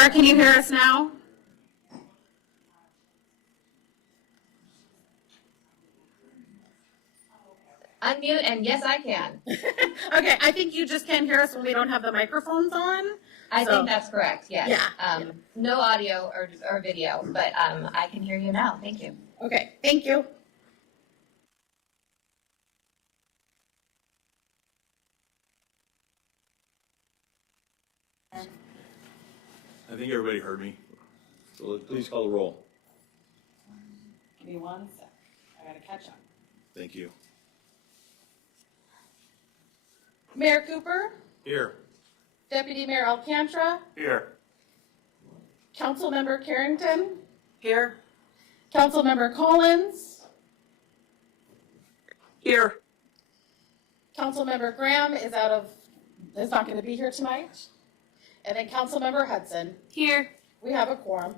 Sarah, can you hear us now? Unmute, and yes, I can. Okay, I think you just can't hear us when we don't have the microphones on. I So- think that's correct, yes. Yeah. No audio or video, but I can hear you now. Thank you. Okay, thank you. I think everybody heard me. So please call the roll. Give me 1 sec. I gotta catch up. Thank you. Mayor Cooper, Here. Deputy Mayor Alcantara, Here. Councilmember Carrington, Here. Councilmember Collins, Here. Councilmember Graham is not gonna be here tonight. And then Councilmember Hudson. Here. We have a quorum.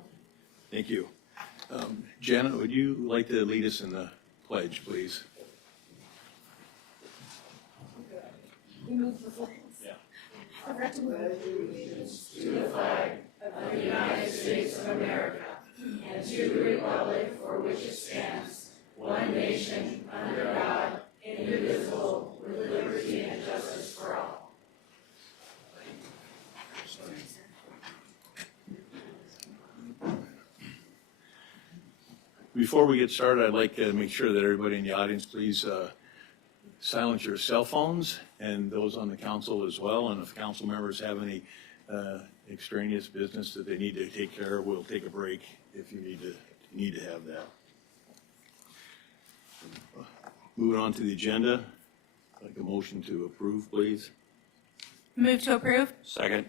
Thank you. Janet, would you like to lead us in the pledge, please? We moved the flags. Yeah. I forgot to move. Before we get started, I'd like to make sure that everybody in the audience, please silence your cell phones and those on the council as well. And if council members have any extraneous business that they need to take care of, we'll take a break if you need to have that. Moving on to the agenda, I'd like a motion to approve, please. Move to approve. Second.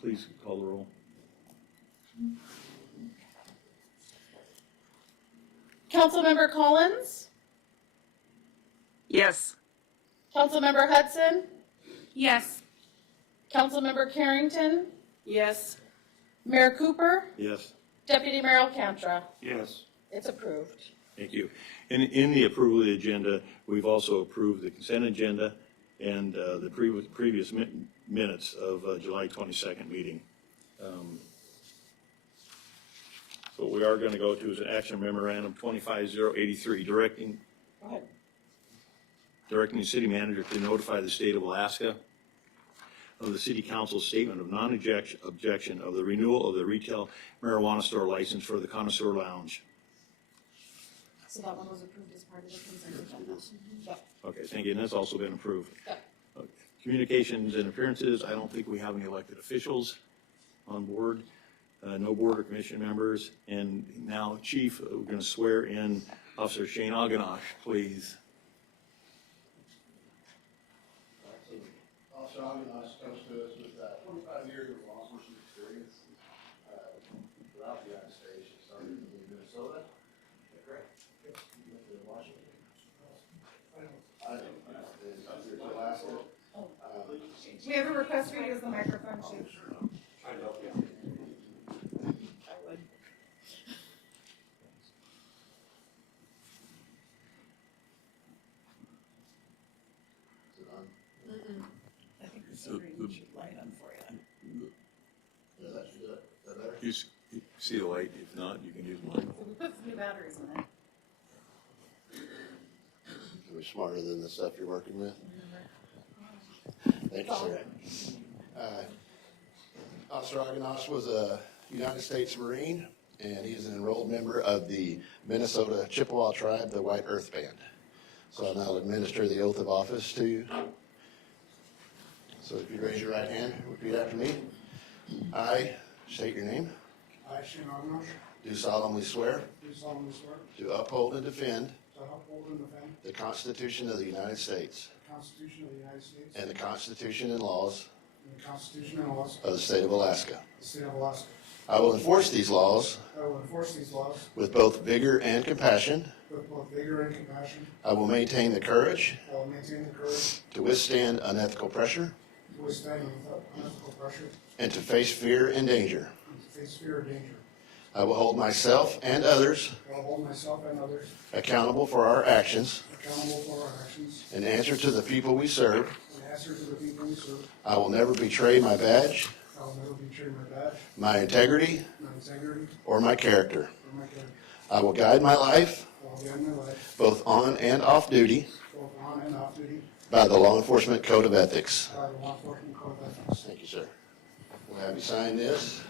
Please call the roll. Councilmember Collins, Yes. Councilmember Hudson, Yes. Councilmember Carrington, Yes. Mayor Cooper, Yes. Deputy Mayor Alcantara. Yes. It's approved. Thank you. In the approval of the agenda, we've also approved the consent agenda and the previous minutes of July 22nd meeting. So what we are going to go to is an action memorandum 25083, Go ahead. directing the city manager to notify the state of Alaska of the city council's statement of non-objection of the renewal of the retail marijuana store license for the Connoisseur Lounge. So that one was approved as part of the consent agenda. Yep. Okay, thank you, and that's also been approved. Yep. Okay. Communications and appearances, I don't think we have any elected officials on board, no board or commission members. And now, Chief, we're going to swear in Officer Shane Aganash, please. Officer Aganash comes to us with 25 years of law enforcement experience throughout the United States. She started in Minnesota. Is that correct? Yes. You went to Washington? Idaho. And up here to Alaska. We have a request for you to use the microphone, Chief. Trying to help you. I would. Is it on? I think the screen should light on for you. Yeah, that should do it. Is that better? You see the light, if not, you can use mine. We put some new batteries in it. Are we smarter than the stuff you're working with? Thank you, sir. Officer Aganash was a United States Marine, and he's an enrolled member of the Minnesota Chippewa Tribe, the White Earth Band. So I'll now administer the oath of office to you. So if you raise your right hand, repeat after me. I state your name. I, Shane Aganash, Do solemnly swear do solemnly swear to uphold and defend to uphold and defend the Constitution of the United States the Constitution of the United States and the Constitution and laws and the Constitution and laws of the state of Alaska. of the state of Alaska. I will enforce these laws I will enforce these laws with both vigor and compassion. with both vigor and compassion. I will maintain the courage I will maintain the courage to withstand unethical pressure to withstand unethical pressure and to face fear and danger. and to face fear and danger. I will hold myself and others I will hold myself and others accountable for our actions accountable for our actions and answer to the people we serve. and answer to the people we serve. I will never betray my badge I will never betray my badge, my integrity, my integrity, or my character. or my character. I will guide my life, I will guide my life, both on and off duty, both on and off duty, by the Law Enforcement Code of Ethics. by the law enforcement code of ethics. Thank you, sir. We'll have you sign this.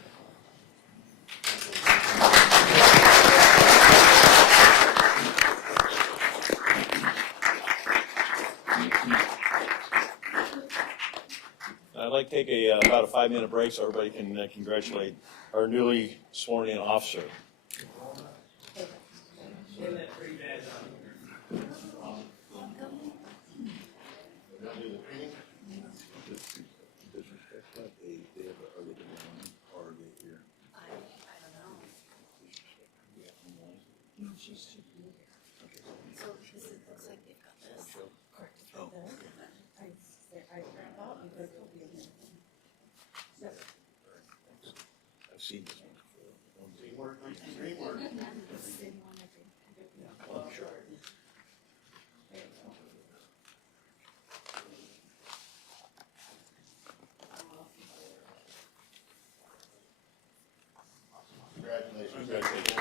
I'd like to take about a 5-minute break so everybody can congratulate our newly sworn-in officer. I've seen this one before. Congratulations.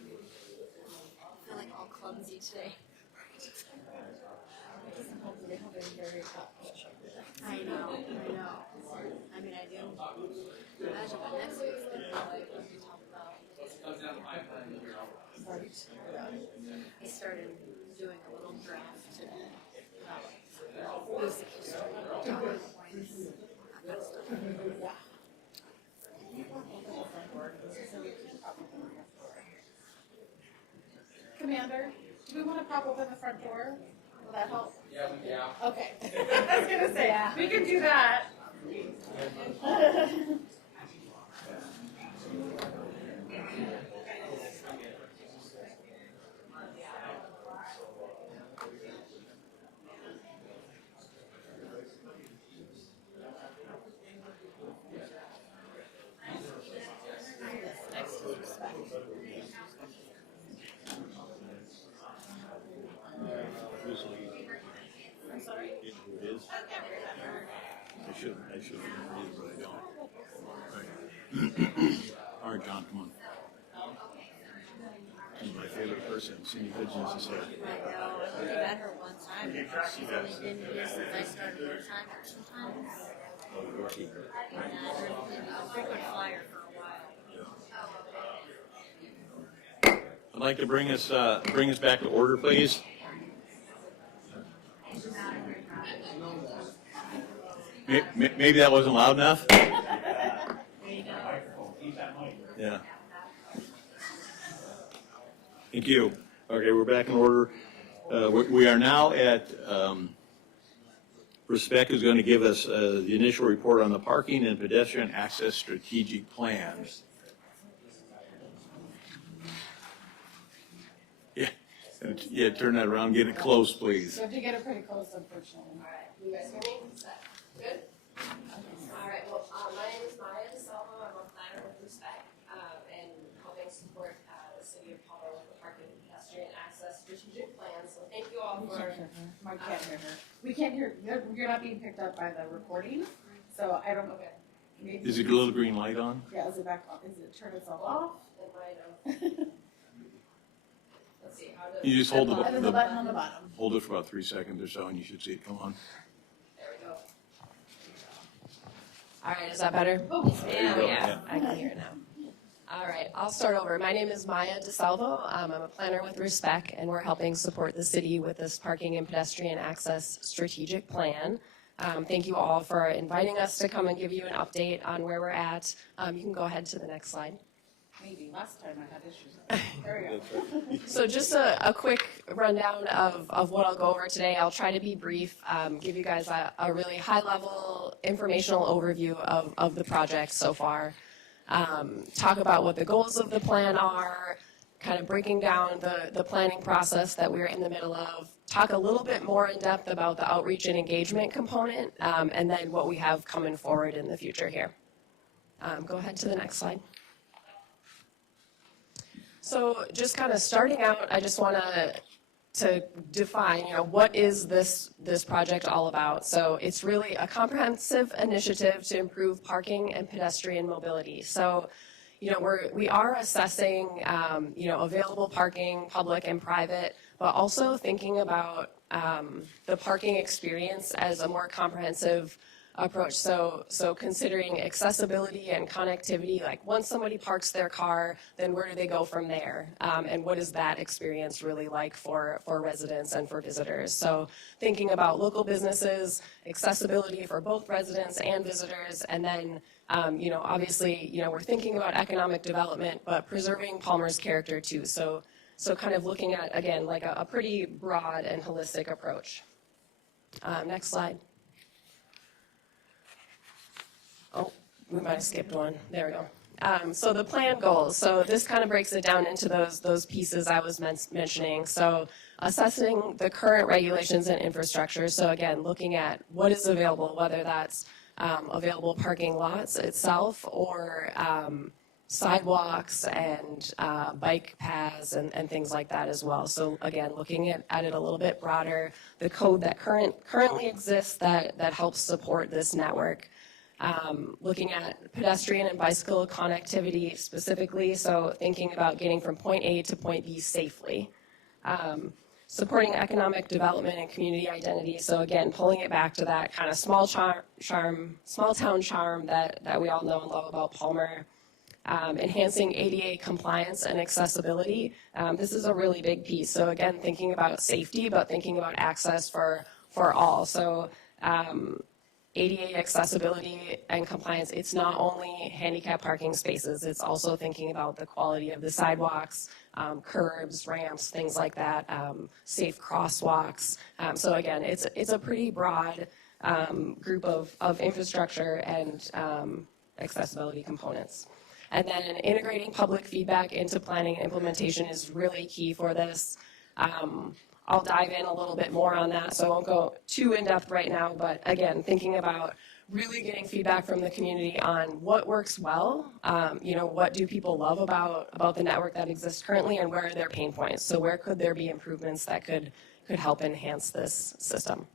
I feel like all clumsy today. I know. I mean, I do. Imagine what next week's gonna be like when we talk about. I started doing a little draft today about basic history, talking points, that kind of stuff. Commander, do we want to pop open the front door? Will that help? Yeah. Okay. I was gonna say, we can do that. I'm sorry? You know who it is? I should read it, but I don't. Right. All right, John, come on. He's my favorite person. Cindy Hudgens is here. I know, I only met her one time. She's only been here since I started her time or 2 times. Oh, Yorkie. And I've been a frequent flyer for a while. I'd like to bring us back to order, please. Maybe that wasn't loud enough? Yeah. Thank you. Okay, we're back in order. We are now at, Respect is going to give us the initial report on the parking and pedestrian access strategic plan. Yeah, turn that around, get it close, please. You have to get it pretty close, unfortunately. You guys hear me? Is that good? All right, well, my name is Maya DeSalvo. I'm a planner with Respect, and helping support the city of Colorado with the parking and pedestrian access strategic plan. So thank you all for. Mike can't hear her. We can't hear, you're not being picked up by the recording, so I don't know. Maybe- Is it a little green light on? Yeah, is it back on? Is it turn itself off? It might have. Let's see, how to. You just hold And there's a the, button on the bottom. hold it for about 3 seconds or so, and you should see it come on. There we go. All right, is that better? Oh, There you go. Yeah, I can hear it now. All right, I'll start over. My name is Maya DeSalvo. I'm a planner with Respect, and we're helping support the city with this parking and pedestrian access strategic plan. Thank you all for inviting us to come and give you an update on where we're at. You can go ahead to the next slide. maybe. Last time I had issues. There we go. So just a quick rundown of what I'll go over today. I'll try to be brief, give you guys a really high-level informational overview of the project so far. Talk about what the goals of the plan are, kind of breaking down the planning process that we're in the middle of. Talk a little bit more in depth about the outreach and engagement component, and then what we have coming forward in the future here. Go ahead to the next slide. So just kind of starting out, I just want to define, what is this project all about? So it's really a comprehensive initiative to improve parking and pedestrian mobility. So, we are assessing, available parking, public and private, but also thinking about the parking experience as a more comprehensive approach. So considering accessibility and connectivity, like once somebody parks their car, then where do they go from there? And what is that experience really like for residents and for visitors? So thinking about local businesses, accessibility for both residents and visitors, and then, obviously, we're thinking about economic development, but preserving Palmer's character too. So kind of looking at, again, like a pretty broad and holistic approach. Next slide. Oh, we might have skipped one. There we go. So the plan goals. So this kind of breaks it down into those pieces I was mentioning. So assessing the current regulations and infrastructure. So again, looking at what is available, whether that's available parking lots itself or sidewalks and bike paths and things like that as well. So again, looking at it a little bit broader, the code that currently exists that helps support this network. Looking at pedestrian and bicycle connectivity specifically, so thinking about getting from point A to point B safely. Supporting economic development and community identity, so again, pulling it back to that kind of small town charm that we all know and love about Palmer. Enhancing ADA compliance and accessibility. This is a really big piece. So again, thinking about safety, but thinking about access for all. So ADA accessibility and compliance, it's not only handicap parking spaces, it's also thinking about the quality of the sidewalks, curbs, ramps, things like that, safe crosswalks. So again, it's a pretty broad group of infrastructure and accessibility components. And then integrating public feedback into planning and implementation is really key for this. I'll dive in a little bit more on that, so I won't go too in-depth right now, but again, thinking about really getting feedback from the community on what works well, what do people love about the network that exists currently, and where are their pain points? So where could there be improvements that could help enhance this system?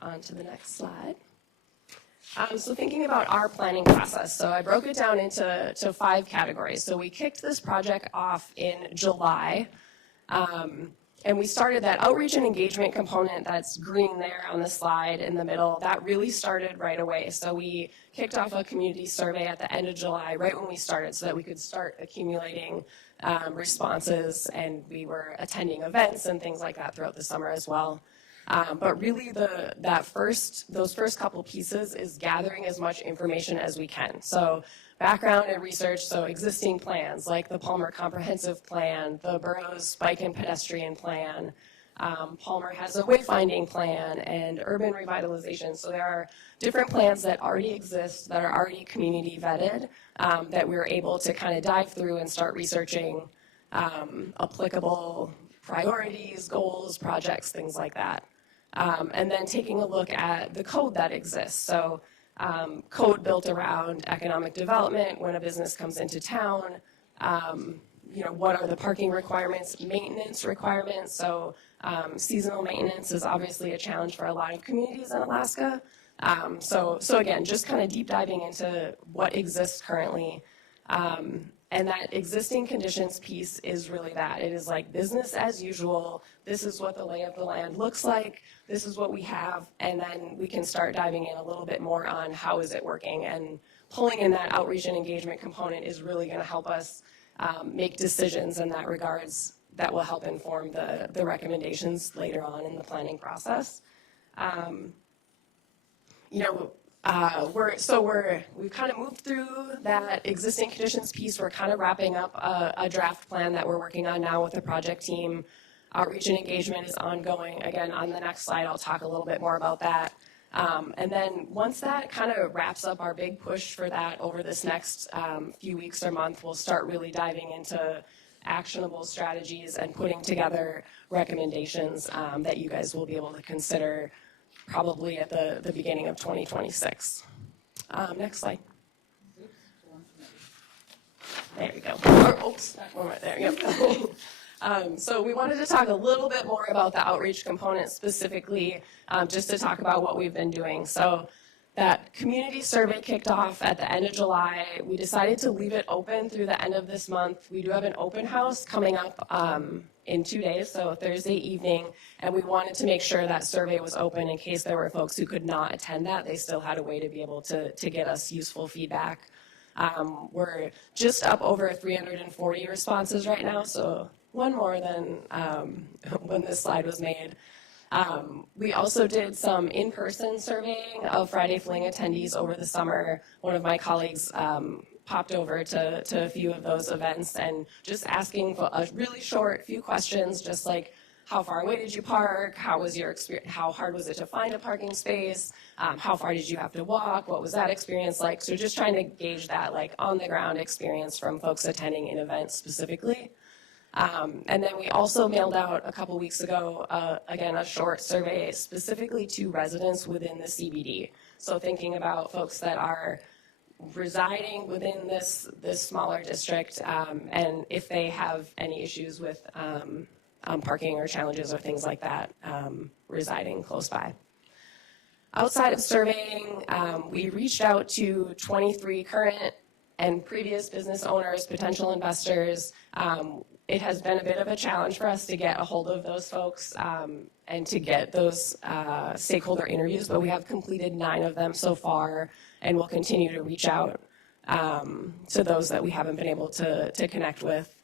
On to the next slide. So thinking about our planning process, so I broke it down into 5 categories. So we kicked this project off in July. And we started that outreach and engagement component that's green there on the slide in the middle. That really started right away. So we kicked off a community survey at the end of July, right when we started, so that we could start accumulating responses. And we were attending events and things like that throughout the summer as well. But really those first couple pieces is gathering as much information as we can. So background and research, so existing plans like the Palmer Comprehensive Plan, the Borough's Bike and Pedestrian Plan. Palmer has a wayfinding plan and urban revitalization. So there are different plans that already exist, that are already community vetted, that we were able to kind of dive through and start researching applicable priorities, goals, projects, things like that. And then taking a look at the code that exists. So code built around economic development, when a business comes into town, what are the parking requirements, maintenance requirements. So seasonal maintenance is obviously a challenge for a lot of communities in Alaska. So again, just kind of deep diving into what exists currently. And that existing conditions piece is really that. It is like business as usual. This is what the lay of the land looks like. This is what we have. And then we can start diving in a little bit more on how is it working. And pulling in that outreach and engagement component is really going to help us make decisions in that regards that will help inform the recommendations later on in the planning process. we've kind of moved through that existing conditions piece. We're kind of wrapping up a draft plan that we're working on now with the project team. Outreach and engagement is ongoing. Again, on the next slide, I'll talk a little bit more about that. And then once that kind of wraps up our big push for that over this next few weeks or month, we'll start really diving into actionable strategies and putting together recommendations that you guys will be able to consider probably at the beginning of 2026. Next slide. There we go. Oops, one right there. Yep. So we wanted to talk a little bit more about the outreach component specifically, just to talk about what we've been doing. So that community survey kicked off at the end of July. We decided to leave it open through the end of this month. We do have an open house coming up in 2 days, so Thursday evening, and we wanted to make sure that survey was open in case there were folks who could not attend that. They still had a way to be able to get us useful feedback. We're just up over 340 responses right now, so one more than when this slide was made. We also did some in-person surveying of Friday Fling attendees over the summer. One of my colleagues popped over to a few of those events and just asking for a really short few questions, just like how far away did you park? How was your experience? How hard was it to find a parking space? How far did you have to walk? What was that experience like? So just trying to gauge that like on the ground experience from folks attending an event specifically. And then we also mailed out a couple weeks ago, again, a short survey specifically to residents within the CBD. So thinking about folks that are residing within this smaller district, and if they have any issues with parking or challenges or things like that, residing close by. Outside of surveying, we reached out to 23 current and previous business owners, potential investors. It has been a bit of a challenge for us to get a hold of those folks and to get those stakeholder interviews, but we have completed 9 of them so far, and we'll continue to reach out to those that we haven't been able to connect with.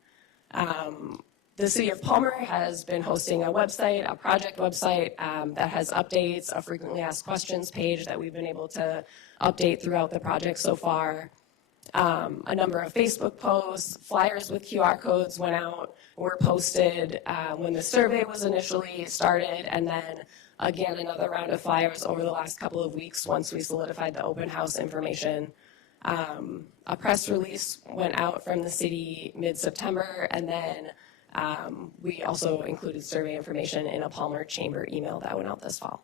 The City of Palmer has been hosting a website, a project website that has updates, a frequently asked questions page that we've been able to update throughout the project so far. A number of Facebook posts, flyers with QR codes went out, were posted when the survey was initially started, and then again another round of flyers over the last couple of weeks once we solidified the open house information. A press release went out from the city mid-September, and then we also included survey information in a Palmer Chamber email that went out this fall.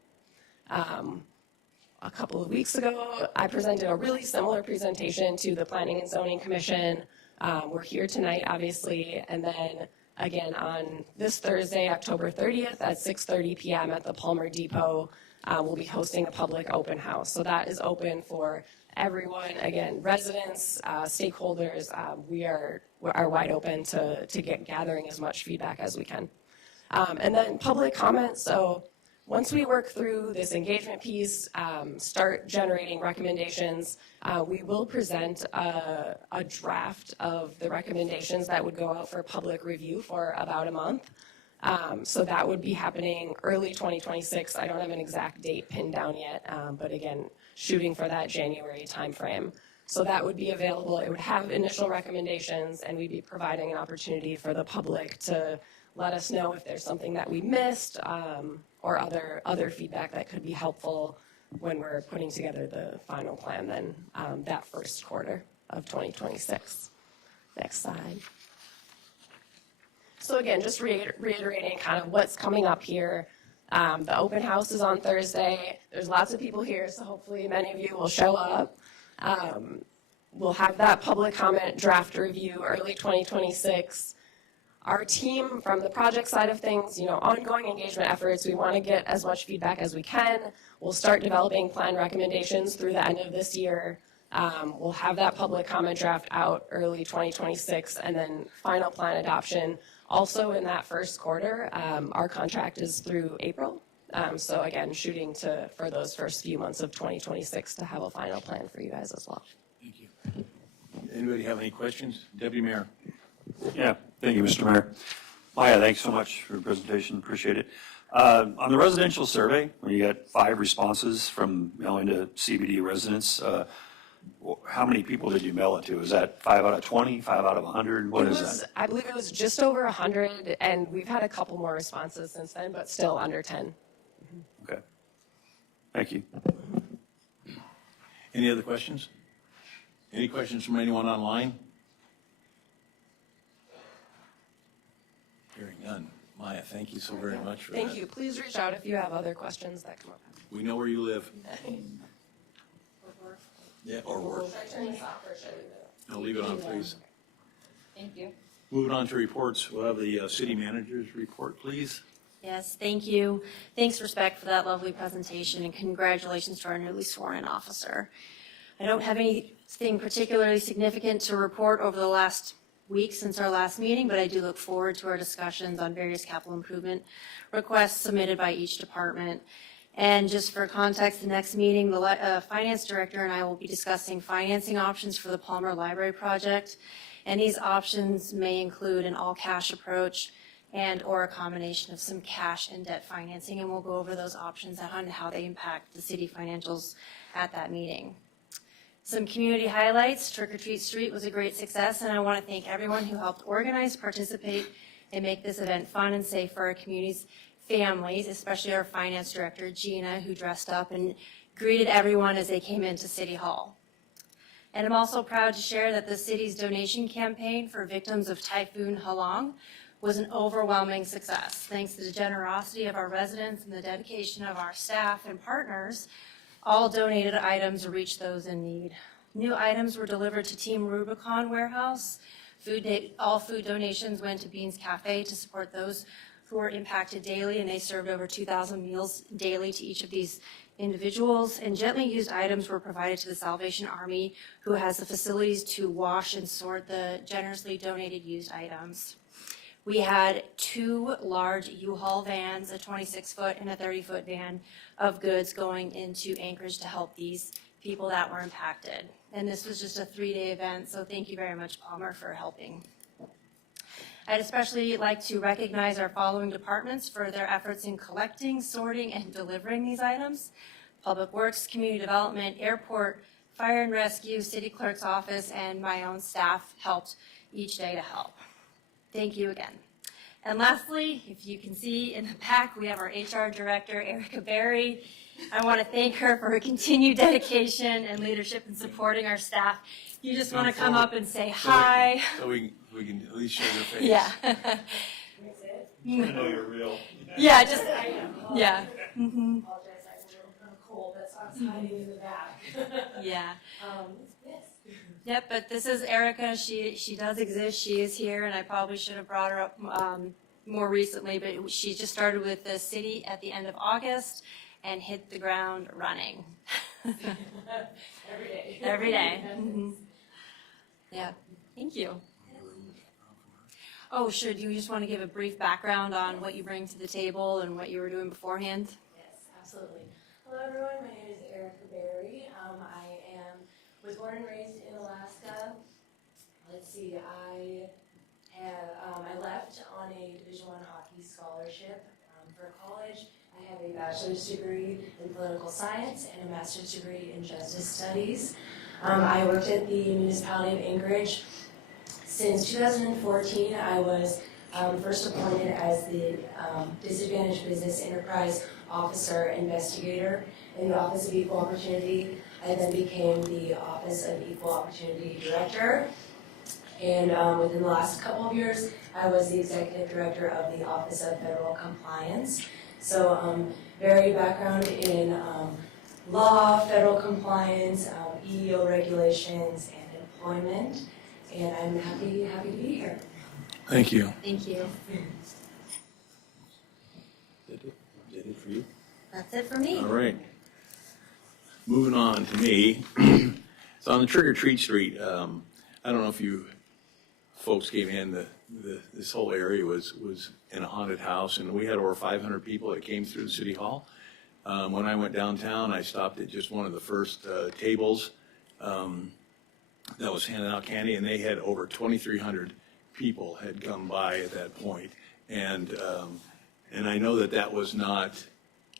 A couple of weeks ago, I presented a really similar presentation to the Planning and Zoning Commission. We're here tonight, obviously, and then again on this Thursday, October 30th at 6:30 p.m. at the Palmer Depot, we'll be hosting a public open house. So that is open for everyone, again, residents, stakeholders. We are wide open to gathering as much feedback as we can. And then public comments. So once we work through this engagement piece, start generating recommendations, we will present a draft of the recommendations that would go out for public review for about a month. So that would be happening early 2026. I don't have an exact date pinned down yet, but again, shooting for that January timeframe. So that would be available. It would have initial recommendations, and we'd be providing an opportunity for the public to let us know if there's something that we missed, or other feedback that could be helpful when we're putting together the final plan then that first quarter of 2026. Next slide. So again, just reiterating kind of what's coming up here. The open house is on Thursday. There's lots of people here, so hopefully many of you will show up. We'll have that public comment draft review early 2026. Our team from the project side of things, ongoing engagement efforts, we want to get as much feedback as we can. We'll start developing plan recommendations through the end of this year. We'll have that public comment draft out early 2026, and then final plan adoption also in that first quarter. Our contract is through April. So again, shooting for those first few months of 2026 to have a final plan for you guys as well. Thank you. Anybody have any questions? Deputy Mayor. Yeah, thank you, Mr. Mayor. Maya, thanks so much for the presentation, appreciate it. On the residential survey, when you got 5 responses from mailing to CBD residents, how many people did you mail it to? Is that 5 out of 20, 5 out of 100? What It is was, that? I believe it was just over 100, and we've had a couple more responses since then, but still under 10. Okay. Thank you. Any other questions? Any questions from anyone online? Hearing none. Maya, thank you so very much for that. Thank you. Please reach out if you have other questions that come up. We know where you live. Yeah, or work. No, leave it on, please. Thank you. Moving on to reports, we'll have the city manager's report, please. Yes, thank you. Thanks, Respect, for that lovely presentation, and congratulations to our newly sworn-in officer. I don't have anything particularly significant to report over the last week since our last meeting, but I do look forward to our discussions on various capital improvement requests submitted by each department. And just for context, the next meeting, the finance director and I will be discussing financing options for the Palmer Library project. And these options may include an all-cash approach and or a combination of some cash and debt financing, and we'll go over those options and how they impact the city financials at that meeting. Some community highlights. Trick or Treat Street was a great success, and I want to thank everyone who helped organize, participate, and make this event fun and safe for our community's families, especially our finance director, Gina, who dressed up and greeted everyone as they came into City Hall. And I'm also proud to share that the city's donation campaign for victims of Typhoon Halong was an overwhelming success. Thanks to the generosity of our residents and the dedication of our staff and partners, all donated items reached those in need. New items were delivered to Team Rubicon Warehouse. All food donations went to Beans Cafe to support those who were impacted daily, and they served over 2,000 meals daily to each of these individuals. And gently used items were provided to the Salvation Army, who has the facilities to wash and sort the generously donated used items. We had 2 large U-Haul vans, a 26-foot and a 30-foot van of goods going into Anchorage to help these people that were impacted. And this was just a 3-day event, so thank you very much, Palmer, for helping. I'd especially like to recognize our following departments for their efforts in collecting, sorting, and delivering these items: Public Works, Community Development, Airport, Fire and Rescue, City Clerk's Office, and my own staff helped each day to help. Thank you again. And lastly, if you can see in the back, we have our HR Director, Erica Berry. I want to thank her for her continued dedication and leadership in supporting our staff. You just want to come up and say hi. So we can at least show your face. Yeah. I know you're real. Yeah, just, yeah. Apologize, I'm a little kind of cold, that's why I was hiding in the back. Yeah. Yes. Yep, but this is Erica. She does exist. She is here, and I probably should have brought her up more recently, but she just started with the city at the end of August and hit the ground running. Every day. Every day. Mhm. Yeah, thank you. Oh, sure. Do you just want to give a brief background on what you bring to the table and what you were doing beforehand? Yes, absolutely. Hello, everyone. My name is Erica Berry. Was born and raised in Alaska. Let's see, I left on a Division I hockey scholarship for college. I have a bachelor's degree in political science and a master's degree in justice studies. I worked at the municipality of Anchorage. Since 2014, I was first appointed as the Disadvantaged Business Enterprise Officer Investigator in the Office of Equal Opportunity. I then became the Office of Equal Opportunity Director. And within the last couple of years, I was the Executive Director of the Office of Federal Compliance. So varied background in law, federal compliance, EEO regulations, and employment. And I'm happy to be here. Thank you. Thank you. Is that it for you? That's it for me. All right. Moving on to me. So on the Trick or Treat Street, I don't know if you folks came in, this whole area was in a haunted house, and we had over 500 people that came through the City Hall. When I went downtown, I stopped at just one of the first tables that was handing out candy, and they had over 2,300 people had come by at that point. And I know that that was not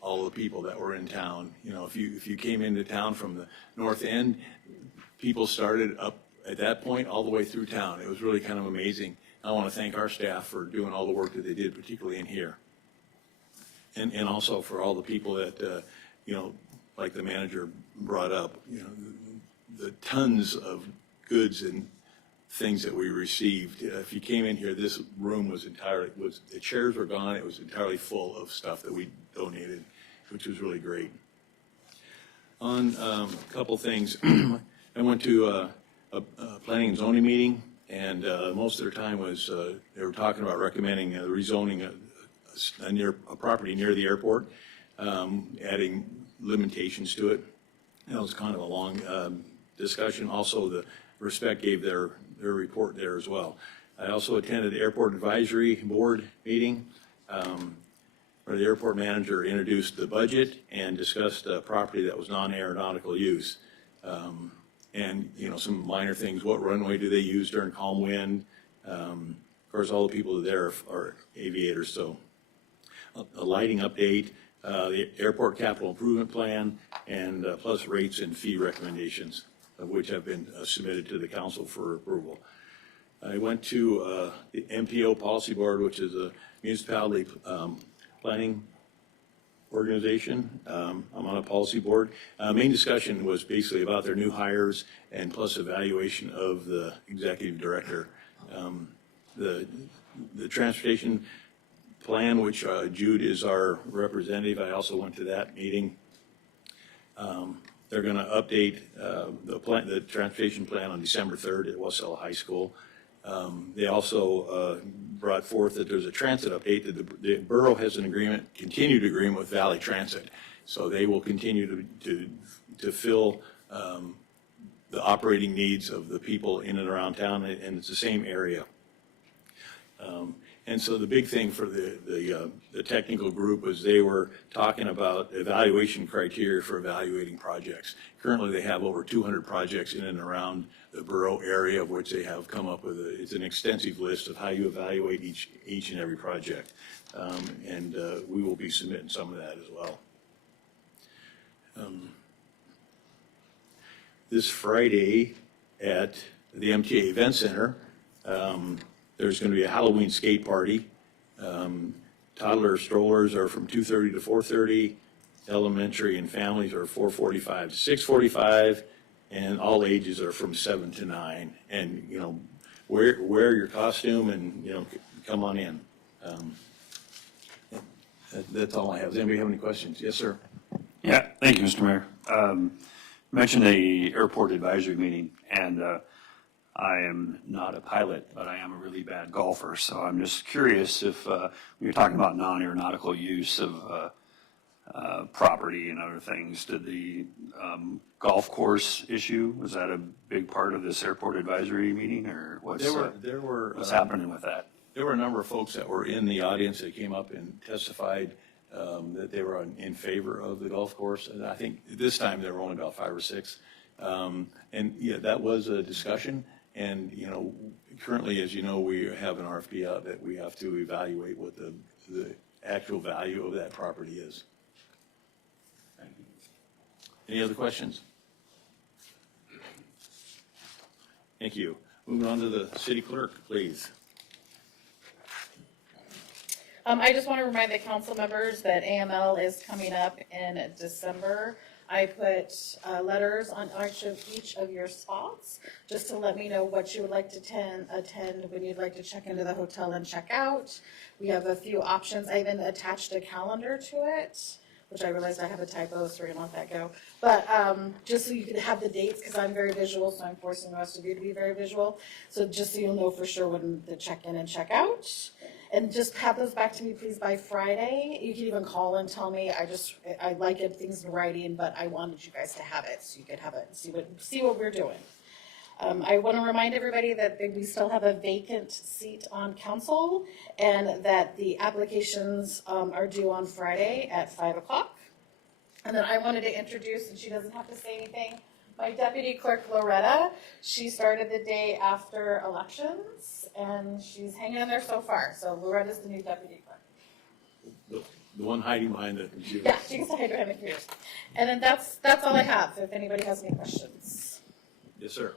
all the people that were in town. You know, if you came into town from the north end, people started up at that point all the way through town. It was really kind of amazing. I want to thank our staff for doing all the work that they did, particularly in here. And also for all the people that, you know, like the manager brought up, you know, the tons of goods and things that we received. If you came in here, this room was the chairs were gone. It was entirely full of stuff that we donated, which was really great. On a couple things, I went to a planning and zoning meeting, and most of their time was they were talking about recommending rezoning a property near the airport, adding limitations to it. That was kind of a long discussion. Also, the Respect gave their report there as well. I also attended the Airport Advisory Board meeting, where the airport manager introduced the budget and discussed a property that was non-aeronautical use. And, you know, some minor things, what runway do they use during calm wind? Of course, all the people there are aviators, so a lighting update, the airport capital improvement plan, and plus rates and fee recommendations, which have been submitted to the council for approval. I went to the MPO Policy Board, which is a municipality planning organization. I'm on a policy board. Main discussion was basically about their new hires and plus evaluation of the executive director. The transportation plan, which Jude is our representative, I also went to that meeting. They're going to update the transportation plan on December 3rd at Wasilla High School. They also brought forth that there's a transit update, that the borough has an continued agreement with Valley Transit. So they will continue to fill the operating needs of the people in and around town, and it's the same area. And so the big thing for the technical group was they were talking about evaluation criteria for evaluating projects. Currently, they have over 200 projects in and around the borough area, of which they have come up with it's an extensive list of how you evaluate each and every project. And we will be submitting some of that as well. This Friday at the MTA Event Center, there's going to be a Halloween skate party. Toddler strollers are from 2:30 to 4:30. Elementary and families are 4:45 to 6:45, and all ages are from 7 to 9. And, you know, wear your costume and, you know, come on in. That's all I have. Does anybody have any questions? Yes, sir. Yeah, thank you, Mr. Mayor. Mentioned the airport advisory meeting, and I am not a pilot, but I am a really bad golfer. So I'm just curious if when you're talking about non-aeronautical use of property and other things, did the golf course issue, was that a big part of this airport advisory meeting, or what's happening with that? There were a number of folks that were in the audience that came up and testified that they were in favor of the golf course. And I think this time there were only about 5 or 6. And yeah, that was a discussion. And, you know, currently, as you know, we have an RFP out that we have to evaluate what the actual value of that property is. Thank you. Any other questions? Thank you. Moving on to the city clerk, please. I just want to remind the council members that AML is coming up in December. I put letters on each of your spots, just to let me know what you would like to attend, when you'd like to check into the hotel and check out. We have a few options. I even attached a calendar to it, which I realized I have a typo, so we're gonna let that go. But just so you can have the dates, because I'm very visual, so I'm forcing the rest of you to be very visual. So just so you'll know for sure when to check in and check out. And just have those back to me, please, by Friday. You can even call and tell me. I like it, things in writing, but I wanted you guys to have it so you could have it and see what we're doing. I want to remind everybody that we still have a vacant seat on council, and that the applications are due on Friday at 5 o'clock. And then I wanted to introduce, and she doesn't have to say anything, My deputy clerk Loretta, she started the day after elections, and she's hanging in there so far. So Loretta's the new deputy clerk. The one hiding behind the computer. Yeah, she can hide behind the computers. And then that's all I have, if anybody has any questions. Yes, sir.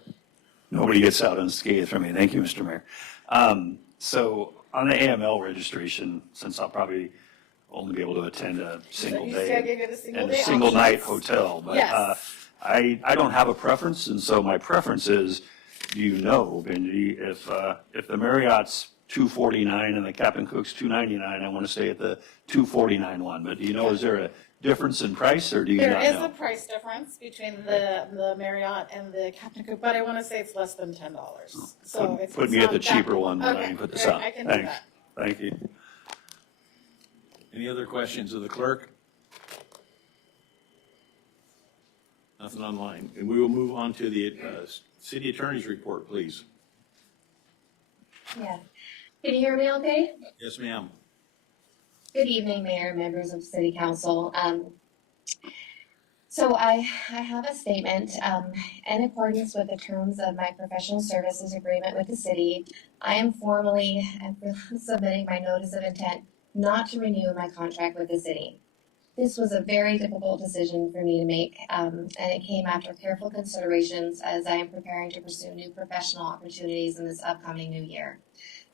Nobody gets out unscathed from me. Thank you, Mr. Mayor. So on the AML registration, since I'll probably only be able to attend a single you day still give it a single and day a single night options? hotel, but Yes. I don't have a preference, and so my preference is, do you know, Benji, if the Marriott's $249 and the Captain Cook's $299, I want to stay at the $249 one. But do you know, is there a difference in price, or do you There not is know? a price difference between the Marriott and the Captain Cook, but I want to say it's less than $10. So it's Put it's me at not the that- cheaper one when I Okay, put this all out. right, I can do Thanks. that. Thank you. Any other questions of the clerk? Nothing online. And we will move on to the city attorney's report, please. Yeah. Can you hear me okay? Yes, ma'am. Good evening, Mayor, members of City Council. So I have a statement. In accordance with the terms of my professional services agreement with the city, I am formally submitting my notice of intent not to renew my contract with the city. This was a very difficult decision for me to make, and it came after careful considerations as I am preparing to pursue new professional opportunities in this upcoming new year.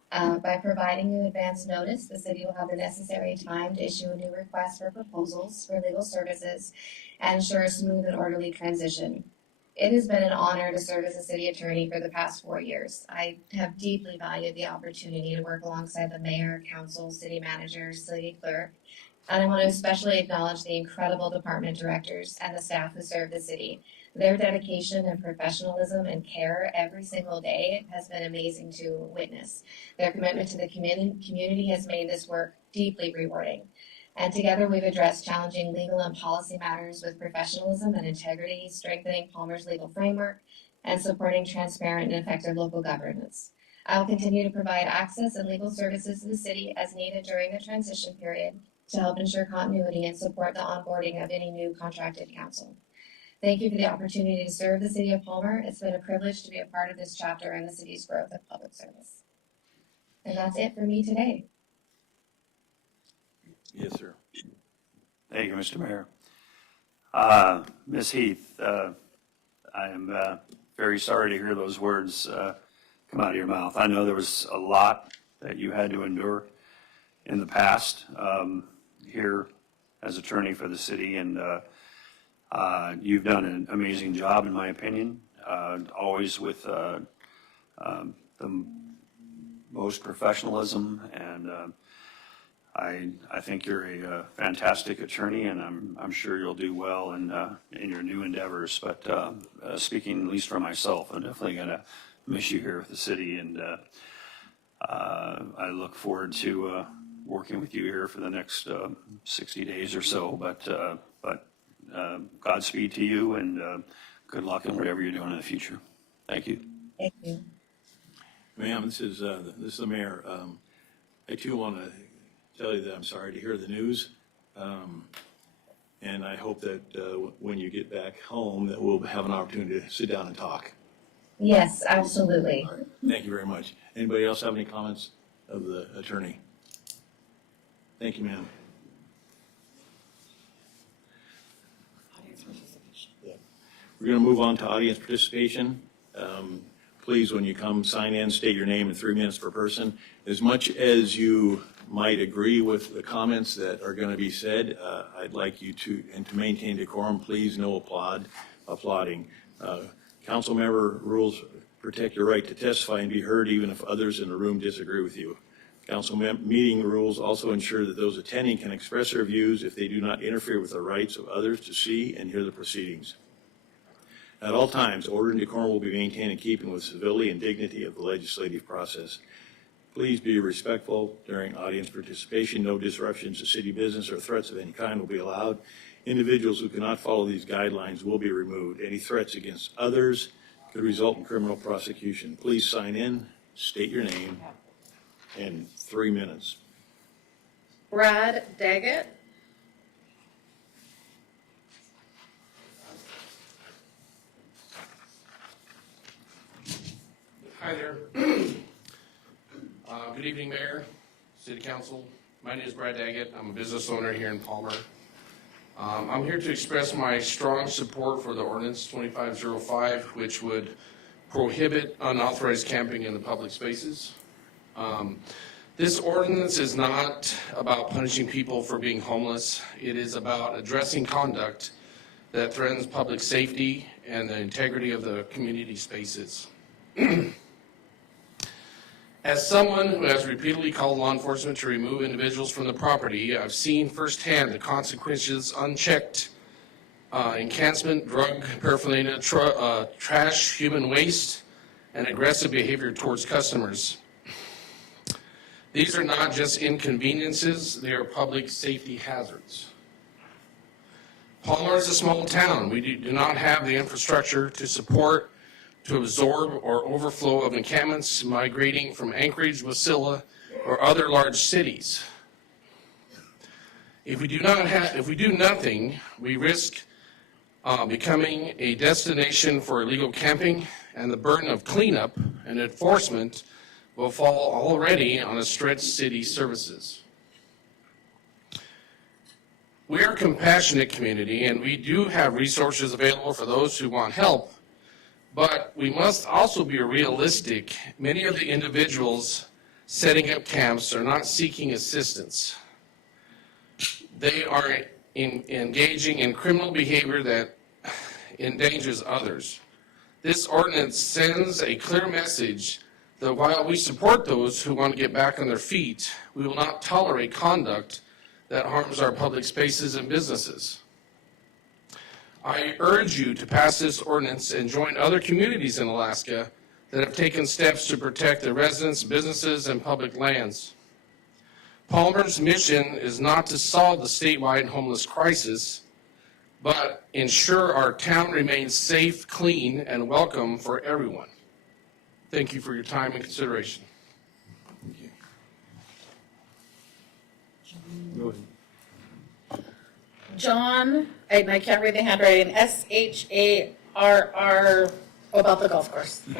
By providing you advance notice, the city will have the necessary time to issue a new request for proposals for legal services and ensure a smooth and orderly transition. It has been an honor to serve as a city attorney for the past 4 years. I have deeply valued the opportunity to work alongside the mayor, council, city manager, city clerk, and I want to especially acknowledge the incredible department directors and the staff who serve the city. Their dedication and professionalism and care every single day has been amazing to witness. Their commitment to the community has made this work deeply rewarding. And together we've addressed challenging legal and policy matters with professionalism and integrity, strengthening Palmer's legal framework, and supporting transparent and effective local governance. I will continue to provide access and legal services to the city as needed during the transition period to help ensure continuity and support the onboarding of any new contracted council. Thank you for the opportunity to serve the city of Palmer. It's been a privilege to be a part of this chapter in the city's growth of public service. And that's it for me today. Yes, sir. Thank you, Mr. Mayor. Ms. Heath, I am very sorry to hear those words come out of your mouth. I know there was a lot that you had to endure in the past here as attorney for the city, and you've done an amazing job, in my opinion, always with the most professionalism, and I think you're a fantastic attorney, and I'm sure you'll do well in your new endeavors. But speaking at least for myself, I'm definitely gonna miss you here with the city, and I look forward to working with you here for the next 60 days or so. But Godspeed to you, and good luck in whatever you're doing in the future. Thank you. Thank you. Ma'am, this is the mayor. I too want to tell you that I'm sorry to hear the news. And I hope that when you get back home, that we'll have an opportunity to sit down and talk. Yes, absolutely. All right. Thank you very much. Anybody else have any comments of the attorney? Thank you, ma'am. We're going to move on to audience participation. Please, when you come, sign in, state your name in 3 minutes per person. As much as you might agree with the comments that are going to be said, I'd like you to maintain decorum, please, no applauding. Council member rules protect your right to testify and be heard even if others in the room disagree with you. Council meeting rules also ensure that those attending can express their views if they do not interfere with the rights of others to see and hear the proceedings. At all times, order and decorum will be maintained in keeping with civility and dignity of the legislative process. Please be respectful during audience participation. No disruptions to city business or threats of any kind will be allowed. Individuals who cannot follow these guidelines will be removed. Any threats against others could result in criminal prosecution. Please sign in, state your name, in 3 minutes. Brad Daggett. Hi there. Good evening, Mayor, City Council. My name is Brad Daggett. I'm a business owner here in Palmer. I'm here to express my strong support for the ordinance 2505, which would prohibit unauthorized camping in the public spaces. This ordinance is not about punishing people for being homeless. It is about addressing conduct that threatens public safety and the integrity of the community spaces. As someone who has repeatedly called law enforcement to remove individuals from the property, I've seen firsthand the consequences unchecked encampment, drug paraphernalia, trash, human waste, and aggressive behavior towards customers. These are not just inconveniences, they are public safety hazards. Palmer is a small town. We do not have the infrastructure to absorb or overflow of encampments migrating from Anchorage, Wasilla, or other large cities. If we do nothing, we risk becoming a destination for illegal camping, and the burden of cleanup and enforcement will fall already on a stretched city services. We are a compassionate community, and we do have resources available for those who want help, but we must also be realistic. Many of the individuals setting up camps are not seeking assistance. They are engaging in criminal behavior that endangers others. This ordinance sends a clear message that while we support those who want to get back on their feet, we will not tolerate conduct that harms our public spaces and businesses. I urge you to pass this ordinance and join other communities in Alaska that have taken steps to protect their residents, businesses, and public lands. Palmer's mission is not to solve the statewide homeless crisis, but ensure our town remains safe, clean, and welcome for everyone. Thank you for your time and consideration. John, and I can't read the handwriting, Sharr, about the golf course. Do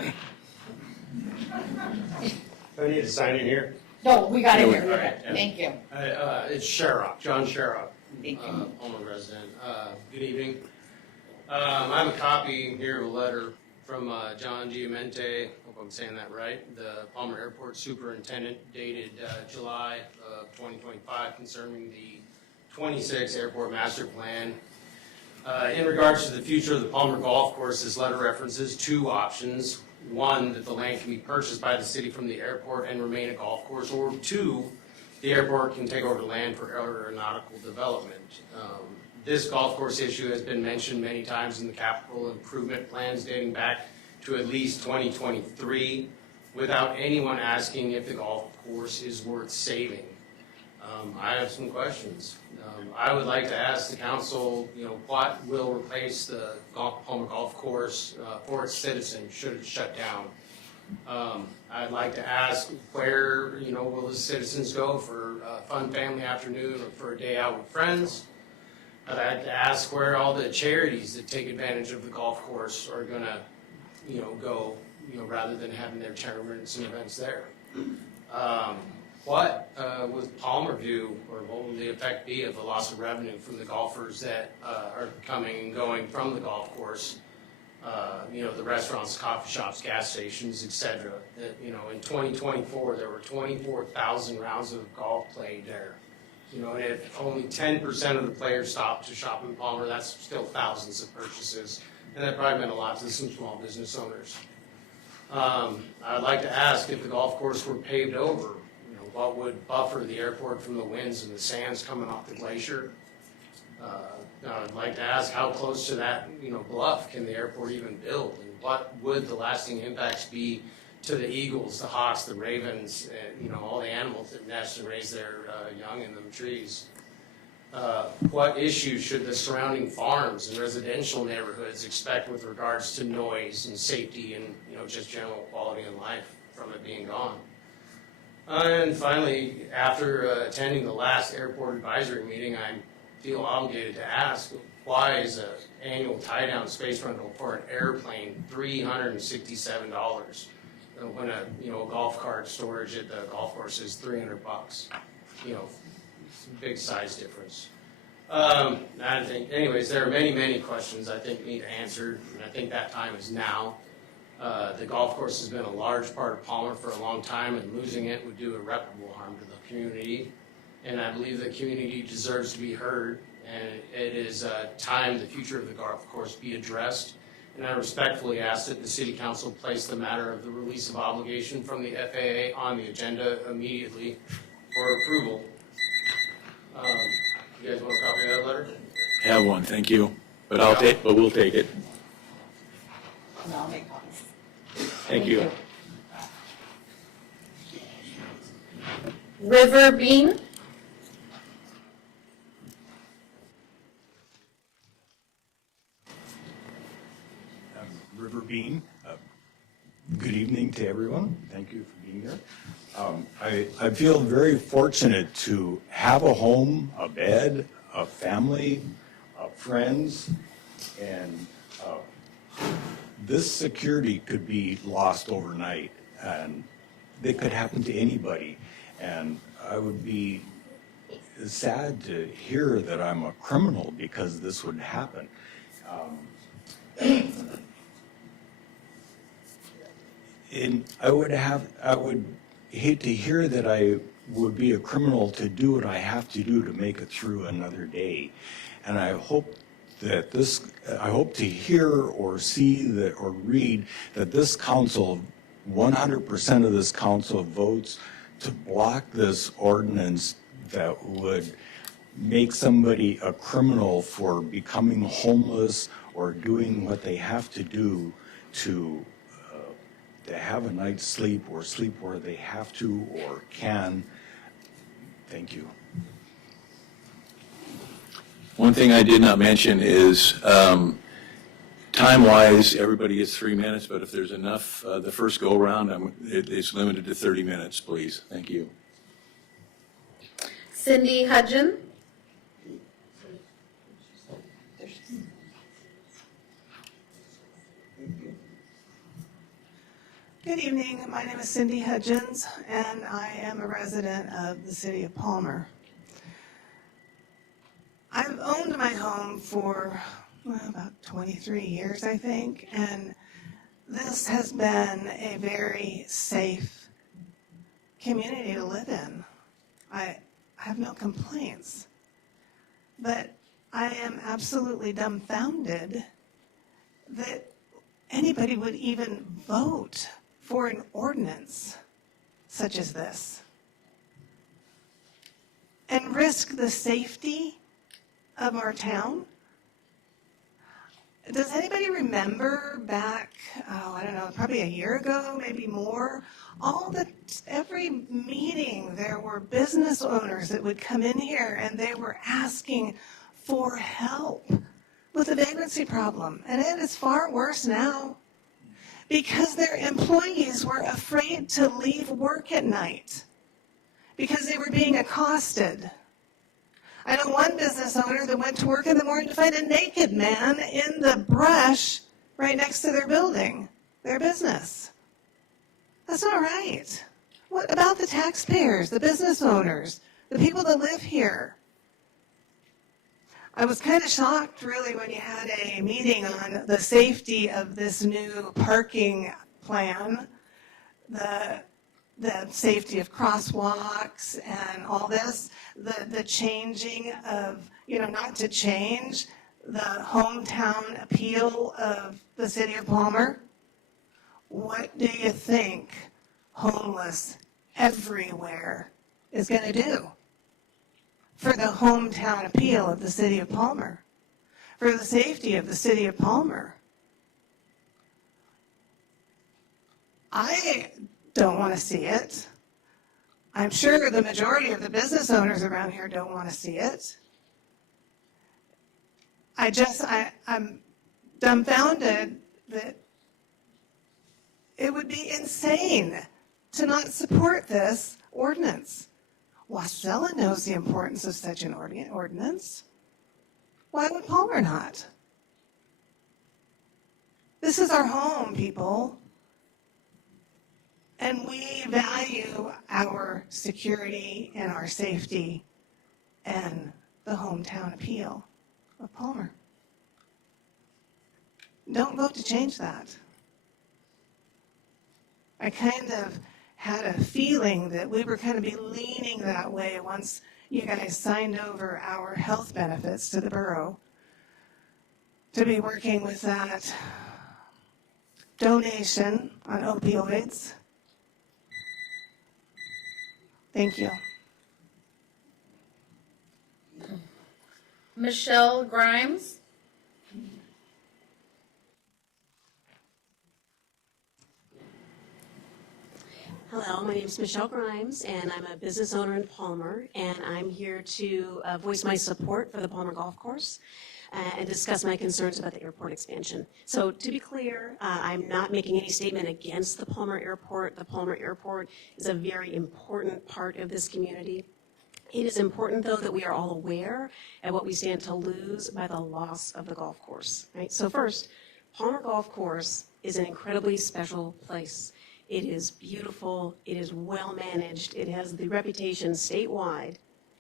I need to sign in here? No, we got it here. All right, yeah. Thank you. It's Sharrock, John Sharrock. Thank you. Palmer resident. Good evening. I have a copy here of a letter from John Giamente, hope I'm saying that right, the Palmer Airport Superintendent, dated July of 2025, concerning the 26 Airport Master Plan. In regards to the future of the Palmer Golf Course, this letter references two options. One, that the land can be purchased by the city from the airport and remain a golf course, or two, the airport can take over the land for aeronautical development. This golf course issue has been mentioned many times in the capital improvement plans dating back to at least 2023, without anyone asking if the golf course is worth saving. I have some questions. I would like to ask the council, what will replace the Palmer Golf Course for its citizens should it shut down? I'd like to ask where, will the citizens go for a fun family afternoon or for a day out with friends? I'd like to ask where all the charities that take advantage of the golf course are gonna, go, rather than having their tournaments and events there. What will Palmer do, or what will the effect be of the loss of revenue from the golfers that are coming and going from the golf course? The restaurants, coffee shops, gas stations, etc. That, in 2024, there were 24,000 rounds of golf played there. And if only 10% of the players stopped to shop in Palmer, that's still thousands of purchases. And that probably meant a lot to some small business owners. I'd like to ask if the golf course were paved over, what would buffer the airport from the winds and the sands coming off the glacier? I'd like to ask how close to that, bluff can the airport even build? And what would the lasting impacts be to the eagles, the hawks, the ravens, and, all the animals that nest and raise their young in them trees? What issues should the surrounding farms and residential neighborhoods expect with regards to noise and safety and, just general quality of life from it being gone? And finally, after attending the last airport advisory meeting, I feel obligated to ask, why is an annual tie-down space rental for an airplane $367? when a golf cart storage at the golf course is $300. It's a big size difference. I think, anyways, there are many questions I think need answered, and I think that time is now. The golf course has been a large part of Palmer for a long time, and losing it would do irreparable harm to the community. And I believe the community deserves to be heard, and it is time the future of the golf course be addressed. And I respectfully ask that the City Council place the matter of the release of obligation from the FAA on the agenda immediately for approval. You guys want a copy of that letter? Have one, thank you. But we'll take it. And I'll make copies. Thank you. River Bean? River Bean. Good evening to everyone. Thank you for being here. I feel very fortunate to have a home, a bed, a family, friends, and this security could be lost overnight, and it could happen to anybody. And I would be sad to hear that I'm a criminal because this would happen. And I would hate to hear that I would be a criminal to do what I have to do to make it through another day. And I hope to hear or see that or read that this council, 100% of this council votes to block this ordinance that would make somebody a criminal for becoming homeless or doing what they have to do to have a night's sleep or sleep where they have to or can. Thank you. One thing I did not mention is, time-wise, everybody gets 3 minutes, but if there's enough, the first go-around, it's limited to 30 minutes, please. Thank you. Cindy Hudgen? Good evening. My name is Cindy Hudgens, and I am a resident of the city of Palmer. I've owned my home for about 23 years, I think, and this has been a very safe community to live in. I have no complaints, but I am absolutely dumbfounded that anybody would even vote for an ordinance such as this and risk the safety of our town. Does anybody remember back, I don't know, probably a year ago, maybe more, every meeting there were business owners that would come in here and they were asking for help with the vagrancy problem. And it is far worse now, because their employees were afraid to leave work at night because they were being accosted. I know one business owner that went to work in the morning to find a naked man in the brush right next to their building, their business. That's not right. What about the taxpayers, the business owners, the people that live here? I was kind of shocked, really, when you had a meeting on the safety of this new parking plan, the safety of crosswalks and all this, the changing of, not to change the hometown appeal of the city of Palmer. What do you think homeless everywhere is going to do for the hometown appeal of the city of Palmer, for the safety of the city of Palmer? I don't want to see it. I'm sure the majority of the business owners around here don't want to see it. I'm dumbfounded that it would be insane to not support this ordinance. Wasilla knows the importance of such an ordinance. Why would Palmer not? This is our home, people. And we value our security and our safety and the hometown appeal of Palmer. Don't vote to change that. I kind of had a feeling that we were going to be leaning that way once you guys signed over our health benefits to the borough, to be working with that donation on opioids. Thank you. Michelle Grimes. Hello, my name is Michelle Grimes, and I'm a business owner in Palmer, and I'm here to voice my support for the Palmer Golf Course and discuss my concerns about the airport expansion. So to be clear, I'm not making any statement against the Palmer Airport. The Palmer Airport is a very important part of this community. It is important, though, that we are all aware of what we stand to lose by the loss of the golf course. Right? So first, Palmer Golf Course is an incredibly special place. It is beautiful, it is well managed, it has the reputation statewide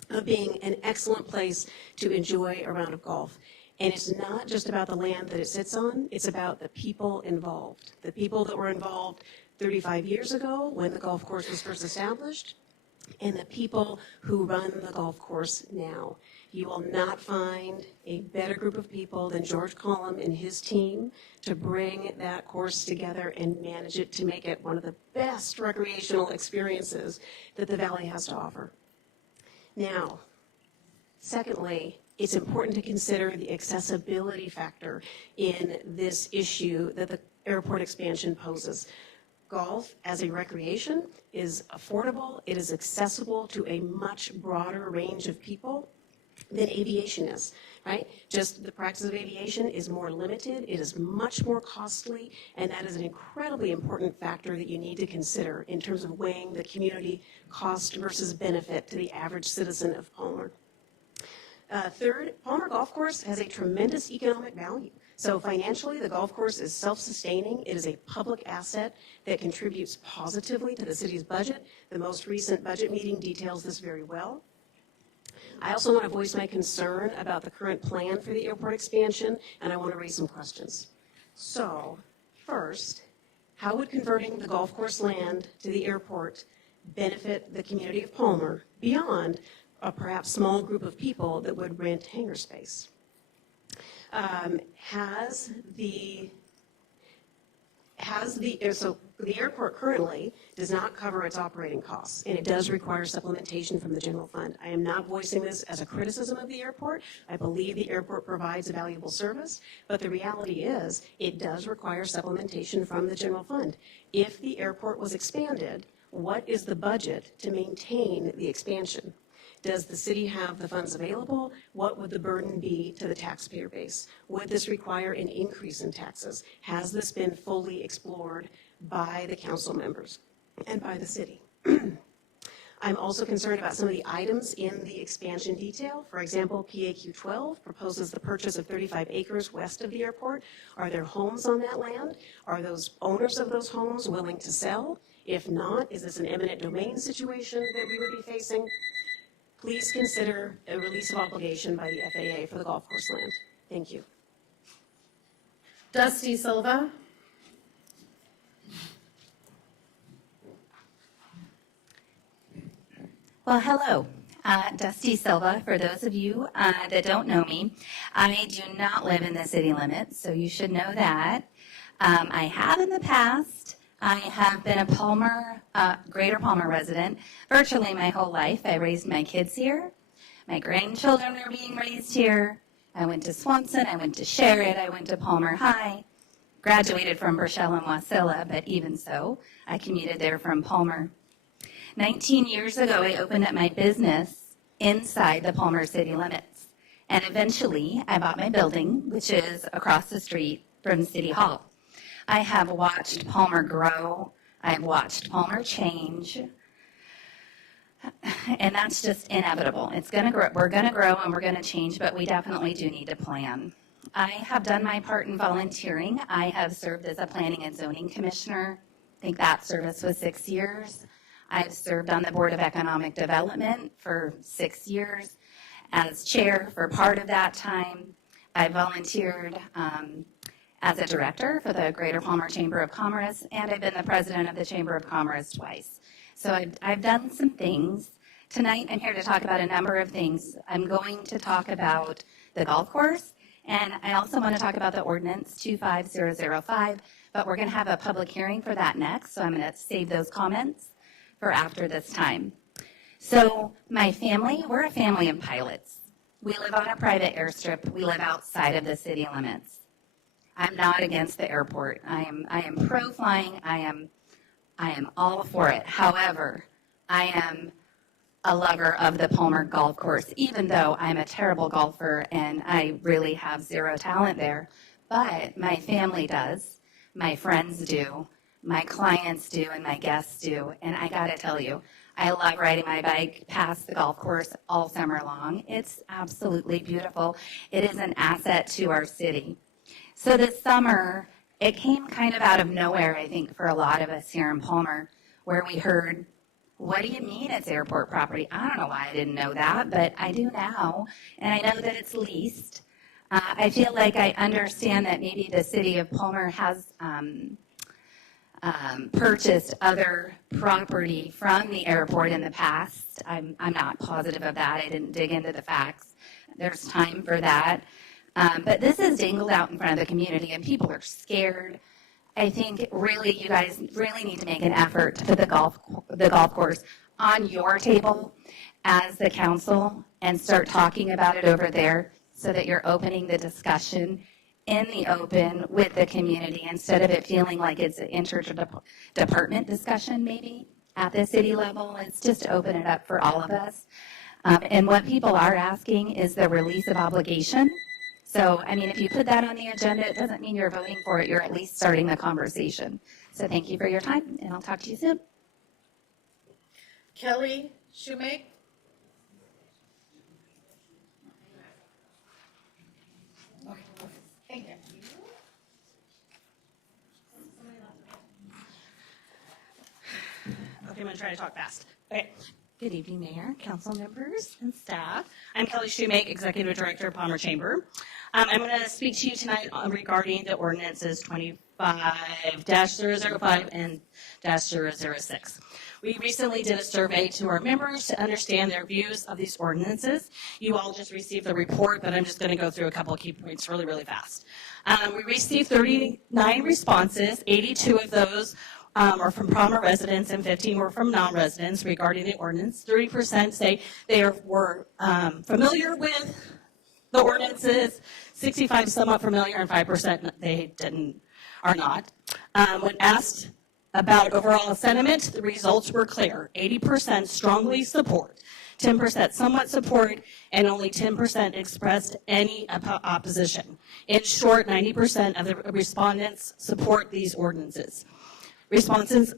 of being an excellent place to enjoy a round of golf. And it's not just about the land that it sits on, it's about the people involved. The people that were involved 35 years ago when the golf course was first established, and the people who run the golf course now. You will not find a better group of people than George Collum and his team to bring that course together and manage it to make it one of the best recreational experiences that the Valley has to offer. Now, secondly, it's important to consider the accessibility factor in this issue that the airport expansion poses. Golf as a recreation is affordable, it is accessible to a much broader range of people than aviation is, right? Just the practice of aviation is more limited, it is much more costly, and that is an incredibly important factor that you need to consider in terms of weighing the community cost versus benefit to the average citizen of Palmer. Third, Palmer Golf Course has a tremendous economic value. So financially, the golf course is self-sustaining. It is a public asset that contributes positively to the city's budget. The most recent budget meeting details this very well. I also want to voice my concern about the current plan for the airport expansion, and I want to raise some questions. So, first, how would converting the golf course land to the airport benefit the community of Palmer beyond a perhaps small group of people that would rent hangar space? So the airport currently does not cover its operating costs, and it does require supplementation from the general fund. I am not voicing this as a criticism of the airport. I believe the airport provides a valuable service, but the reality is it does require supplementation from the general fund. If the airport was expanded, what is the budget to maintain the expansion? Does the city have the funds available? What would the burden be to the taxpayer base? Would this require an increase in taxes? Has this been fully explored by the council members and by the city? I'm also concerned about some of the items in the expansion detail. For example, PAQ 12 proposes the purchase of 35 acres west of the airport. Are there homes on that land? Are those owners of those homes willing to sell? If not, is this an eminent domain situation that we would be facing? Please consider a release of obligation by the FAA for the golf course land. Thank you. Dusty Silva. Well, hello. Dusty Silva, for those of you that don't know me, I do not live in the city limits, so you should know that. I have in the past. I have been a Palmer, Greater Palmer resident virtually my whole life. I raised my kids here. My grandchildren are being raised here. I went to Swanson, I went to Sherrod, I went to Palmer High, graduated from Burchell and Wasilla, but even so, I commuted there from Palmer. 19 years ago, I opened up my business inside the Palmer city limits. And eventually, I bought my building, which is across the street from City Hall. I have watched Palmer grow. I've watched Palmer change. And that's just inevitable. It's going to grow. We're going to grow and we're going to change, but we definitely do need to plan. I have done my part in volunteering. I have served as a planning and zoning commissioner I think that service was 6 years. I've served on the Board of Economic Development for 6 years as chair for part of that time. I volunteered as a director for the Greater Palmer Chamber of Commerce, and I've been the president of the Chamber of Commerce twice. So I've done some things. Tonight, I'm here to talk about a number of things. I'm going to talk about the golf course, and I also want to talk about the ordinance 25005, but we're going to have a public hearing for that next, so I'm going to save those comments for after this time. So my family, we're a family of pilots. We live on a private airstrip. We live outside of the city limits. I'm not against the airport. I am pro flying. I am all for it. However, I am a lover of the Palmer Golf Course, even though I'm a terrible golfer and I really have zero talent there. But my family does, my friends do, my clients do, and my guests do. And I gotta tell you, I love riding my bike past the golf course all summer long. It's absolutely beautiful. It is an asset to our city. So this summer, it came kind of out of nowhere, I think, for a lot of us here in Palmer, where we heard, what do you mean it's airport property? I don't know why I didn't know that, but I do now, and I know that it's leased. I feel like I understand that maybe the city of Palmer has purchased other property from the airport in the past. I'm not positive of that. I didn't dig into the facts. There's time for that. But this is dangled out in front of the community, and people are scared. I think really you guys really need to make an effort to put the golf course on your table as the council and start talking about it over there so that you're opening the discussion in the open with the community instead of it feeling like it's an interdepartment discussion maybe at the city level. It's just to open it up for all of us. And what people are asking is the release of obligation. So, I mean, if you put that on the agenda, it doesn't mean you're voting for it. You're at least starting the conversation. So thank you for your time, and I'll talk to you soon. Kelly Shoemake. Thank you. Okay, I'm going to try to talk fast. Okay. Good evening, Mayor, council members, and staff. I'm Kelly Shoemake, Executive Director of Palmer Chamber. I'm going to speak to you tonight regarding the ordinances 25-005 and -006. We recently did a survey to our members to understand their views of these ordinances. You all just received the report, but I'm just going to go through a couple of key points really, really fast. We received 39 responses. 82 of those are from Palmer residents and 15 were from non-residents regarding the ordinance. 30% say they were familiar with the ordinances, 65 somewhat familiar, and 5% they are not. When asked about overall sentiment, the results were clear. 80% strongly support, 10% somewhat support, and only 10% expressed any opposition. In short, 90% of the respondents support these ordinances. Respondents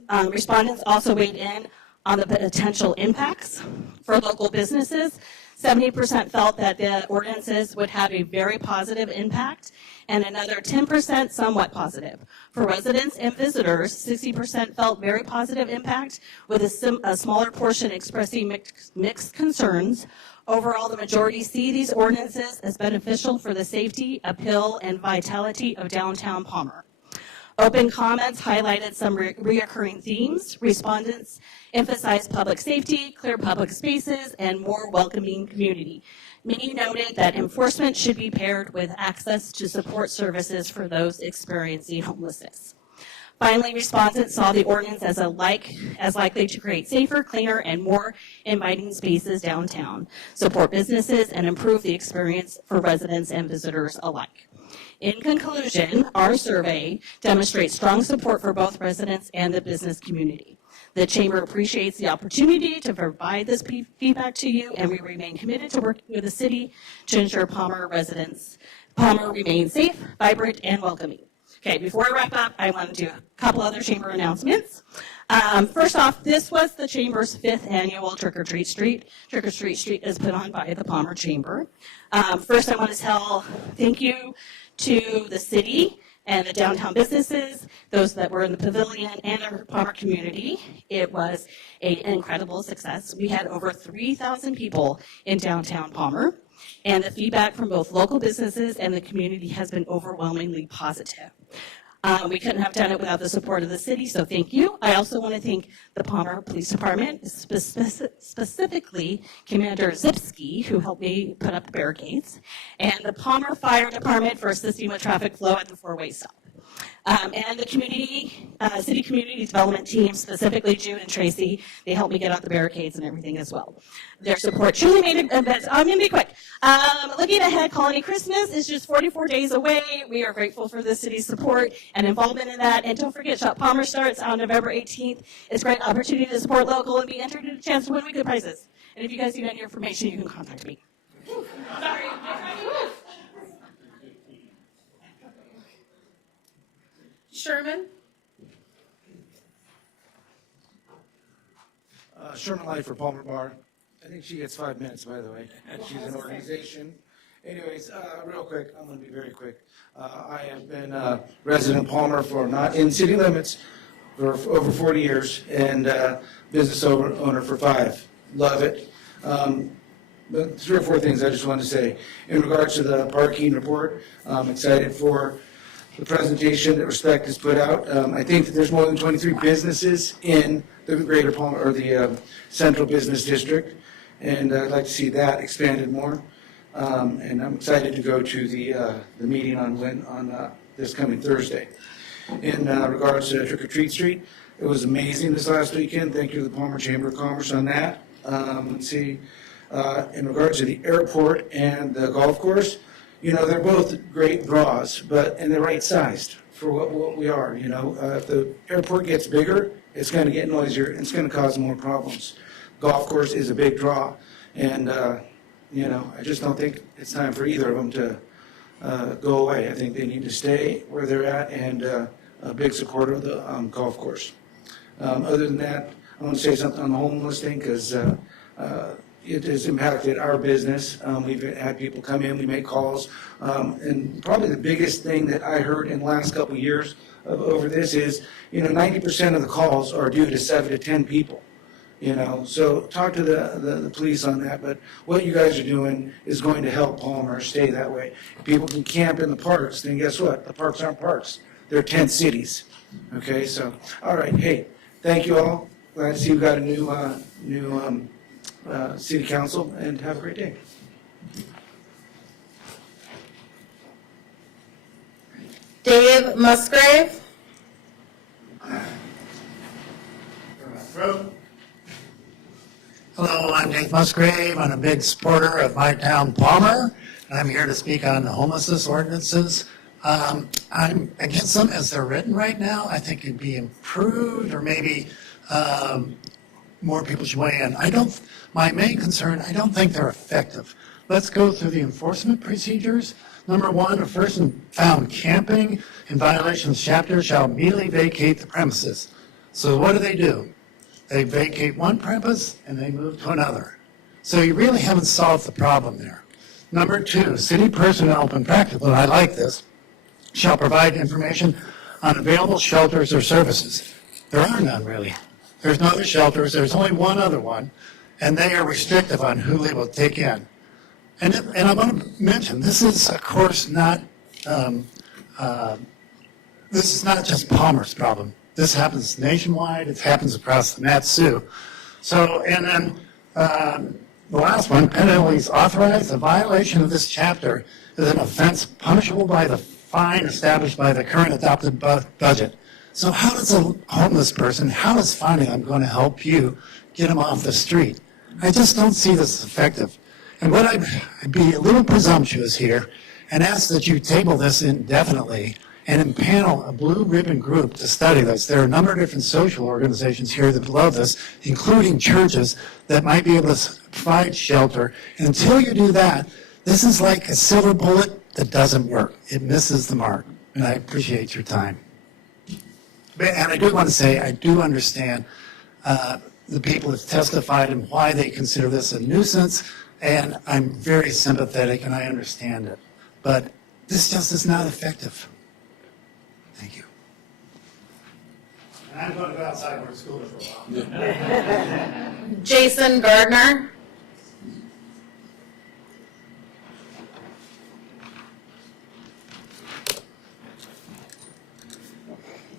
also weighed in on the potential impacts for local businesses. 70% felt that the ordinances would have a very positive impact, and another 10% somewhat positive. For residents and visitors, 60% felt very positive impact, with a smaller portion expressing mixed concerns. Overall, the majority see these ordinances as beneficial for the safety, appeal, and vitality of downtown Palmer. Open comments highlighted some reoccurring themes. Respondents emphasized public safety, clear public spaces, and more welcoming community. Many noted that enforcement should be paired with access to support services for those experiencing homelessness. Finally, respondents saw the ordinance as likely to create safer, cleaner, and more inviting spaces downtown, support businesses, and improve the experience for residents and visitors alike. In conclusion, our survey demonstrates strong support for both residents and the business community. The Chamber appreciates the opportunity to provide this feedback to you, and we remain committed to working with the city to ensure Palmer remains safe, vibrant, and welcoming. Okay, before I wrap up, I want to do a couple other Chamber announcements. First off, this was the Chamber's 5th annual Trick or Treat Street. Trick or Treat Street is put on by the Palmer Chamber. First, I want to tell thank you to the city and the downtown businesses, those that were in the pavilion and our Palmer community. It was an incredible success. We had over 3,000 people in downtown Palmer, and the feedback from both local businesses and the community has been overwhelmingly positive. We couldn't have done it without the support of the city, so thank you. I also want to thank the Palmer Police Department, specifically Commander Zipski, who helped me put up the barricades, and the Palmer Fire Department for assisting with traffic flow at the four-way stop. And the city community development team, specifically June and Tracy, they helped me get out the barricades and everything as well. Their support truly made it, I'm gonna be quick. Looking ahead, Colony Christmas is just 44 days away. We are grateful for the city's support and involvement in that. And don't forget, Shop Palmer starts on November 18th. It's a great opportunity to support local and be entered in a chance to win good prizes. And if you guys need any information, you can contact me. Sorry. Sherman? Sherman Light for Palmer Bar. I think she gets 5 minutes, by the way. She's an organization. Anyways, real quick, I'm going to be very quick. I have been a resident Palmer for not in city limits for over 40 years and business owner for 5. Love it. But 3 or 4 things I just wanted to say. In regards to the parking report, I'm excited for the presentation that Respect has put out. I think that there's more than 23 businesses in the greater Palmer, or the central business district, and I'd like to see that expanded more. And I'm excited to go to the meeting on this coming Thursday. In regards to Trick or Treat Street, it was amazing this last weekend. Thank you to the Palmer Chamber of Commerce on that. Let's see, in regards to the airport and the golf course, you know, they're both great draws, and they're right sized for what we are. You know, if the airport gets bigger, it's going to get noisier and it's going to cause more problems. Golf course is a big draw, and you know, I just don't think it's time for either of them to go away. I think they need to stay where they're at, and a big supporter of the golf course. Other than that, I want to say something on the homeless thing, because it has impacted our business. We've had people come in, we make calls, and probably the biggest thing that I heard in the last couple of years over this is, you know, 90% of the calls are due to 7 to 10 people. You know, so talk to the police on that, but what you guys are doing is going to help Palmer stay that way. If people can camp in the parks, then guess what? The parks aren't parks. They're tent cities. Okay, so, all right, hey, thank you all. Glad to see you've got a new city council, and have a great day. Dave Musgrave? Hello, I'm Dave Musgrave. I'm a big supporter of my town, Palmer, and I'm here to speak on the homelessness ordinances. I'm against them as they're written right now. I think it'd be improved, or maybe more people should weigh in. My main concern, I don't think they're effective. Let's go through the enforcement procedures. Number 1, a person found camping in violation of this chapter shall immediately vacate the premises. So what do? They vacate one premise and they move to another. So you really haven't solved the problem there. Number 2, city personnel, when practical, and I like this, shall provide information on available shelters or services. There are none, really. There's no other shelters. There's only one other one, and they are restrictive on who they will take in. And I want to mention, this is, of course, not this is not just Palmer's problem. This happens nationwide. It happens across the Mat-Su. So, and then the last one, penalties authorized. A violation of this chapter is an offense punishable by the fine established by the current adopted budget. So how does a homeless person, how is finding them going to help you get them off the street? I just don't see this effective. And what I'd be a little presumptuous here and ask that you table this indefinitely and impanel a blue ribbon group to study this. There are a number of different social organizations here that love this, including churches that might be able to provide shelter. And until you do that, this is like a silver bullet that doesn't work. It misses the mark. And I appreciate your time. And I do want to say, I do understand the people have testified and why they consider this a nuisance, and I'm very sympathetic and I understand it. But this just is not effective. Thank you. And I'm going to go outside and work school for a while. Jason Gardner.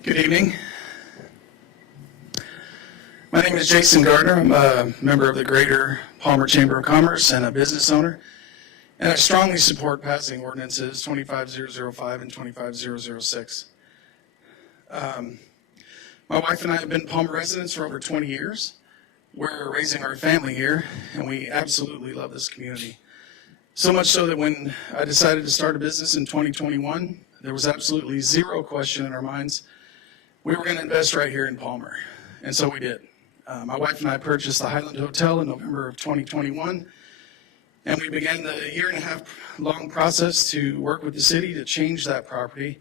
Good evening. My name is Jason Gardner. I'm a member of the Greater Palmer Chamber of Commerce and a business owner. And I strongly support passing ordinances 25005 and 25006. My wife and I have been Palmer residents for over 20 years. We're raising our family here, and we absolutely love this community. So much so that when I decided to start a business in 2021, there was absolutely zero question in our minds. We were going to invest right here in Palmer, and so we did. My wife and I purchased the Highland Hotel in November of 2021, and we began the 1.5-year long process to work with the city to change that property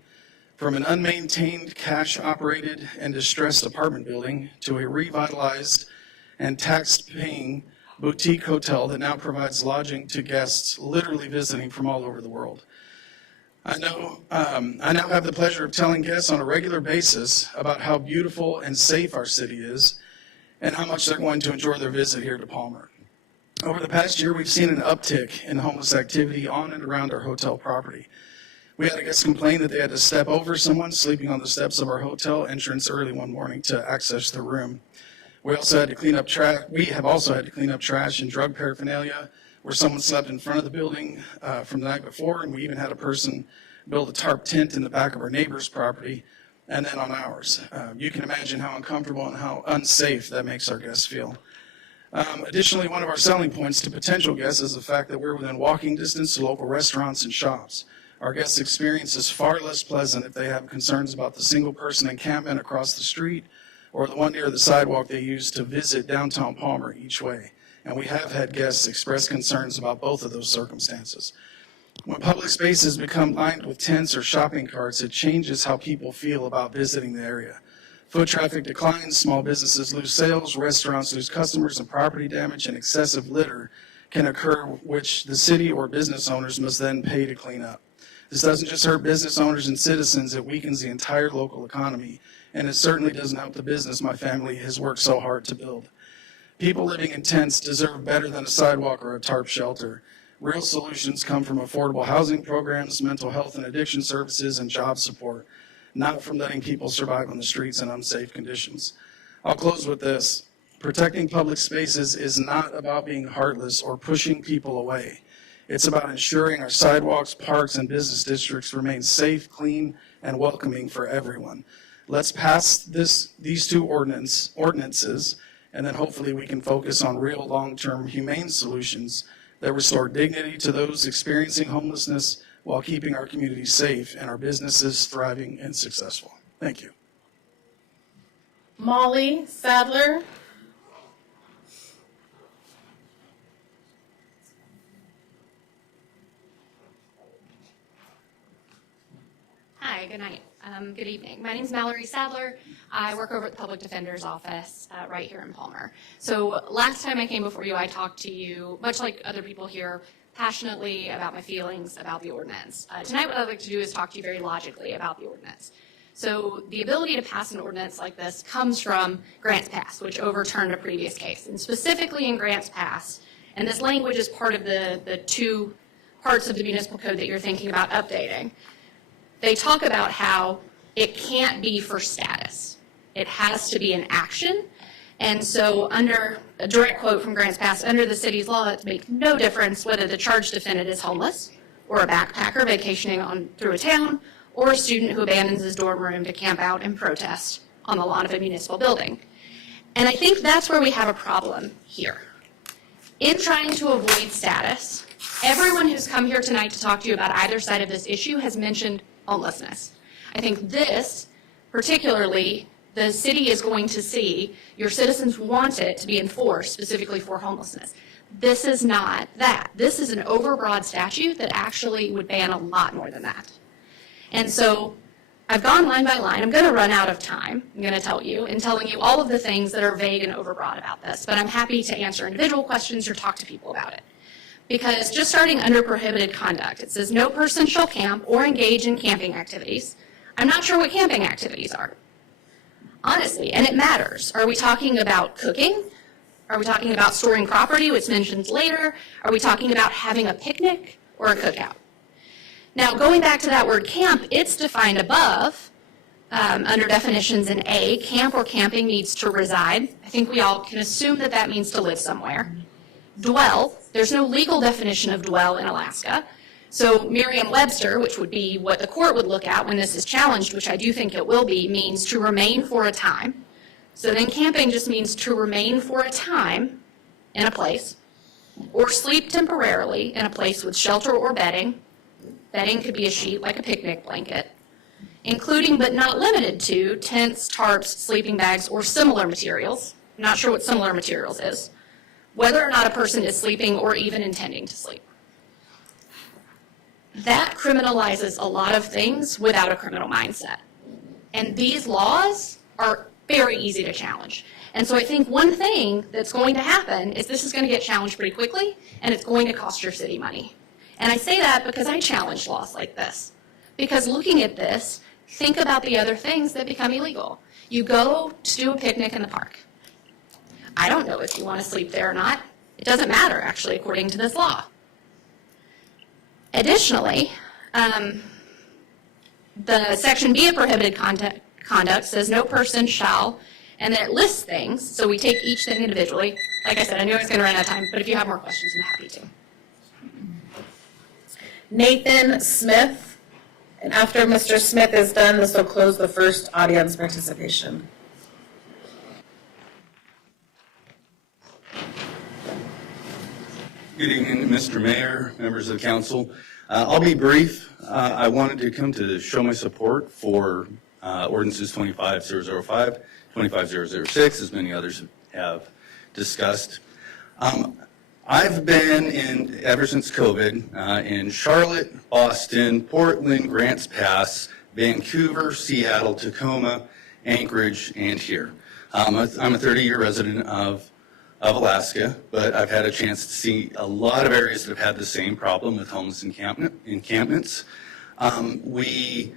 from an unmaintained, cash-operated, and distressed apartment building to a revitalized and tax-paying boutique hotel that now provides lodging to guests literally visiting from all over the world. I now have the pleasure of telling guests on a regular basis about how beautiful and safe our city is and how much they're going to enjoy their visit here to Palmer. Over the past year, we've seen an uptick in homeless activity on and around our hotel property. We had a guest complain that they had to step over someone sleeping on the steps of our hotel entrance early one morning to access their room. We also had to clean up trash. We have also had to clean up trash and drug paraphernalia where someone slept in front of the building from the night before, and we even had a person build a tarp tent in the back of our neighbor's property and then on ours. You can imagine how uncomfortable and how unsafe that makes our guests feel. Additionally, one of our selling points to potential guests is the fact that we're within walking distance to local restaurants and shops. Our guests' experience is far less pleasant if they have concerns about the single-person encampment across the street or the one near the sidewalk they use to visit downtown Palmer each way. And we have had guests express concerns about both of those circumstances. When public spaces become lined with tents or shopping carts, it changes how people feel about visiting the area. Foot traffic declines, small businesses lose sales, restaurants lose customers, and property damage and excessive litter can occur, which the city or business owners must then pay to clean up. This doesn't just hurt business owners and citizens, it weakens the entire local economy, and it certainly doesn't help the business my family has worked so hard to build. People living in tents deserve better than a sidewalk or a tarp shelter. Real solutions come from affordable housing programs, mental health and addiction services, and job support, not from letting people survive on the streets in unsafe conditions. I'll close with this. Protecting public spaces is not about being heartless or pushing people away. It's about ensuring our sidewalks, parks, and business districts remain safe, clean, and welcoming for everyone. Let's pass these two ordinances, and then hopefully we can focus on real long-term humane solutions that restore dignity to those experiencing homelessness while keeping our community safe and our businesses thriving and successful. Thank you. Molly Sadler. Hi, good night. Good evening. My name is Mallory Sadler. I work over at the Public Defender's Office right here in Palmer. So last time I came before you, I talked to you, much like other people here, passionately about my feelings about the ordinance. Tonight what I'd like to do is talk to you very logically about the ordinance. So the ability to pass an ordinance like this comes from Grants Pass, which overturned a previous case. And specifically in Grants Pass, and this language is part of the two parts of the municipal code that you're thinking about updating. They talk about how it can't be for status. It has to be an action. And so under a direct quote from Grants Pass, under the city's law, it makes no difference whether the charged defendant is homeless or a backpacker vacationing through a town or a student who abandons his dorm room to camp out and protest on the lawn of a municipal building. And I think that's where we have a problem here. In trying to avoid status, everyone who's come here tonight to talk to you about either side of this issue has mentioned homelessness. I think this, particularly, the city is going to see your citizens want it to be enforced specifically for homelessness. This is not that. This is an overbroad statute that actually would ban a lot more than that. And so I've gone line by line. I'm going to run out of time, I'm going to tell you, in telling you all of the things that are vague and overbroad about this, but I'm happy to answer individual questions or talk to people about it. Because just starting under prohibited conduct, it says no person shall camp or engage in camping activities I'm not sure what camping activities are. Honestly, and it matters. Are we talking about cooking? Are we talking about storing property, which mentioned later? Are we talking about having a picnic or a cookout? Now, going back to that word camp, it's defined above under definitions in A. Camp or camping means to reside. I think we all can assume that that means to live somewhere. Dwell, there's no legal definition of dwell in Alaska. So Merriam-Webster, which would be what the court would look at when this is challenged, which I do think it will be, means to remain for a time. So then camping just means to remain for a time in a place, or sleep temporarily in a place with shelter or bedding. Bedding could be a sheet like a picnic blanket, including but not limited to tents, tarps, sleeping bags, or similar materials. I'm not sure what similar materials is. Whether or not a person is sleeping or even intending to sleep. That criminalizes a lot of things without a criminal mindset. And these laws are very easy to challenge. And so I think one thing that's going to happen is this is going to get challenged pretty quickly, and it's going to cost your city money. And I say that because I challenge laws like this. Because looking at this, think about the other things that become illegal. You go to do a picnic in the park. I don't know if you want to sleep there or not. It doesn't matter, actually, according to this law. Additionally, the Section B of prohibited conduct says no person shall, and then it lists things, so we take each thing individually. Like I said, I knew I was going to run out of time, but if you have more questions, I'm happy to. Nathan Smith, and after Mr. Smith is done, this will close the first audience participation. Good evening, Mr. Mayor, members of the council. I'll be brief. I wanted to come to show my support for ordinances 25005, 25006, as many others have discussed. I've been ever since COVID, in Charlotte, Boston, Portland, Grants Pass, Vancouver, Seattle, Tacoma, Anchorage, and here. I'm a 30-year resident of Alaska, but I've had a chance to see a lot of areas that have had the same problem with homeless encampments. We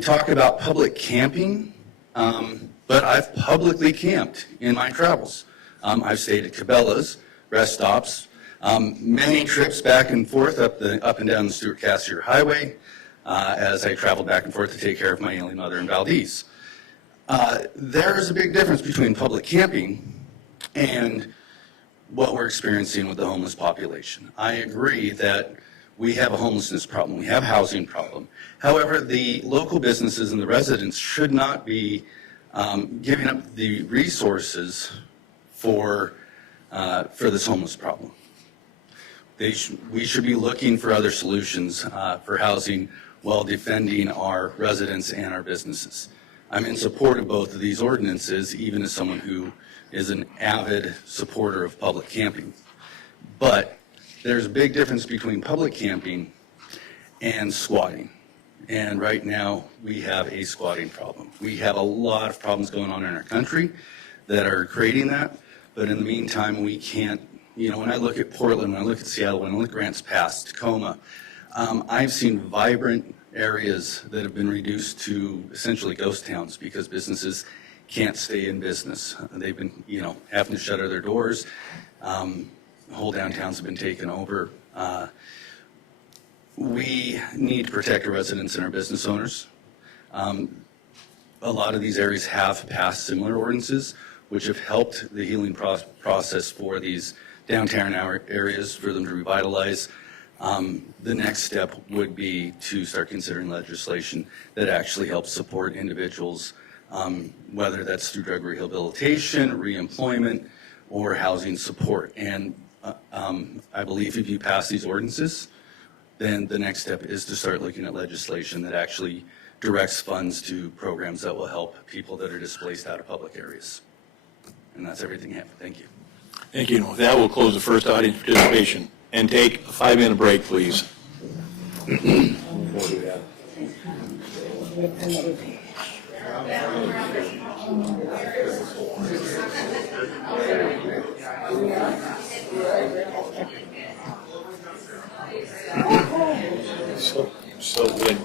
talk about public camping, but I've publicly camped in my travels. I've stayed at Cabela's, rest stops, many trips back and forth up and down the Stewart-Cassier Highway as I traveled back and forth to take care of my ailing mother in Valdez. There is a big difference between public camping and what we're experiencing with the homeless population. I agree that we have a homelessness problem, we have a housing problem. However, the local businesses and the residents should not be giving up the resources for this homeless problem. We should be looking for other solutions for housing while defending our residents and our businesses. I'm in support of both of these ordinances, even as someone who is an avid supporter of public camping. But there's a big difference between public camping and squatting. And right now, we have a squatting problem. We have a lot of problems going on in our country that are creating that. But in the meantime, we can't, when I look at Portland, when I look at Seattle, when I look at Grants Pass, Tacoma, I've seen vibrant areas that have been reduced to essentially ghost towns because businesses can't stay in business. They've been, having to shutter their doors. Whole downtowns have been taken over. We need to protect our residents and our business owners. A lot of these areas have passed similar ordinances, which have helped the healing process for these downtown areas for them to revitalize. The next step would be to start considering legislation that actually helps support individuals, whether that's through drug rehabilitation, reemployment, or housing support. And I believe if you pass these ordinances, then the next step is to start looking at legislation that actually directs funds to programs that will help people that are displaced out of public areas. And that's everything I have. Thank you. Thank you. And with that, we'll close the first audience participation and take a 5-minute break, please. So when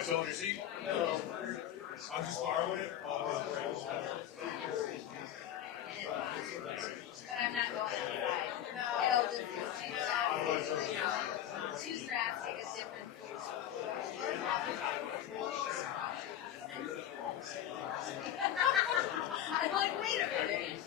I told your seat? No. I'm just borrowing it. I'm not going outside. It'll just, choose grass, take a different. I'm like, wait a minute.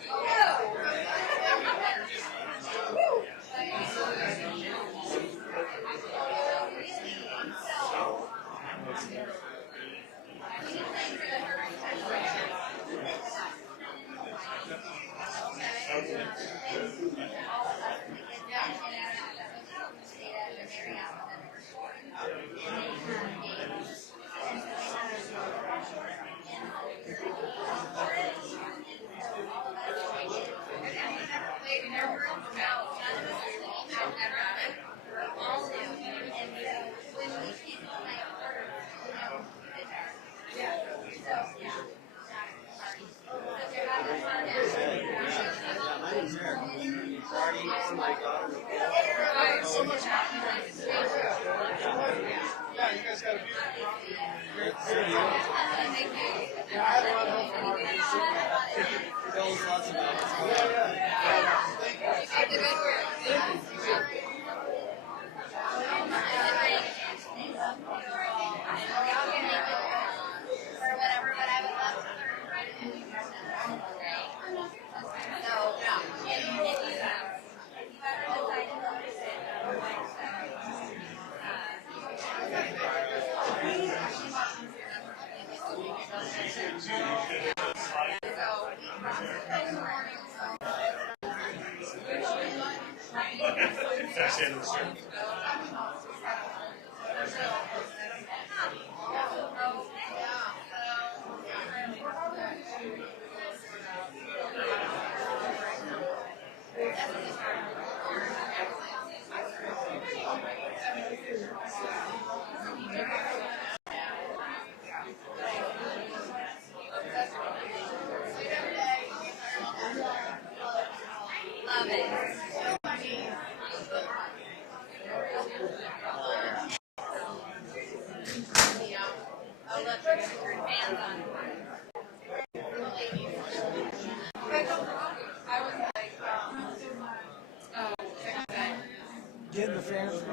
Get the fans.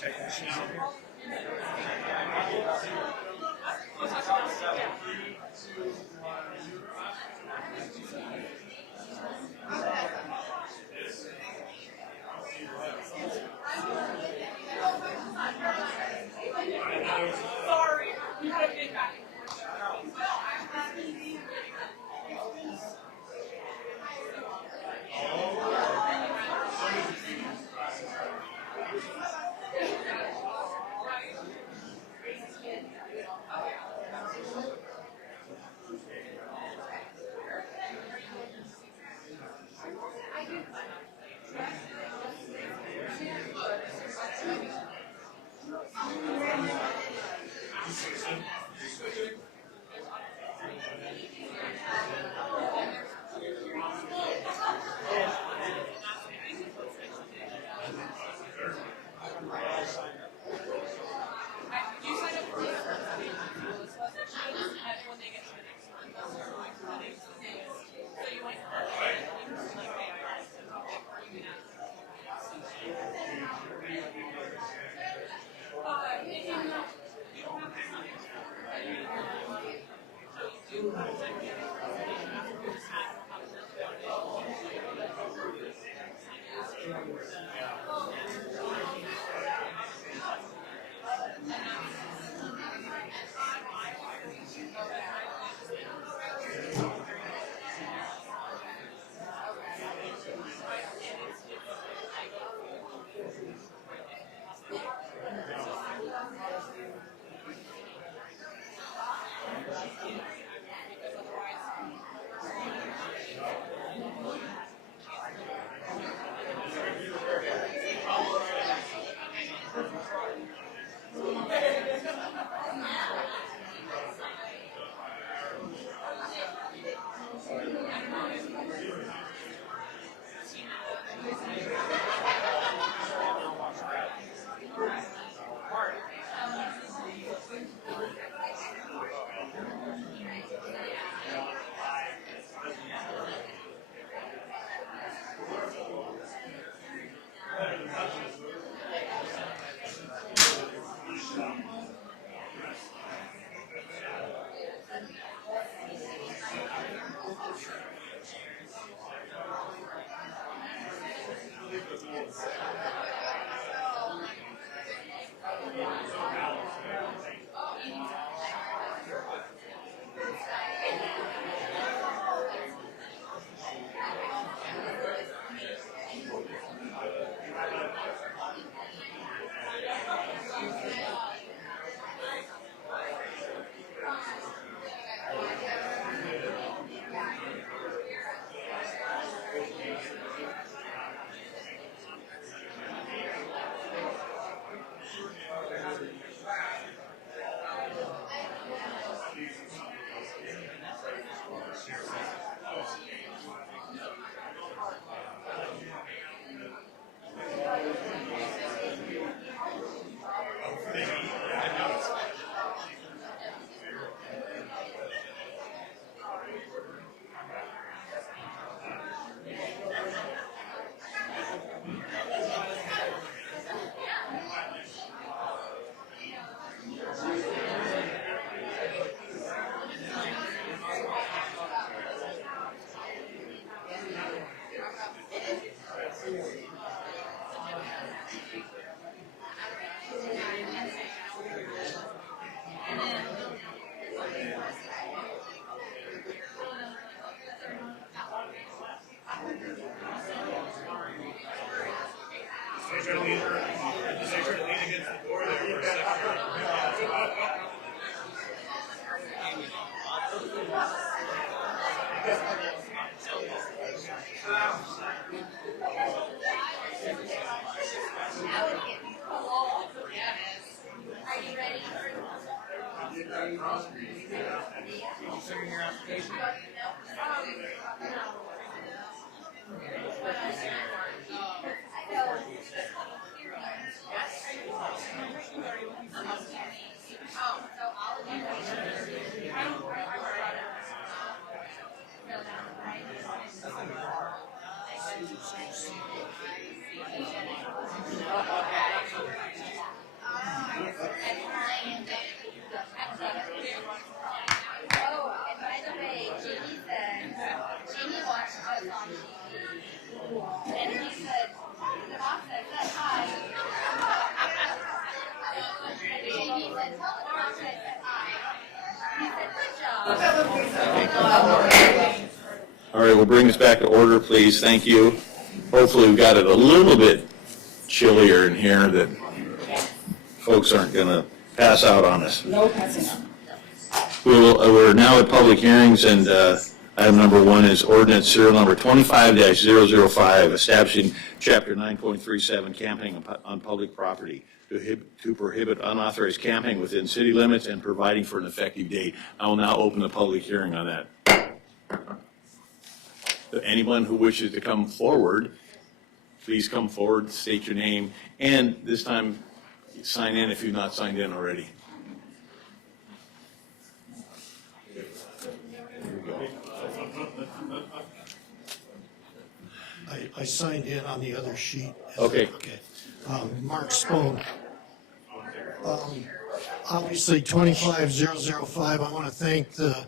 technicians in here. Sorry, you gotta get back. All right, we'll bring this back to order, please. Thank you. Hopefully we've got it a little bit chillier in here that folks aren't going to pass out on us. No passing on. We're now at public hearings, and item number 1 is ordinance serial number 25-005, establishing chapter 9.37, camping on public property to prohibit unauthorized camping within city limits and providing for an effective date. I will now open the public hearing on that. Anyone who wishes to come forward, please come forward, state your name, and this time sign in if you've not signed in already. I signed in on the other sheet. Okay. Mark Spohn. Obviously, 25005, I want to thank the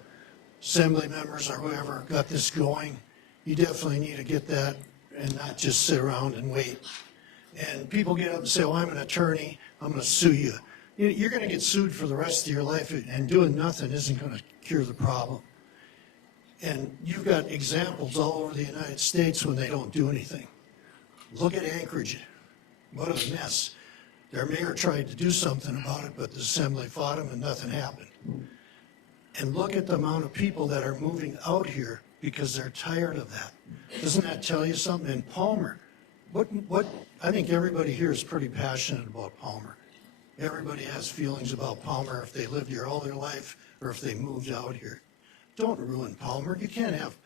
assembly members or whoever got this going. You definitely need to get that and not just sit around and wait. And people get up and say, well, I'm an attorney, I'm going to sue you. You're going to get sued for the rest of your life, and doing nothing isn't going to cure the problem. And you've got examples all over the United States when they don't do anything. Look at Anchorage. What a mess. Their mayor tried to do something about it, but the assembly fought him and nothing happened. And look at the amount of people that are moving out here because they're tired of that. Doesn't that tell you something? And Palmer, I think everybody here is pretty passionate about Palmer. Everybody has feelings about Palmer if they lived here all their life or if they moved out here. Don't ruin Palmer. You can't have,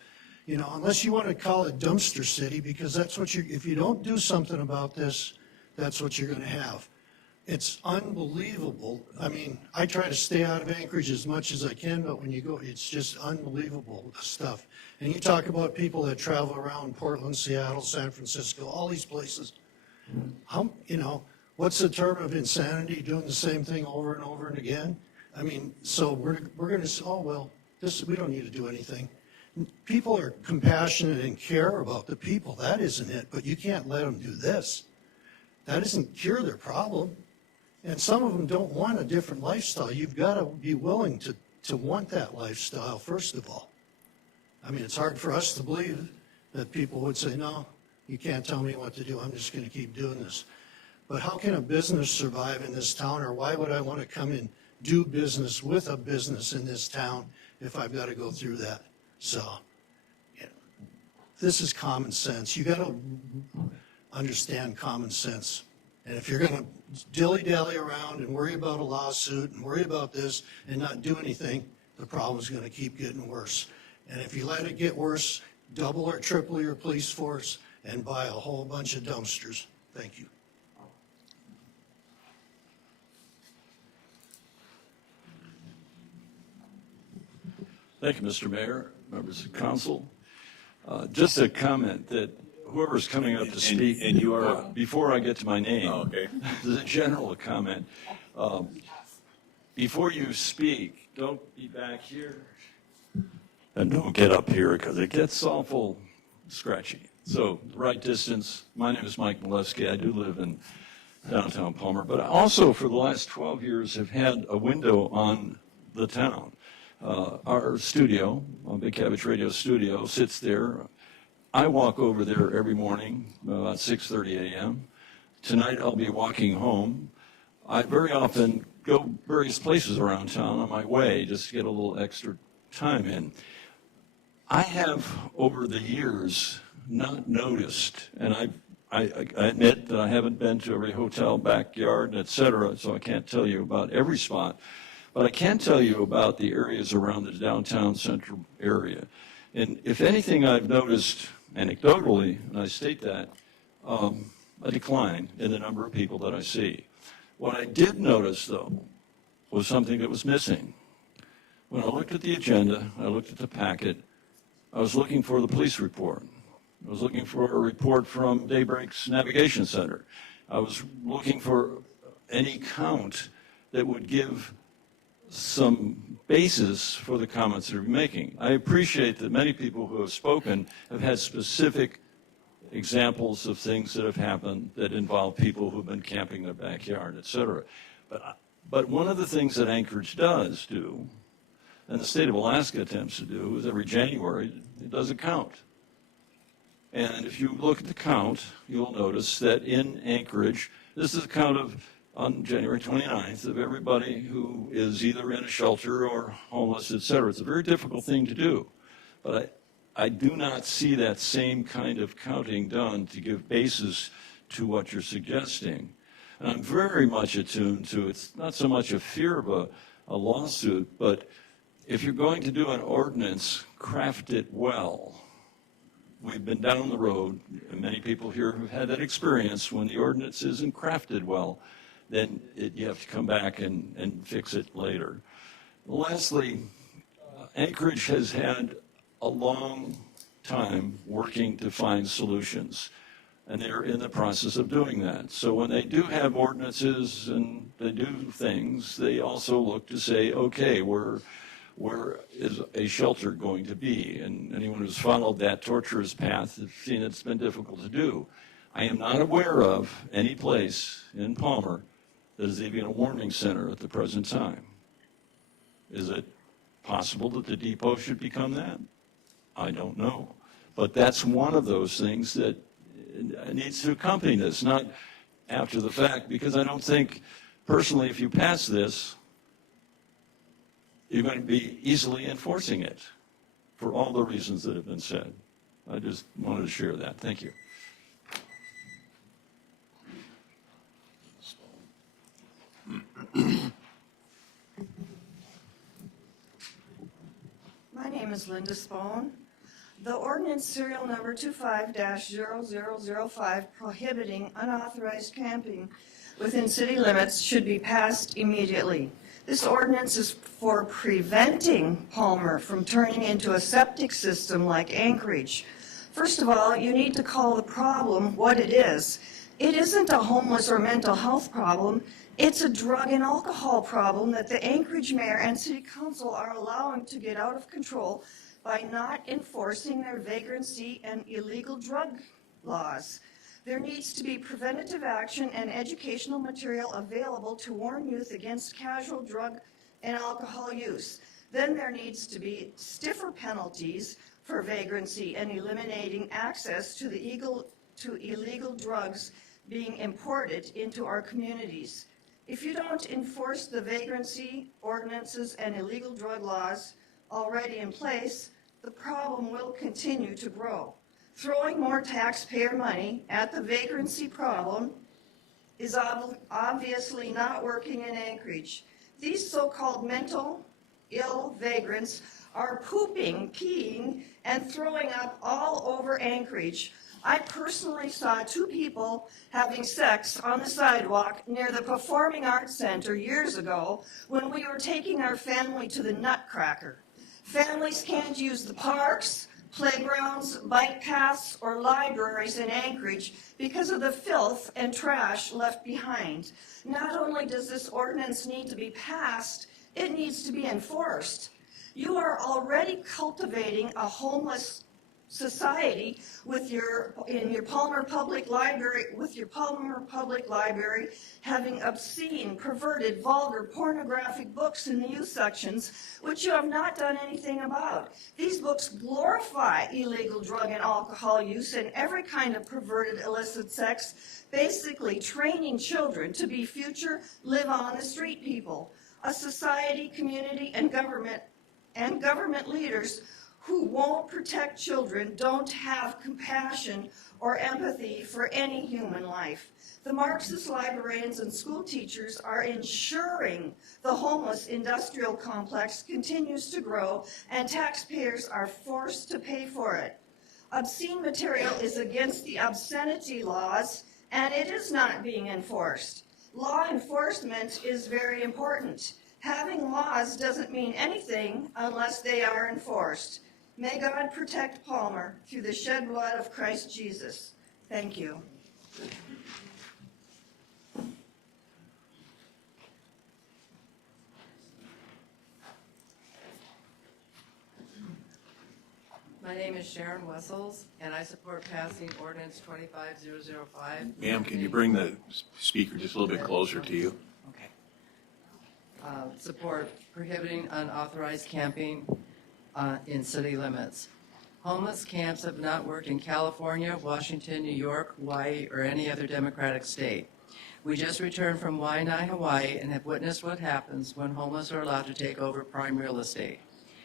unless you want to call it dumpster city, because that's what if you don't do something about this, that's what you're going to have. It's unbelievable. I mean, I try to stay out of Anchorage as much as I can, but when you go, it's just unbelievable stuff. And you talk about people that travel around Portland, Seattle, San Francisco, all these places. What's the term of insanity, doing the same thing over and over and again? I mean, so we're going to say, oh, well, we don't need to do anything. People are compassionate and care about the people. That isn't it, but you can't let them do this. That doesn't cure their problem. And some of them don't want a different lifestyle. You've got to be willing to want that lifestyle, first of all. I mean, it's hard for us to believe that people would say, no, you can't tell me what to do. I'm just going to keep doing this. But how can a business survive in this town, or why would I want to come and do business with a business in this town if I've got to go through that? So, this is common sense. You got to understand common sense. And if you're going to dilly-dally around and worry about a lawsuit and worry about this and not do anything, the problem's going to keep getting worse. And if you let it get worse, double or triple your police force and buy a whole bunch of dumpsters. Thank you. Thank you, Mr. Mayor, members of council. Just a comment that whoever's coming up to speak, and you are before I get to my name, okay. This is a general comment. Before you speak, don't be back here and don't get up here because it gets awful scratchy. So, right distance. My name is Mike Molesky. I do live in downtown Palmer, but I also, for the last 12 years, have had a window on the town. Our studio, Big Cabbage Radio studio, sits there. I walk over there every morning about 6:30 a.m. Tonight I'll be walking home. I very often go various places around town on my way just to get a little extra time in. I have, over the years, not noticed, and I admit that I haven't been to every hotel, backyard, et cetera, so I can't tell you about every spot, but I can tell you about the areas around the downtown central area. And if anything, I've noticed anecdotally, and I state that, a decline in the number of people that I see. What I did notice, though, was something that was missing. When I looked at the agenda, I looked at the packet, I was looking for the police report. I was looking for a report from Daybreak's Navigation Center. I was looking for any count that would give some basis for the comments that you're making. I appreciate that many people who have spoken have had specific examples of things that have happened that involve people who've been camping in their backyard, et cetera. But one of the things that Anchorage does do and the state of Alaska attempts to do is every January, it does a count. And if you look at the count, you'll notice that in Anchorage, this is a count of, on January 29th, of everybody who is either in a shelter or homeless, et cetera. It's a very difficult thing to do. But I do not see that same kind of counting done to give basis to what you're suggesting. And I'm very much attuned to, it's not so much a fear of a lawsuit, but if you're going to do an ordinance, craft it well. We've been down the road, and many people here have had that experience. When the ordinance isn't crafted well, then you have to come back and fix it later. Lastly, Anchorage has had a long time working to find solutions, and they're in the process of doing that. So when they do have ordinances and they do things, they also look to say, okay, where is a shelter going to be? And anyone who's followed that torturous path has seen it's been difficult to do. I am not aware of any place in Palmer that is even a warming center at the present time. Is it possible that the depot should become that? I don't know. But that's one of those things that needs to accompany this, not after the fact, because I don't think, personally, if you pass this, you're going to be easily enforcing it for all the reasons that have been said. I just wanted to share that. Thank you. My name is Linda Spohn. The ordinance serial number 25-0005 prohibiting unauthorized camping within city limits should be passed immediately. This ordinance is for preventing Palmer from turning into a septic system like Anchorage. First of all, you need to call the problem what it is. It isn't a homeless or mental health problem. It's a drug and alcohol problem that the Anchorage mayor and city council are allowing to get out of control by not enforcing their vagrancy and illegal drug laws. There needs to be preventative action and educational material available to warn youth against casual drug and alcohol use. Then there needs to be stiffer penalties for vagrancy and eliminating access to illegal drugs being imported into our communities. If you don't enforce the vagrancy ordinances and illegal drug laws already in place, the problem will continue to grow. Throwing more taxpayer money at the vagrancy problem is obviously not working in Anchorage. These so-called mental ill vagrants are pooping, peeing, and throwing up all over Anchorage. I personally saw 2 people having sex on the sidewalk near the Performing Arts Center years ago when we were taking our family to the Nutcracker. Families can't use the parks, playgrounds, bike paths, or libraries in Anchorage because of the filth and trash left behind. Not only does this ordinance need to be passed, it needs to be enforced. You are already cultivating a homeless society in your Palmer Public Library, having obscene, perverted, vulgar, pornographic books in the youth sections, which you have not done anything about. These books glorify illegal drug and alcohol use and every kind of perverted illicit sex, basically training children to be future live-on-the-street people. A society, community, and government leaders who won't protect children don't have compassion or empathy for any human life. The Marxist librarians and school teachers are ensuring the homeless industrial complex continues to grow and taxpayers are forced to pay for it. Obscene material is against the obscenity laws and it is not being enforced. Law enforcement is very important. Having laws doesn't mean anything unless they are enforced. May God protect Palmer through the shed blood of Christ Jesus. Thank you. My name is Sharon Wessels, and I support passing ordinance 25005. Ma'am, can you bring the speaker just a little bit closer to you? support prohibiting unauthorized camping in city limits. Homeless camps have not worked in California, Washington, New York, Hawaii, or any other democratic state. We just returned from Waianae, Hawaii, and have witnessed what happens when homeless are allowed to take over prime real estate.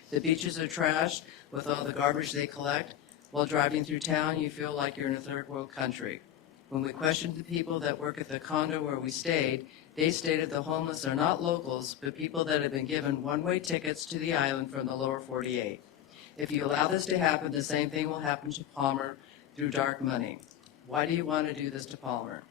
The beaches are trashed with all the garbage they collect. While driving through town, you feel like you're in a third world country. When we questioned the people that work at the condo where we stayed, they stated the homeless are not locals, but people that have been given one-way tickets to the island from the lower 48. If you allow this to happen, the same thing will happen to Palmer through dark money. Why do you want to do this to Palmer?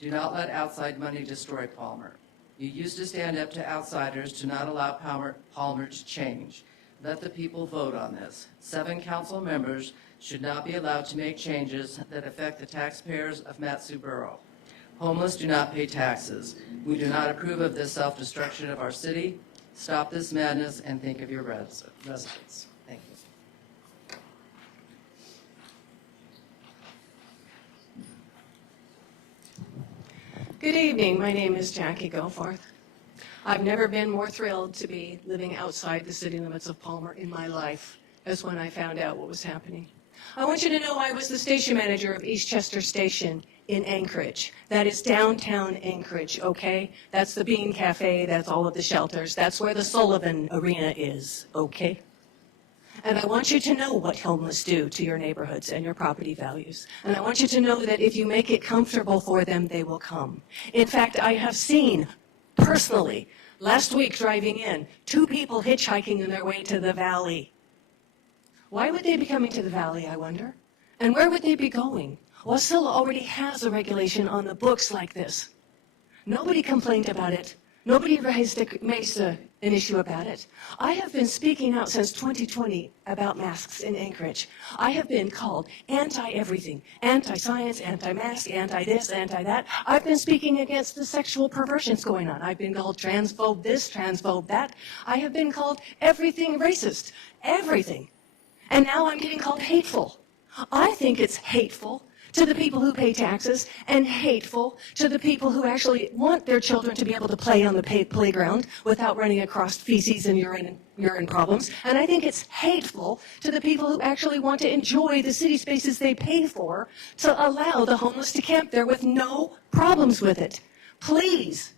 Do not let outside money destroy Palmer. You used to stand up to outsiders to not allow Palmer to change. Let the people vote on this. 7 council members should not be allowed to make changes that affect the taxpayers of Mat-Su Borough. Homeless do not pay taxes. We do not approve of this self-destruction of our city. Stop this madness and think of your residents. Thank you. Good evening. My name is Jackie Goforth. I've never been more thrilled to be living outside the city limits of Palmer in my life as when I found out what was happening. I want you to know I was the station manager of Eastchester Station in Anchorage. That is downtown Anchorage, okay? That's the Bean Cafe, that's all of the shelters, that's where the Sullivan Arena is, okay? And I want you to know what homeless do to your neighborhoods and your property values. And I want you to know that if you make it comfortable for them, they will come. In fact, I have seen personally, last week driving in, 2 people hitchhiking on their way to the valley. Why would they be coming to the valley, I wonder? And where would they be going? Wasilla already has a regulation on the books like this. Nobody complained about it. Nobody makes an issue about it. I have been speaking out since 2020 about masks in Anchorage. I have been called anti-everything, anti-science, anti-mask, anti-this, anti-that. I've been speaking against the sexual perversions going on. I've been called transphobe this, transphobe that. I have been called everything racist, everything. And now I'm getting called hateful. I think it's hateful to the people who pay taxes and hateful to the people who actually want their children to be able to play on the playground without running across feces and urine problems. And I think it's hateful to the people who actually want to enjoy the city spaces they pay for to allow the homeless to camp there with no problems with it. Please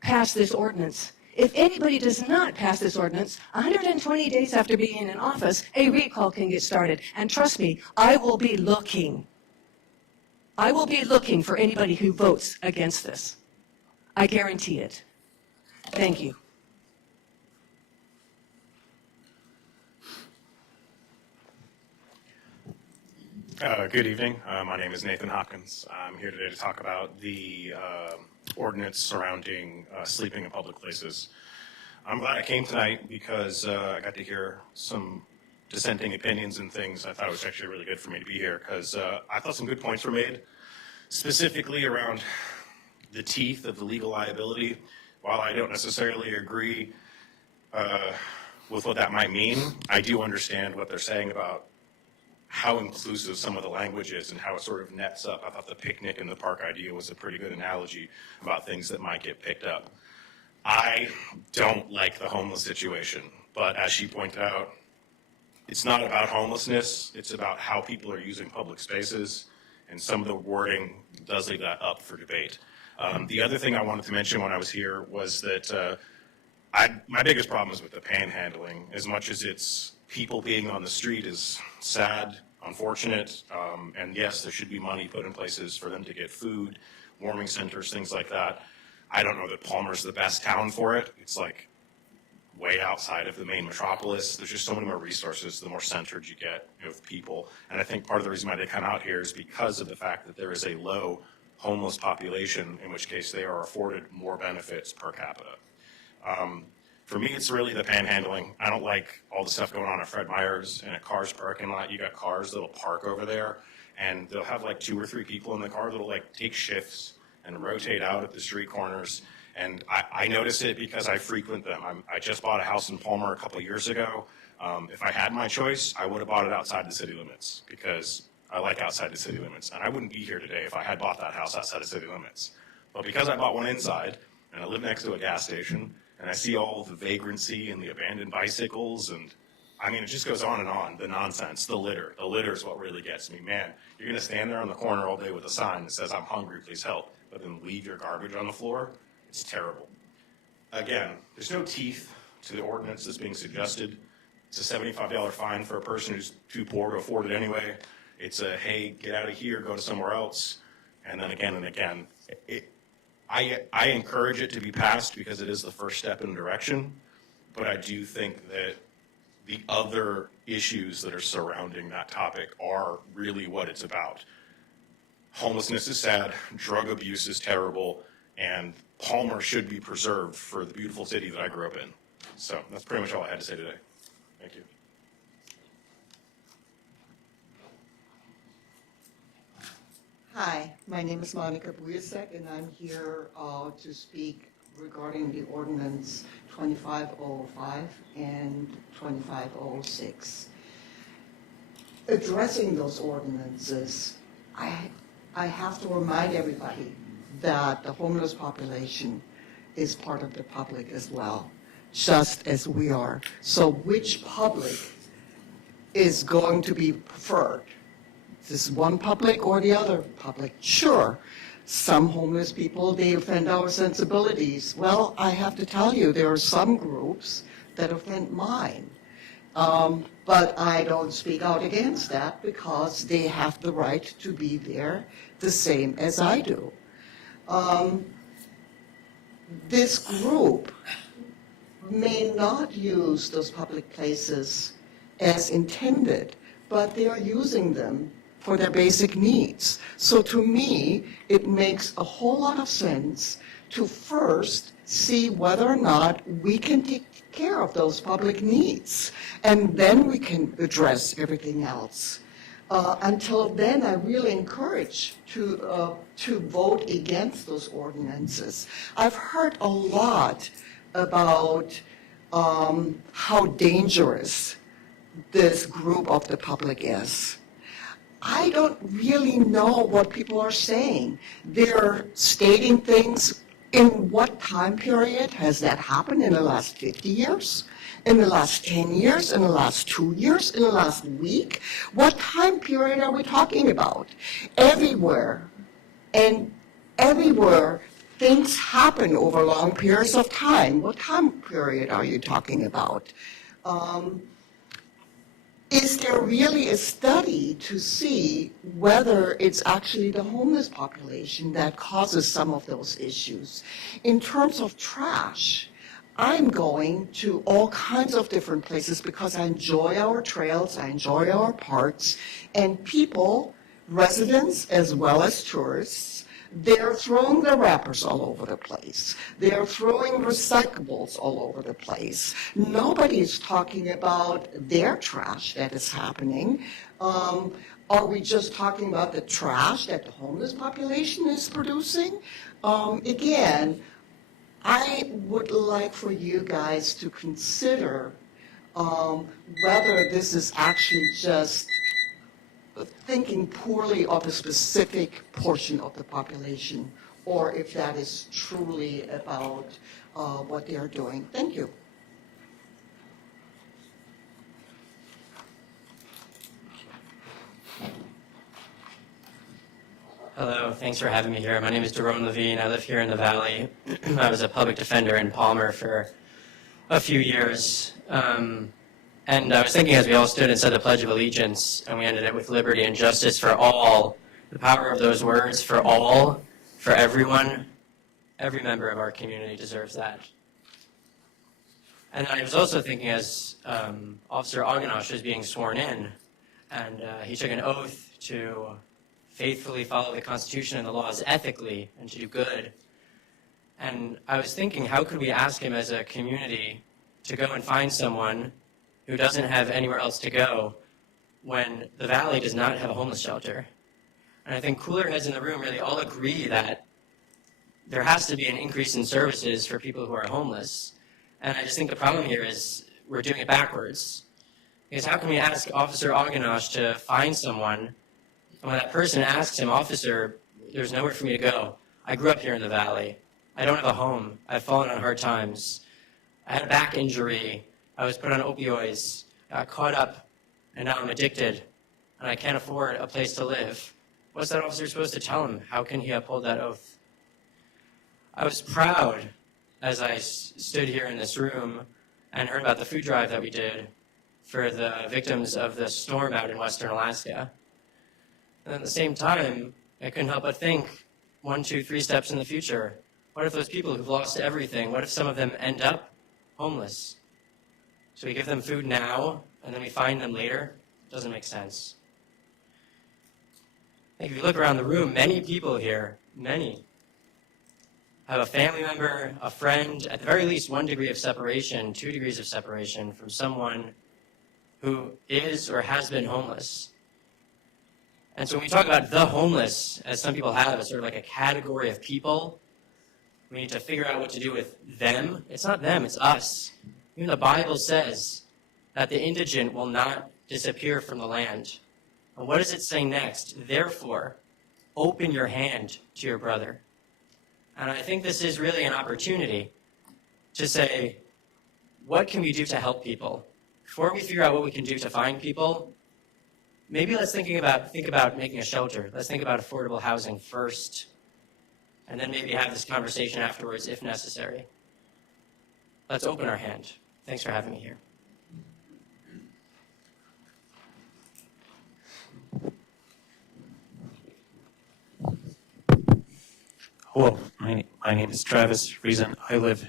pass this ordinance. If anybody does not pass this ordinance, 120 days after being in office, a recall can get started. And trust me, I will be looking. I will be looking for anybody who votes against this. I guarantee it. Thank you. Good evening. My name is Nathan Hopkins. I'm here today to talk about the ordinance surrounding sleeping in public places. I'm glad I came tonight because I got to hear some dissenting opinions and things. I thought it was actually really good for me to be here because I thought some good points were made, specifically around the teeth of the legal liability. While I don't necessarily agree with what that might mean, I do understand what they're saying about how inclusive some of the language is and how it sort of nets up. I thought the picnic in the park idea was a pretty good analogy about things that might get picked up. I don't like the homeless situation, but as she pointed out, it's not about homelessness, it's about how people are using public spaces, and some of the wording does leave that up for debate. The other thing I wanted to mention when I was here was that my biggest problem is with the panhandling. As much as it's people being on the street is sad, unfortunate, and yes, there should be money put in places for them to get food, warming centers, things like that. I don't know that Palmer's the best town for it. It's like way outside of the main metropolis. There's just so many more resources the more centered you get of people. And I think part of the reason why they come out here is because of the fact that there is a low homeless population, in which case they are afforded more benefits per capita. For me, it's really the panhandling. I don't like all the stuff going on at Fred Meyer's and at Carr's parking lot. You got cars that'll park over there, and they'll have like 2 or 3 people in the car that'll like take shifts and rotate out at the street corners. And I notice it because I frequent them. I just bought a house in Palmer a couple of years ago. If I had my choice, I would have bought it outside the city limits because I like outside the city limits. And I wouldn't be here today if I had bought that house outside the city limits. But because I bought one inside, and I live next to a gas station, and I see all the vagrancy and the abandoned bicycles, and I mean, it just goes on and on, the nonsense, the litter. The litter is what really gets me. Man, you're gonna stand there on the corner all day with a sign that says, "I'm hungry, please help," but then leave your garbage on the floor. It's terrible. Again, there's no teeth to the ordinance that's being suggested. It's a $75 fine for a person who's too poor to afford it anyway. It's a, hey, get out of here, go to somewhere else. And then again and again. I encourage it to be passed because it is the first step in direction, but I do think that the other issues that are surrounding that topic are really what it's about. Homelessness is sad, drug abuse is terrible, and Palmer should be preserved for the beautiful city that I grew up in. So that's pretty much all I had to say today. Thank you. Hi, my name is Monica Bujacek, and I'm here to speak regarding the ordinance 2505 and 2506. Addressing those ordinances, I have to remind everybody that the homeless population is part of the public as well, just as we are. So which public is going to be preferred? This one public or the other public? Sure, some homeless people, they offend our sensibilities. Well, I have to tell you, there are some groups that offend mine. But I don't speak out against that because they have the right to be there the same as I do. This group may not use those public places as intended, but they are using them for their basic needs. So to me, it makes a whole lot of sense to first see whether or not we can take care of those public needs, and then we can address everything else. Until then, I really encourage to vote against those ordinances. I've heard a lot about how dangerous this group of the public is. I don't really know what people are saying. They're stating things. In what time period has that happened? In the last 50 years? In the last 10 years? In the last 2 years? In the last week? What time period are we talking about? Everywhere, and everywhere, things happen over long periods of time. What time period are you talking about? Is there really a study to see whether it's actually the homeless population that causes some of those issues? In terms of trash, I'm going to all kinds of different places because I enjoy our trails, I enjoy our parks, and people, residents as well as tourists, they're throwing their wrappers all over the place. They're throwing recyclables all over the place. Nobody's talking about their trash that is happening. Are we just talking about the trash that the homeless population is producing? Again, I would like for you guys to consider whether this is actually just thinking poorly of a specific portion of the population, or if that is truly about what they are doing. Thank you. Hello, thanks for having me here. My name is Jerome Levine. I live here in the Valley. I was a public defender in Palmer for a few years. And I was thinking as we all stood and said the Pledge of Allegiance, and we ended it with liberty and justice for all, the power of those words, for all, for everyone, every member of our community deserves that. And I was also thinking as Officer Oganosh was being sworn in, and he took an oath to faithfully follow the Constitution and the laws ethically and to do good. And I was thinking, how could we ask him as a community to go and find someone who doesn't have anywhere else to go when the Valley does not have a homeless shelter? And I think cooler heads in the room really all agree that there has to be an increase in services for people who are homeless. And I just think the problem here is we're doing it backwards. Because how can we ask Officer Oganosh to find someone, and when that person asks him, "Officer, there's nowhere for me to go. I grew up here in the Valley. I don't have a home. I've fallen on hard times. I had a back injury. I was put on opioids, got caught up, and now I'm addicted, and I can't afford a place to live. What's that officer supposed to tell him? How can he uphold that oath? I was proud as I stood here in this room and heard about the food drive that we did for the victims of the storm out in Western Alaska. And at the same time, I couldn't help but think 1, 2, 3 steps in the future. What if those people who've lost everything, what if some of them end up homeless? So we give them food now, and then we find them later? Doesn't make sense. If you look around the room, many people here, many, have a family member, a friend, at the very least 1 degree of separation, 2 degrees of separation from someone who is or has been homeless. And so when we talk about the homeless, as some people have, as sort of like a category of people, we need to figure out what to do with them. It's not them, it's us. Even the Bible says that the indigent will not disappear from the land. And what does it say next? Therefore, open your hand to your brother. And I think this is really an opportunity to say, what can we do to help people? Before we figure out what we can do to find people, maybe let's think about making a shelter. Let's think about affordable housing first, and then maybe have this conversation afterwards if necessary. Let's open our hand. Thanks for having me here. Hello, my name is Travis Reason. I live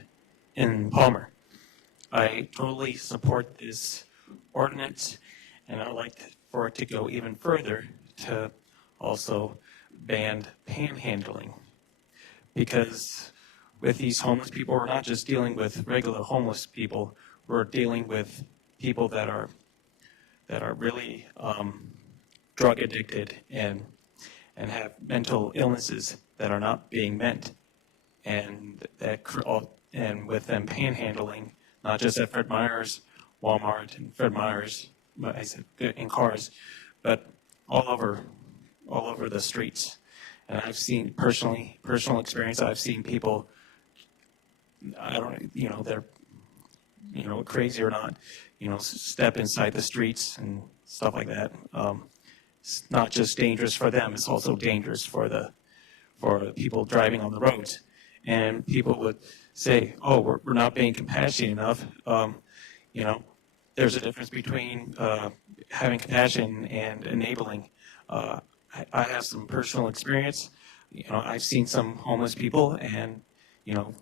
in Palmer. I totally support this ordinance, and I'd like for it to go even further to also ban panhandling. Because with these homeless people, we're not just dealing with regular homeless people, we're dealing with people that are really drug addicted and have mental illnesses that are not being met, and with them panhandling, not just at Fred Meyer's, Walmart, and Fred Meyer's, in cars, but all over the streets. And I've seen personal experience. I've seen people, they're, crazy or not, step inside the streets and stuff like that. It's not just dangerous for them; it's also dangerous for the people driving on the roads. And people would say, "Oh, we're not being compassionate enough." There's a difference between having compassion and enabling. I have some personal experience. I've seen some homeless people, and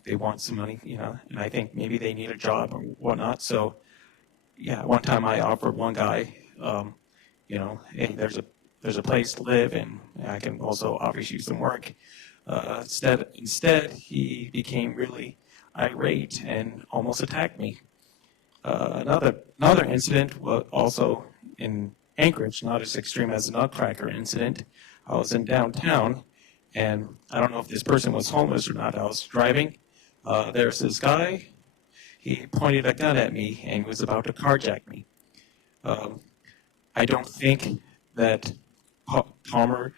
they want some money. And I think maybe they need a job or whatnot. So, yeah, one time I offered one guy, hey, there's a place to live, and I can also offer you some work. Instead, he became really irate and almost attacked me. Another incident was also in Anchorage, not as extreme as the Nutcracker incident. I was in downtown, and I don't know if this person was homeless or not. I was driving. There's this guy. He pointed a gun at me and was about to carjack me. I don't think that Palmer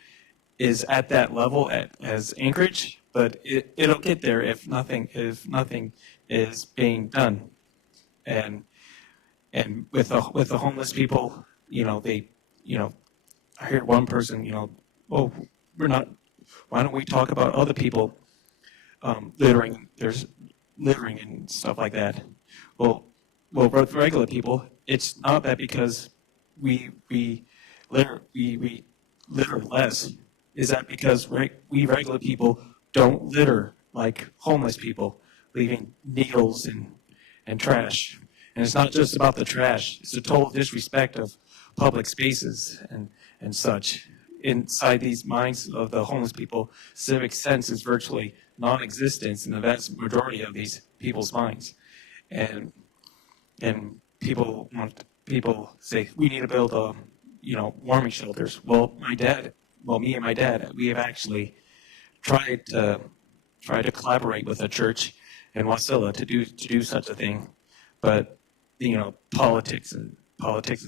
is at that level as Anchorage, but it'll get there if nothing is being done. And with the homeless people, I heard one person, oh, why don't we talk about other people littering? There's littering and stuff like that. Well, with regular people, it's not that because we litter less. Is that because we regular people don't litter like homeless people, leaving needles and trash? And it's not just about the trash. It's a total disrespect of public spaces and such. Inside these minds of the homeless people, civic sense is virtually non-existent in the vast majority of these people's minds. And people say, we need to build warming shelters. Well, me and my dad, we have actually tried to collaborate with a church in Wasilla to do such a thing, but politics and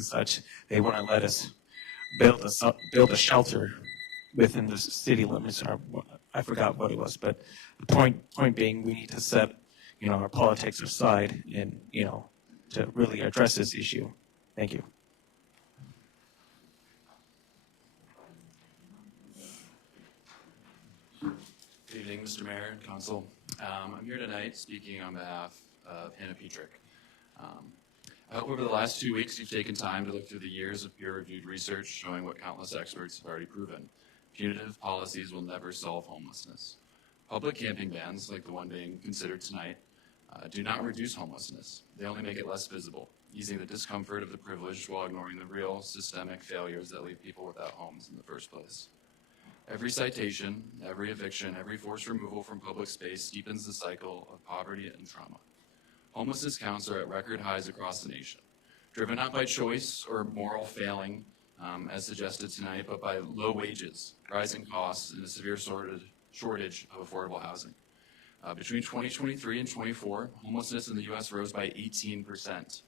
such, they wouldn't let us build a shelter within the city limits. Or I forgot what it was, but the point being, we need to set our politics aside and, to really address this issue. Thank you. Good evening, Mr. Mayor and Council. I'm here tonight speaking on behalf of Hannah Petrick. I hope over the last 2 weeks you've taken time to look through the years of peer-reviewed research showing what countless experts have already proven. Punitive policies will never solve homelessness. Public camping bans, like the one being considered tonight, do not reduce homelessness. They only make it less visible, easing the discomfort of the privileged while ignoring the real systemic failures that leave people without homes in the first place. Every citation, every eviction, every forced removal from public space deepens the cycle of poverty and trauma. Homelessness counts are at record highs across the nation, driven not by choice or moral failing, as suggested tonight, but by low wages, rising costs, and a severe shortage of affordable housing. Between 2023 and 24, homelessness in the U.S. rose by 18%,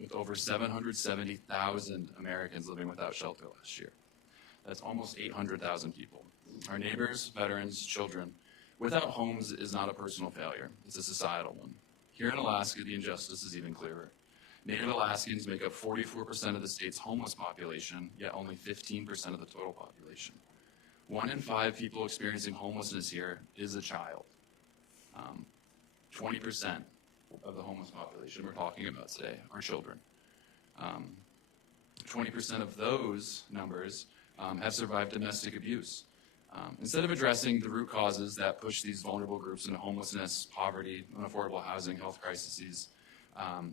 with over 770,000 Americans living without shelter last year. That's almost 800,000 people. Our neighbors, veterans, children, without homes is not a personal failure, it's a societal one. Here in Alaska, the injustice is even clearer. Native Alaskans make up 44% of the state's homeless population, yet only 15% of the total population. 1 in 5 people experiencing homelessness here is a child. 20% of the homeless population we're talking about today are children. 20% of those numbers have survived domestic abuse. Instead of addressing the root causes that push these vulnerable groups into homelessness, poverty, unaffordable housing, health crises,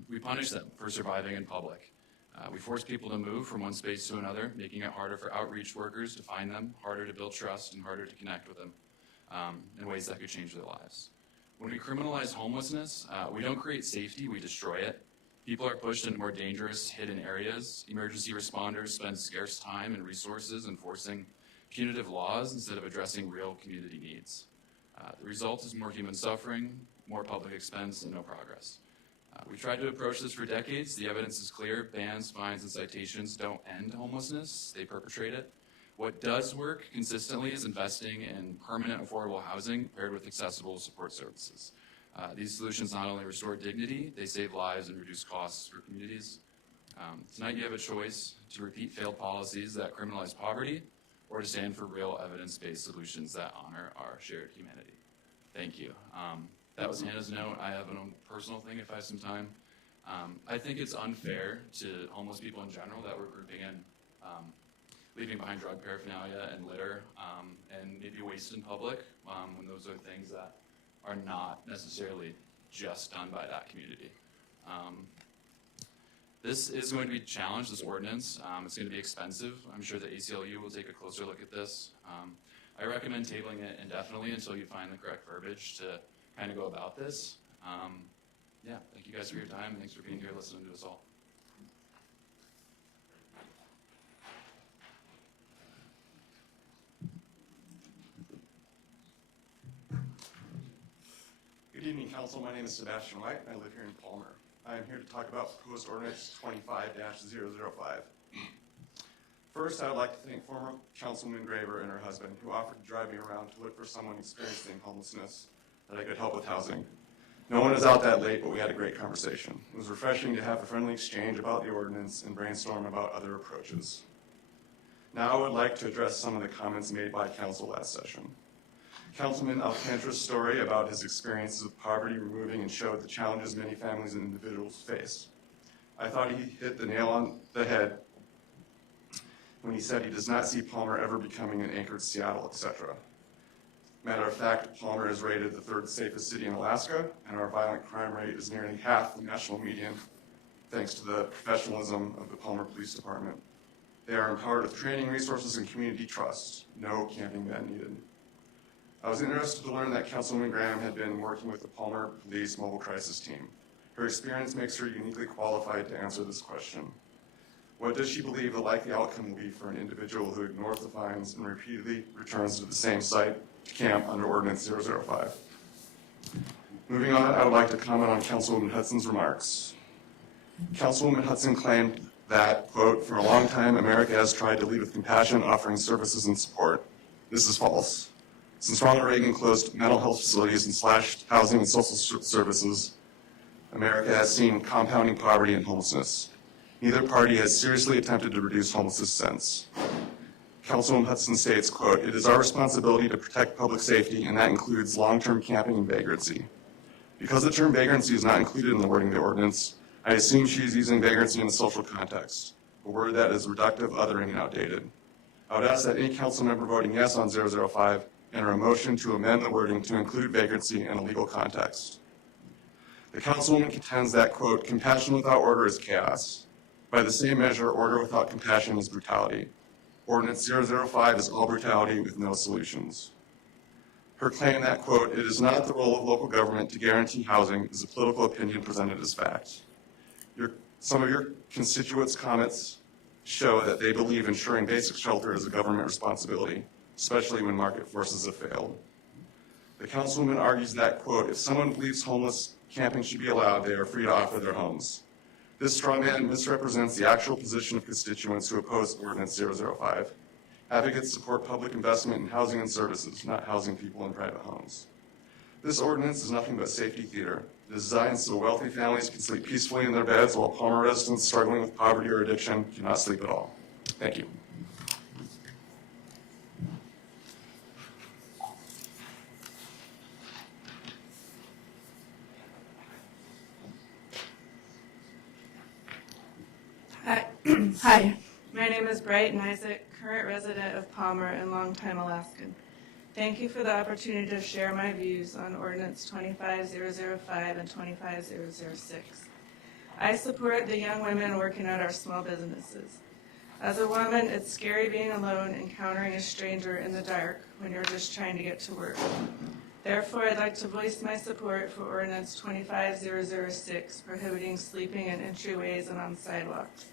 we punish them for surviving in public. We force people to move from one space to another, making it harder for outreach workers to find them, harder to build trust, and harder to connect with them in ways that could change their lives. When we criminalize homelessness, we don't create safety, we destroy it. People are pushed into more dangerous, hidden areas. Emergency responders spend scarce time and resources enforcing punitive laws instead of addressing real community needs. The result is more human suffering, more public expense, and no progress. We tried to approach this for decades. The evidence is clear. Bans, fines, and citations don't end homelessness. They perpetrate it. What does work consistently is investing in permanent affordable housing paired with accessible support services. These solutions not only restore dignity, they save lives and reduce costs for communities. Tonight you have a choice to repeat failed policies that criminalize poverty or to stand for real evidence-based solutions that honor our shared humanity. Thank you. That was Hannah's note. I have an own personal thing if I have some time. I think it's unfair to homeless people in general that we're grouping in leaving behind drug paraphernalia and litter and maybe waste in public when those are things that are not necessarily just done by that community. This is going to be challenged, this ordinance. It's going to be expensive. I'm sure the ACLU will take a closer look at this. I recommend tabling it indefinitely until you find the correct verbiage to kind of go about this. Yeah, thank you guys for your time, and thanks for being here listening to us all. Good evening, Council. My name is Sebastian White, and I live here in Palmer. I am here to talk about proposed ordinance 25-005. First, I would like to thank former Councilwoman Graver and her husband, who offered to drive me around to look for someone experiencing homelessness that I could help with housing. No one was out that late, but we had a great conversation. It was refreshing to have a friendly exchange about the ordinance and brainstorm about other approaches. Now I would like to address some of the comments made by Council last session. Councilman Alcantara's story about his experiences with poverty removing and showed the challenges many families and individuals face. I thought he hit the nail on the head when he said he does not see Palmer ever becoming an anchored Seattle, etc. Matter of fact, Palmer is rated the 3rd safest city in Alaska, and our violent crime rate is nearly half the national median, thanks to the professionalism of the Palmer Police Department. They are empowered with training, resources, and community trust. No camping ban needed. I was interested to learn that Councilwoman Graham had been working with the Palmer Police Mobile Crisis Team. Her experience makes her uniquely qualified to answer this question. What does she believe the likely outcome will be for an individual who ignores the fines and repeatedly returns to the same site to camp under Ordinance 005? Moving on, I would like to comment on Councilwoman Hudson's remarks. Councilwoman Hudson claimed that, quote, for a long time, America has tried to lead with compassion, offering services and support. This is false. Since Ronald Reagan closed mental health facilities and slashed housing and social services, America has seen compounding poverty and homelessness. Neither party has seriously attempted to reduce homelessness since. Councilwoman Hudson states, quote, "It is our responsibility to protect public safety, and that includes long-term camping and vagrancy." Because the term vagrancy is not included in the wording of the ordinance, I assume she is using vagrancy in a social context, a word that is reductive, othering, and outdated. I would ask that any council member voting yes on 005 enter a motion to amend the wording to include vagrancy in a legal context. The councilwoman contends that, quote, "Compassion without order is chaos. By the same measure, order without compassion is brutality. Ordinance 005 is all brutality with no solutions." Her claim that, quote, "It is not the role of local government to guarantee housing" is a political opinion presented as fact. Some of your constituents' comments show that they believe ensuring basic shelter is a government responsibility, especially when market forces have failed. The councilwoman argues that, quote, "If someone believes homeless camping should be allowed, they are free to offer their homes." This straw man misrepresents the actual position of constituents who oppose Ordinance 005. Advocates support public investment in housing and services, not housing people in private homes. This ordinance is nothing but safety theater. It is designed so wealthy families can sleep peacefully in their beds while Palmer residents struggling with poverty or addiction cannot sleep at all. Thank you. Hi, my name is Brighton Isaac, current resident of Palmer and longtime Alaskan. Thank you for the opportunity to share my views on Ordinance 25005 and 25006. I support the young women working at our small businesses. As a woman, it's scary being alone, encountering a stranger in the dark when you're just trying to get to work. Therefore, I'd like to voice my support for Ordinance 25006, prohibiting sleeping in entryways and on sidewalks.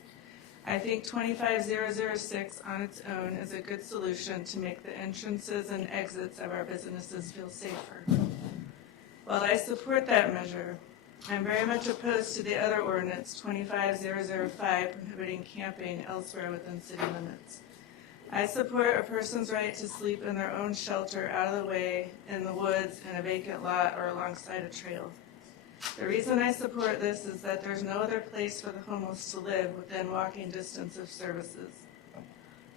I think 25006 on its own is a good solution to make the entrances and exits of our businesses feel safer. While I support that measure, I'm very much opposed to the other ordinance, 25005, prohibiting camping elsewhere within city limits. I support a person's right to sleep in their own shelter out of the way, in the woods, in a vacant lot, or alongside a trail. The reason I support this is that there's no other place for the homeless to live within walking distance of services.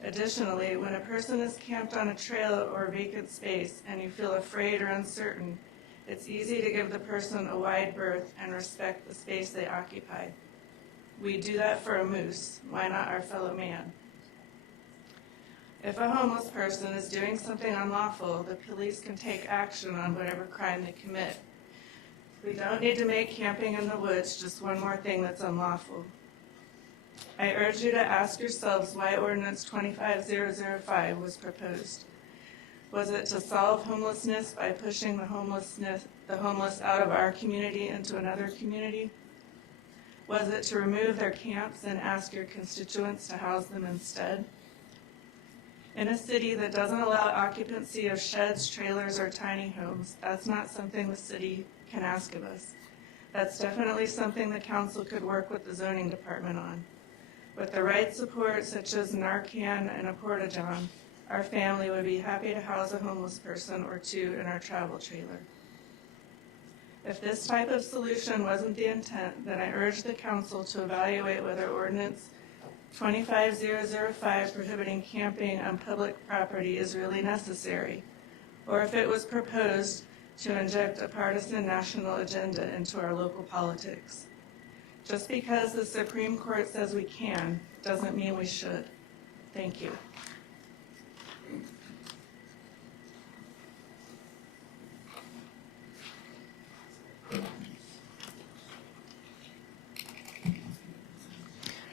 Additionally, when a person is camped on a trail or a vacant space and you feel afraid or uncertain, it's easy to give the person a wide berth and respect the space they occupy. We do that for a moose, why not our fellow man? If a homeless person is doing something unlawful, the police can take action on whatever crime they commit. We don't need to make camping in the woods just one more thing that's unlawful. I urge you to ask yourselves why Ordinance 25005 was proposed. Was it to solve homelessness by pushing the homeless out of our community into another community? Was it to remove their camps and ask your constituents to house them instead? In a city that doesn't allow occupancy of sheds, trailers, or tiny homes, that's not something the city can ask of us. That's definitely something the council could work with the zoning department on. With the right support, such as Narcan and a Porta-John, our family would be happy to house a homeless person or two in our travel trailer. If this type of solution wasn't the intent, then I urge the council to evaluate whether Ordinance 25005 prohibiting camping on public property is really necessary, or if it was proposed to inject a partisan national agenda into our local politics. Just because the Supreme Court says we can, doesn't mean we should. Thank you.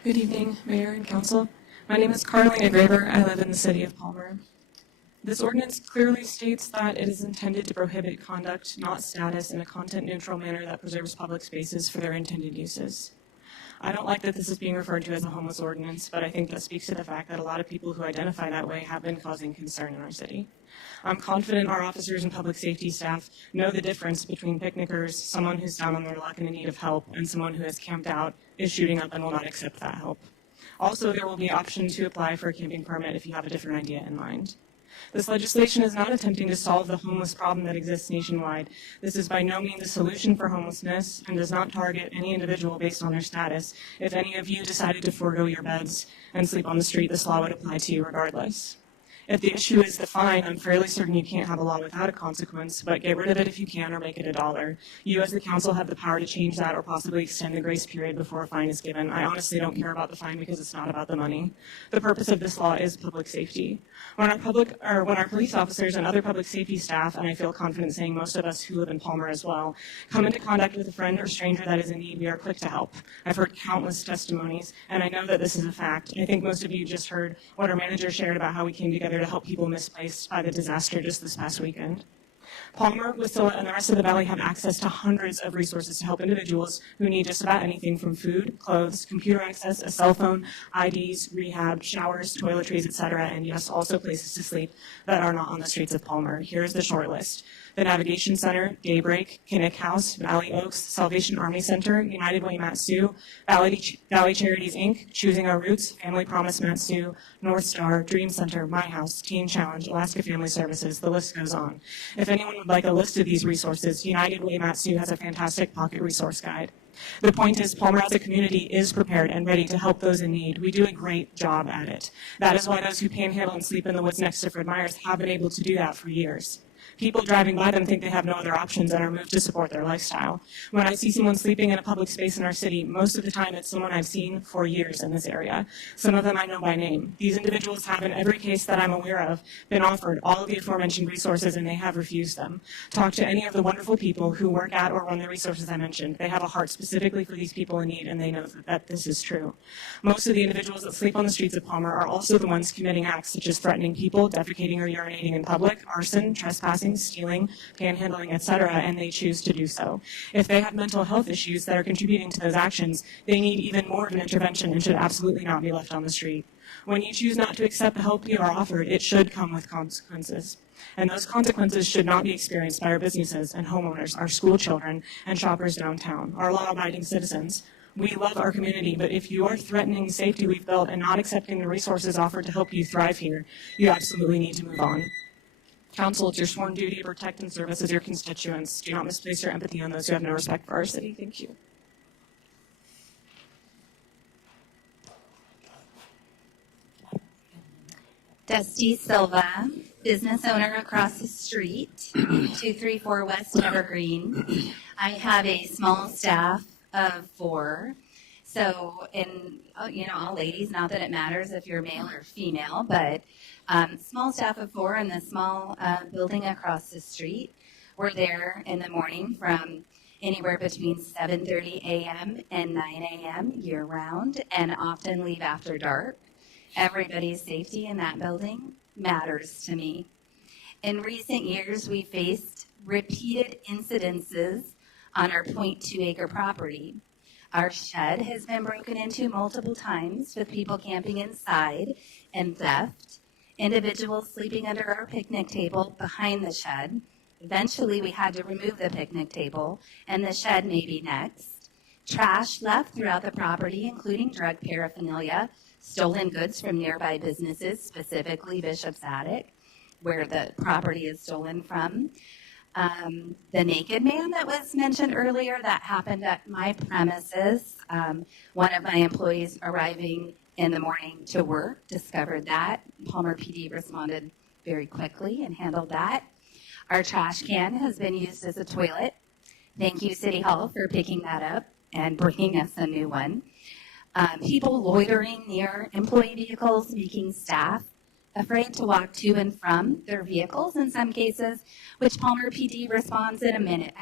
Good evening, Mayor and Council. My name is Carolina Graver. I live in the city of Palmer. This ordinance clearly states that it is intended to prohibit conduct, not status, in a content-neutral manner that preserves public spaces for their intended uses. I don't like that this is being referred to as a homeless ordinance, but I think that speaks to the fact that a lot of people who identify that way have been causing concern in our city. I'm confident our officers and public safety staff know the difference between picnickers, someone who's down on their luck and in need of help, and someone who has camped out, is shooting up, and will not accept that help. Also, there will be an option to apply for a camping permit if you have a different idea in mind. This legislation is not attempting to solve the homeless problem that exists nationwide. This is by no means a solution for homelessness and does not target any individual based on their status. If any of you decided to forego your beds and sleep on the street, this law would apply to you regardless. If the issue is the fine, I'm fairly certain you can't have a law without a consequence, but get rid of it if you can or make it $1. You as the council have the power to change that or possibly extend the grace period before a fine is given. I honestly don't care about the fine because it's not about the money. The purpose of this law is public safety. When our police officers and other public safety staff, and I feel confident saying most of us who live in Palmer as well, come into contact with a friend or stranger that is in need, we are quick to help. I've heard countless testimonies, and I know that this is a fact. I think most of you just heard what our manager shared about how we came together to help people misplaced by the disaster just this past weekend. Palmer, Wasilla, and the rest of the valley have access to hundreds of resources to help individuals who need just about anything from food, clothes, computer access, a cell phone, IDs, rehab, showers, toiletries, etc., and yes, also places to sleep that are not on the streets of Palmer. Here's the short list. The Navigation Center, Daybreak, Kinnick House, Valley Oaks, Salvation Army Center, United Way Mat-Su, Valley Charities Inc., Choosing Our Roots, Family Promise Mat-Su, North Star, Dream Center, My House, Teen Challenge, Alaska Family Services, the list goes on. If anyone would like a list of these resources, United Way Mat-Su has a fantastic pocket resource guide. The point is, Palmer as a community is prepared and ready to help those in need. We do a great job at it. That is why those who panhandle and sleep in the woods next to Fred Meyer's have been able to do that for years. People driving by them think they have no other options and are moved to support their lifestyle. When I see someone sleeping in a public space in our city, most of the time it's someone I've seen for years in this area. Some of them I know by name. These individuals have, in every case that I'm aware of, been offered all of the aforementioned resources and they have refused them. Talk to any of the wonderful people who work at or run the resources I mentioned. They have a heart specifically for these people in need and they know that this is true. Most of the individuals that sleep on the streets of Palmer are also the ones committing acts such as threatening people, defecating or urinating in public, arson, trespassing, stealing, panhandling, etc., and they choose to do so. If they have mental health issues that are contributing to those actions, they need even more of an intervention and should absolutely not be left on the street. When you choose not to accept the help you are offered, it should come with consequences. And those consequences should not be experienced by our businesses and homeowners, our school children, and shoppers downtown, our law-abiding citizens. We love our community, but if you are threatening the safety we've built and not accepting the resources offered to help you thrive here, you absolutely need to move on. Council, it's your sworn duty to protect and service as your constituents. Do not misplace your empathy on those who have no respect for our city. Thank you. Dusty Silva, business owner across the street, 234 West Evergreen. I have a small staff of 4. So, and all ladies, not that it matters if you're male or female, but small staff of 4 in the small building across the street. We're there in the morning from anywhere between 7:30 a.m. and 9 a.m. year-round, and often leave after dark. Everybody's safety in that building matters to me. In recent years, we faced repeated incidences on our 0.2-acre property. Our shed has been broken into multiple times with people camping inside and theft. Individuals sleeping under our picnic table behind the shed. Eventually, we had to remove the picnic table, and the shed may be next. Trash left throughout the property, including drug paraphernalia, stolen goods from nearby businesses, specifically Bishop's Attic, where the property is stolen from. The naked man that was mentioned earlier, that happened at my premises. One of my employees arriving in the morning to work discovered that. Palmer PD responded very quickly and handled that. Our trash can has been used as a toilet. Thank you, City Hall, for picking that up and bringing us a new one. People loitering near employee vehicles, making staff afraid to walk to and from their vehicles in some cases, which Palmer PD responds in a minute.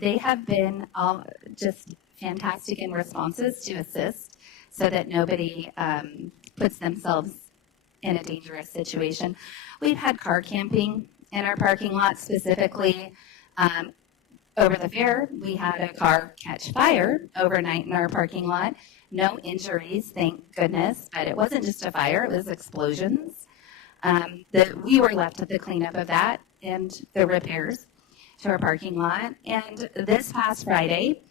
They have been all just fantastic in responses to assist so that nobody puts themselves in a dangerous situation. We've had car camping in our parking lot specifically. Over the fair, we had a car catch fire overnight in our parking lot. No injuries, thank goodness, but it wasn't just a fire, it was explosions. We were left with the cleanup of that and the repairs to our parking lot. And this past Friday,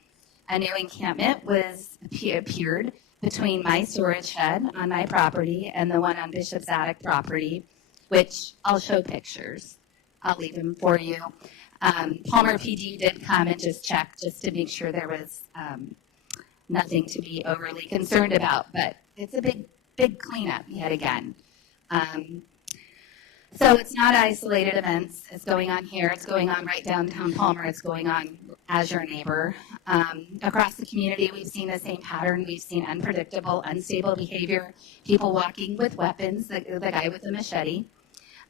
a new encampment appeared between my storage shed on my property and the one on Bishop's Attic property, which I'll show pictures. I'll leave them for you. Palmer PD did come and just check just to make sure there was nothing to be overly concerned about, but it's a big cleanup yet again. So it's not isolated events. It's going on here. It's going on right downtown Palmer. It's going on as your neighbor. Across the community, we've seen the same pattern. We've seen unpredictable, unstable behavior, people walking with weapons, the guy with the machete.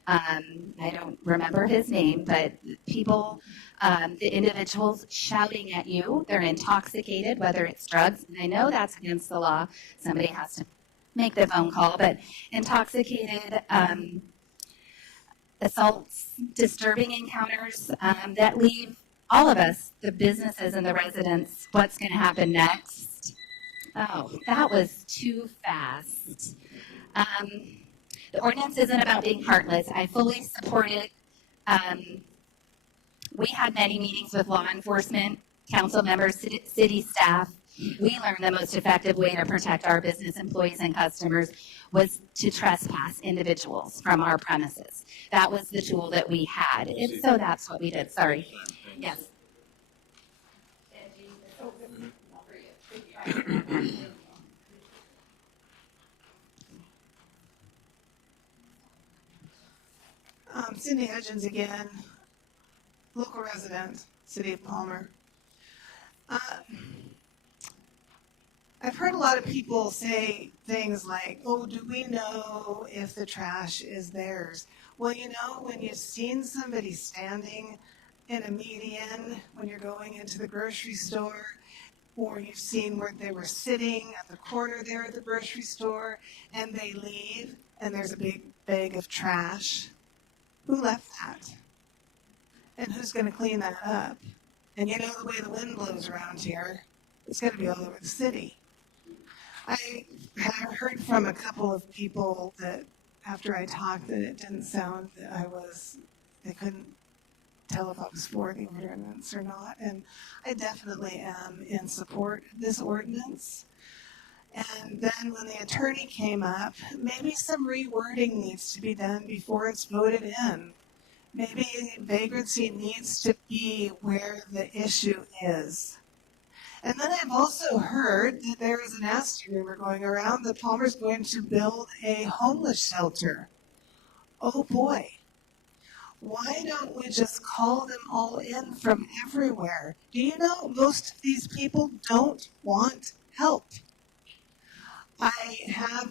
I don't remember his name, but people, the individuals shouting at you, they're intoxicated, whether it's drugs. And I know that's against the law. Somebody has to make the phone call, but intoxicated, assaults, disturbing encounters that leave all of us, the businesses and the residents, what's going to happen next? Oh, that was too fast. The ordinance isn't about being heartless. I fully support it. We had many meetings with law enforcement, council members, city staff. We learned the most effective way to protect our business employees and customers was to trespass individuals from our premises. That was the tool that we had. And so that's what we did. Sorry. Yes. Cindy Hudgens again, local resident, City of Palmer. I've heard a lot of people say things like, oh, do we know if the trash is theirs? Well, you know, when you've seen somebody standing in a median, when you're going into the grocery store, or you've seen where they were sitting at the corner there at the grocery store, and they leave, and there's a big bag of trash, who left that? And who's going to clean that up? And you know the way the wind blows around here, it's going to be all over the city. I have heard from a couple of people that after I talked that it didn't sound that they couldn't tell if I was for the ordinance or not. And I definitely am in support of this ordinance. And then when the attorney came up, maybe some rewording needs to be done before it's voted in. Maybe vagrancy needs to be where the issue is. And then I've also heard that there is a nasty rumor going around that Palmer's going to build a homeless shelter. Oh boy. Why don't we just call them all in from everywhere? Do you know most of these people don't want help? I have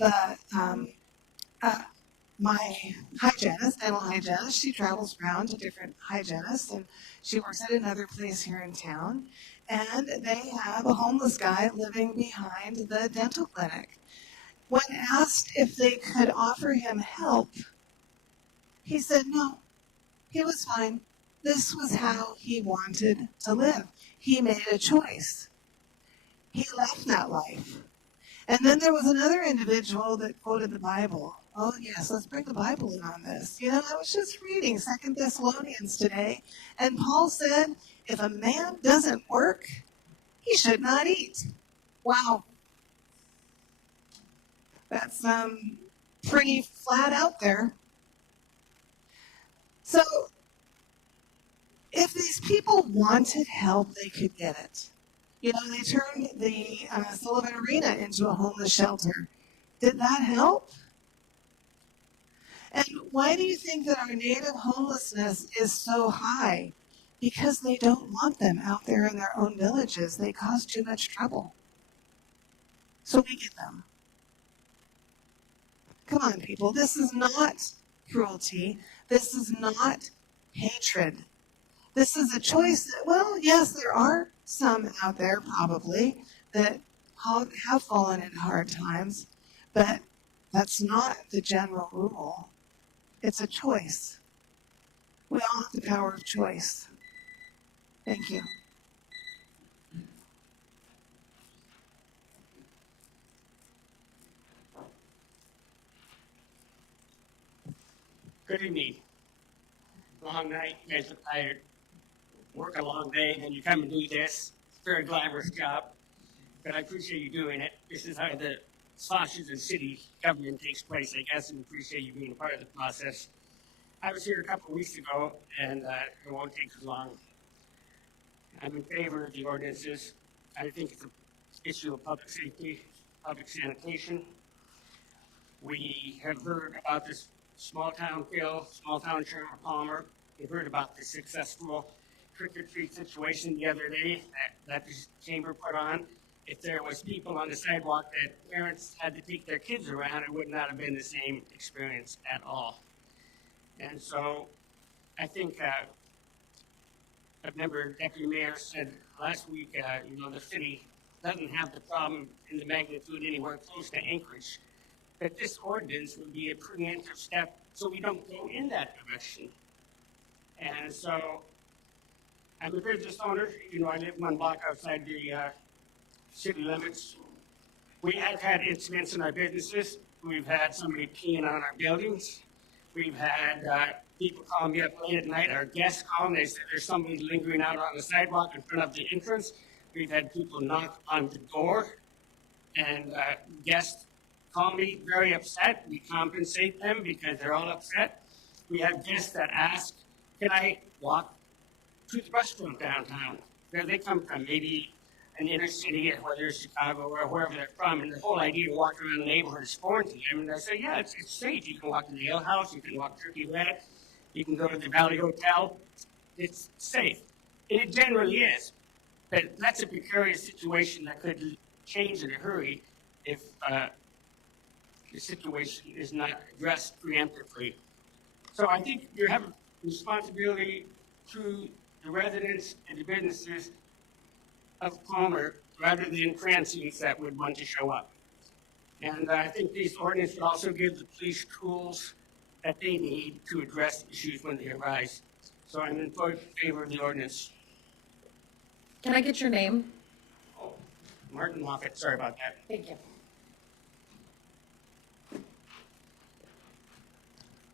my hygienist, dental hygienist. She travels around to different hygienists, and she works at another place here in town. And they have a homeless guy living behind the dental clinic. When asked if they could offer him help, he said no. He was fine. This was how he wanted to live. He made a choice. He left that life. And then there was another individual that quoted the Bible. Oh yes, let's bring the Bible in on this. You know, I was just reading 2 Thessalonians today, and Paul said, if a man doesn't work, he should not eat. Wow. That's pretty flat out there. So, if these people wanted help, they could get it. You know, they turned the Sullivan Arena into a homeless shelter. Did that help? And why do you think that our native homelessness is so high? Because they don't want them out there in their own villages. They cause too much trouble. So we get them. Come on, people. This is not cruelty. This is not hatred. This is a choice that, well, yes, there are some out there probably that have fallen in hard times, but that's not the general rule. It's a choice. We all have the power of choice. Thank you. Good evening. Long night, you guys look tired. Work a long day, and you come and do this. It's a very glamorous job. but I appreciate you doing it. This is how the sausage and city government takes place, I guess, and appreciate you being a part of the process. I was here a couple of weeks ago, and it won't take as long. I'm in favor of the ordinances. I think it's an issue of public safety, public sanitation. We have heard about this small town feel, small town Sherman Palmer. We've heard about the successful trick-or-treat situation the other day that the chamber put on. If there was people on the sidewalk that parents had to take their kids around, it would not have been the same experience at all. And so I think I remember Deputy Mayor said last week, the city doesn't have the problem in the magnitude anywhere close to Anchorage. But this ordinance would be a preemptive step so we don't go in that direction. And so I'm a business owner. I live 1 block outside the city limits. We have had incidents in our businesses. We've had somebody peeing on our buildings. We've had people call me up late at night, our guests call, and they say there's somebody lingering out on the sidewalk in front of the entrance. We've had people knock on the door, and guests call me very upset. We compensate them because they're all upset. We have guests that ask, can I walk to the restaurant downtown? Where they come from, maybe an inner city, whether it's Chicago or wherever they're from, and the whole idea of walking around the neighborhood is foreign to them. And I say, yeah, it's safe. You can walk to the ale house, you can walk Turkey Red, you can go to the Valley Hotel. It's safe. And it generally is. But that's a precarious situation that could change in a hurry if the situation is not addressed preemptively. So I think you have a responsibility to the residents and the businesses of Palmer rather than transients that would want to show up. And I think these ordinances would also give the police tools that they need to address issues when they arise. So I'm in favor of the ordinance. Can I get your name? Oh, Martin Moffett, sorry about that. Thank you.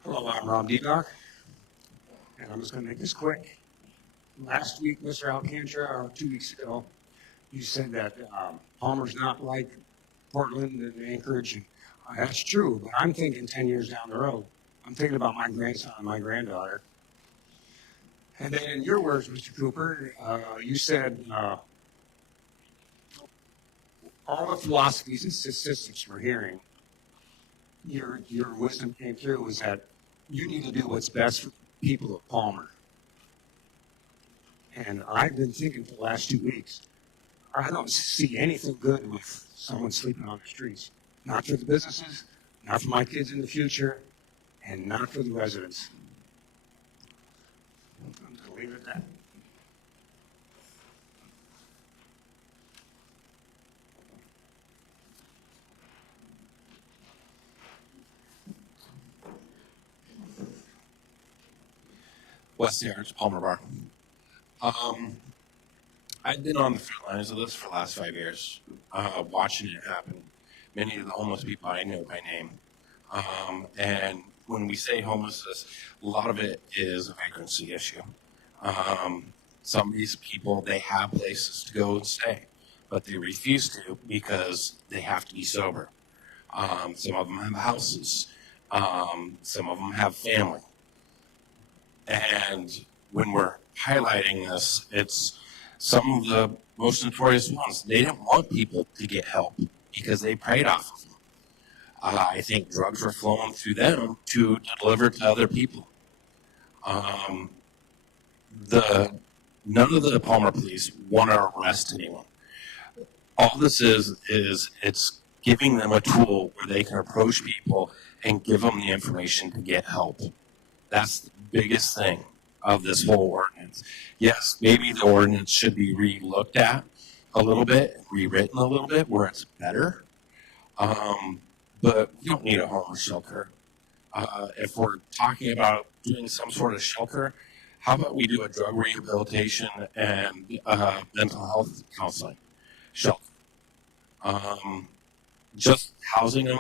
Hello, I'm Rob Dedock, and I'm just going to make this quick. Last week, Mr. Alcantara, or 2 weeks ago, you said that Palmer's not like Portland and Anchorage. And, that's true, but I'm thinking 10 years down the road. I'm thinking about my grandson and my granddaughter. And then in your words, Mr. Cooper, you said all the philosophies and statistics we're hearing, your wisdom came through was that you need to do what's best for the people of Palmer. And I've been thinking for the last 2 weeks, I don't see anything good with someone sleeping on the streets. Not for the businesses, not for my kids in the future, and not for the residents. I'm going to leave it at that. Wes Yards, Palmer Bar. I've been on the front lines of this for the last 5 years, watching it happen. Many of the homeless people I know by name. And when we say homelessness, a lot of it is a vagrancy issue. Some of these people, they have places to go and stay, but they refuse to because they have to be sober. Some of them have houses. Some of them have family. And when we're highlighting this, it's some of the most notorious ones. They didn't want people to get help because they preyed off of them. I think drugs were flowing through them to deliver to other people. None of the Palmer police want to arrest anyone. All this is it's giving them a tool where they can approach people and give them the information to get help. That's the biggest thing of this whole ordinance. Yes, maybe the ordinance should be re-looked at a little bit, rewritten a little bit where it's better. But we don't need a homeless shelter. If we're talking about doing some sort of shelter, how about we do a drug rehabilitation and mental health counseling shelter? Just housing them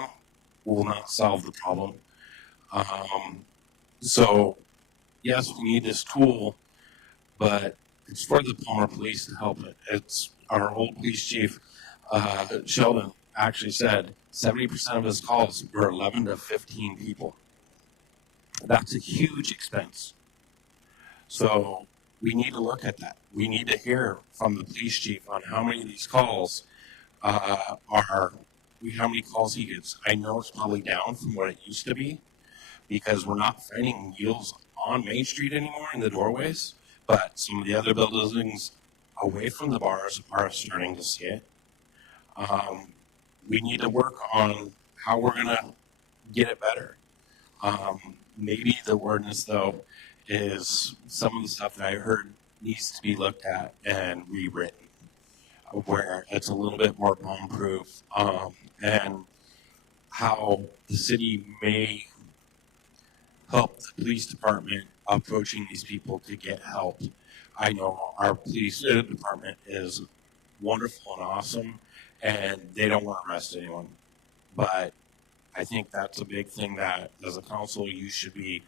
will not solve the problem. So, yes, we need this tool, but it's for the Palmer Police to help it. It's our old police chief, Sheldon actually said 70% of his calls were 11 to 15 people. That's a huge expense. So we need to look at that. We need to hear from the police chief on how many of these calls how many calls he gets. I know it's probably down from what it used to be because we're not finding mules on Main Street anymore in the doorways, but some of the other buildings away from the bars are starting to see it. We need to work on how we're going to get it better. Maybe the ordinance, though, is some of the stuff that I heard needs to be looked at and rewritten, where it's a little bit more bomb-proof, and how the city may help the police department approaching these people to get help. I know our police department is wonderful and awesome, and they don't want to arrest anyone. But I think that's a big thing that, as a council, you should be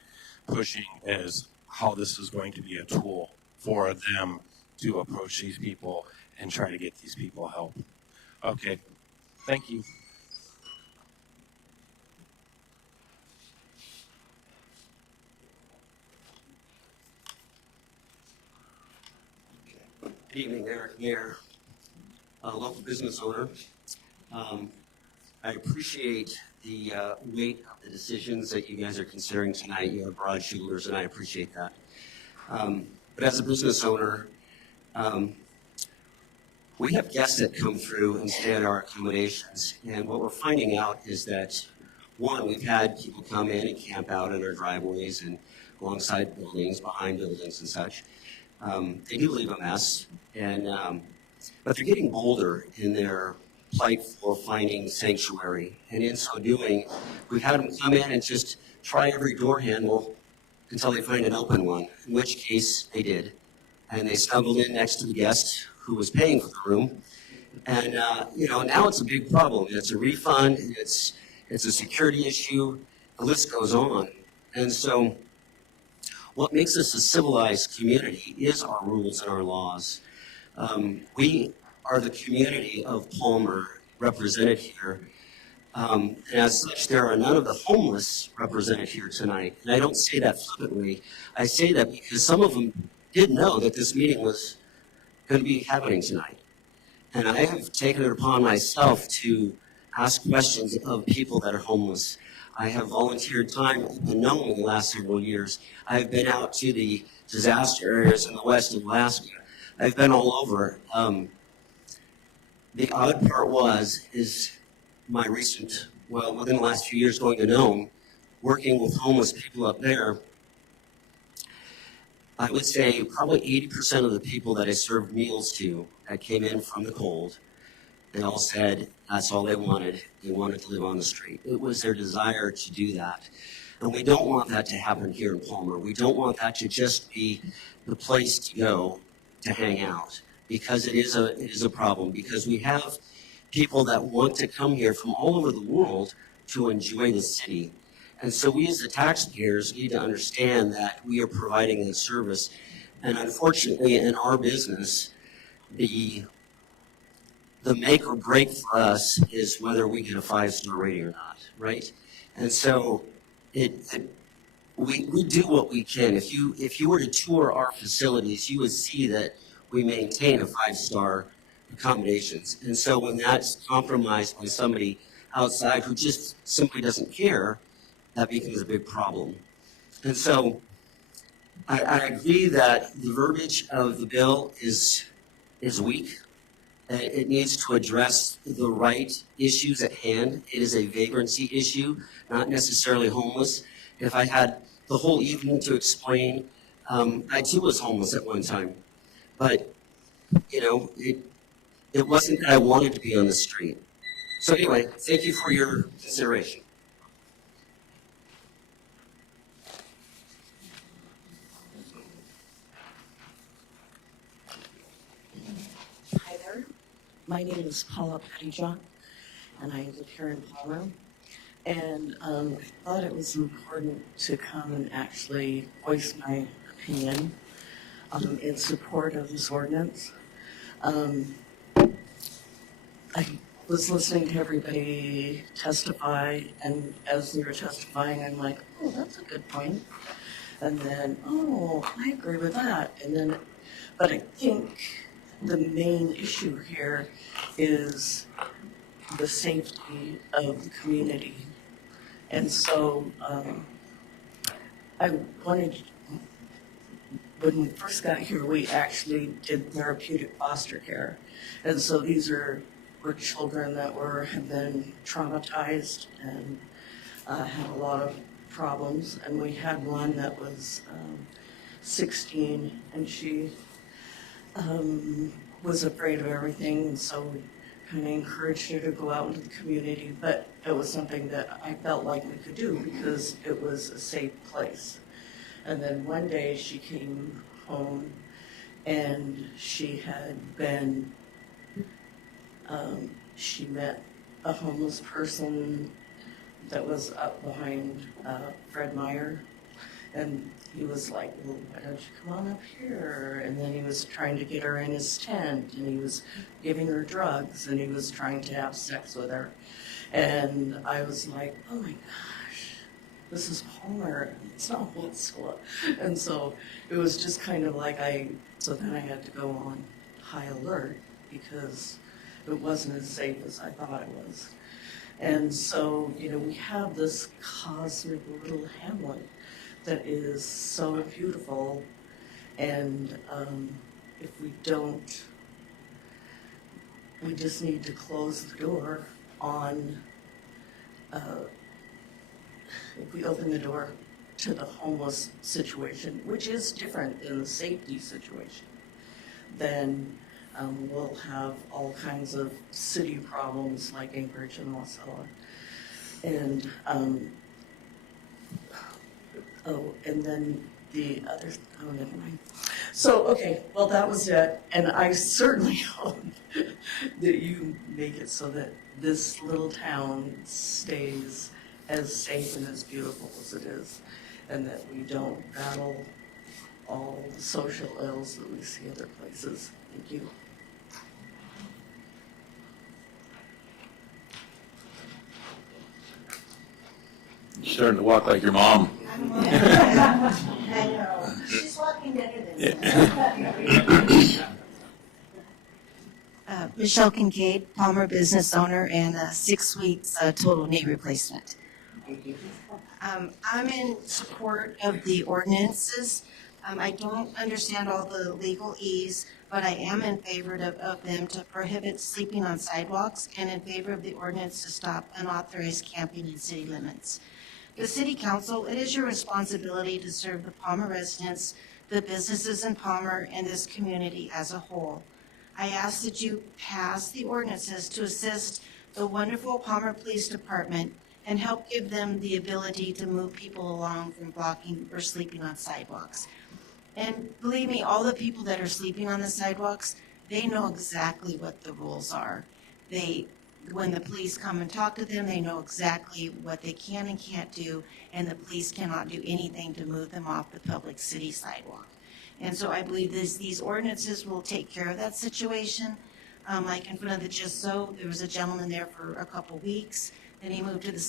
pushing, is how this is going to be a tool for them to approach these people and try to get these people help. Okay, thank you. Good evening, Eric Mayer, a local business owner. I appreciate the weight of the decisions that you guys are considering tonight. You have broad shoulders, and I appreciate that. But as a business owner, we have guests that come through and stay at our accommodations, and what we're finding out is that, one, we've had people come in and camp out in our driveways and alongside buildings, behind buildings and such. They do leave a mess, and but they're getting bolder in their plight for finding sanctuary. And in so doing, we've had them come in and just try every door handle until they find an open one, in which case they did. And they snuggled in next to the guest who was paying for the room. And now it's a big problem. It's a refund, it's a security issue, the list goes on. And so what makes us a civilized community is our rules and our laws. We are the community of Palmer represented here. And as such, there are none of the homeless represented here tonight. And I don't say that flippantly. I say that because some of them did know that this meeting was going to be happening tonight. And I have taken it upon myself to ask questions of people that are homeless. I have volunteered time unknown in the last several years. I've been out to the disaster areas in the west of Alaska. I've been all over. The odd part is my recent, within the last few years going to Nome, working with homeless people up there. I would say probably 80% of the people that I served meals to that came in from the cold, they all said that's all they wanted. They wanted to live on the street. It was their desire to do that. And we don't want that to happen here in Palmer. We don't want that to just be the place to go to hang out, because it is a problem, because we have people that want to come here from all over the world to enjoy the city. And so we as the taxpayers need to understand that we are providing a service. And unfortunately, in our business, the make or break for us is whether we get a 5-star rating or not, right? And so we do what we can. If you were to tour our facilities, you would see that we maintain a 5-star accommodations. And so when that's compromised by somebody outside who just simply doesn't care, that becomes a big problem. And so I agree that the verbiage of the bill is weak. It needs to address the right issues at hand. It is a vagrancy issue, not necessarily homeless. If I had the whole evening to explain, I too was homeless at one time. But, it wasn't that I wanted to be on the street. So anyway, thank you for your consideration. Hi there. My name is Paula Pettyjohn, and I live here in Palmer. And I thought it was important to come and actually voice my opinion in support of this ordinance. I was listening to everybody testify, and as they were testifying, I'm like, oh, that's a good point. And then, oh, I agree with that. And then, but I think the main issue here is the safety of the community. And so I wanted, when we first got here, we actually did therapeutic foster care. And so these were children that have been traumatized and had a lot of problems. And we had one that was 16, and she was afraid of everything. And so we kind of encouraged her to go out into the community, but it was something that I felt like we could do because it was a safe place. And then one day she came home and she had been, she met a homeless person that was up behind Fred Meyer. And he was like, well, why don't you come on up here? And then he was trying to get her in his tent, and he was giving her drugs, and he was trying to have sex with her. And I was like, oh my gosh, this is Palmer. It's not Woodsville. And so it was just kind of like so then I had to go on high alert because it wasn't as safe as I thought it was. And so, we have this cosmic little hamlet that is so beautiful, and if we don't, we just need to close the door on, if we open the door to the homeless situation, which is different than the safety situation, then we'll have all kinds of city problems like Anchorage and Wasilla. And and then the other, never mind. So, okay, well, that was it. And I certainly hope that you make it so that this little town stays as safe and as beautiful as it is, and that we don't battle all the social ills that we see other places. Thank you. You're starting to walk like your mom. I know. She's walking better than me. Michelle Kincaid, Palmer business owner, and 6 weeks total knee replacement. I'm in support of the ordinances. I don't understand all the legalese, but I am in favor of them to prohibit sleeping on sidewalks and in favor of the ordinance to stop unauthorized camping in city limits. The City Council, it is your responsibility to serve the Palmer residents, the businesses in Palmer, and this community as a whole. I ask that you pass the ordinances to assist the wonderful Palmer Police Department and help give them the ability to move people along from blocking or sleeping on sidewalks. And believe me, all the people that are sleeping on the sidewalks, they know exactly what the rules are. When the police come and talk to them, they know exactly what they can and can't do, and the police cannot do anything to move them off the public city sidewalk. And so I believe these ordinances will take care of that situation. Like in front of the Just So, there was a gentleman there for a couple weeks, then he moved to the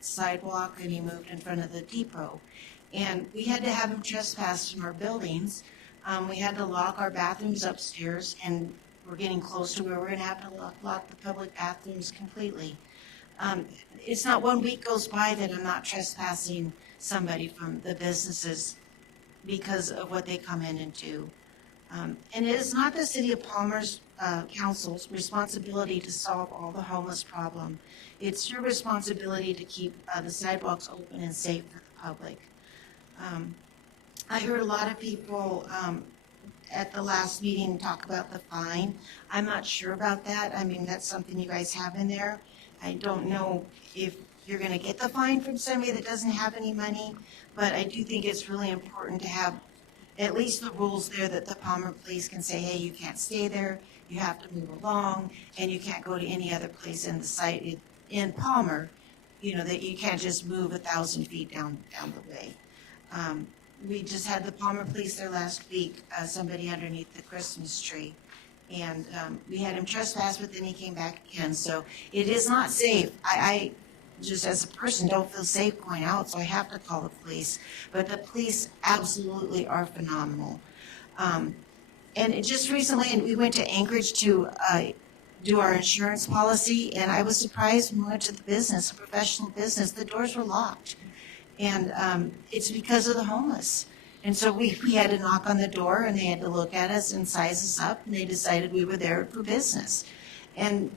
sidewalk, and he moved in front of the depot. And we had to have him trespass from our buildings. We had to lock our bathrooms upstairs, and we're getting close to where we're going to have to lock the public bathrooms completely. It's not 1 week goes by that I'm not trespassing somebody from the businesses because of what they come in and do. And it is not the City of Palmer's Council's responsibility to solve all the homeless problem. It's your responsibility to keep the sidewalks open and safe for the public. I heard a lot of people at the last meeting talk about the fine. I'm not sure about that. I mean, that's something you guys have in there. I don't know if you're going to get the fine from somebody that doesn't have any money, but I do think it's really important to have at least the rules there that the Palmer Police can say, hey, you can't stay there, you have to move along, and you can't go to any other place in the site in Palmer, that you can't just move 1,000 feet down the way. We just had the Palmer Police there last week, somebody underneath the Christmas tree. And we had him trespass, but then he came back again. So it is not safe. I just as a person don't feel safe going out, so I have to call the police. But the police absolutely are phenomenal. And it just recently, and we went to Anchorage to do our insurance policy, and I was surprised when we went to the business, a professional business, the doors were locked. And it's because of the homeless. And so we had to knock on the door, and they had to look at us and size us up, and they decided we were there for business. And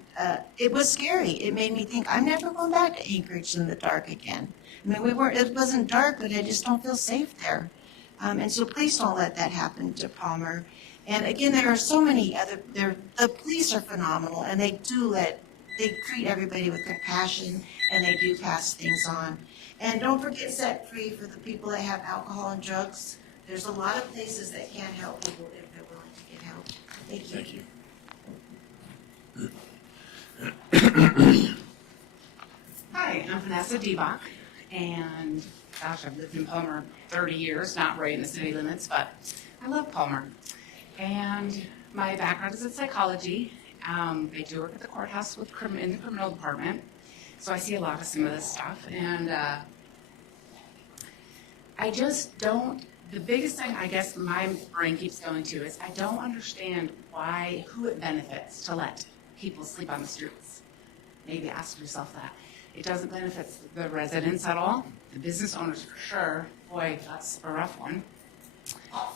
it was scary. It made me think, I'm never going back to Anchorage in the dark again. I mean, it wasn't dark, but I just don't feel safe there. And so please don't let that happen to Palmer. And again, there are so many other, the police are phenomenal, and they treat everybody with compassion, and they do pass things on. And don't forget Set Free for the people that have alcohol and drugs. There's a lot of places that can help people if they're willing to get help. Thank you. Hi, I'm Vanessa Debach, and gosh, I've lived in Palmer 30 years, not right in the city limits, but I love Palmer. And my background is in psychology. I do work at the courthouse in the criminal department, so I see a lot of some of this stuff. And I just don't, the biggest thing I guess my brain keeps going to is I don't understand who it benefits to let people sleep on the streets. Maybe ask yourself that. It doesn't benefit the residents at all, the business owners for sure. Boy, that's a rough one.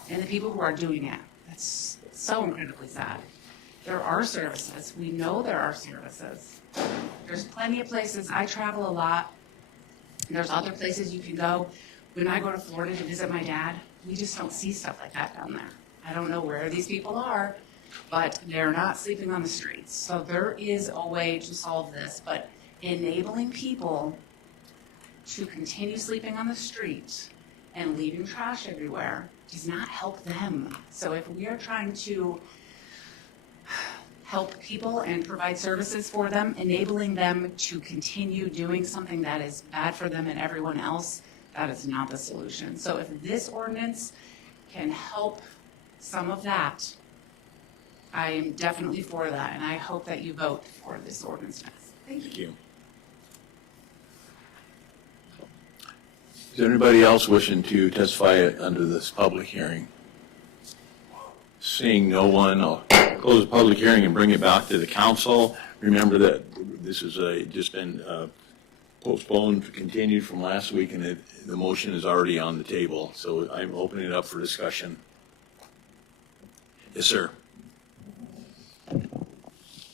And the people who are doing it. That's so incredibly sad. There are services. We know there are services. There's plenty of places. I travel a lot. There's other places you can go. When I go to Florida to visit my dad, we just don't see stuff like that down there. I don't know where these people are, but they're not sleeping on the streets. So there is a way to solve this, but enabling people to continue sleeping on the street and leaving trash everywhere does not help them. So if we are trying to help people and provide services for them, enabling them to continue doing something that is bad for them and everyone else, that is not the solution. So if this ordinance can help some of that, I am definitely for that, and I hope that you vote for this ordinance next. Thank you. Is there anybody else wishing to testify under this public hearing? Seeing no one, I'll close the public hearing and bring it back to the council. Remember that this has just been postponed, continued from last week, and the motion is already on the table. So I'm opening it up for discussion. Yes, sir.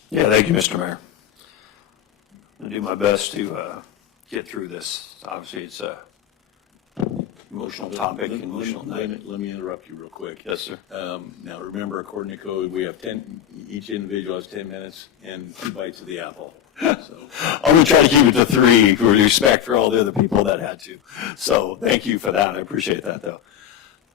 Yeah, thank you, Mr. Mayor. I'll do my best to get through this. Obviously, it's a emotional topic and emotional night. Let me interrupt you real quick. Yes, sir. Now, remember, according to code, we have each individual has 10 minutes and 2 bites of the apple. So I'm going to try to keep it to 3 with respect for all the other people that had to. So thank you for that. I appreciate that, though.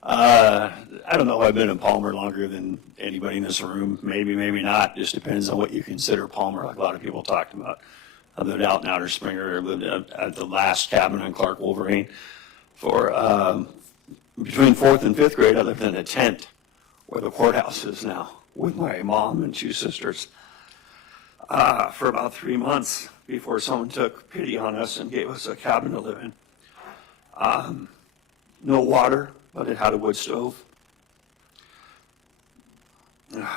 I don't know if I've been in Palmer longer than anybody in this room. Maybe, maybe not. Just depends on what you consider Palmer, like a lot of people talked about. I lived out in Outer Springer. I lived at the last cabin on Clark Wolverine. For between 4th and 5th grade, I lived in a tent where the courthouse is now with my mom and 2 sisters for about 3 months before someone took pity on us and gave us a cabin to live in. No water, but it had a wood stove.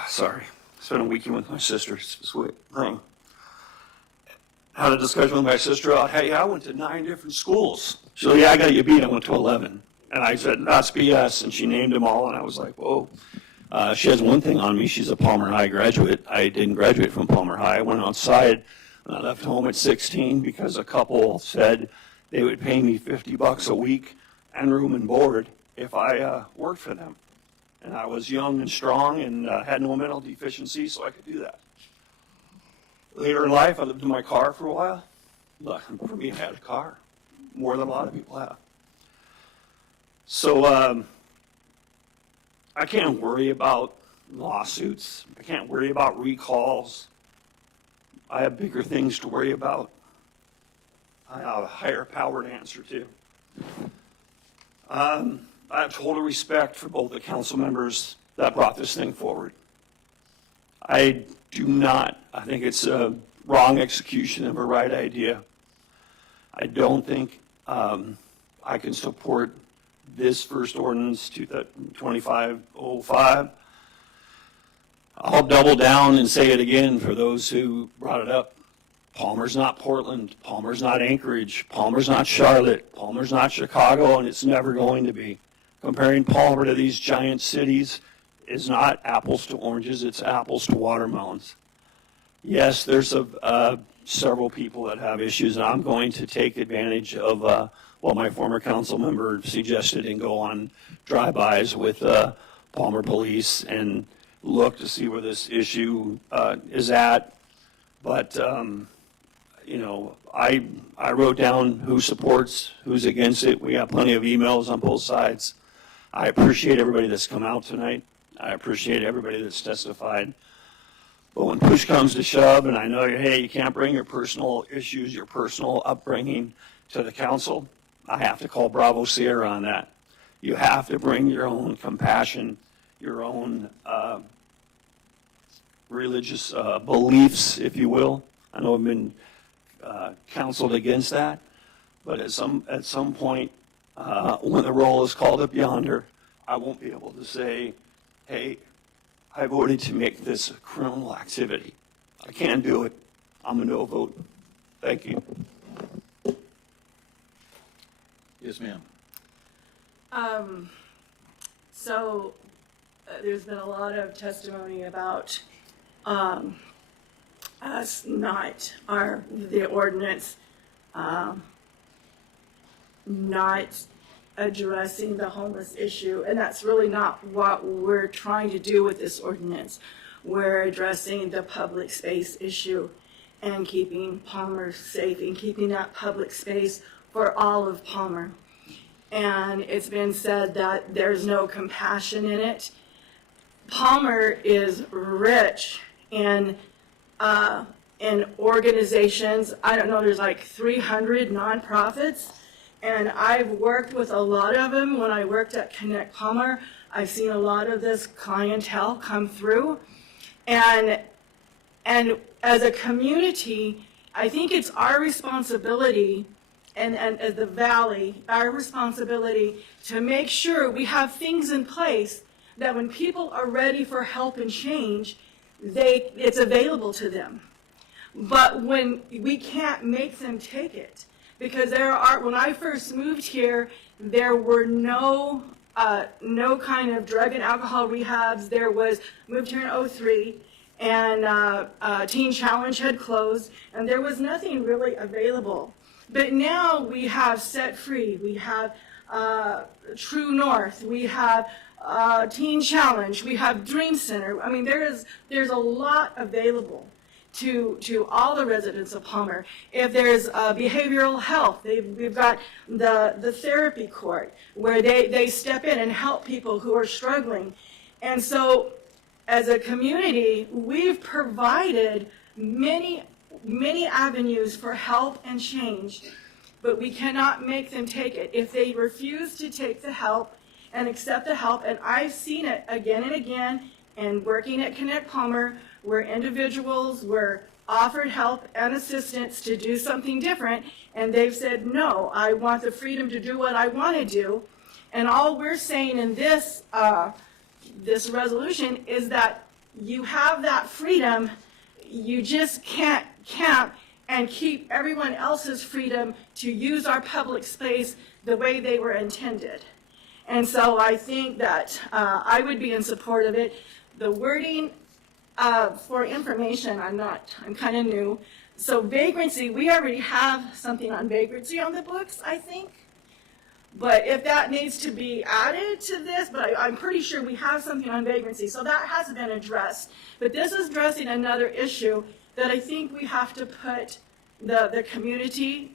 Sorry. Spent a weekend with my sisters this week. Had a discussion with my sister about, hey, I went to 9 different schools. She said, yeah, I got you beat. I went to 11. And I said, that's BS. And she named them all. And I was like, whoa. She has one thing on me. She's a Palmer High graduate. I didn't graduate from Palmer High. I went outside and I left home at 16 because a couple said they would pay me $50 a week and room and board if I worked for them. And I was young and strong and had no mental deficiency, so I could do that. Later in life, I lived in my car for a while. Look, for me, I had a car, more than a lot of people have. So I can't worry about lawsuits. I can't worry about recalls. I have bigger things to worry about. I have a higher power to answer to. I have total respect for both the council members that brought this thing forward. I do not. I think it's a wrong execution of a right idea. I don't think I can support this first ordinance, 2505. I'll double down and say it again for those who brought it up. Palmer's not Portland. Palmer's not Anchorage. Palmer's not Charlotte. Palmer's not Chicago, and it's never going to be. Comparing Palmer to these giant cities is not apples to oranges, it's apples to watermelons. Yes, there's several people that have issues, and I'm going to take advantage of what my former council member suggested and go on drive-bys with Palmer Police and look to see where this issue is at. But, you know, I wrote down who supports, who's against it. We got plenty of emails on both sides. I appreciate everybody that's come out tonight. I appreciate everybody that's testified. But when push comes to shove, and I know, hey, you can't bring your personal issues, your personal upbringing to the council, I have to call Bravo Sierra on that. You have to bring your own compassion, your own religious beliefs, if you will. I know I've been counseled against that, but at some point, when the roll is called up yonder, I won't be able to say, hey, I voted to make this a criminal activity. I can't do it. I'm a no vote. Thank you. Yes, ma'am. There's been a lot of testimony about us not, the ordinance not addressing the homeless issue, and that's really not what we're trying to do with this ordinance. We're addressing the public space issue and keeping Palmer safe and keeping that public space for all of Palmer. And it's been said that there's no compassion in it. Palmer is rich in organizations. I don't know, there's like 300 nonprofits. And I've worked with a lot of them. When I worked at Connect Palmer, I've seen a lot of this clientele come through. And as a community, I think it's our responsibility, and as the valley, our responsibility to make sure we have things in place that when people are ready for help and change, it's available to them. But when we can't make them take it, because when I first moved here, there were no kind of drug and alcohol rehabs. Moved here in 2003, and Teen Challenge had closed, and there was nothing really available. But now we have Set Free, we have True North, we have Teen Challenge, we have Dream Center. I mean, there's a lot available to all the residents of Palmer. If there's behavioral health, we've got the therapy court where they step in and help people who are struggling. And so as a community, we've provided many avenues for help and change, but we cannot make them take it. If they refuse to take the help and accept the help, and I've seen it again and again, and working at Connect Palmer, where individuals were offered help and assistance to do something different, and they've said, no, I want the freedom to do what I want to do. And all we're saying in this resolution is that you have that freedom, you just can't camp and keep everyone else's freedom to use our public space the way they were intended. And so I think that I would be in support of it. The wording, for information, I'm kind of new. So vagrancy, we already have something on vagrancy on the books, I think. But if that needs to be added to this, but I'm pretty sure we have something on vagrancy. So that has been addressed. But this is addressing another issue that I think we have to put the community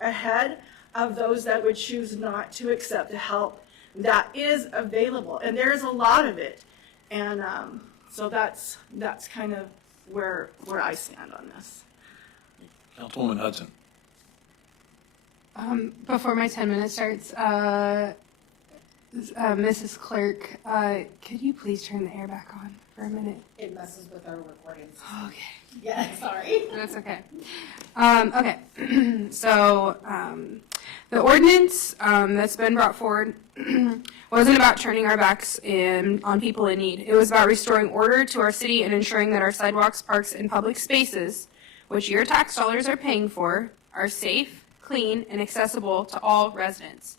ahead of those that would choose not to accept the help that is available. And there is a lot of it. And so that's kind of where I stand on this. Councilwoman Hudson. Before my 10 minutes starts, Mrs. Clerk, could you please turn the air back on for a minute? It messes with our recording system. Okay. Yeah, sorry. That's okay. Okay. So the ordinance that's been brought forward wasn't about turning our backs on people in need. It was about restoring order to our city and ensuring that our sidewalks, parks, and public spaces, which your tax dollars are paying for, are safe, clean, and accessible to all residents.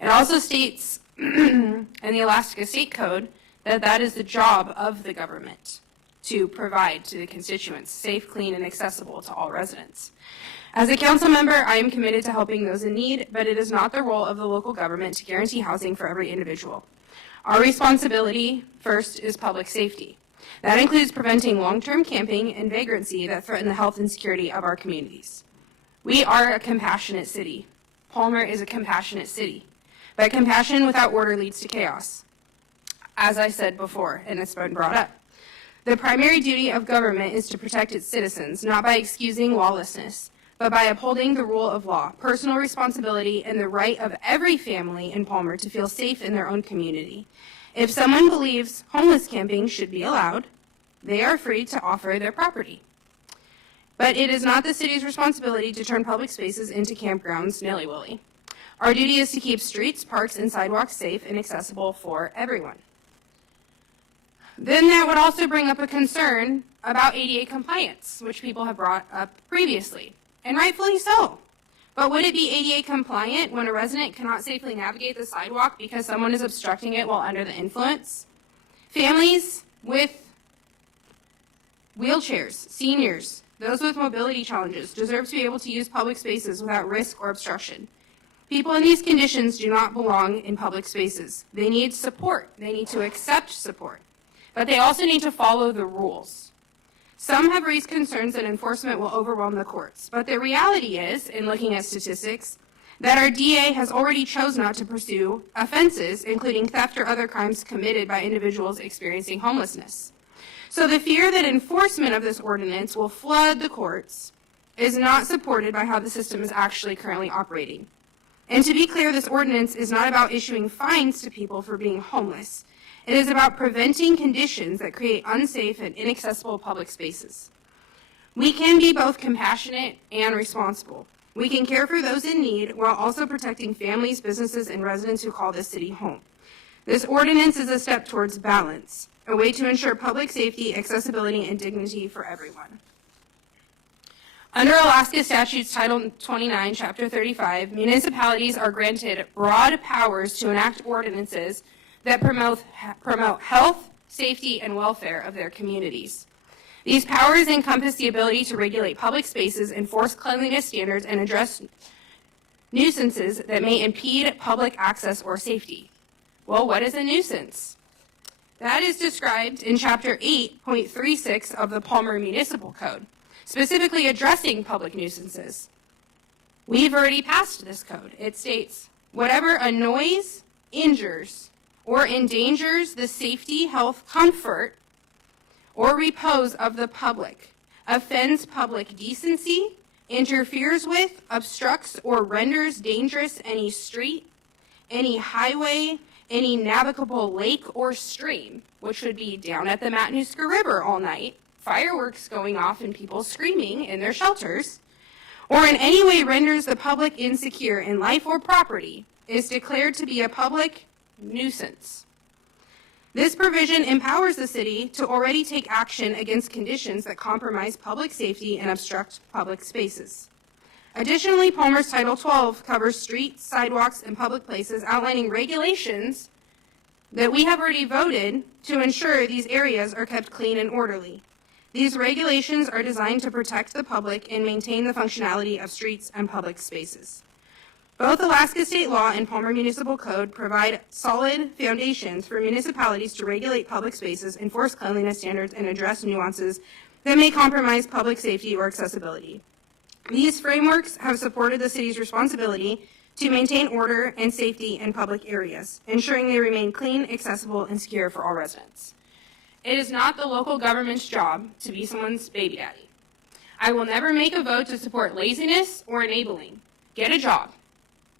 It also states in the Alaska State Code that that is the job of the government to provide to the constituents safe, clean, and accessible to all residents. As a council member, I am committed to helping those in need, but it is not the role of the local government to guarantee housing for every individual. Our responsibility first is public safety. That includes preventing long-term camping and vagrancy that threaten the health and security of our communities. We are a compassionate city. Palmer is a compassionate city. But compassion without order leads to chaos, as I said before, and it's been brought up. The primary duty of government is to protect its citizens, not by excusing lawlessness, but by upholding the rule of law, personal responsibility, and the right of every family in Palmer to feel safe in their own community. If someone believes homeless camping should be allowed, they are free to offer their property. But it is not the city's responsibility to turn public spaces into campgrounds nilly-willy. Our duty is to keep streets, parks, and sidewalks safe and accessible for everyone. Then that would also bring up a concern about ADA compliance, which people have brought up previously, and rightfully so. But would it be ADA compliant when a resident cannot safely navigate the sidewalk because someone is obstructing it while under the influence? Families with wheelchairs, seniors, those with mobility challenges deserve to be able to use public spaces without risk or obstruction. People in these conditions do not belong in public spaces. They need support. They need to accept support. But they also need to follow the rules. Some have raised concerns that enforcement will overwhelm the courts. But the reality is, in looking at statistics, that our DA has already chosen not to pursue offenses, including theft or other crimes committed by individuals experiencing homelessness. So the fear that enforcement of this ordinance will flood the courts is not supported by how the system is actually currently operating. And to be clear, this ordinance is not about issuing fines to people for being homeless. It is about preventing conditions that create unsafe and inaccessible public spaces. We can be both compassionate and responsible. We can care for those in need while also protecting families, businesses, and residents who call this city home. This ordinance is a step towards balance, a way to ensure public safety, accessibility, and dignity for everyone. Under Alaska Statutes Title 29, Chapter 35, municipalities are granted broad powers to enact ordinances that promote health, safety, and welfare of their communities. These powers encompass the ability to regulate public spaces, enforce cleanliness standards, and address nuisances that may impede public access or safety. Well, what is a nuisance? That is described in Chapter 8.36 of the Palmer Municipal Code, specifically addressing public nuisances. We've already passed this code. It states, whatever annoys, injures, or endangers the safety, health, comfort, or repose of the public, offends public decency, interferes with, obstructs, or renders dangerous any street, any highway, any navigable lake or stream, which would be down at the Matanuska River all night, fireworks going off and people screaming in their shelters, or in any way renders the public insecure in life or property, is declared to be a public nuisance. This provision empowers the city to already take action against conditions that compromise public safety and obstruct public spaces. Additionally, Palmer's Title 12 covers streets, sidewalks, and public places, outlining regulations that we have already voted to ensure these areas are kept clean and orderly. These regulations are designed to protect the public and maintain the functionality of streets and public spaces. Both Alaska state law and Palmer Municipal Code provide solid foundations for municipalities to regulate public spaces, enforce cleanliness standards, and address nuances that may compromise public safety or accessibility. These frameworks have supported the city's responsibility to maintain order and safety in public areas, ensuring they remain clean, accessible, and secure for all residents. It is not the local government's job to be someone's baby daddy. I will never make a vote to support laziness or enabling. Get a job.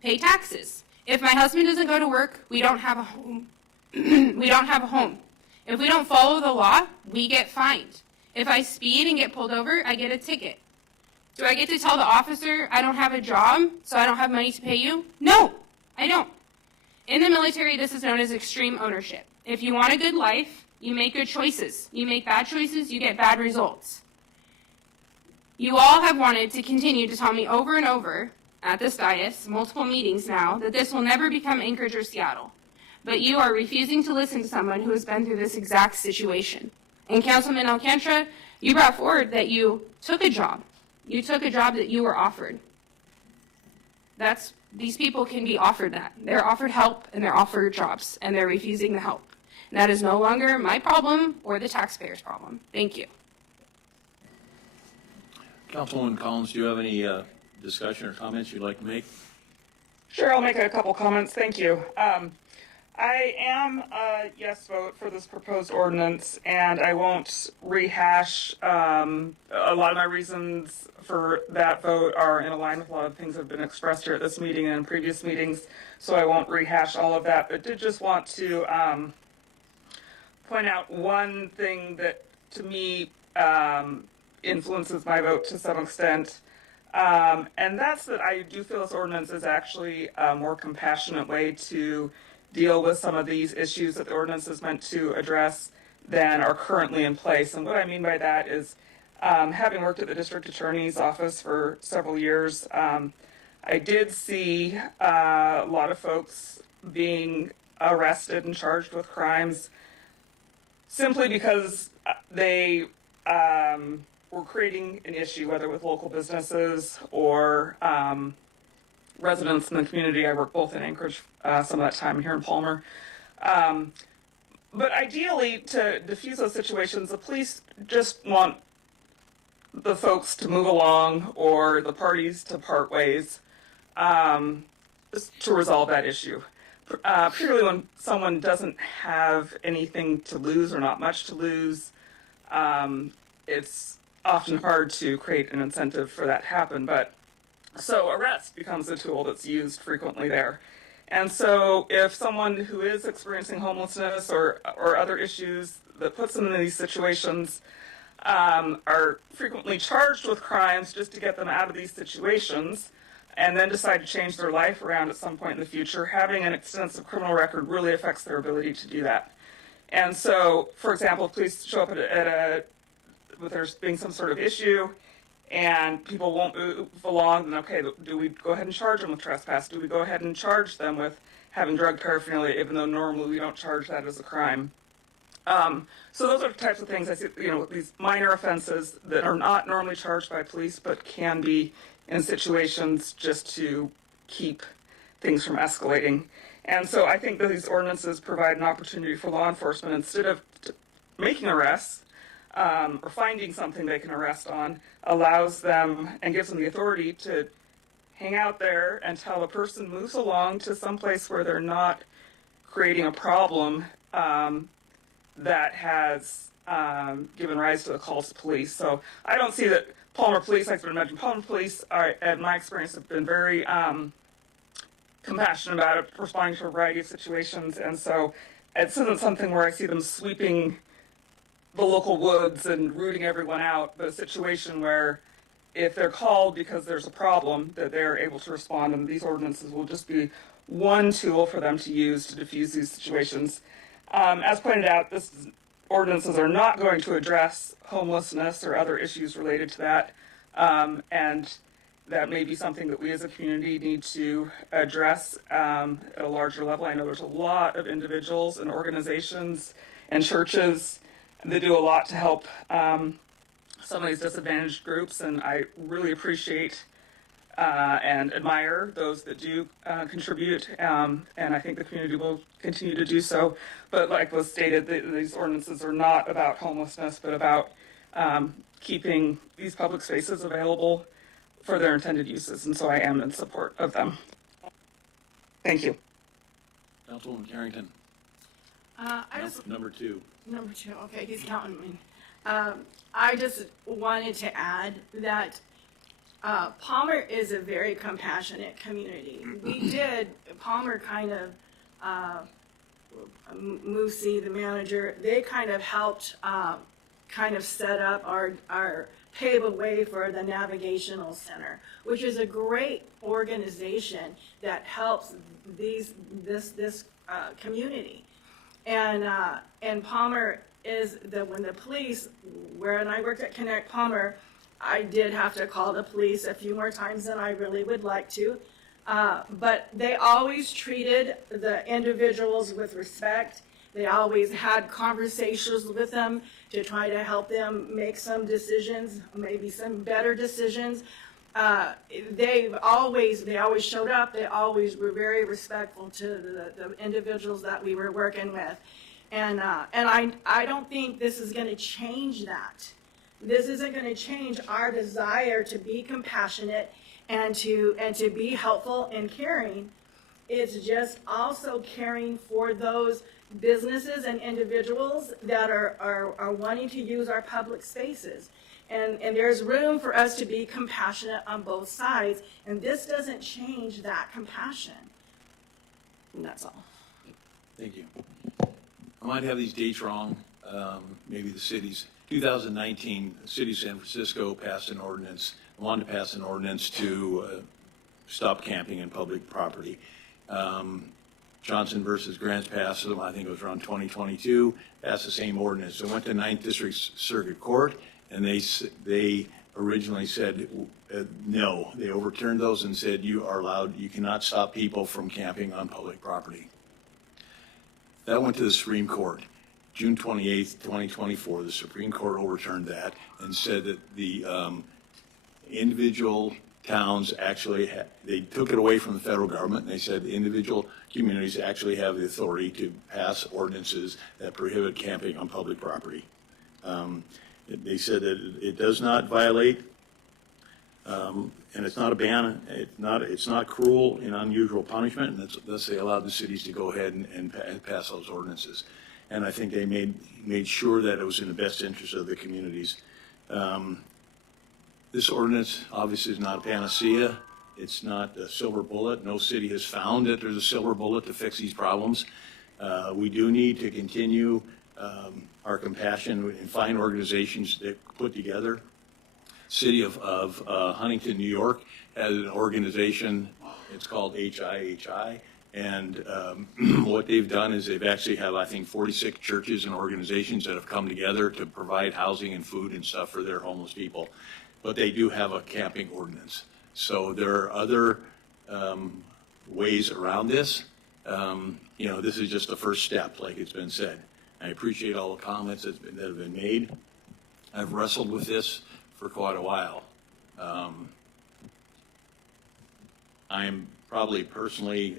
Pay taxes. If my husband doesn't go to work, we don't have a home. We don't have a home. If we don't follow the law, we get fined. If I speed and get pulled over, I get a ticket. Do I get to tell the officer I don't have a job, so I don't have money to pay you? No, I don't. In the military, this is known as extreme ownership. If you want a good life, you make good choices. You make bad choices, you get bad results. You all have wanted to continue to tell me over and over at this dais, multiple meetings now, that this will never become Anchorage or Seattle. But you are refusing to listen to someone who has been through this exact situation. And Councilman Alcantara, you brought forward that you took a job. You took a job that you were offered. These people can be offered that. They're offered help and they're offered jobs and they're refusing the help. And that is no longer my problem or the taxpayer's problem. Thank you. Councilwoman Collins, do you have any discussion or comments you'd like to make? Sure, I'll make a couple comments. Thank you. I am a yes vote for this proposed ordinance, and I won't rehash a lot of my reasons for that vote are in line with a lot of things that have been expressed here at this meeting and in previous meetings, so I won't rehash all of that, but did just want to point out one thing that to me influences my vote to some extent. And that's that I do feel this ordinance is actually a more compassionate way to deal with some of these issues that the ordinance is meant to address than are currently in place. And what I mean by that is, having worked at the district attorney's office for several years, I did see a lot of folks being arrested and charged with crimes simply because they were creating an issue, whether with local businesses or residents in the community. I work both in Anchorage some of that time here in Palmer. But ideally, to diffuse those situations, the police just want the folks to move along or the parties to part ways to resolve that issue. Purely when someone doesn't have anything to lose or not much to lose, it's often hard to create an incentive for that to happen. But so arrest becomes a tool that's used frequently there. And so if someone who is experiencing homelessness or other issues that puts them in these situations are frequently charged with crimes just to get them out of these situations and then decide to change their life around at some point in the future, having an extensive criminal record really affects their ability to do that. And so, for example, if police show up with there being some sort of issue and people won't move along, then okay, do we go ahead and charge them with trespass? Do we go ahead and charge them with having drug paraphernalia, even though normally we don't charge that as a crime? So those are the types of things I see, these minor offenses that are not normally charged by police, but can be in situations just to keep things from escalating. And so I think that these ordinances provide an opportunity for law enforcement, instead of making arrests, or finding something they can arrest on, allows them and gives them the authority to hang out there until a person moves along to some place where they're not creating a problem that has given rise to the calls to police. So I don't see that Palmer Police, I can imagine Palmer Police, in my experience, have been very compassionate about it, responding to a variety of situations. And so it isn't something where I see them sweeping the local woods and rooting everyone out, but a situation where if they're called because there's a problem, that they're able to respond, and these ordinances will just be one tool for them to use to diffuse these situations. As pointed out, ordinances are not going to address homelessness or other issues related to that, and that may be something that we as a community need to address at a larger level. I know there's a lot of individuals and organizations and churches that do a lot to help some of these disadvantaged groups, and I really appreciate and admire those that do contribute, and I think the community will continue to do so. But like was stated, these ordinances are not about homelessness, but about keeping these public spaces available for their intended uses, and so I am in support of them. Thank you. Councilwoman Carrington. Number two. Number two, okay, he's counting me. I just wanted to add that Palmer is a very compassionate community. Palmer kind of Moosey, the manager, they kind of helped kind of set up our pave a way for the Navigational Center, which is a great organization that helps this community. And Palmer is when the police, when I worked at Connect Palmer, I did have to call the police a few more times than I really would like to. But they always treated the individuals with respect. They always had conversations with them to try to help them make some decisions, maybe some better decisions. They always showed up. They always were very respectful to the individuals that we were working with. And I don't think this is going to change that. This isn't going to change our desire to be compassionate and to be helpful and caring. It's just also caring for those businesses and individuals that are wanting to use our public spaces. And there's room for us to be compassionate on both sides, and this doesn't change that compassion. And that's all. Thank you. I might have these dates wrong, maybe the cities. 2019, the city of San Francisco passed an ordinance, wanted to pass an ordinance to stop camping in public property. Johnson versus Grants passed it, I think it was around 2022, passed the same ordinance. It went to 9th District Circuit Court, and they originally said no. They overturned those and said you are allowed, you cannot stop people from camping on public property. That went to the Supreme Court. June 28th, 2024, the Supreme Court overturned that and said that the individual towns actually, they took it away from the federal government, and they said the individual communities actually have the authority to pass ordinances that prohibit camping on public property. They said that it does not violate, and it's not a ban, it's not cruel and unusual punishment, and thus they allowed the cities to go ahead and pass those ordinances. And I think they made sure that it was in the best interest of the communities. This ordinance obviously is not a panacea. It's not a silver bullet. No city has found that there's a silver bullet to fix these problems. We do need to continue our compassion and find organizations that put together. City of Huntington, New York has an organization, it's called HIHI. And what they've done is they've actually have, I think, 46 churches and organizations that have come together to provide housing and food and stuff for their homeless people. But they do have a camping ordinance. So there are other ways around this. This is just the first step, like it's been said. I appreciate all the comments that have been made. I've wrestled with this for quite a while. I'm probably personally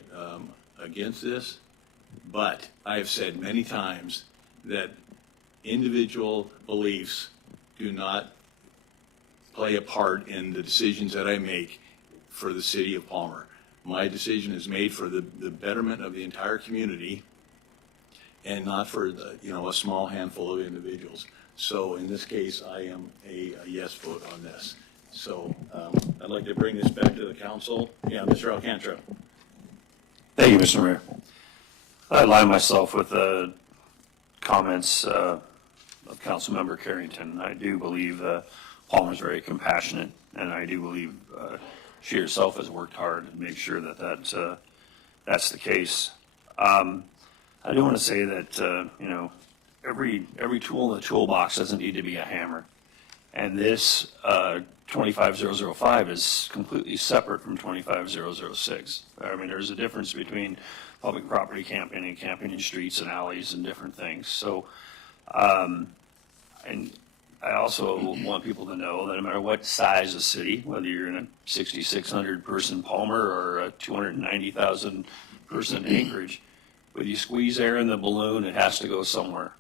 against this, but I have said many times that individual beliefs do not play a part in the decisions that I make for the city of Palmer. My decision is made for the betterment of the entire community and not for a small handful of individuals. So in this case, I am a yes vote on this. So I'd like to bring this back to the council. Yeah, Mr. Alcantara. Thank you, Mr. Mayor. I align myself with the comments of Councilmember Carrington. I do believe Palmer's very compassionate, and I do believe she herself has worked hard to make sure that that's the case. I do want to say that every tool in the toolbox doesn't need to be a hammer, and this 25005 is completely separate from 25006. I mean, there's a difference between public property camping and camping in streets and alleys and different things. So, and I also want people to know that no matter what size of city, whether you're in a 6,600 person Palmer or a 290,000 person Anchorage, when you squeeze air in the balloon, it has to go somewhere.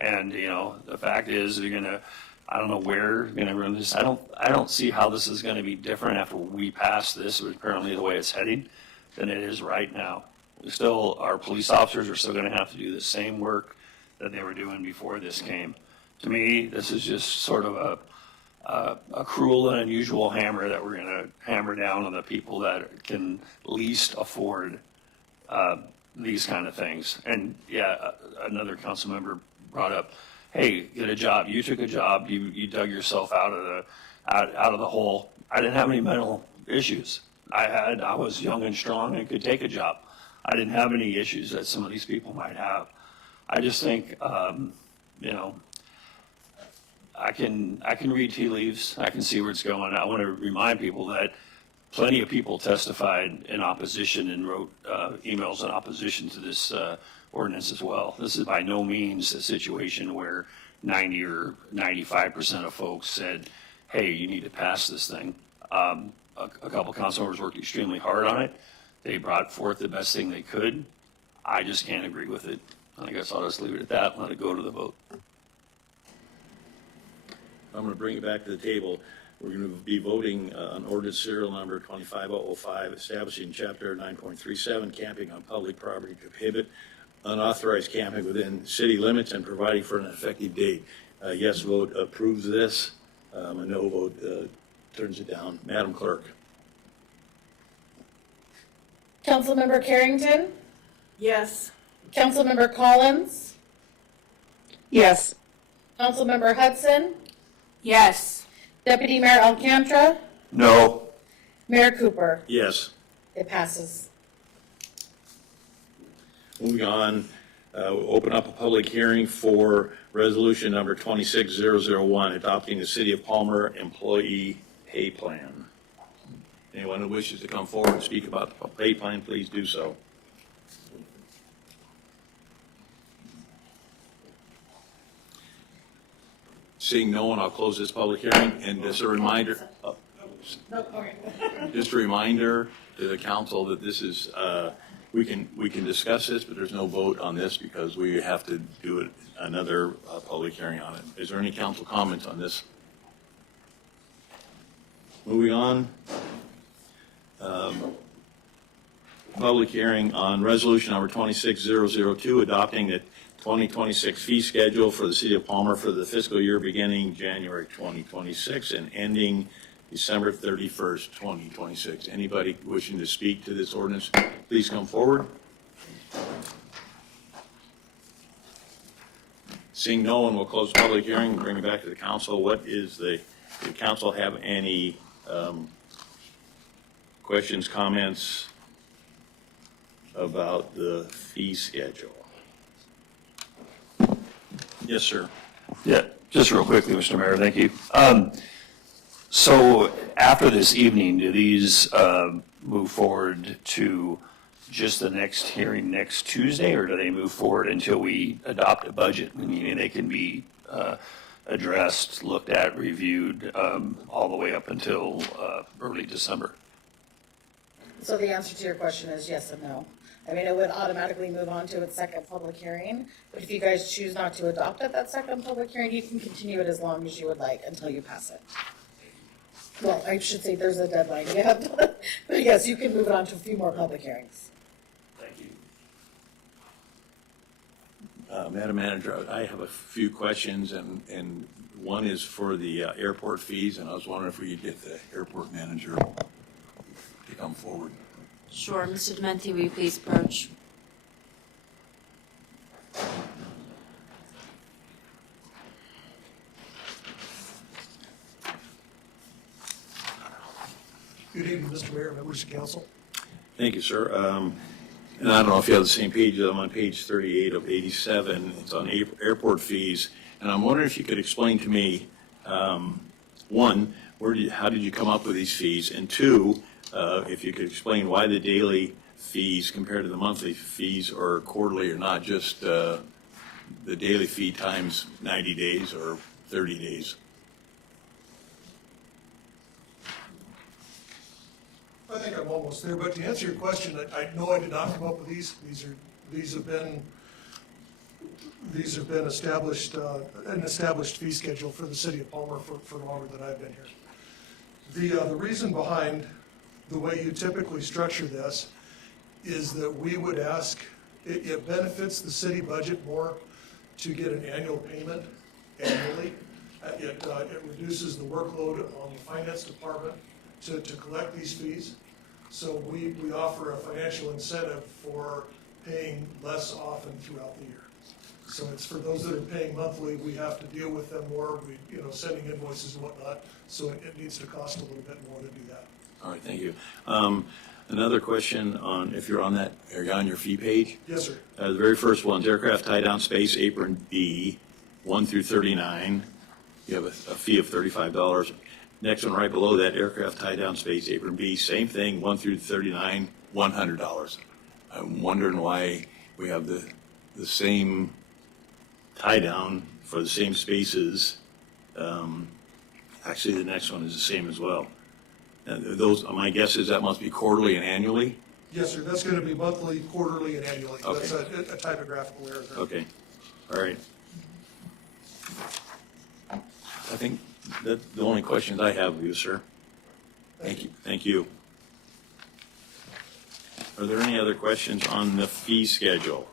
And the fact is, I don't know where you're going to run this. I don't see how this is going to be different after we pass this, but apparently the way it's heading, than it is right now. Our police officers are still going to have to do the same work that they were doing before this came. To me, this is just sort of a cruel and unusual hammer that we're going to hammer down on the people that can least afford these kind of things. And yeah, another council member brought up, hey, get a job. You took a job. You dug yourself out of the hole. I didn't have any mental issues. I was young and strong and could take a job. I didn't have any issues that some of these people might have. I just think, you know, I can read tea leaves. I can see where it's going. I want to remind people that plenty of people testified in opposition and wrote emails in opposition to this ordinance as well. This is by no means a situation where 90 or 95% of folks said, hey, you need to pass this thing. A couple council members worked extremely hard on it. They brought forth the best thing they could. I just can't agree with it. I guess I'll just leave it at that and let it go to the vote. I'm going to bring it back to the table. We're going to be voting on ordinance serial number 25005, establishing chapter 9.37, camping on public property to prohibit unauthorized camping within city limits and providing for an effective date. A yes vote approves this. A no vote turns it down. Madam Clerk. Councilmember Carrington? Yes. Councilmember Collins? Yes. Councilmember Hudson? Yes. Deputy Mayor Alcantara? No. Mayor Cooper? Yes. It passes. Moving on, we'll open up a public hearing for resolution number 26001, adopting the City of Palmer Employee Pay Plan. Anyone who wishes to come forward and speak about the pay plan, please do so. Seeing no one, I'll close this public hearing. And just a reminder, just a reminder to the council that this is, we can discuss this, but there's no vote on this because we have to do it, another public hearing on it. Is there any council comments on this? Moving on. Public hearing on resolution number 26002, adopting the 2026 fee schedule for the City of Palmer for the fiscal year beginning January 2026 and ending December 31st, 2026. Anybody wishing to speak to this ordinance, please come forward. Seeing no one, will close the public hearing and bring it back to the council. What is the council have any questions, comments about the fee schedule? Yes, sir. Yeah, just real quickly, Mr. Mayor, thank you. So after this evening, do these move forward to just the next hearing next Tuesday, or do they move forward until we adopt a budget? Meaning they can be addressed, looked at, reviewed all the way up until early December? So the answer to your question is yes and no. I mean, it would automatically move on to its second public hearing, but if you guys choose not to adopt it, that second public hearing, you can continue it as long as you would like until you pass it. Well, I should say there's a deadline, yeah, but yes, you can move it on to a few more public hearings. Thank you. Madam Manager, I have a few questions, and one is for the airport fees, and I was wondering if we could get the airport manager to come forward. Sure. Mr. Dementi, will you please approach? Good evening, Mr. Mayor, members of council. Thank you, sir. And I don't know if you have the same page. I'm on page 38 of 87. It's on airport fees. And I'm wondering if you could explain to me, one, how did you come up with these fees? And two, if you could explain why the daily fees compared to the monthly fees or quarterly or not just the daily fee times 90 days or 30 days. I think I'm almost there, but to answer your question, I know I did not come up with these. These have been established, an established fee schedule for the City of Palmer for longer than I've been here. The reason behind the way you typically structure this is that we would ask, it benefits the city budget more to get an annual payment annually. It reduces the workload on the finance department to collect these fees. So we offer a financial incentive for paying less often throughout the year. So it's for those that are paying monthly, we have to deal with them more, sending invoices and whatnot, so it needs to cost a little bit more to do that. All right, thank you. Another question on, if you're on that, are you on your fee page? Yes, sir. The very first one's aircraft tie-down space apron B, 1 through 39. You have a fee of $35. Next one right below that, aircraft tie-down space apron B, same thing, 1 through 39, $100. I'm wondering why we have the same tie-down for the same spaces. Actually, the next one is the same as well. Those, my guess is that must be quarterly and annually? Yes, sir, that's gonna be monthly, quarterly, and annually. Okay. That's a typographical error there. Okay, all right. I think that's the only questions I have of you, sir. Thank you. Are there any other questions on the fee schedule?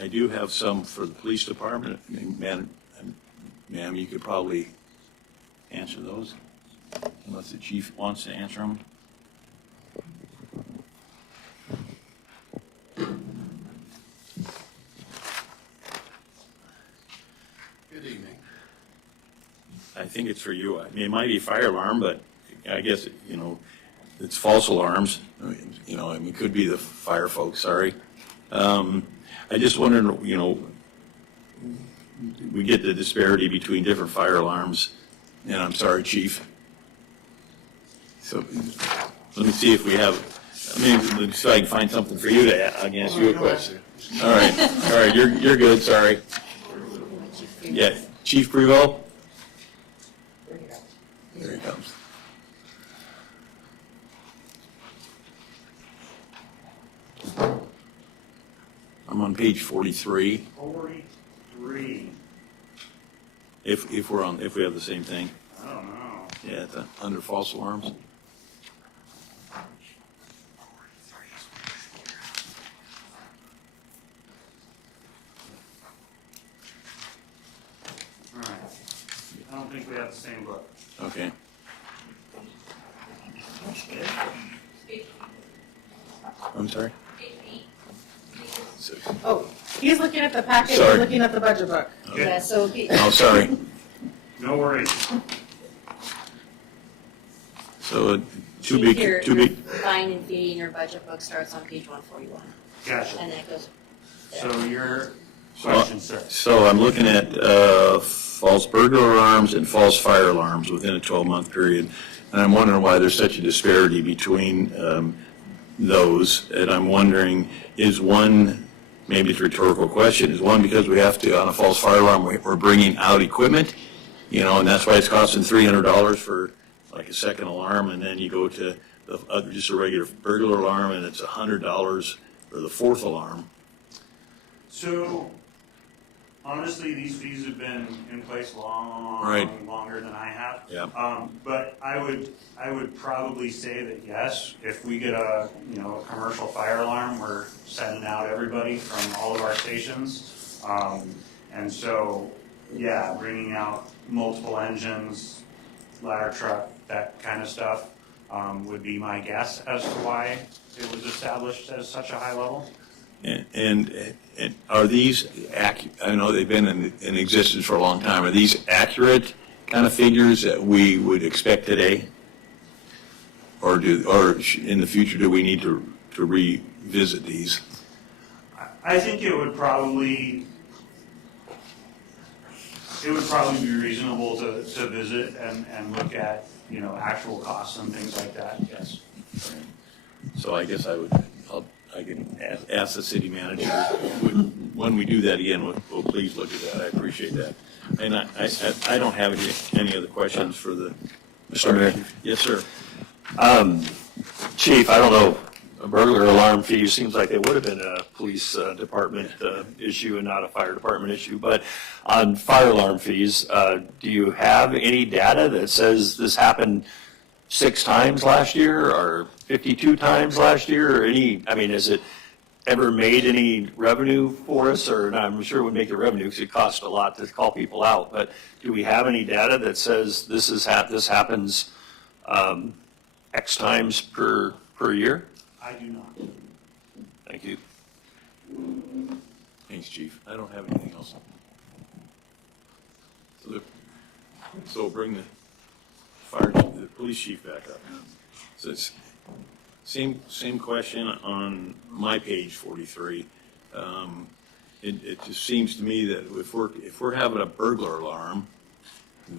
I do have some for the police department. Ma'am, you could probably answer those, unless the chief wants to answer them. Good evening. I think it's for you. I mean, it might be fire alarm, but I guess, it's false alarms. It could be the fire folks, sorry. I just wondered, we get the disparity between different fire alarms, and I'm sorry, chief. So let me see if we have, let's see if I can find something for you to answer you a question. All right, you're good, sorry. Yeah, Chief Prevost? There he comes. I'm on page 43. 43. If we have the same thing. I don't know. Yeah, it's under false alarms. All right. I don't think we have the same book. Okay. I'm sorry? Oh, he's looking at the packet, Sorry. he's looking at the budget book. Okay. Yeah, so. Oh, sorry. No worries. So, Your fine and fee in your budget book starts on page 141. Gotcha. And that goes. So your question, sir. So I'm looking at false burglar alarms and false fire alarms within a 12-month period. And I'm wondering why there's such a disparity between those. And I'm wondering, is one, maybe it's a rhetorical question, is one because we have to, on a false fire alarm, we're bringing out equipment, and that's why it's costing $300 for like a second alarm, and then you go to just a regular burglar alarm and it's $100 for the fourth alarm. So honestly, these fees have been in place longer than I have. Yeah. But I would probably say that yes, if we get a commercial fire alarm, we're sending out everybody from all of our stations. And so, yeah, bringing out multiple engines, ladder truck, that kind of stuff would be my guess as to why it was established as such a high level. And are these I know they've been in existence for a long time. Are these accurate kind of figures that we would expect today? Or in the future, do we need to revisit these? I think it would probably be reasonable to visit and look at, actual costs and things like that, yes. So I guess I can ask the city manager, when we do that again, we'll please look at that. I appreciate that. And I don't have any other questions for the. Mr. Mayor? Yes, sir. Chief, I don't know, a burglar alarm fee seems like it would have been a police department issue and not a fire department issue. But on fire alarm fees, do you have any data that says this happened 6 times last year or 52 times last year or is it ever made any revenue for us, or I'm sure it would make a revenue because it costs a lot to call people out, but do we have any data that says this happens X times per year? I do not. Thank you. Thanks, Chief. I don't have anything else. So bring the police chief back up. So it's same question on my page 43. It just seems to me that if we're having a burglar alarm,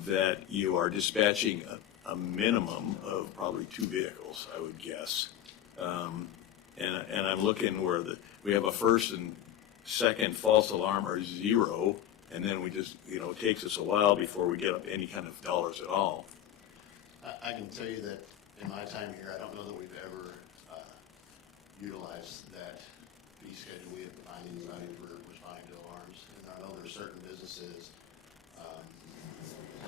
that you are dispatching a minimum of probably 2 vehicles, I would guess. And I'm looking where we have a first and second false alarm are 0, and then we just, it takes us a while before we get up any kind of dollars at all. I can tell you that in my time here, I don't know that we've ever utilized that fee schedule we have defined in writing for responding to alarms. And I know there's certain businesses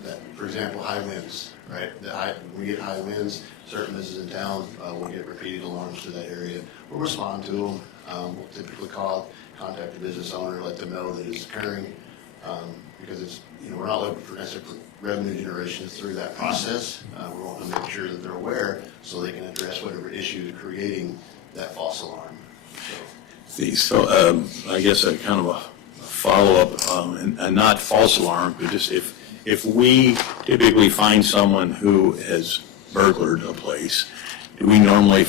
that, for example, high winds, right? When we get high winds, certain businesses in town will get repeated alarms to that area. We'll respond to them. We'll typically contact the business owner, let them know that it's occurring, because it's, we're not looking for necessarily revenue generation through that process. We want to make sure that they're aware so they can address whatever issues are creating that false alarm. So I guess a kind of a follow-up, and not false alarm, but just if we typically find someone who has burglared a place, do we normally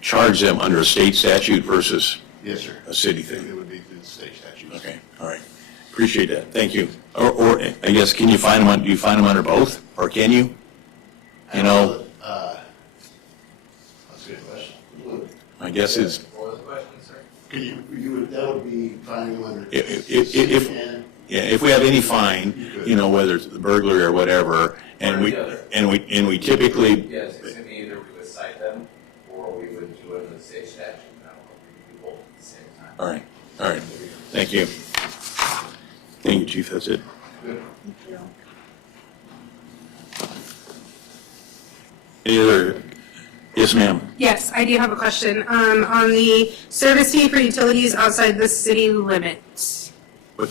charge them under a state statute versus Yes, sir. a city thing? It would be through the state statutes. Okay, all right. Appreciate that. Thank you. Or I guess, do you find them under both, or can you? That's a good question. My guess is, That would be finding them under. if we have any fine, whether it's the burglary or whatever, and we typically. Yes, it's going to be either we would cite them or we would do it in the state statute. We do both at the same time. All right. Thank you. Thank you, Chief. That's it. Any other? Yes, ma'am. Yes, I do have a question. On the service fee for utilities outside the city limits. What?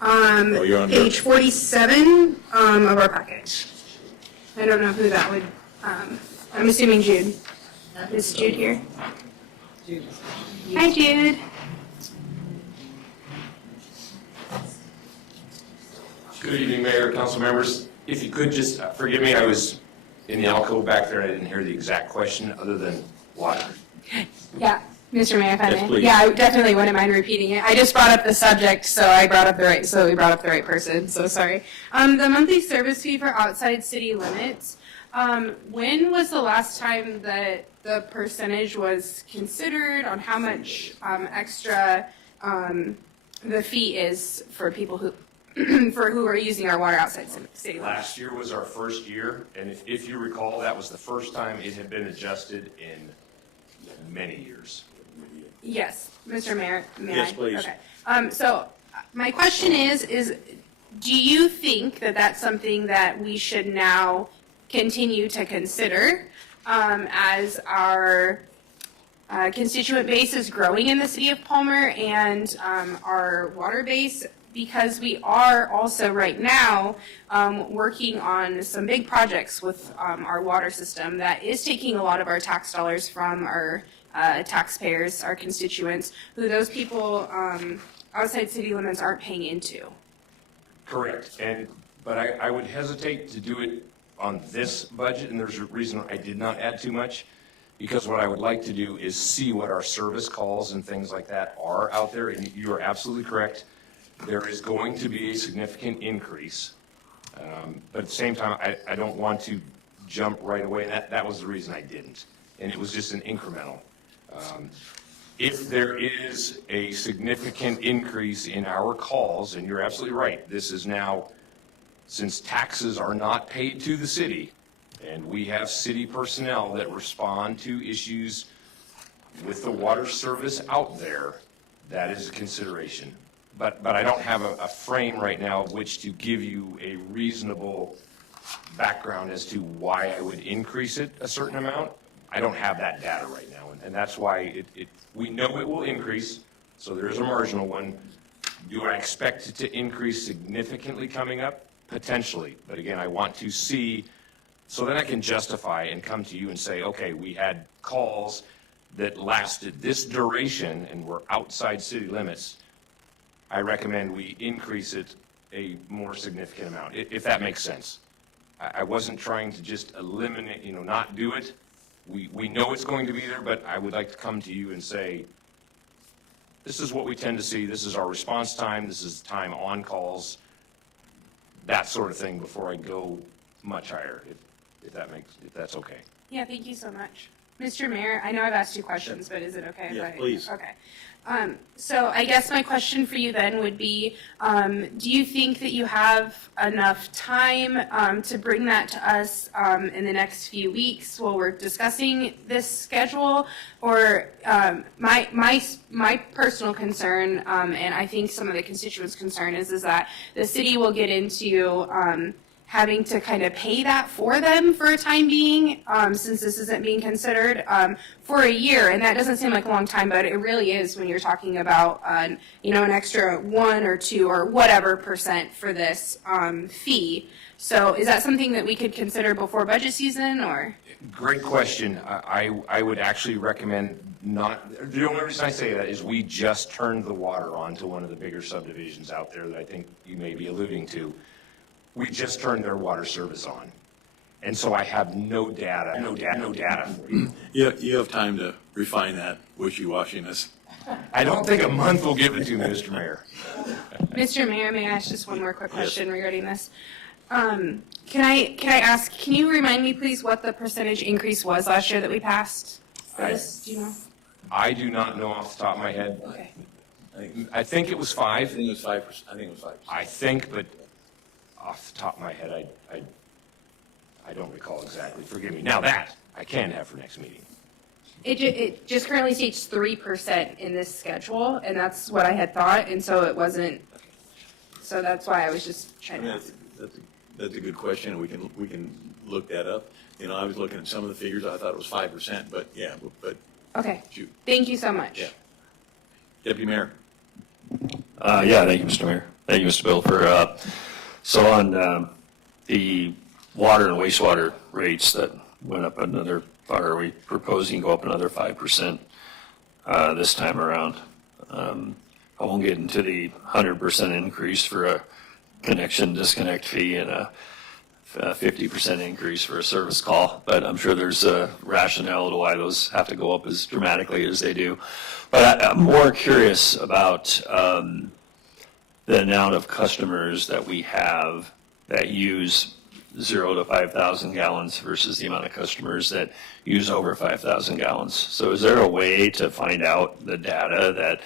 You're on Page 47 of our package. I don't know who that would, I'm assuming Jude. Is Jude here? Hi, Jude. Good evening, Mayor, council members. If you could just, forgive me, I was in the alcove back there, I didn't hear the exact question other than water. Yeah, Mr. Mayor, if I Yes, may. please. Yeah, I definitely wouldn't mind repeating it. I just brought up the subject, so we brought up the right person, so sorry. The monthly service fee for outside city limits, when was the last time that the percentage was considered on how much extra the fee is for people who who are using our water outside city limits? Last year was our first year, and if you recall, that was the first time it had been adjusted in many years. Yes, Mr. Mayor, may I? Yes, please. Okay. So my question is do you think that that's something that we should now continue to consider as our constituent base is growing in the city of Palmer and our water base? Because we are also right now working on some big projects with our water system that is taking a lot of our tax dollars from our taxpayers, our constituents, who those people outside city limits aren't paying into. Correct, but I would hesitate to do it on this budget, and there's a reason I did not add too much, because what I would like to do is see what our service calls and things like that are out there, and you are absolutely correct. There is going to be a significant increase, but at the same time, I don't want to jump right away. That was the reason I didn't, and it was just an incremental. If there is a significant increase in our calls, and you're absolutely right, this is now, since taxes are not paid to the city, and we have city personnel that respond to issues with the water service out there, that is a consideration. But I don't have a frame right now of which to give you a reasonable background as to why I would increase it a certain amount. I don't have that data right now, And that's why we know it will increase, so there's a marginal one. Do I expect it to increase significantly coming up? Potentially. But again, I want to see, so then I can justify and come to you and say, okay, we had calls that lasted this duration and were outside city limits. I recommend we increase it a more significant amount, if that makes sense. I wasn't trying to just eliminate, not do it. We know it's going to be there, but I would like to come to you and say, this is what we tend to see, this is our response time, this is time on calls, that sort of thing before I go much higher, if that's okay. Yeah, thank you so much. Mr. Mayor, I know I've asked you questions, but is it okay? Yes, if I- please. Okay. So I guess my question for you then would be, do you think that you have enough time to bring that to us in the next few weeks while we're discussing this schedule? Or my personal concern, and I think some of the constituents' concern is that the city will get into having to kind of pay that for them for a time being, since this isn't being considered for a year. And that doesn't seem like a long time, but it really is when you're talking about, an extra 1 or 2 or whatever % for this fee. So is that something that we could consider before budget season, or? Great question. I would actually recommend not, the only reason I say that is we just turned the water on to one of the bigger subdivisions out there that I think you may be alluding to. We just turned their water service on. And so I have no data for you. You have time to refine that wishy-washiness. I don't think a month will give it to me, Mr. Mayor. Mr. Mayor, may I ask just one more quick question regarding this? Can I ask, can you remind me please what the percentage increase was last year that we passed for this? Do you know? I do not know off the top of my head. Okay. I think it was 5. I think it was 5%. I think it was 5%. I think, but off the top of my head, I don't recall exactly. Forgive me. Now that I can have for next meeting. It just currently states 3% in this schedule, and that's what I had thought, and so it wasn't, so that's why I was just trying to ask. That's a good question, and we can look that up. I was looking at some of the figures, I thought it was 5%, but yeah, but. Okay, Shoot. thank you so much. Yeah. Deputy Mayor. Yeah, thank you, Mr. Mayor. Thank you, Mr. Bill, for, so on the water and wastewater rates that went up another, or are we proposing go up another 5% this time around? I won't get into the 100% increase for a connection disconnect fee and a 50% increase for a service call, but I'm sure there's a rationale to why those have to go up as dramatically as they do. But I'm more curious about the amount of customers that we have that use 0 to 5,000 gallons versus the amount of customers that use over 5,000 gallons. So is there a way to find out the data that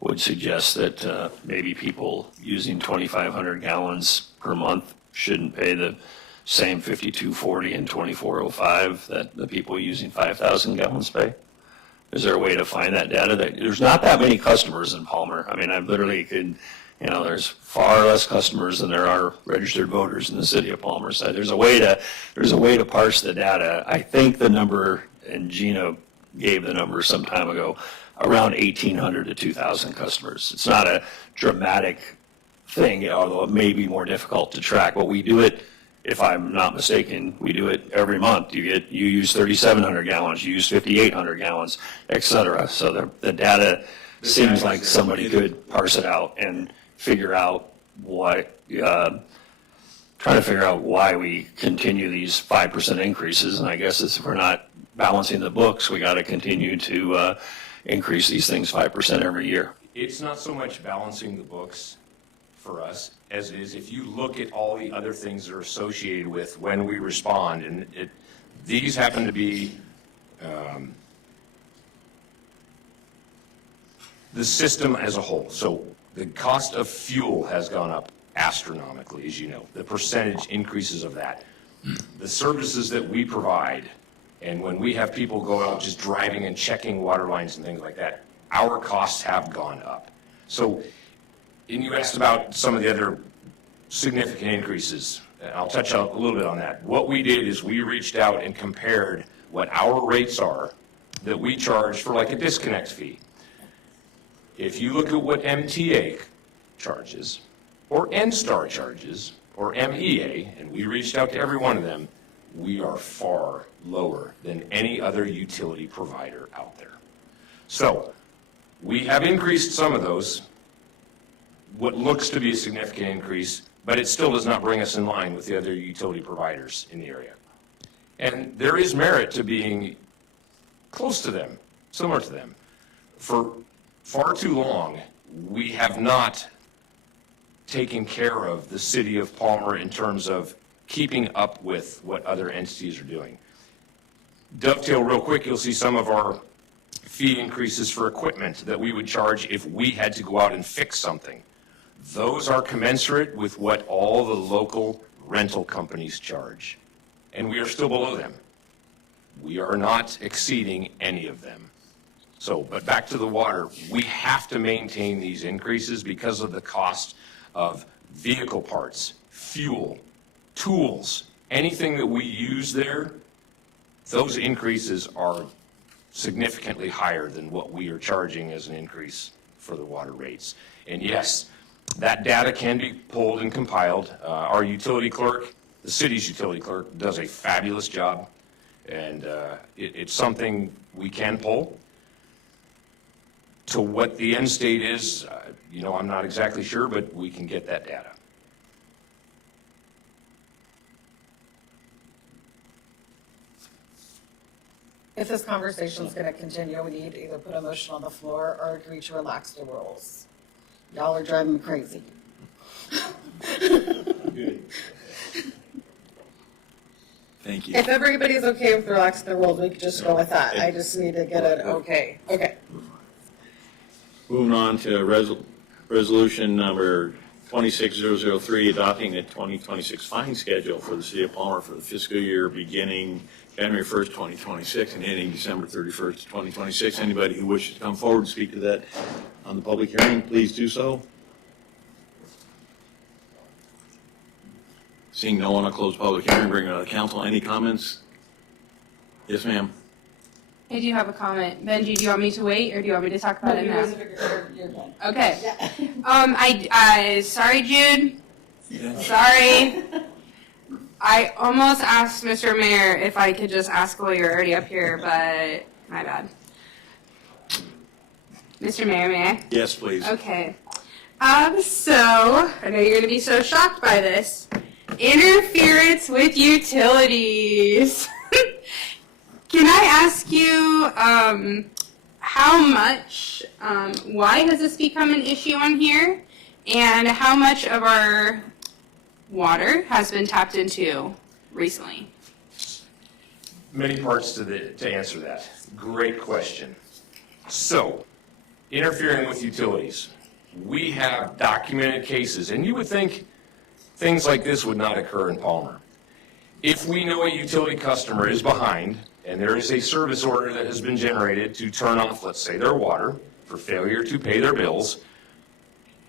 would suggest that maybe people using 2,500 gallons per month shouldn't pay the same $52.40 and $24.05 that the people using 5,000 gallons pay? Is there a way to find that data? There's not that many customers in Palmer. I mean, I literally could, there's far less customers than there are registered voters in the city of Palmer. So there's a way to parse the data. I think the number, and Gina gave the number some time ago, around 1,800 to 2,000 customers. It's not a dramatic thing, although it may be more difficult to track. But we do it, if I'm not mistaken, we do it every month. You use 3,700 gallons, you use 5,800 gallons, et cetera. So the data seems like somebody could parse it out and figure out trying to figure out why we continue these 5% increases. And I guess if we're not balancing the books, we got to continue to increase these things 5% every year. It's not so much balancing the books for us as it is if you look at all the other things that are associated with when we respond, and these happen to be the system as a whole. So the cost of fuel has gone up astronomically, as you know, the percentage increases of that. The services that we provide, and when we have people go out just driving and checking water lines and things like that, our costs have gone up. So, and you asked about some of the other significant increases. I'll touch a little bit on that. What we did is we reached out and compared what our rates are that we charge for like a disconnect fee. If you look at what MTA charges, or NSTAR charges, or MEA, and we reached out to every one of them, we are far lower than any other utility provider out there. So we have increased some of those, what looks to be a significant increase, but it still does not bring us in line with the other utility providers in the area. And there is merit to being close to them, similar to them. For far too long, we have not taken care of the city of Palmer in terms of keeping up with what other entities are doing. Dovetail real quick, you'll see some of our fee increases for equipment that we would charge if we had to go out and fix something. Those are commensurate with what all the local rental companies charge. And we are still below them. We are not exceeding any of them. So, but back to the water, we have to maintain these increases because of the cost of vehicle parts, fuel, tools, anything that we use there. Those increases are significantly higher than what we are charging as an increase for the water rates. And yes, that data can be pulled and compiled. Our utility clerk, the city's utility clerk, does a fabulous job, and it's something we can pull. To what the end state is, I'm not exactly sure, but we can get that data. If this conversation is going to continue, we need to either put a motion on the floor or agree to relax the rules. Y'all are driving me crazy. Thank you. If everybody's okay with relaxing the rules, we could just go with that. I just need to get it okay. Okay. Moving on to resolution number 26003, adopting the 2026 fine schedule for the city of Palmer for the fiscal year beginning January 1st, 2026 and ending December 31st, 2026. Anybody who wishes to come forward and speak to that on the public hearing, please do so. Seeing no one, I'll close public hearing, bring it to the council. Any comments? Yes, ma'am. I do have a comment. Benji, do you want me to wait or do you want me to talk about it now? Okay. Sorry, Jude. Yeah. Sorry. I almost asked Mr. Mayor if I could just ask while you're already up here, but my bad. Mr. Mayor, may I? Yes, please. Okay. So, I know you're going to be so shocked by this. Interference with utilities. Can I ask you how much, why has this become an issue on here? And how much of our water has been tapped into recently? Many parts to answer that. Great question. So, interfering with utilities. We have documented cases, and you would think things like this would not occur in Palmer. If we know a utility customer is behind, and there is a service order that has been generated to turn off, let's say, their water for failure to pay their bills,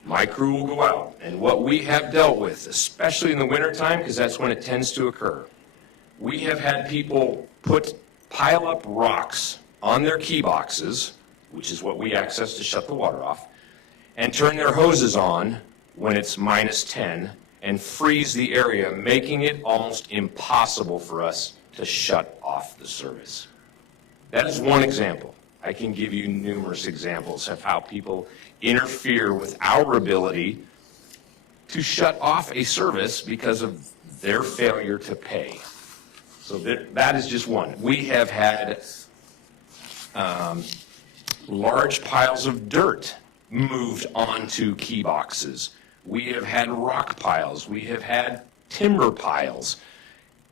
my crew will go out. And what we have dealt with, especially in the wintertime, because that's when it tends to occur, we have had people pile up rocks on their key boxes, which is what we access to shut the water off, and turn their hoses on when it's -10 and freeze the area, making it almost impossible for us to shut off the service. That is one example. I can give you numerous examples of how people interfere with our ability to shut off a service because of their failure to pay. So that is just one. We have had large piles of dirt moved onto key boxes. We have had rock piles. We have had timber piles.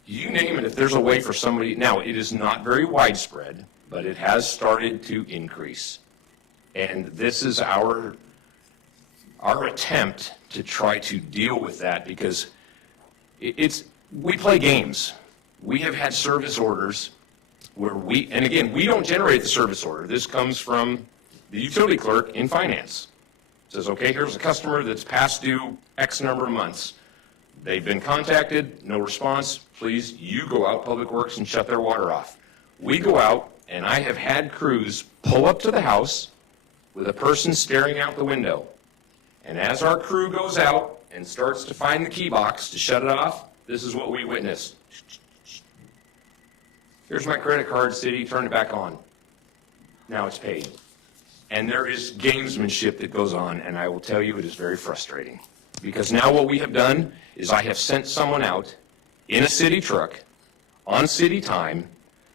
You name it, if there's a way for somebody, now it is not very widespread, but it has started to increase. And this is our attempt to try to deal with that because we play games. We have had service orders where and again, we don't generate the service order. This comes from the utility clerk in finance. It says, okay, here's a customer that's past due X number of months. They've been contacted, no response. Please, you go out, Public Works, and shut their water off. We go out, And I have had crews pull up to the house with a person staring out the window. And as our crew goes out and starts to find the key box to shut it off, this is what we witness. Here's my credit card, city, turn it back on. Now it's paid. And there is gamesmanship that goes on, and I will tell you it is very frustrating. Because now what we have done is I have sent someone out in a city truck on city time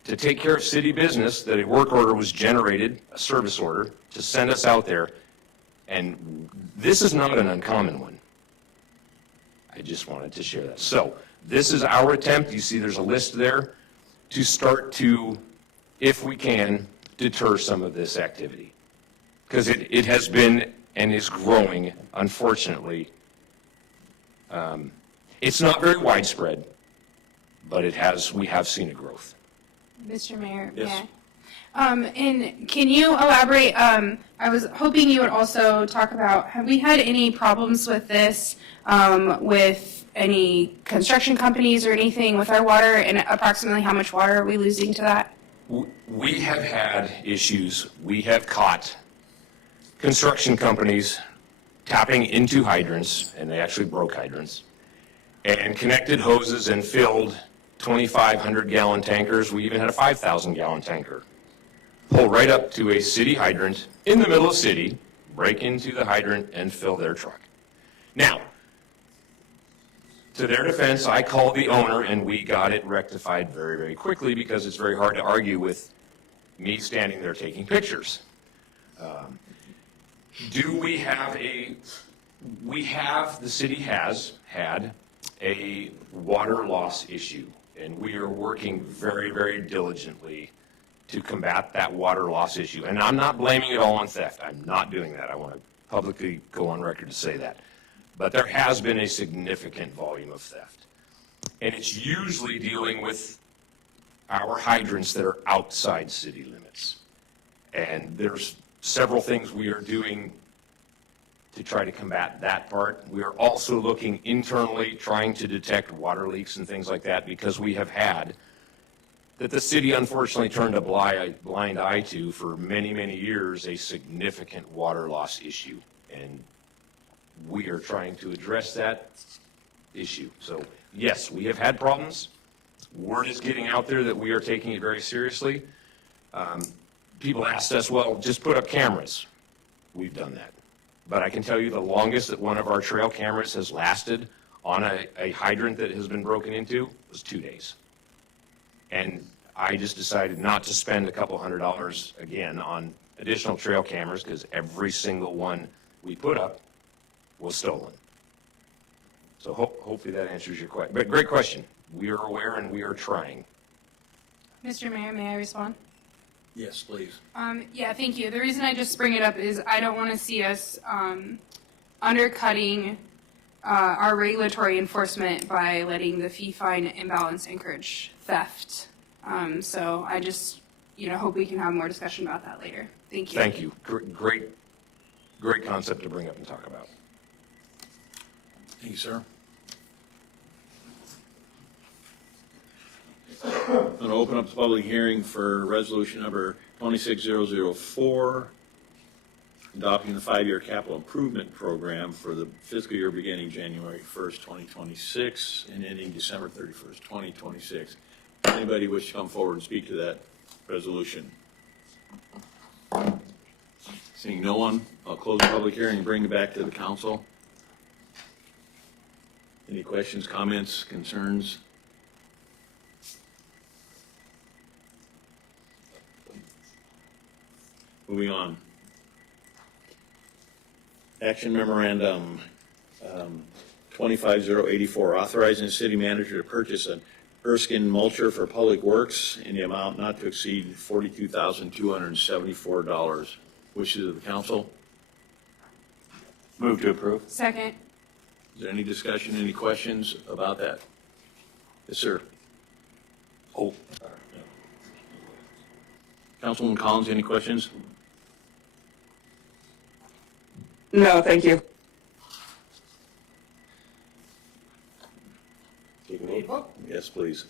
to take care of city business, that a work order was generated, a service order, to send us out there. And this is not an uncommon one. I just wanted to share that. So this is our attempt. You see there's a list there to start to, if we can, deter some of this activity. Because it has been and is growing, unfortunately. It's not very widespread, but we have seen a growth. Mr. Mayor, Yes. may I? And can you elaborate, I was hoping you would also talk about, have we had any problems with this, with any construction companies or anything with our water, and approximately how much water are we losing to that? We have had issues. We have caught construction companies tapping into hydrants, and they actually broke hydrants, and connected hoses and filled 2,500-gallon tankers. We even had a 5,000-gallon tanker pull right up to a city hydrant in the middle of the city, break into the hydrant, and fill their truck. Now, to their defense, I called the owner, and we got it rectified very, very quickly, because it's very hard to argue with me standing there taking pictures. The city has had a water loss issue, and we are working very, very diligently to combat that water loss issue. And I'm not blaming it all on theft. I'm not doing that. I want to publicly go on record to say that. But there has been a significant volume of theft. And it's usually dealing with our hydrants that are outside city limits. And there's several things we are doing to try to combat that part. We are also looking internally, trying to detect water leaks and things like that, because we have had that the city unfortunately turned a blind eye to for many, many years, a significant water loss issue. And we are trying to address that issue. So yes, we have had problems. Word is getting out there that we are taking it very seriously. People asked us, well, just put up cameras. We've done that. But I can tell you the longest that one of our trail cameras has lasted on a hydrant that has been broken into was 2 days. And I just decided not to spend a couple $100 again on additional trail cameras, because every single one we put up was stolen. So hopefully that answers your question. But great question. We are aware and we are trying. Mr. Mayor, may I respond? Yes, please. Yeah, thank you. The reason I just bring it up is I don't want to see us undercutting our regulatory enforcement by letting the fee fine imbalance encourage theft. So I just, hope we can have more discussion about that later. Thank you. Thank you. Great concept to bring up and talk about. Thank you, sir. I'm going to open up the public hearing for resolution number 26004, adopting the 5-year capital improvement program for the fiscal year beginning January 1st, 2026 and ending December 31st, 2026. Anybody wish to come forward and speak to that resolution? Seeing no one, I'll close the public hearing and bring it back to the council. Any questions, comments, concerns? Moving on. Action memorandum 25084, authorizing the city manager to purchase an Erskine mulcher for public works in the amount not to exceed $42,274. Wishes of the council? Move to approve. Second. Is there any discussion, any questions about that? Yes, sir. Oh. Councilwoman Collins, any questions? No, thank you. Yes, please.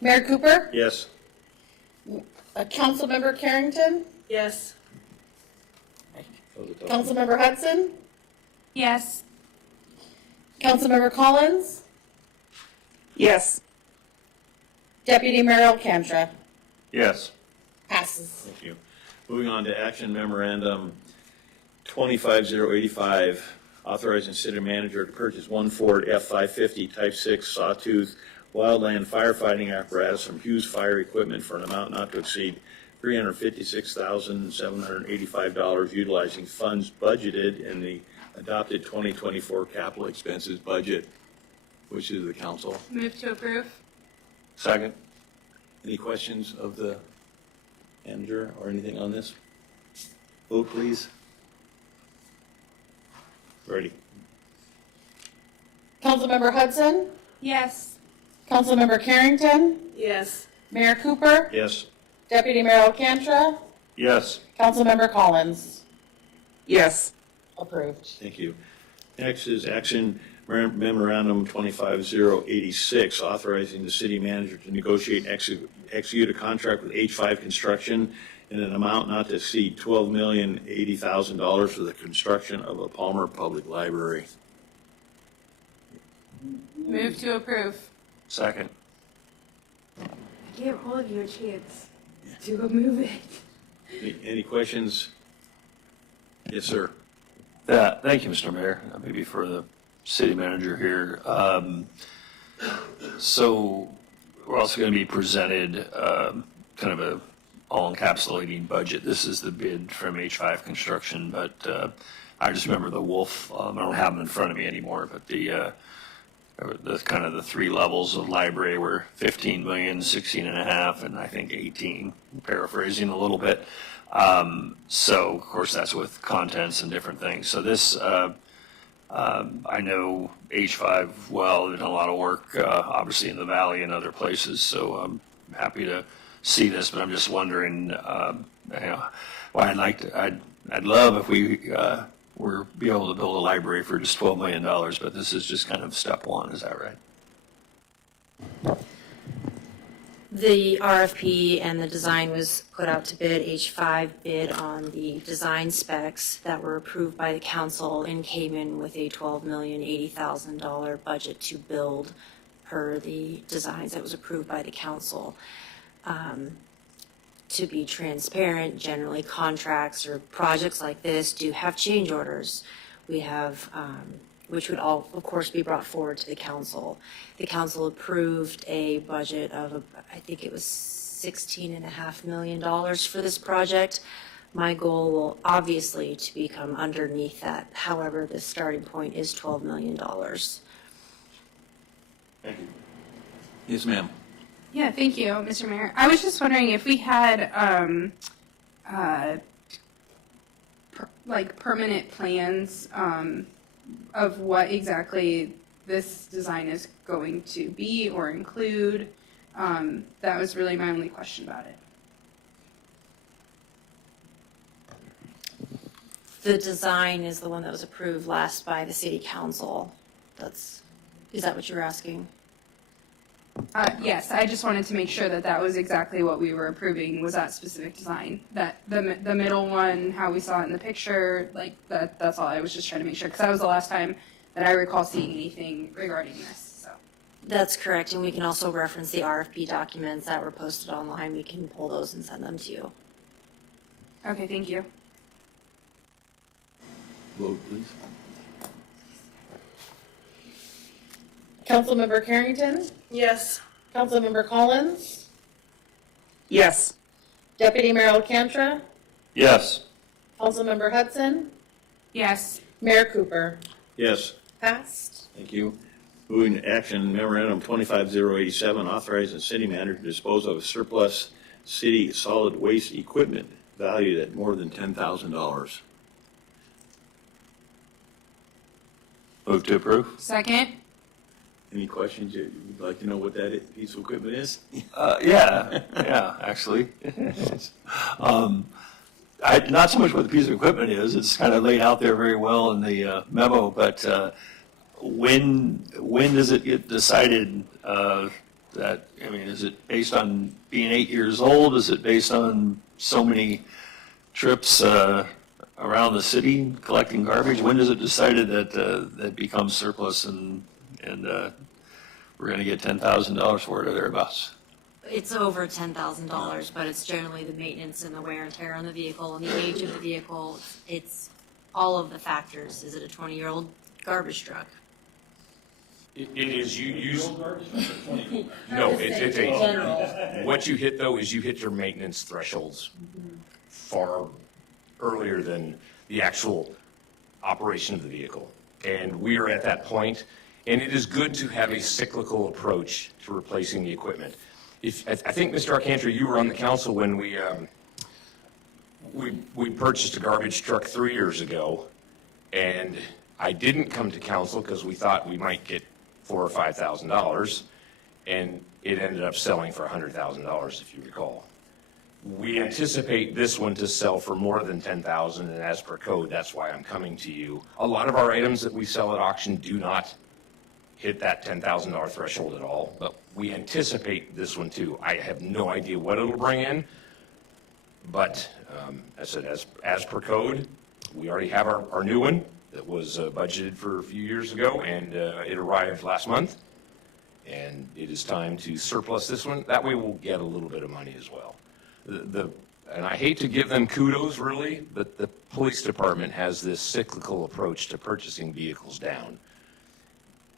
Mayor Cooper, Yes. Councilmember Carrington? Yes. Councilmember Hudson? Yes. Councilmember Collins? Yes. Deputy Mayor Alcantra? Yes. Passes. Thank you. Moving on to action memorandum 25085, authorizing city manager to purchase one Ford F-550 Type 6 Sawtooth wildland firefighting apparatus from Hughes Fire Equipment for an amount not to exceed $356,785, utilizing funds budgeted in the adopted 2024 capital expenses budget, which is the council. Move to approve. Second. Any questions of the manager or anything on this? Vote, please. Ready. Councilmember Hudson? Yes. Councilmember Carrington? Yes. Mayor Cooper? Yes. Deputy Mayor Alcantra? Yes. Councilmember Collins? Yes. Approved. Thank you. Next is action memorandum 25086, authorizing the city manager to negotiate and execute a contract with H5 Construction in an amount not to exceed $12,080,000 for the construction of a Palmer Public Library. Move to approve. Second. Give all of you a chance to move it. Any questions? Yes, sir. Thank you, Mr. Mayor. Maybe for the city manager here. So we're also going to be presented kind of a all-encapsulating budget. This is the bid from H5 Construction, but I just remember the Wolf. I don't have them in front of me anymore, but the kind of the three levels of library were 15 million, 16.5, and I think 18, paraphrasing a little bit. So of course that's with contents and different things. So this, I know H5 well, they've done a lot of work, obviously in the Valley and other places. So I'm happy to see this, but I'm just wondering, why I'd love if we, we're be able to build a library for just $12 million, but this is just kind of step one, is that right? The RFP and the design was put out to bid. H5 bid on the design specs that were approved by the council and came in with a $12,080,000 budget to build per the designs that was approved by the council. To be transparent, generally contracts or projects like this do have change orders. We have, which would all, of course, be brought forward to the council. The council approved a budget of, I think it was $16.5 million for this project. My goal will obviously to become underneath that. However, the starting point is $12 million. Thank you. Yes, ma'am. Yeah, thank you, Mr. Mayor. I was just wondering if we had like permanent plans of what exactly this design is going to be or include. That was really my only question about it. The design is the one that was approved last by the city council. Is that what you're asking? Yes, I just wanted to make sure that that was exactly what we were approving, was that specific design. That the middle one, how we saw it in the picture, like that's all. I was just trying to make sure, because that was the last time that I recall seeing anything regarding this. So. That's correct, and we can also reference the RFP documents that were posted online. We can pull those and send them to you. Okay, thank you. Vote, please. Councilmember Carrington? Yes. Councilmember Collins? Yes. Deputy Mayor Alcantra? Yes. Councilmember Hudson? Yes. Mayor Cooper? Yes. Passed. Thank you. Moving to action memorandum 25087, authorizing the city manager to dispose of surplus city solid waste equipment valued at more than $10,000. Move to approve. Second. Any questions? You'd like to know what that piece of equipment is? Yeah, actually. Not so much what the piece of equipment is, it's kind of laid out there very well in the memo, but when does it get decided, that, I mean, is it based on being 8 years old? Is it based on so many trips around the city collecting garbage? When is it decided that that becomes surplus and we're going to get $10,000 for it or thereabouts? It's over $10,000, but it's generally the maintenance and the wear and tear on the vehicle and the age of the vehicle. It's all of the factors. Is it a 20-year-old garbage truck? It is, you use. No, it's a, what you hit though is you hit your maintenance thresholds far earlier than the actual operation of the vehicle. And we are at that point, and it is good to have a cyclical approach to replacing the equipment. I think, Mr. Arcantara, you were on the council when we purchased a garbage truck 3 years ago, and I didn't come to council because we thought we might get $4,000 or $5,000, and it ended up selling for $100,000, if you recall. We anticipate this one to sell for more than $10,000, and as per code, that's why I'm coming to you. A lot of our items that we sell at auction do not hit that $10,000 threshold at all, but we anticipate this one too. I have no idea what it'll bring in, but as I said, as per code, we already have our new one that was budgeted for a few years ago, and it arrived last month, and it is time to surplus this one. That way we'll get a little bit of money as well. And I hate to give them kudos really, but the police department has this cyclical approach to purchasing vehicles down.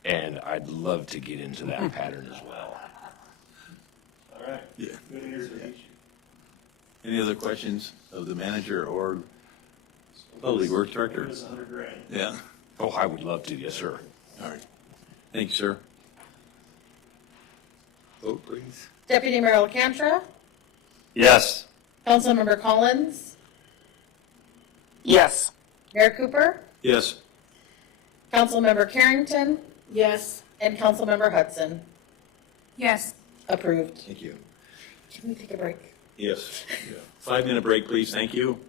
And I'd love to get into that pattern as well. All right. Yeah. Any other questions of the manager or public works director? Yeah. Oh, I would love to, yes, sir. All right. Thank you, sir. Vote, please. Deputy Mayor LaCantra, Yes. Councilmember Collins, Yes. Mayor Cooper, Yes. Councilmember Carrington, Yes. and Councilmember Hudson. Yes. Approved. Thank you. Can we take a break? Yes. 5-minute break, please. Thank you.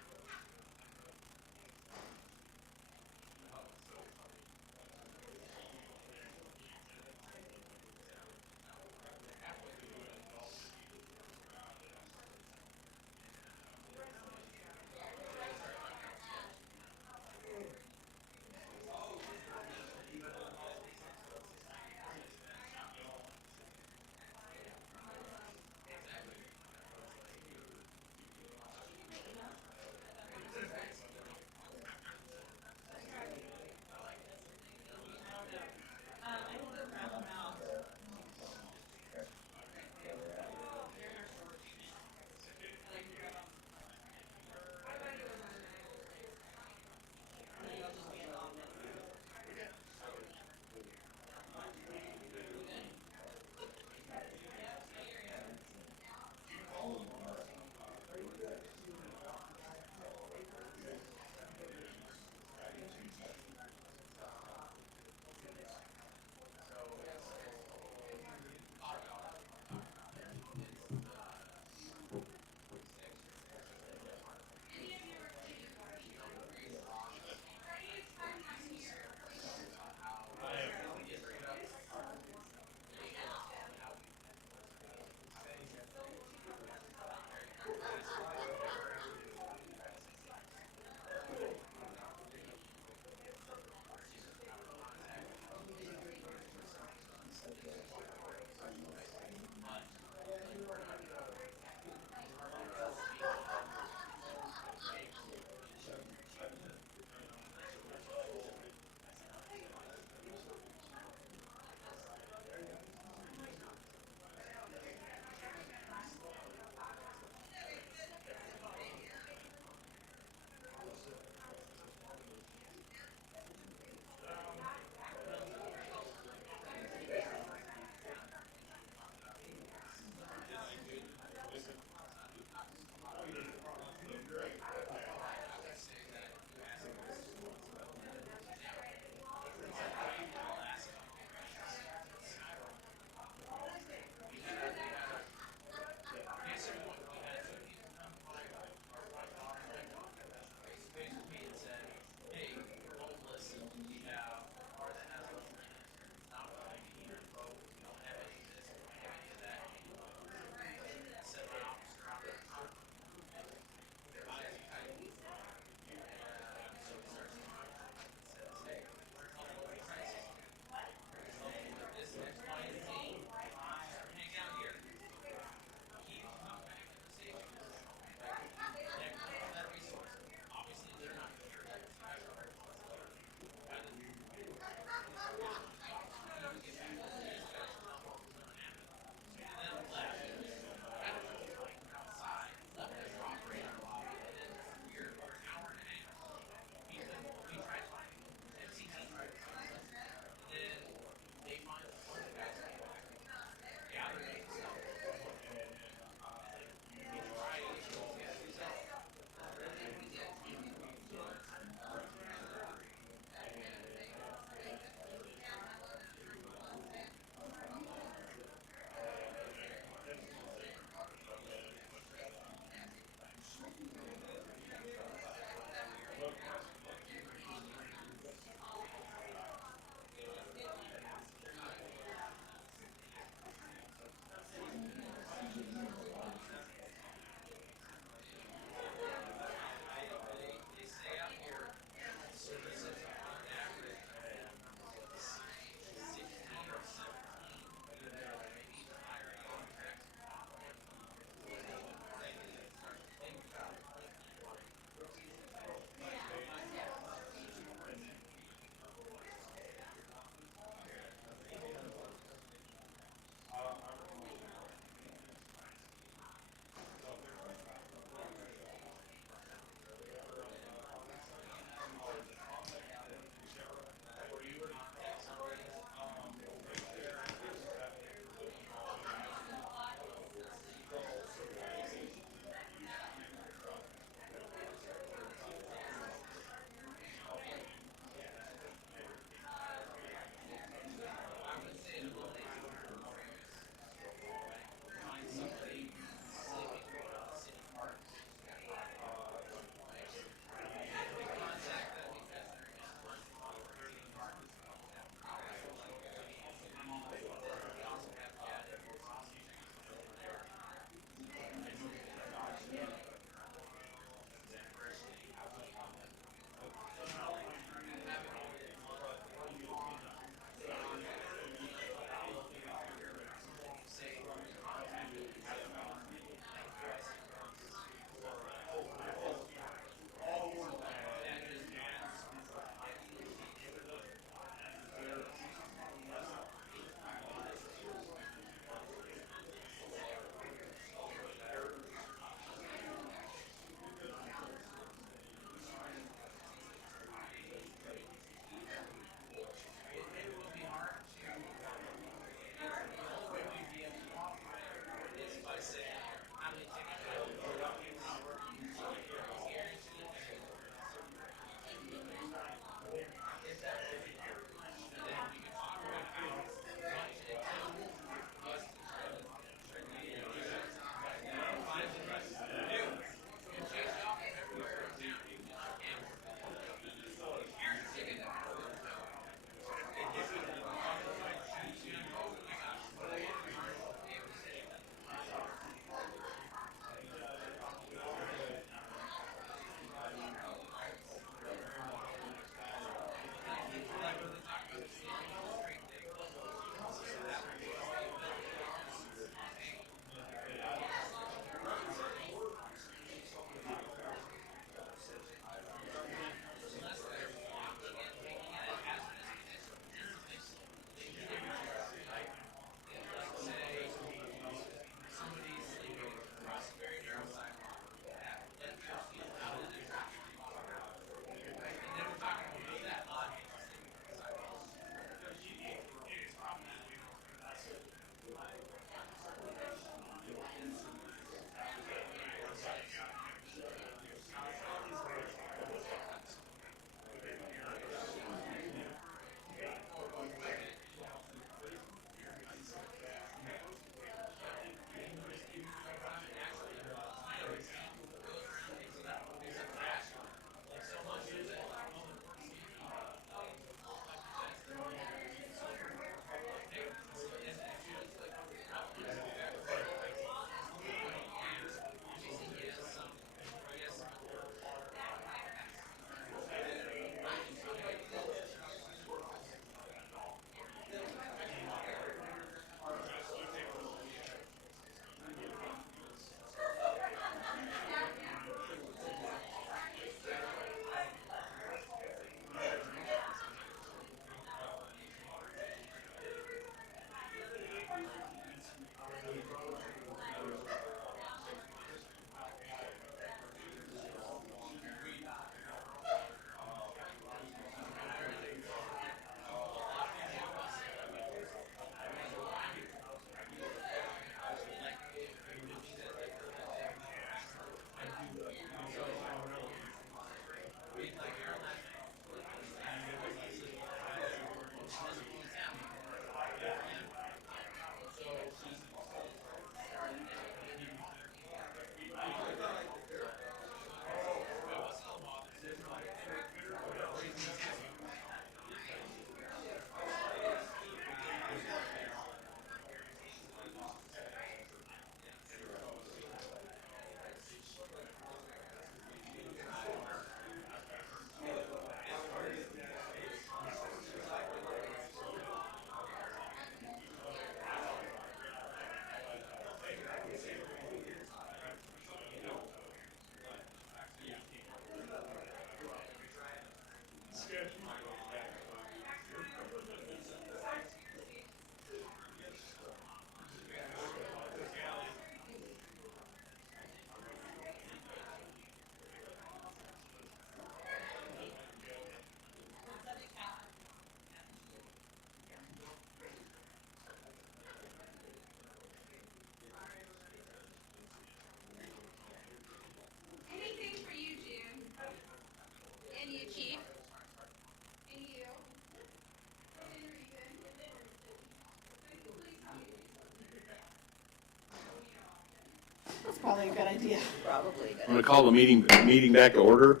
idea. Probably. I'm going to call the meeting back to order.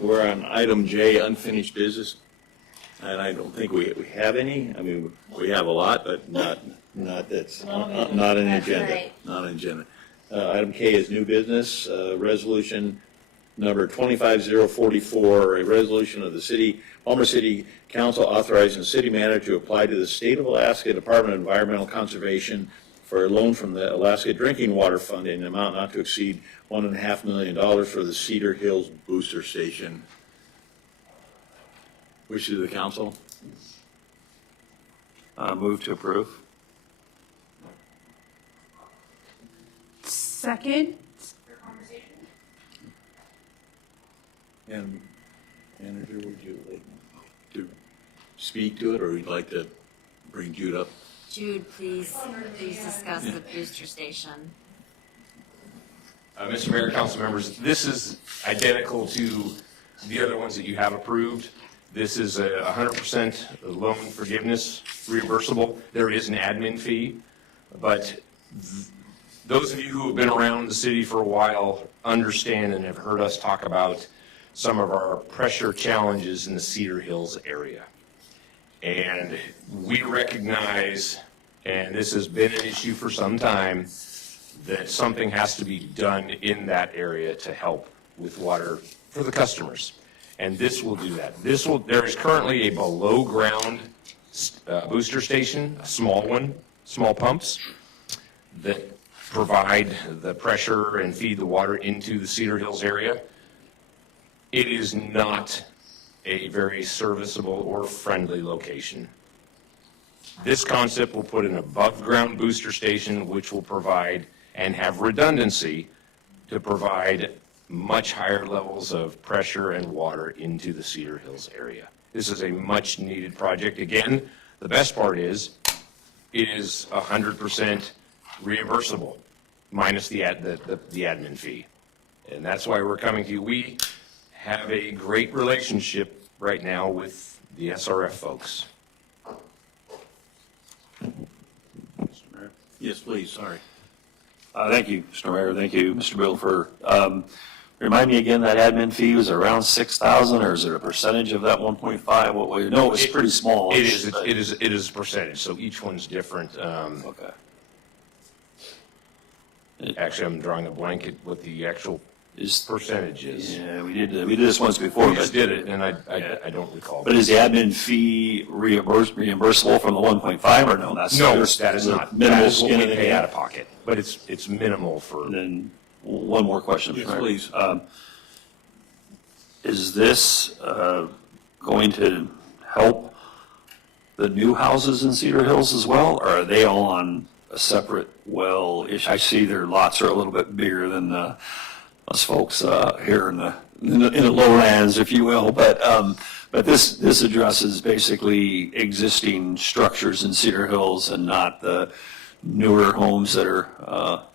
We're on item J, unfinished business. And I don't think we have any. I mean, we have a lot, but not that's, not an agenda. Not an agenda. Item K is new business, resolution number 25044, a resolution of the Palmer City Council authorizing the city manager to apply to the State of Alaska Department of Environmental Conservation for a loan from the Alaska Drinking Water Fund in an amount not to exceed $1.5 million for the Cedar Hills Booster Station. Wishes of the council? Move to approve. Second. And manager, would you like to speak to it, or would you like to bring Jude up? Jude, please discuss the booster station. Mr. Mayor, council members, this is identical to the other ones that you have approved. This is a 100% loan forgiveness, reimbursable. There is an admin fee, but those of you who have been around the city for a while understand and have heard us talk about some of our pressure challenges in the Cedar Hills area. And we recognize, and this has been an issue for some time, that something has to be done in that area to help with water for the customers. And this will do that. There is currently a below ground booster station, a small one, small pumps that provide the pressure and feed the water into the Cedar Hills area. It is not a very serviceable or friendly location. This concept will put an above-ground booster station which will provide and have redundancy to provide much higher levels of pressure and water into the Cedar Hills area. This is a much-needed project. Again, the best part is it is 100% reimbursable minus the admin fee. And that's why we're coming to you. We have a great relationship right now with the SRF folks. Yes, please, sorry. Thank you, Mr. Mayor. Thank you, Mr. Bill, for, remind me again, that admin fee was around 6,000, or is it a percentage of that 1.5? What we know it's pretty small. It is a percentage, so each one's different. Okay. Actually, I'm drawing a blanket with the actual percentage is. Yeah, we did this once before. We just did it, and I don't recall. But is the admin fee reimbursable from the 1.5 or no? No, that is not. Minimal That is what skin we in the pay game. out of pocket, but it's minimal for. And then one more question. Yes, Mayor. please. Is this going to help the new houses in Cedar Hills as well, or are they all on a separate well? I see their lots are a little bit bigger than us folks here in the lowlands, if you will. But this addresses basically existing structures in Cedar Hills and not the newer homes that are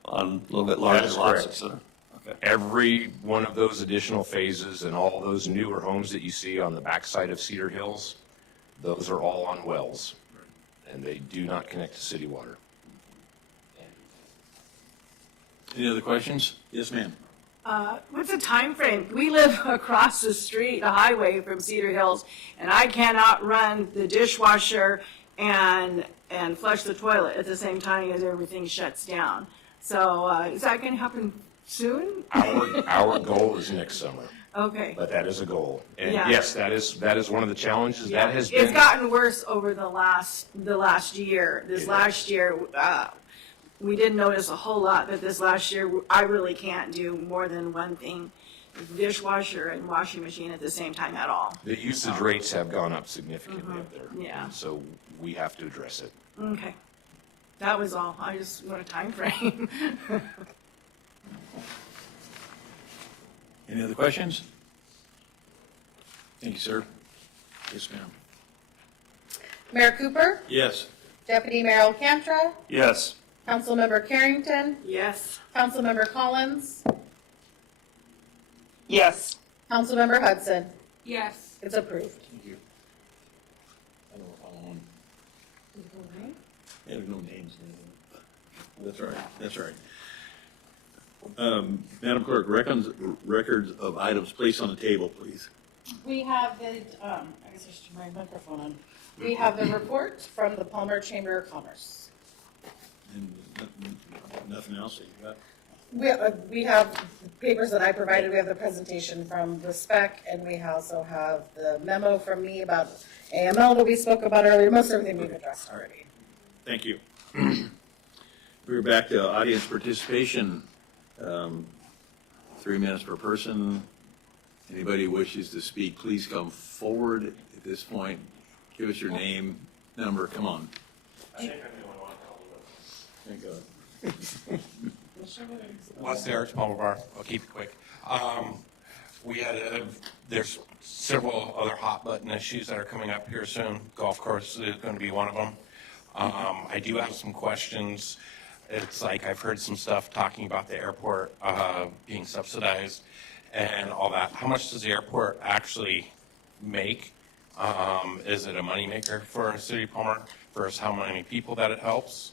on a little bit larger That is lots. correct. So, okay. Every one of those additional phases and all those newer homes that you see on the backside of Cedar Hills, those are all on wells, and they do not connect to city water. Any other questions? Yes, ma'am. What's the time frame? We live across the street, the highway from Cedar Hills, and I cannot run the dishwasher and flush the toilet at the same time as everything shuts down. So is that going to happen soon? Our goal is next summer, Okay. but that is a goal. And Yeah. yes, that is one of the challenges. Yeah. That has It's been. gotten worse over the last year. This last year, we didn't notice a whole lot, but this last year, I really can't do more than one thing, dishwasher and washing machine at the same time at all. The usage rates have gone up significantly up there. Yeah. So we have to address it. Okay. That was all. I just want a time frame. Any other questions? Thank you, sir. Yes, ma'am. Mayor Cooper, Yes. Deputy Mayor Alcantara, Yes. Councilmember Carrington, Yes. Councilmember Collins, Yes. Councilmember Hudson. Yes. It's approved. Thank you. I don't know if I want. Yeah, there's no names. That's all right. That's all right. Madam Clerk, records of items placed on the table, please. We have the, I guess I should turn my microphone on. We have the report from the Palmer Chamber of Commerce. And nothing else that you got? We have papers that I provided. We have the presentation from the spec, and we also have the memo from me about AML that we spoke about earlier. Most everything we've addressed already. Thank you. We're back to audience participation. 3 minutes per person. Anybody who wishes to speak, please come forward at this point. Give us your name, number, come on. I think I'm the only one called. Thank God. Les Derrick, Palmer Bar. I'll keep it quick. There's several other hot button issues that are coming up here soon. Golf course is going to be one of them. I do have some questions. It's like I've heard some stuff talking about the airport being subsidized and all that. How much does the airport actually make? Is it a moneymaker for City of Palmer versus how many people that it helps?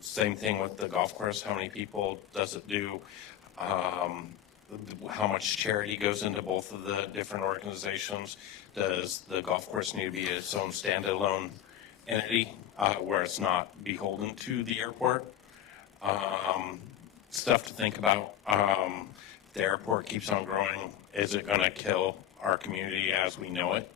Same thing with the golf course. How many people does it do? How much charity goes into both of the different organizations? Does the golf course need to be its own standalone entity where it's not beholden to the airport? Stuff to think about. The airport keeps on growing. Is it going to kill our community as we know it?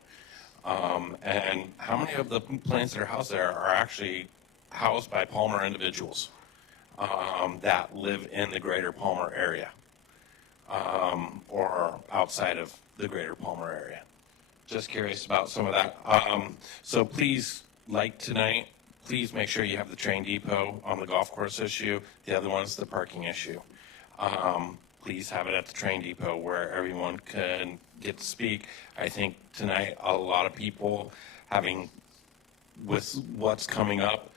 And how many of the planes that are housed there are actually housed by Palmer individuals that live in the greater Palmer area or outside of the greater Palmer area? Just curious about some of that. So please, like tonight, please make sure you have the train depot on the golf course issue. The other one's the parking issue. Please have it at the train depot where everyone can get to speak. I think tonight a lot of people with what's coming up,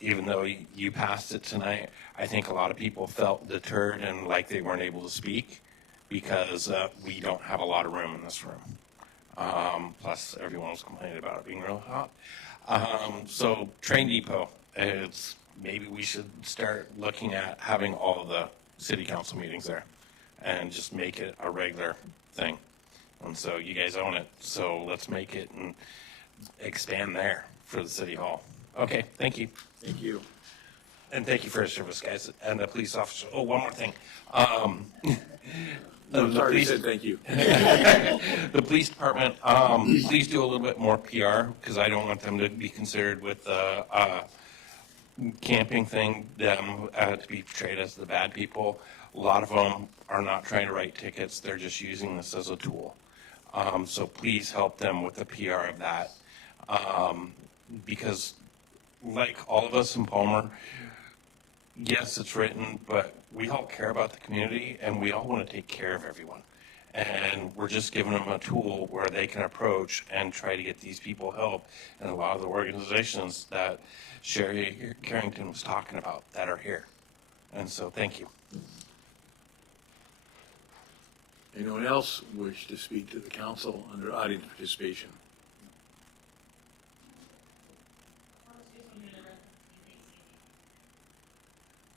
even though you passed it tonight, I think a lot of people felt deterred and like they weren't able to speak because we don't have a lot of room in this room. Plus everyone was complaining about it being real hot. So train depot, maybe we should start looking at having all of the city council meetings there and just make it a regular thing. And so you guys own it, so let's make it and expand there for the city hall. Okay, thank you. Thank you. And thank you for your service, guys, and the police officer. Oh, one more thing. I'm sorry, said thank you. The police department, please do a little bit more PR because I don't want them to be considered with the camping thing, them to be portrayed as the bad people. A lot of them are not trying to write tickets. They're just using this as a tool. So please help them with the PR of that. Because like all of us in Palmer, yes, it's written, but we all care about the community and we all want to take care of everyone. And we're just giving them a tool where they can approach and try to get these people help. And a lot of the organizations that Sherry Carrington was talking about that are here. And so thank you. Anyone else wish to speak to the council under audience participation?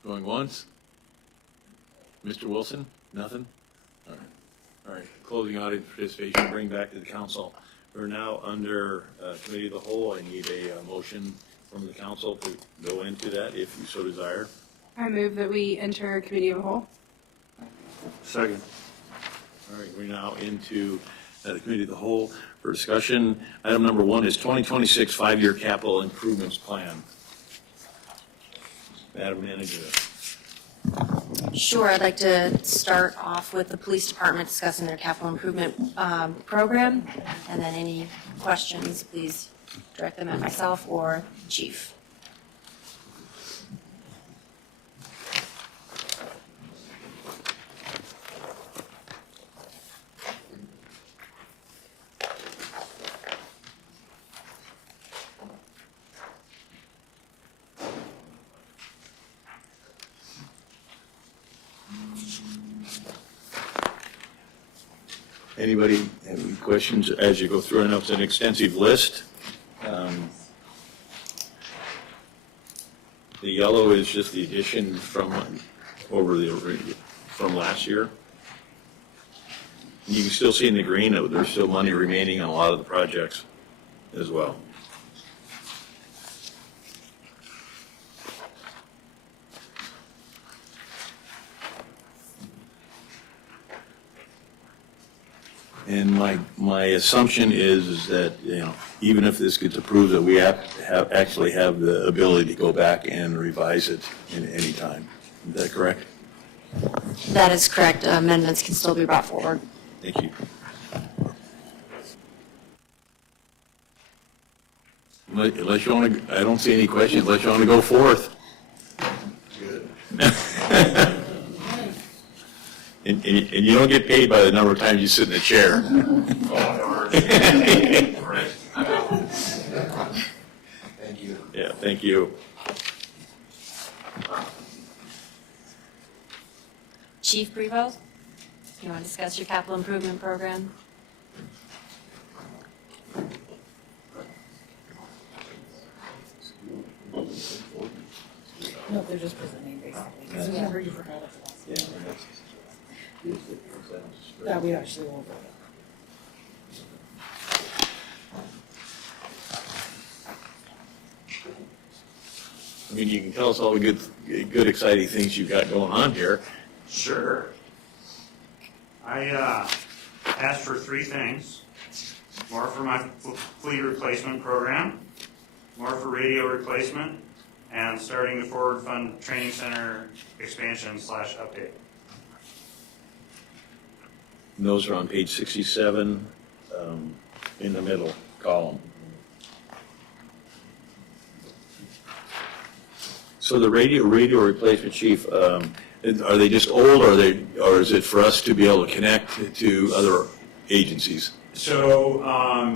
Going once? Mr. Wilson? Nothing? All right. All right. Closing audience participation, bring back to the council. We're now under committee of the whole. I need a motion from the council to go into that if you so desire. I move that we enter committee of the whole. Second. All right, we're now into the committee of the whole for discussion. Item number 1 is 2026 5-year capital improvements plan. Madam Manager. Sure, I'd like to start off with the police department discussing their capital improvement program, and then any questions, please direct them at myself or chief. Anybody have any questions as you go through? I know it's an extensive list. The yellow is just the addition from over from last year. You can still see in the green that there's still money remaining on a lot of the projects as well. And my assumption is that, even if this gets approved, that we actually have the ability to go back and revise it in any time. Is that correct? That is correct. Amendments can still be brought forward. Thank you. Unless you want to, I don't see any questions, unless you want to go forth. Good. And you don't get paid by the number of times you sit in the chair. Thank you. Yeah, thank you. Chief Prevost, you want to discuss your capital improvement program? No, they're just presenting basically, because remember you forgot it last time. Yeah, we actually won't vote. I mean, you can tell us all the good, exciting things you've got going on here. Sure. I asked for three things. More for my fleet replacement program, more for radio replacement, and starting the Forward Fund Training Center expansion / update. And those are on page 67, in the middle column. So the radio replacement, Chief, are they just old, or is it for us to be able to connect to other agencies? So,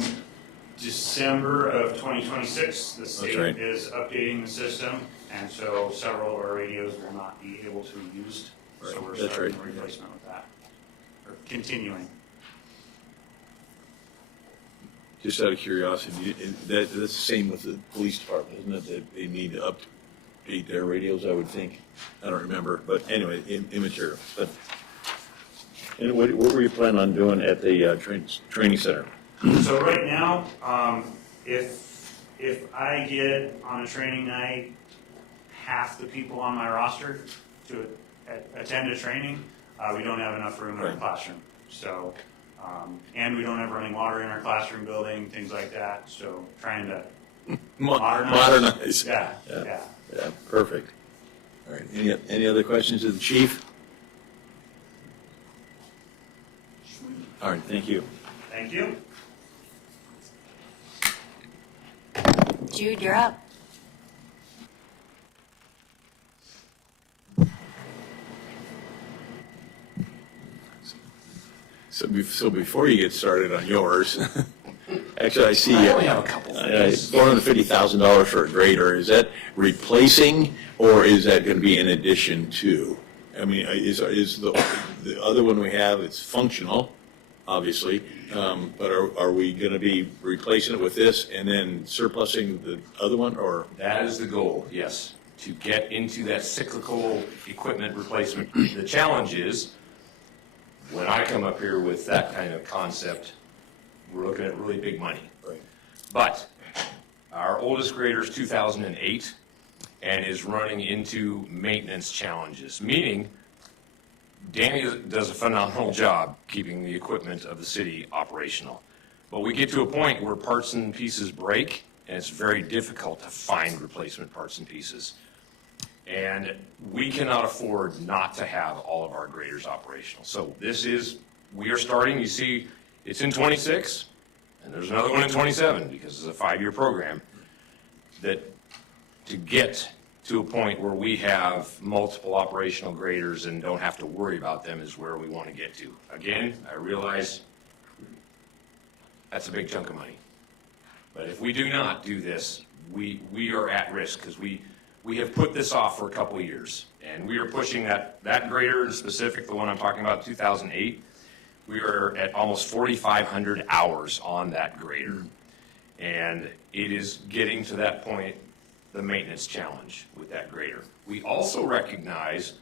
December of 2026, the That's state right. is updating the system, and so several of our radios will not be able to be used. So Right, we're that's starting right. the replacement with that, or continuing. Just out of curiosity, that's the same with the police department, isn't it? That they need to update their radios, I would think. I don't remember, but anyway, immaterial. But, and what were you planning on doing at the training center? So right now, if I get on a training night, half the people on my roster to attend a training, we don't have enough room in our classroom. So, and we don't have running water in our classroom building, things like that. So trying to modernize. Yeah. Yeah, perfect. All right, any other questions of the chief? All right, thank you. Thank you. Jude, you're up. So before you get started on yours, actually, I see I only have a couple things. $450,000 for a grader. Is that replacing, or is that going to be in addition to? I mean, is the other one we have, it's functional, obviously, but are we going to be replacing it with this and then surplusing the other one, or? That is the goal, yes, to get into that cyclical equipment replacement. The challenge is, when I come up here with that kind of concept, we're looking at really big money. Right. But our oldest grader is 2008 and is running into maintenance challenges, meaning Danny does a phenomenal job keeping the equipment of the city operational. But we get to a point where parts and pieces break, and it's very difficult to find replacement parts and pieces. And we cannot afford not to have all of our graders operational. So we are starting, you see, it's in 26, and there's another one in 27, because it's a 5-year program, that to get to a point where we have multiple operational graders and don't have to worry about them is where we want to get to. Again, I realize that's a big chunk of money. But if we do not do this, we are at risk, because we have put this off for a couple of years, and we are pushing that grader in specific, the one I'm talking about, 2008, we are at almost 4,500 hours on that grader. And it is getting to that point, the maintenance challenge with that grader. We also recognize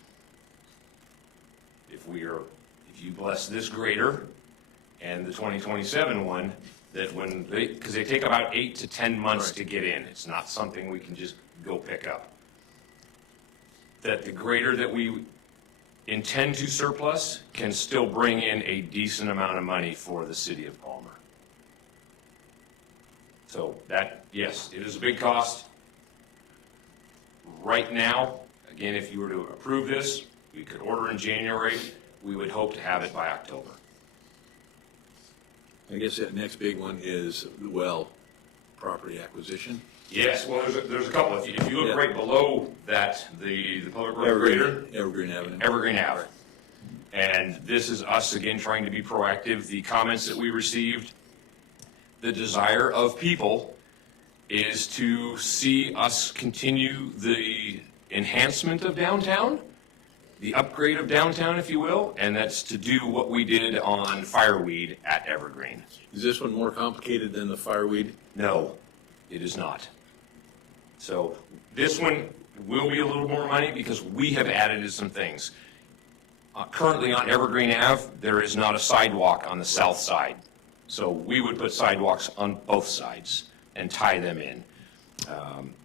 if you bless this grader and the 2027 one, that when because they take about 8 to 10 months to get in. It's not something we can just go pick up. That the grader that we intend to surplus can still bring in a decent amount of money for the city of Palmer. So that, yes, it is a big cost. Right now, again, if you were to approve this, we could order in January. We would hope to have it by October. I guess that next big one is, well, property acquisition. Yes, well, there's a couple. If you look right below that, the public road grader. Evergreen Avenue. Evergreen Avenue. And this is us, again, trying to be proactive. The comments that we received, the desire of people is to see us continue the enhancement of downtown, the upgrade of downtown, if you will, and that's to do what we did on Fireweed at Evergreen. Is this one more complicated than the Fireweed? No, it is not. So this one will be a little more money because we have added some things. Currently on Evergreen Ave, there is not a sidewalk on the south side. So we would put sidewalks on both sides and tie them in.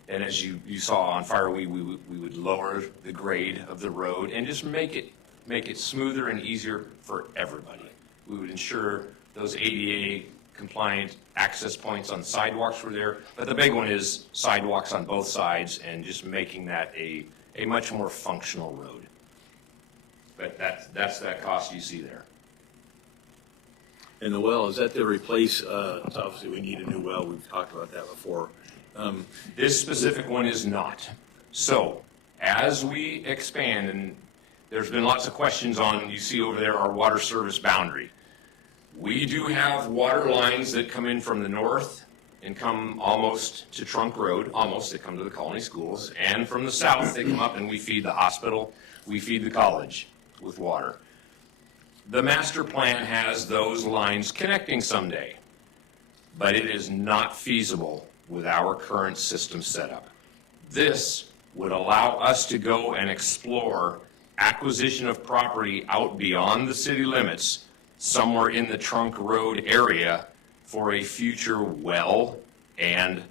And as you saw on Fireweed, we would lower the grade of the road and just make it smoother and easier for everybody. We would ensure those ADA compliant access points on sidewalks were there, but the big one is sidewalks on both sides and just making that a much more functional road. But that's that cost you see there. And the well, is that to replace, obviously we need a new well, we've talked about that before. This specific one is not. So as we expand, and there's been lots of questions on, you see over there, our water service boundary. We do have water lines that come in from the north and come almost to Trunk Road, almost, they come to the Colony Schools, and from the south, they come up and we feed the hospital, we feed the college with water. The master plan has those lines connecting someday, but it is not feasible with our current system setup. This would allow us to go and explore acquisition of property out beyond the city limits, somewhere in the Trunk Road area for a future well and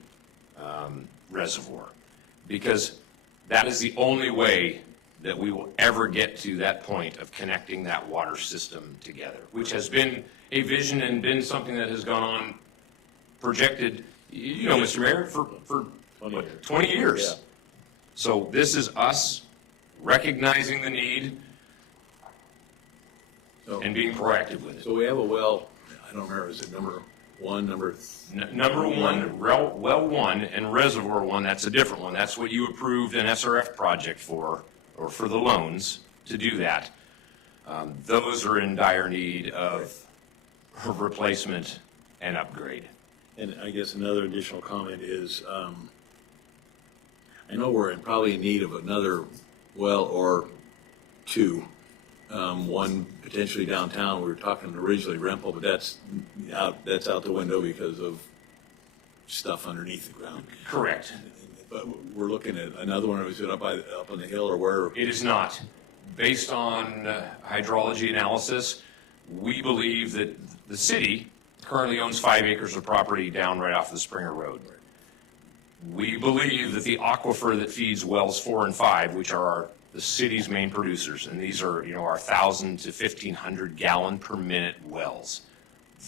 reservoir. Because that is the only way that we will ever get to that point of connecting that water system together, which has been a vision and been something that has gone on, projected, you know, Mr. Mayor, for 20 years. Yeah. So this is us recognizing the need and being proactive with it. So we have a well, I don't remember, is it number one, Number one, well one, and reservoir one, that's a different one. That's what you approved an SRF project for, or for the loans to do that. Those are in dire need of replacement and upgrade. And I guess another additional comment is, I know we're probably in need of another well or two. One potentially downtown, we were talking originally Rempel, but that's out the window because of stuff underneath the ground. Correct. But we're looking at another one, is it up on the hill or where? It is not. Based on hydrology analysis, we believe that the city currently owns 5 acres of property down right off the Springer Road. We believe that the aquifer that feeds wells 4 and 5, which are the city's main producers, and these are, our 1,000 to 1,500 gallon per minute wells.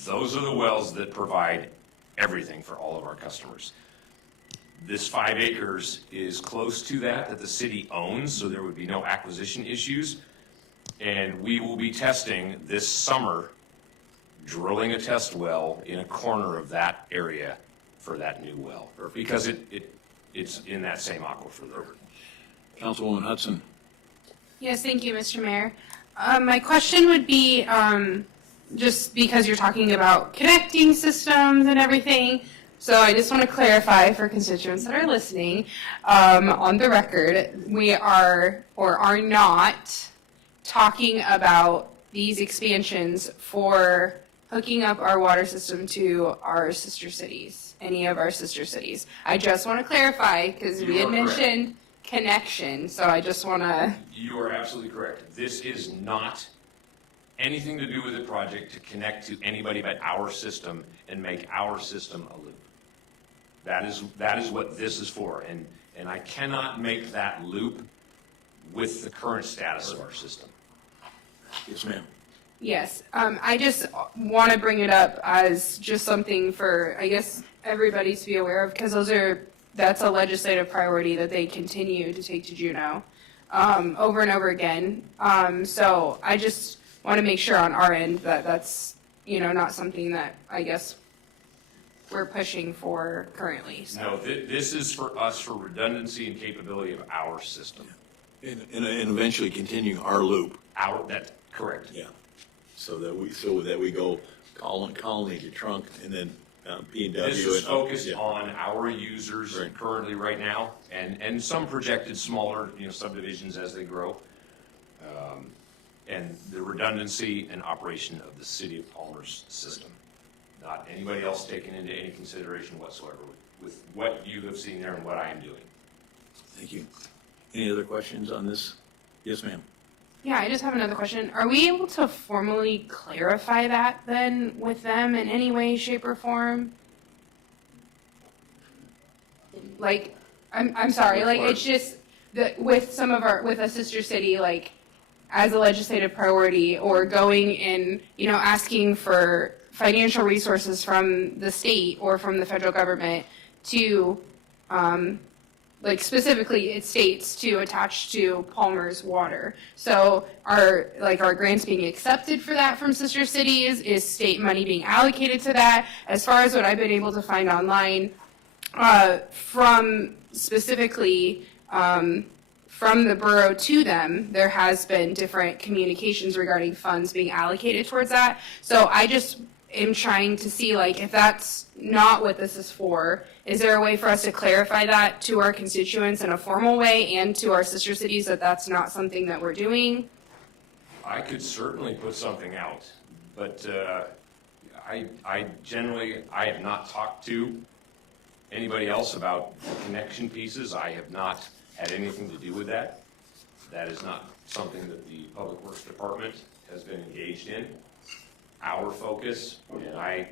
Those are the wells that provide everything for all of our customers. This 5 acres is close to that the city owns, so there would be no acquisition issues. And we will be testing this summer, drilling a test well in a corner of that area for that new well, because it's in that same aquifer there. Councilwoman Hudson. Yes, thank you, Mr. Mayor. My question would be, just because you're talking about connecting systems and everything, so I just want to clarify for constituents that are listening, on the record, we are or are not talking about these expansions for hooking up our water system to our sister cities, any of our sister cities. I just want to clarify, because we had mentioned connection, so I just want to... You are absolutely correct. This is not anything to do with the project to connect to anybody but our system and make our system a loop. That is what this is for, and I cannot make that loop with the current status of our system. Yes, ma'am. Yes, I just want to bring it up as just something for, I guess, everybody to be aware of, because that's a legislative priority that they continue to take to Juneau over and over again. So I just want to make sure on our end that that's, not something that I guess we're pushing for currently. So. No, this is for us for redundancy and capability of our system. And eventually continue our loop. That's correct. Yeah. So that we go colony to trunk and then P&W. This is focused on our users currently right now, and some projected smaller, subdivisions as they grow. And the redundancy and operation of the city of Palmer's system. Not anybody else taken into any consideration whatsoever with what you have seen there and what I am doing. Thank you. Any other questions on this? Yes, ma'am. Yeah, I just have another question. Are we able to formally clarify that then with them in any way, shape, or form? Like, I'm sorry, like, it's just that with with a sister city, like, as a legislative priority, or going and, asking for financial resources from the state or from the federal government to, like specifically it states to attach to Palmer's water. So are grants being accepted for that from sister cities? Is state money being allocated to that? As far as what I've been able to find online, from specifically from the borough to them, there has been different communications regarding funds being allocated towards that. So I just am trying to see, like, if that's not what this is for, is there a way for us to clarify that to our constituents in a formal way and to our sister cities that that's not something that we're doing? I could certainly put something out, but I have not talked to anybody else about the connection pieces. I have not had anything to do with that. That is not something that the Public Works Department has been engaged in. Our focus, and I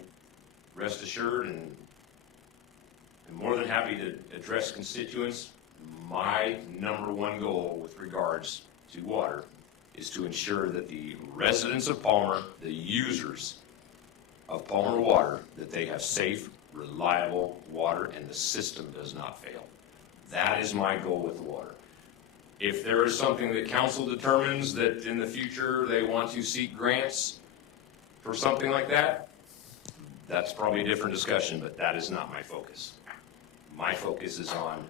rest assured and am more than happy to address constituents. My number one goal with regards to water is to ensure that the residents of Palmer, the users of Palmer water, that they have safe, reliable water and the system does not fail. That is my goal with the water. If there is something that council determines that in the future they want to seek grants for something like that, that's probably a different discussion, but that is not my focus. My focus is on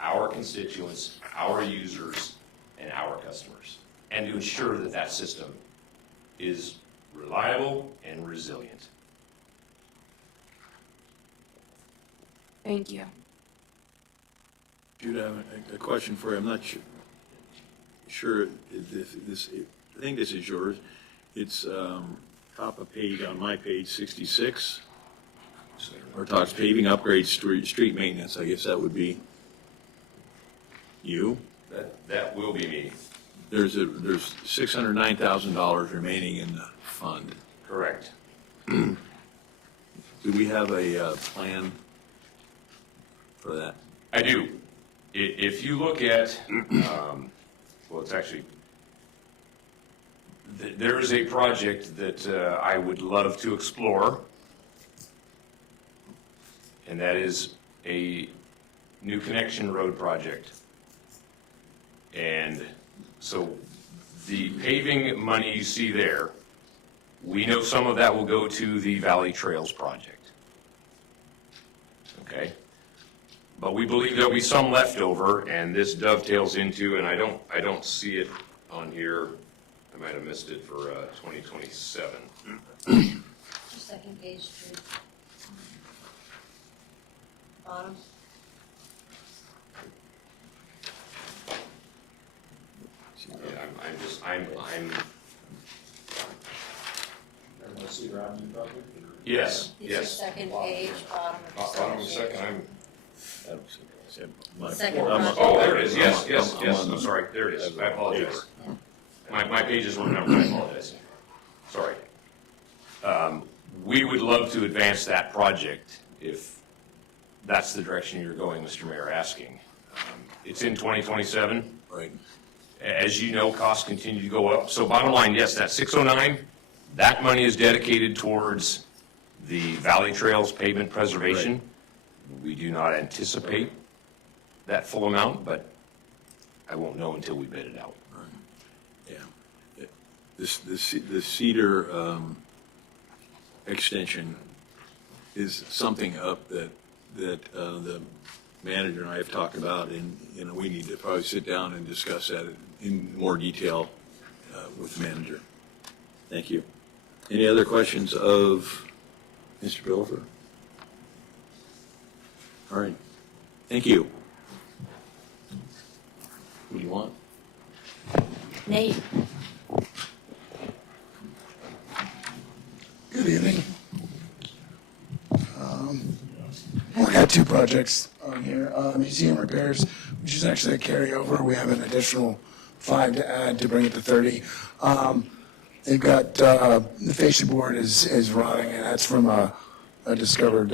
our constituents, our users, and our customers, and to ensure that that system is reliable and resilient. Thank you. Jude, I have a question for you. I'm not sure if this, I think this is yours. It's top of page on my page 66. Or talks paving, upgrades, street maintenance. I guess that would be you. That will be me. There's $609,000 remaining in the fund. Correct. Do we have a plan for that? I do. If you look at, well, it's actually, there is a project that I would love to explore, and that is a new connection road project. And so the paving money you see there, we know some of that will go to the Valley Trails project. Okay? But we believe there'll be some leftover, and this dovetails into, and I don't see it on here. I might have missed it for 2027. Second page, three. Bottom. Yeah, I'm yes, It's yes. your second page, bottom of the Bottom of the second, Second oh, there it is, yes, I'm sorry, there it is, I apologize. My pages were numbered, I apologize. we would love to advance that project if that's the direction you're going, Mr. Mayor, asking. It's in 2027. Right. As you know, costs continue to go up. So bottom line, yes, that 609, that money is dedicated towards the Valley Trails pavement preservation. We do not anticipate that full amount, but I won't know until we bid it out. Yeah. The Cedar extension is something up that the manager and I have talked about, and we need to probably sit down and discuss that in more detail with the manager. Thank you. Any other questions of Mr. Bilofer? All right. Thank you. Who do you want? Nate? Good evening. We got two projects on here. Museum repairs, which is actually a carryover. We have an additional 5 to add to bring it to 30. They've got, the fascia board is rotting, and that's from a discovered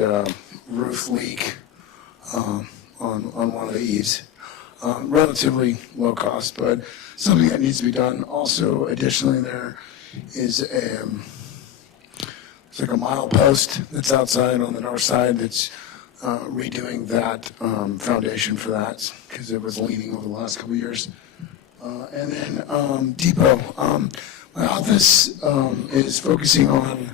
roof leak on one of the eaves. Relatively low cost, but something that needs to be done. Also, additionally, there is it's like a mile post that's outside on the north side that's redoing that foundation for that because it was leaning over the last couple of years. And then depot. My office is focusing on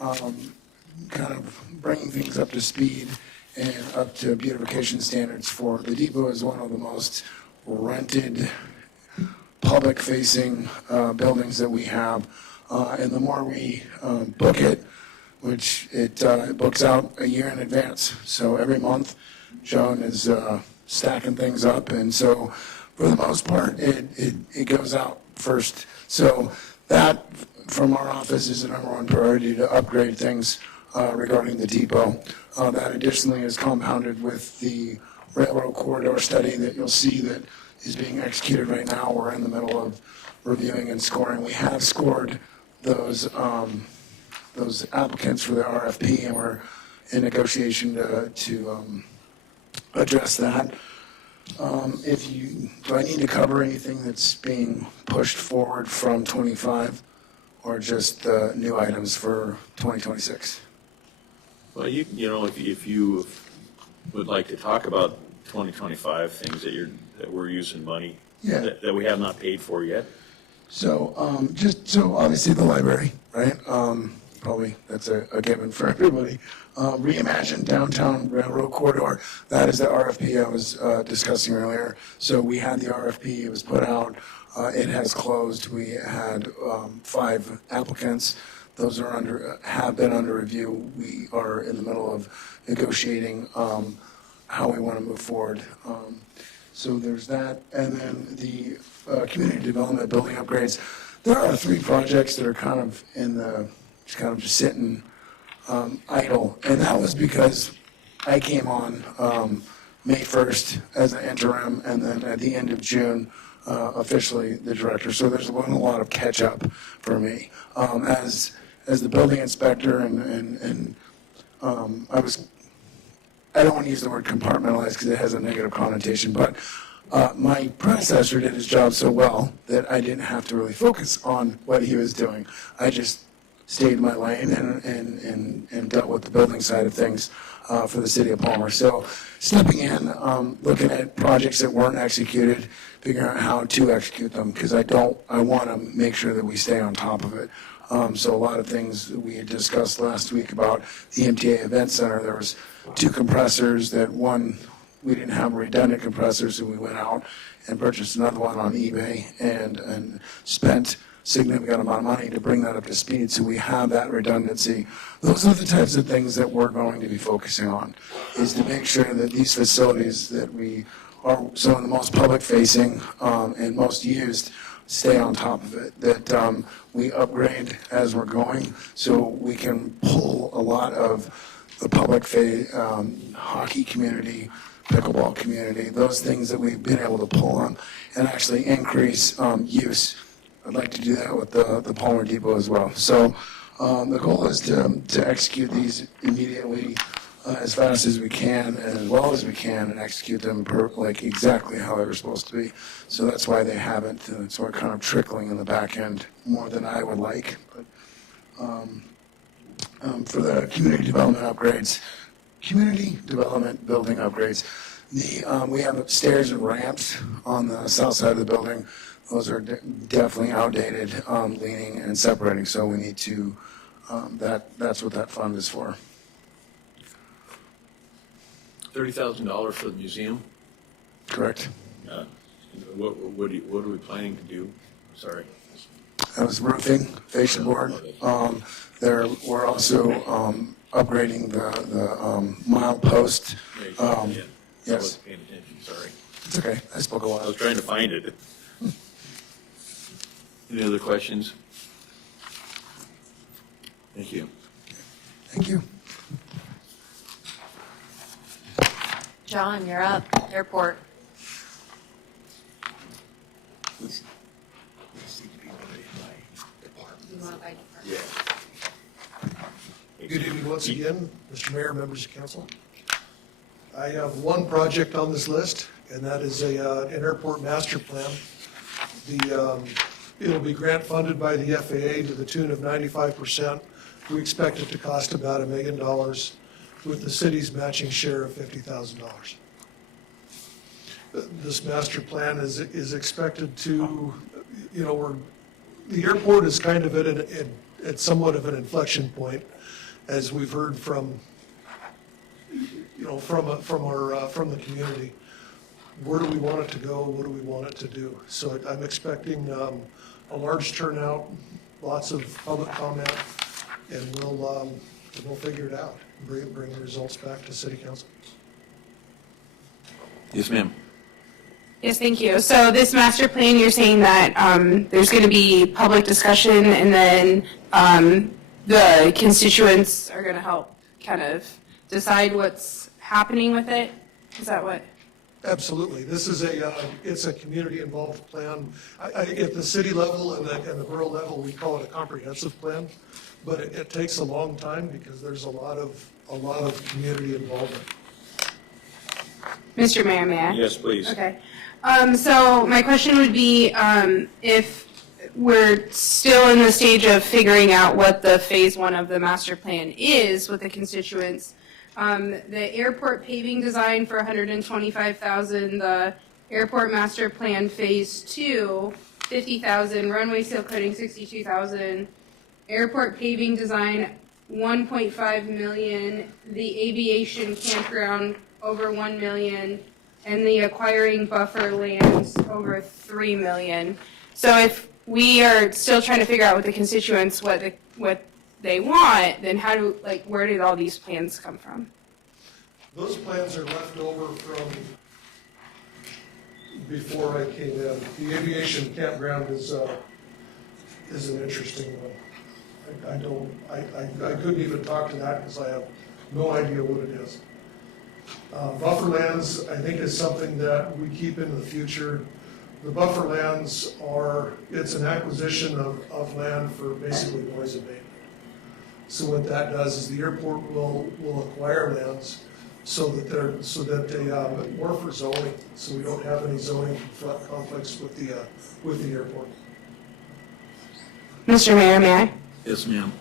kind of bringing things up to speed and up to beautification standards for the depot is one of the most rented public-facing buildings that we have. And the more we book it, which it books out a year in advance. So every month, Joan is stacking things up. And so for the most part, it goes out first. So that, from our office, is the #1 priority to upgrade things regarding the depot. That additionally is compounded with the railroad corridor study that you'll see that is being executed right now. We're in the middle of reviewing and scoring. We have scored those applicants for the RFP, and we're in negotiation to address that. Do I need to cover anything that's being pushed forward from 25 or just new items for 2026? Well, if you would like to talk about 2025 things that we're using money that we have not paid for yet. So obviously the library, right? Probably that's a given for everybody. Reimagine downtown railroad corridor. That is the RFP I was discussing earlier. So we had the RFP. It was put out. It has closed. We had 5 applicants. Those have been under review. We are in the middle of negotiating how we want to move forward. So there's that. And then the community development building upgrades. There are 3 projects that are kind of just sitting idle. And that was because I came on May 1st as an interim, and then at the end of June, officially the director. So there's been a lot of catch up for me. As the building inspector and I don't want to use the word compartmentalized because it has a negative connotation, but my predecessor did his job so well that I didn't have to really focus on what he was doing. I just stayed in my lane and dealt with the building side of things for the city of Palmer. So stepping in, looking at projects that weren't executed, figuring out how to execute them, because I want to make sure that we stay on top of it. So a lot of things that we had discussed last week about the MTA Event Center, there was 2 compressors that we didn't have redundant compressors, so we went out and purchased another one on eBay and spent significant amount of money to bring that up to speed so we have that redundancy. Those are the types of things that we're going to be focusing on, is to make sure that these facilities that we are some of the most public facing and most used stay on top of it, that we upgrade as we're going so we can pull a lot of the public hockey community, pickleball community, those things that we've been able to pull on and actually increase use. I'd like to do that with the Palmer Depot as well. So The goal is to execute these immediately, as fast as we can and as well as we can, and execute them like exactly how they were supposed to be. So that's why they haven't, and it's kind of trickling in the back end more than I would like. But for the community development building upgrades, we have stairs and ramps on the south side of the building. Those are definitely outdated, leaning and separating, so we need to, that's what that fund is for. $30,000 for the museum? Correct. What are we planning to do? Sorry. That was roofing, fascia board. We're also upgrading the mile post. I Yes, wasn't paying attention, sorry. it's okay, I spoke a I lot. was trying to find it. Any other questions? Thank you. Thank you. John, you're up. Airport. Good evening once again, Mr. Mayor, members of council. I have one project on this list, and that is an airport master plan. It'll be grant funded by the FAA to the tune of 95%. We expect it to cost about $1 million, with the city's matching share of $50,000. This master plan is expected to, the airport is kind of at somewhat of an inflection point, as we've heard from the community. Where do we want it to go? What do we want it to do? So I'm expecting a large turnout, lots of public comment, and we'll figure it out, bring the results back to city council. Yes, ma'am. Yes, thank you. So this master plan, you're saying that there's going to be public discussion, and then the constituents are going to help kind of decide what's happening with it? Is that what? Absolutely. This is it's a community-involved plan. At the city level and the borough level, we call it a comprehensive plan, but it takes a long time because there's a lot of community involvement. Mr. Mayor, may I? Yes, please. Okay. So my question would be, if we're still in the stage of figuring out what the phase one of the master plan is with the constituents, the airport paving design for $125,000, the airport master plan phase two, $50,000, runway seal coating $62,000, airport paving design $1.5 million, the aviation campground over $1 million, and the acquiring buffer lands over $3 million. So if we are still trying to figure out with the constituents what they want, then where did all these plans come from? Those plans are left over from before I came in. The aviation campground is an interesting one. I couldn't even talk to that because I have no idea what it is. Buffer lands, I think, is something that we keep into the future. The buffer lands it's an acquisition of land for basically noise abatement. So what that does is the airport will acquire lands so that they more for zoning, so we don't have any zoning conflicts with the airport. Mr. Mayor, may I? Yes, ma'am.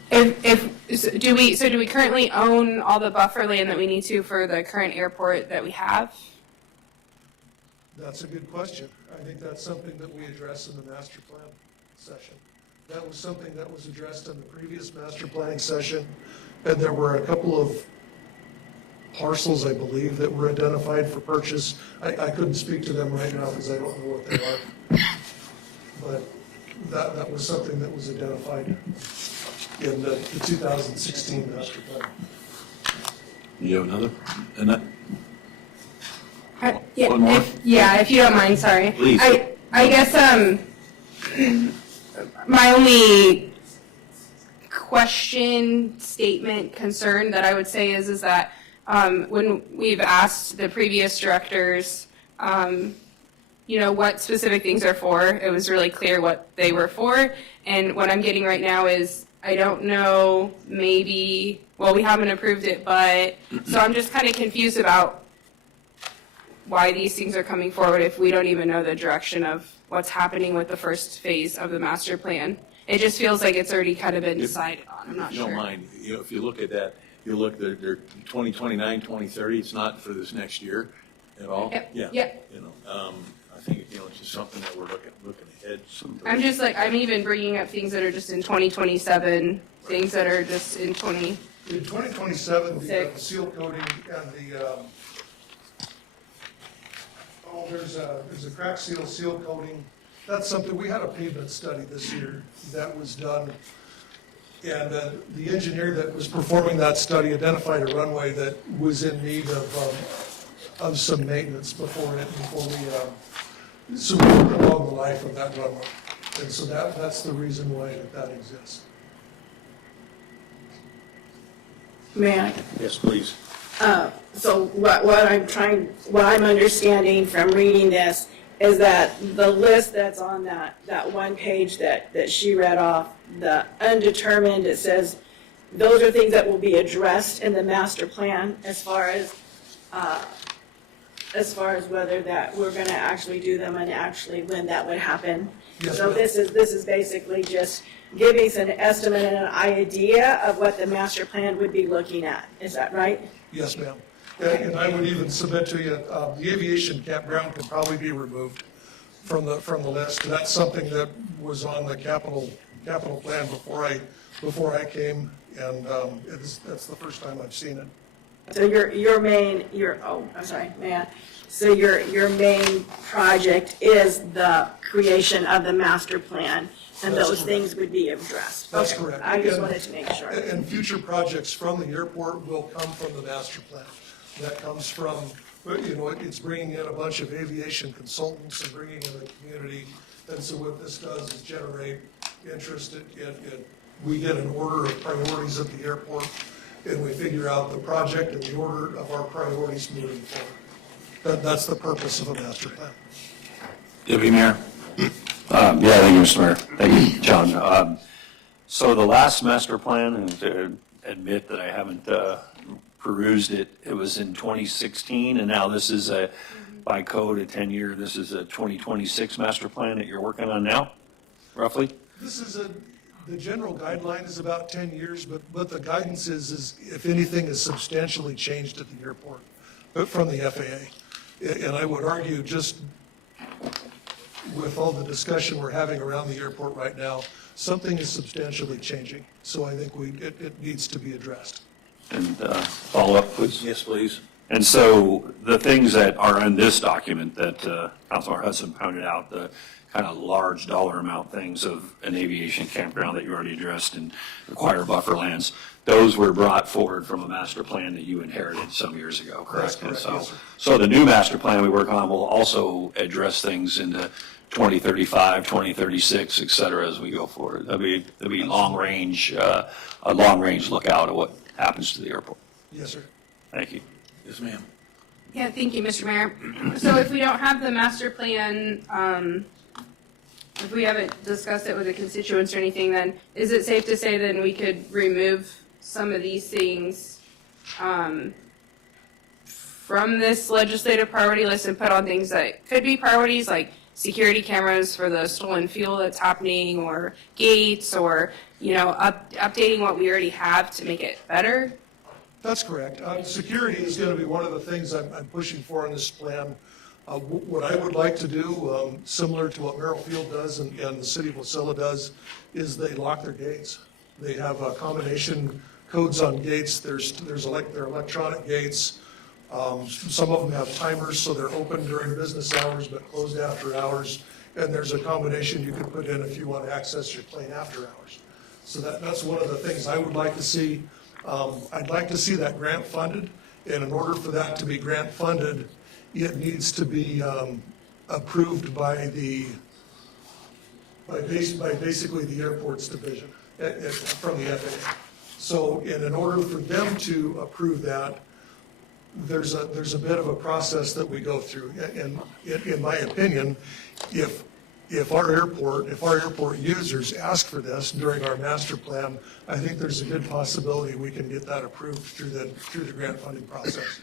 Do we currently own all the buffer land that we need to for the current airport that we have? That's a good question. I think that's something that we address in the master plan session. That was something that was addressed in the previous master planning session, and there were a couple of parcels, I believe, that were identified for purchase. I couldn't speak to them right now because I don't know what they are. But that was something that was identified in the 2016 master plan. You have another? Annette? Yeah, One more? if you don't mind, sorry. Please. I guess my only question, statement, concern that I would say is that when we've asked the previous directors, what specific things are for, it was really clear what they were for. And what I'm getting right now is I don't know, maybe, well, we haven't approved it, but, so I'm just kind of confused about why these things are coming forward if we don't even know the direction of what's happening with the first phase of the master plan. It just feels like it's already kind of been decided on, I'm not If you don't sure. mind, if you look at that, you look, they're 2029, 2030, it's not for this next year at all? Yep, Yeah. yep. I think, it's just something that we're looking ahead. I'm just like, I'm even bringing up things that are just in 2027, things that are just in 20. In 2027, the seal coating and the, there's a crack seal coating. That's something, we had a pavement study this year that was done. And the engineer that was performing that study identified a runway that was in need of some maintenance before we, so we worked along the life of that runway. And so that's the reason why that exists. May I? Yes, please. So what I'm understanding from reading this is that the list that's on that one page that she read off, the undetermined, it says those are things that will be addressed in the master plan as far as whether that we're gonna actually do them and actually when that would happen. Yes, So ma'am. this is basically just giving us an estimate and an idea of what the master plan would be looking at. Is that right? Yes, ma'am. And I would even submit to you, the aviation campground could probably be removed from the list. That's something that was on the capital plan before I came, and that's the first time I've seen it. So your main, I'm sorry, man. So your main project is the creation of the master plan, and That's those correct. things would be addressed. That's Okay. correct. I just And- wanted to make sure. And future projects from the airport will come from the master plan. That comes from, it's bringing in a bunch of aviation consultants and bringing in the community. And so what this does is generate interest. We get an order of priorities at the airport, and we figure out the project and the order of our priorities moving forward. That's the purpose of a master plan. Deputy Mayor? Yeah, thank you, Mr. Mayor. Thank you, John. So the last master plan, and to admit that I haven't perused it, it was in 2016, and now this is by code, a 10-year, this is a 2026 master plan that you're working on now, roughly? This is the general guideline is about 10 years, but the guidance is if anything is substantially changed at the airport from the FAA. And I would argue just with all the discussion we're having around the airport right now, something is substantially changing. So I think it needs to be addressed. And follow up, please? Yes, please. And so the things that are in this document that Councilor Hudson pointed out, the kind of large dollar amount things of an aviation campground that you already addressed and require buffer lands, those were brought forward from a master plan that you inherited some years ago, correct? That's correct, And yes, sir. so the new master plan we work on will also address things into 2035, 2036, et cetera, as we go forward. That'll be long range, a long range lookout at what happens to the airport. Yes, sir. Thank you. Yes, ma'am. Yeah, thank you, Mr. Mayor. So if we don't have the master plan, if we haven't discussed it with the constituents or anything, then is it safe to say then we could remove some of these things from this legislative priority list and put on things that could be priorities, like security cameras for the stolen fuel that's happening, or gates, or, updating what we already have to make it better? That's correct. Security is going to be one of the things I'm pushing for in this plan. What I would like to do, similar to what Merrill Field does and the city of Wasilla does, is they lock their gates. They have combination codes on gates. They're electronic gates. Some of them have timers, so they're open during business hours but closed after hours. And there's a combination you can put in if you want to access your plane after hours. So that's one of the things I would like to see. I'd like to see that grant funded, and in order for that to be grant funded, it needs to be approved by basically the airports division from the FAA. So, and in order for them to approve that, there's a bit of a process that we go through. And in my opinion, if if our airport users ask for this during our master plan, I think there's a good possibility we can get that approved through the grant funding process.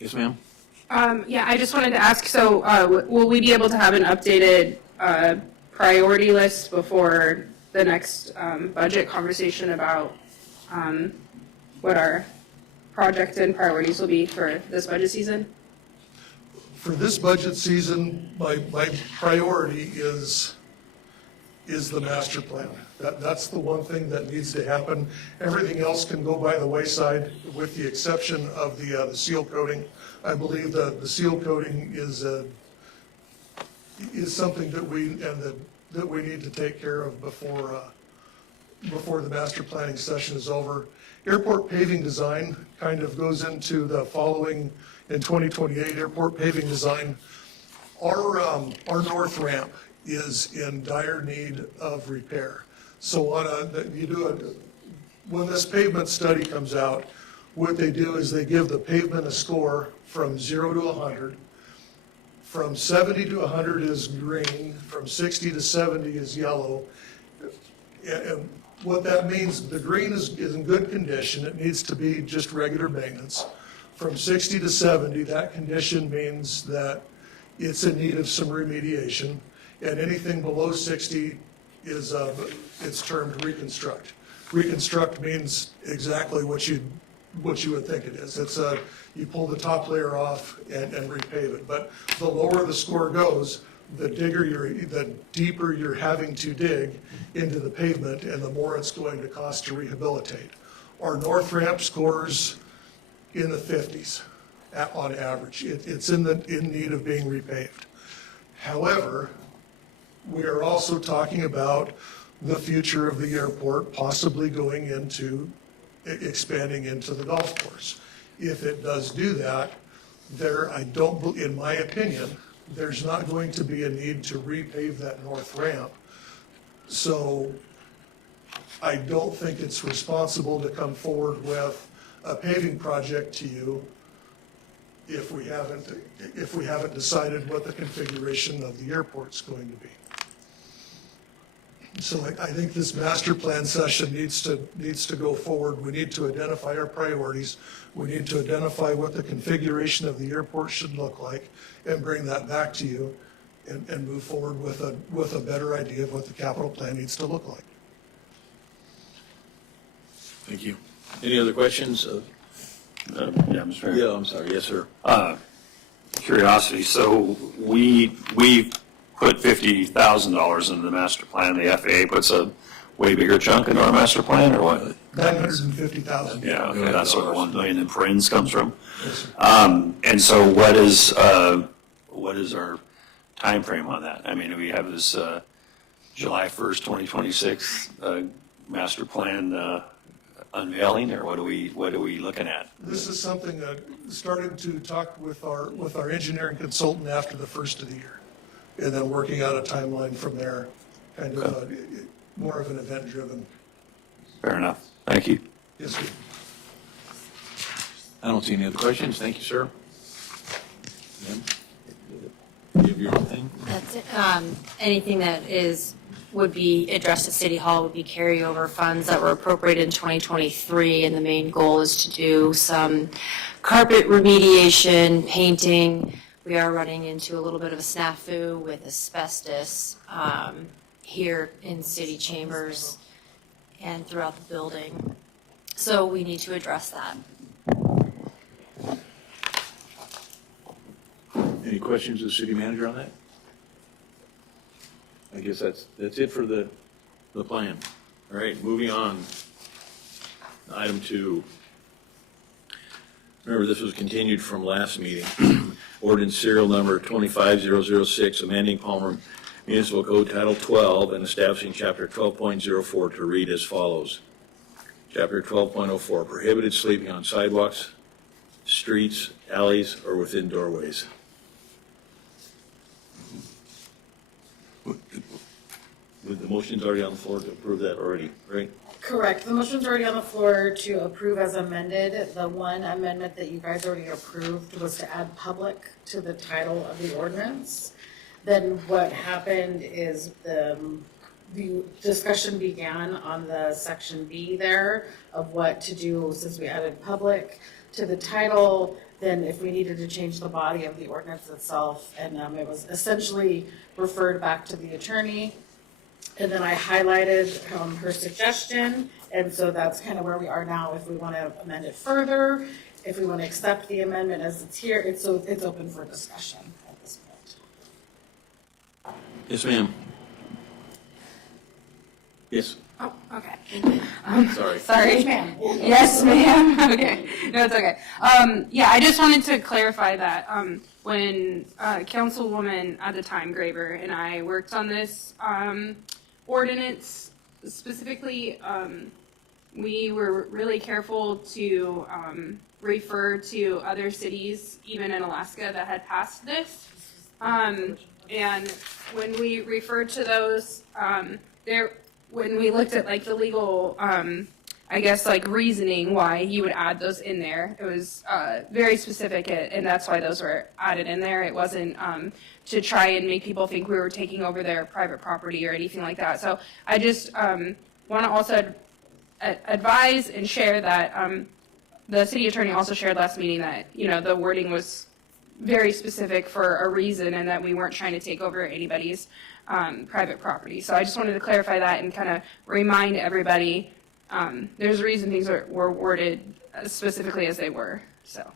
Yes, ma'am? Yeah, I just wanted to ask, so will we be able to have an updated priority list before the next budget conversation about what our project and priorities will be for this budget season? For this budget season, my priority is the master plan. That's the one thing that needs to happen. Everything else can go by the wayside with the exception of the seal coating. I believe that the seal coating is something that we need to take care of before the master planning session is over. Airport paving design kind of goes into the following in 2028, airport paving design. Our north ramp is in dire need of repair. So when this pavement study comes out, what they do is they give the pavement a score from 0 to 100. From 70 to 100 is green, from 60 to 70 is yellow. And what that means, the green is in good condition, it needs to be just regular maintenance. From 60 to 70, that condition means that it's in need of some remediation. And anything below 60 is, it's termed reconstruct. Reconstruct means exactly what you would think it is. It's you pull the top layer off and repave it. But the lower the score goes, the deeper you're having to dig into the pavement and the more it's going to cost to rehabilitate. Our north ramp scores in the 50s on average. It's in need of being repaved. However, we are also talking about the future of the airport possibly going into expanding into the golf course. If it does do that, in my opinion, there's not going to be a need to repave that north ramp. So I don't think it's responsible to come forward with a paving project to you if we haven't decided what the configuration of the airport's going to be. So I think this master plan session needs to go forward. We need to identify our priorities. We need to identify what the configuration of the airport should look like and bring that back to you and move forward with a better idea of what the capital plan needs to look like. Thank you. Any other questions? Yeah, Mr. Mayor. Yeah, I'm sorry. Yes, sir. Curiosity, so we put $50,000 into the master plan, the FAA puts a way bigger chunk into our master plan, or what? 950,000. Yeah, okay, that's where the 1 million in Prince comes from. Yes, sir. And so what is our time frame on that? I mean, do we have this July 1st, 2026 master plan unveiling, or what are we looking at? This is something that started to talk with our engineering consultant after the first of the year, and then working out a timeline from there, kind of more of an event-driven. Fair enough. Thank you. Yes, sir. I don't see any other questions. Thank you, sir. You have your own thing? That's it. Anything that would be addressed at City Hall would be carryover funds that were appropriated in 2023, and the main goal is to do some carpet remediation, painting. We are running into a little bit of a snafu with asbestos here in city chambers and throughout the building. So we need to address that. Any questions of the city manager on that? I guess that's it for the plan. All right, moving on. Item 2. Remember, this was continued from last meeting. Ordinance serial number 25006, amending Palmer Municipal Code Title 12 and establishing Chapter 12.04 to read as follows. Chapter 12.04, prohibited sleeping on sidewalks, streets, alleys, or within doorways. the motion's already on the floor to approve that already, right? Correct. The motion's already on the floor to approve as amended. The one amendment that you guys already approved was to add public to the title of the ordinance. Then what happened is the discussion began on the section B there of what to do since we added public to the title. Then if we needed to change the body of the ordinance itself, and it was essentially referred back to the attorney. And then I highlighted her suggestion, and so that's kind of where we are now. If we want to amend it further, if we want to accept the amendment as it's here, it's open for discussion at this point. Yes, ma'am. Yes. Oh, okay. Sorry. Sorry. Yes, ma'am. Yes, ma'am. Okay. No, it's okay. Yeah, I just wanted to clarify that when Councilwoman at the time, Graver, and I worked on this ordinance specifically, we were really careful to refer to other cities, even in Alaska, that had passed this. And when we referred to those, when we looked at like the legal, I guess like reasoning why you would add those in there, it was very specific, and that's why those were added in there. It wasn't to try and make people think we were taking over their private property or anything like that. So I just want to also advise and share that the city attorney also shared last meeting that, you know, the wording was very specific for a reason and that we weren't trying to take over anybody's private property. So I just wanted to clarify that and kind of remind everybody there's a reason things were worded specifically as they were. So.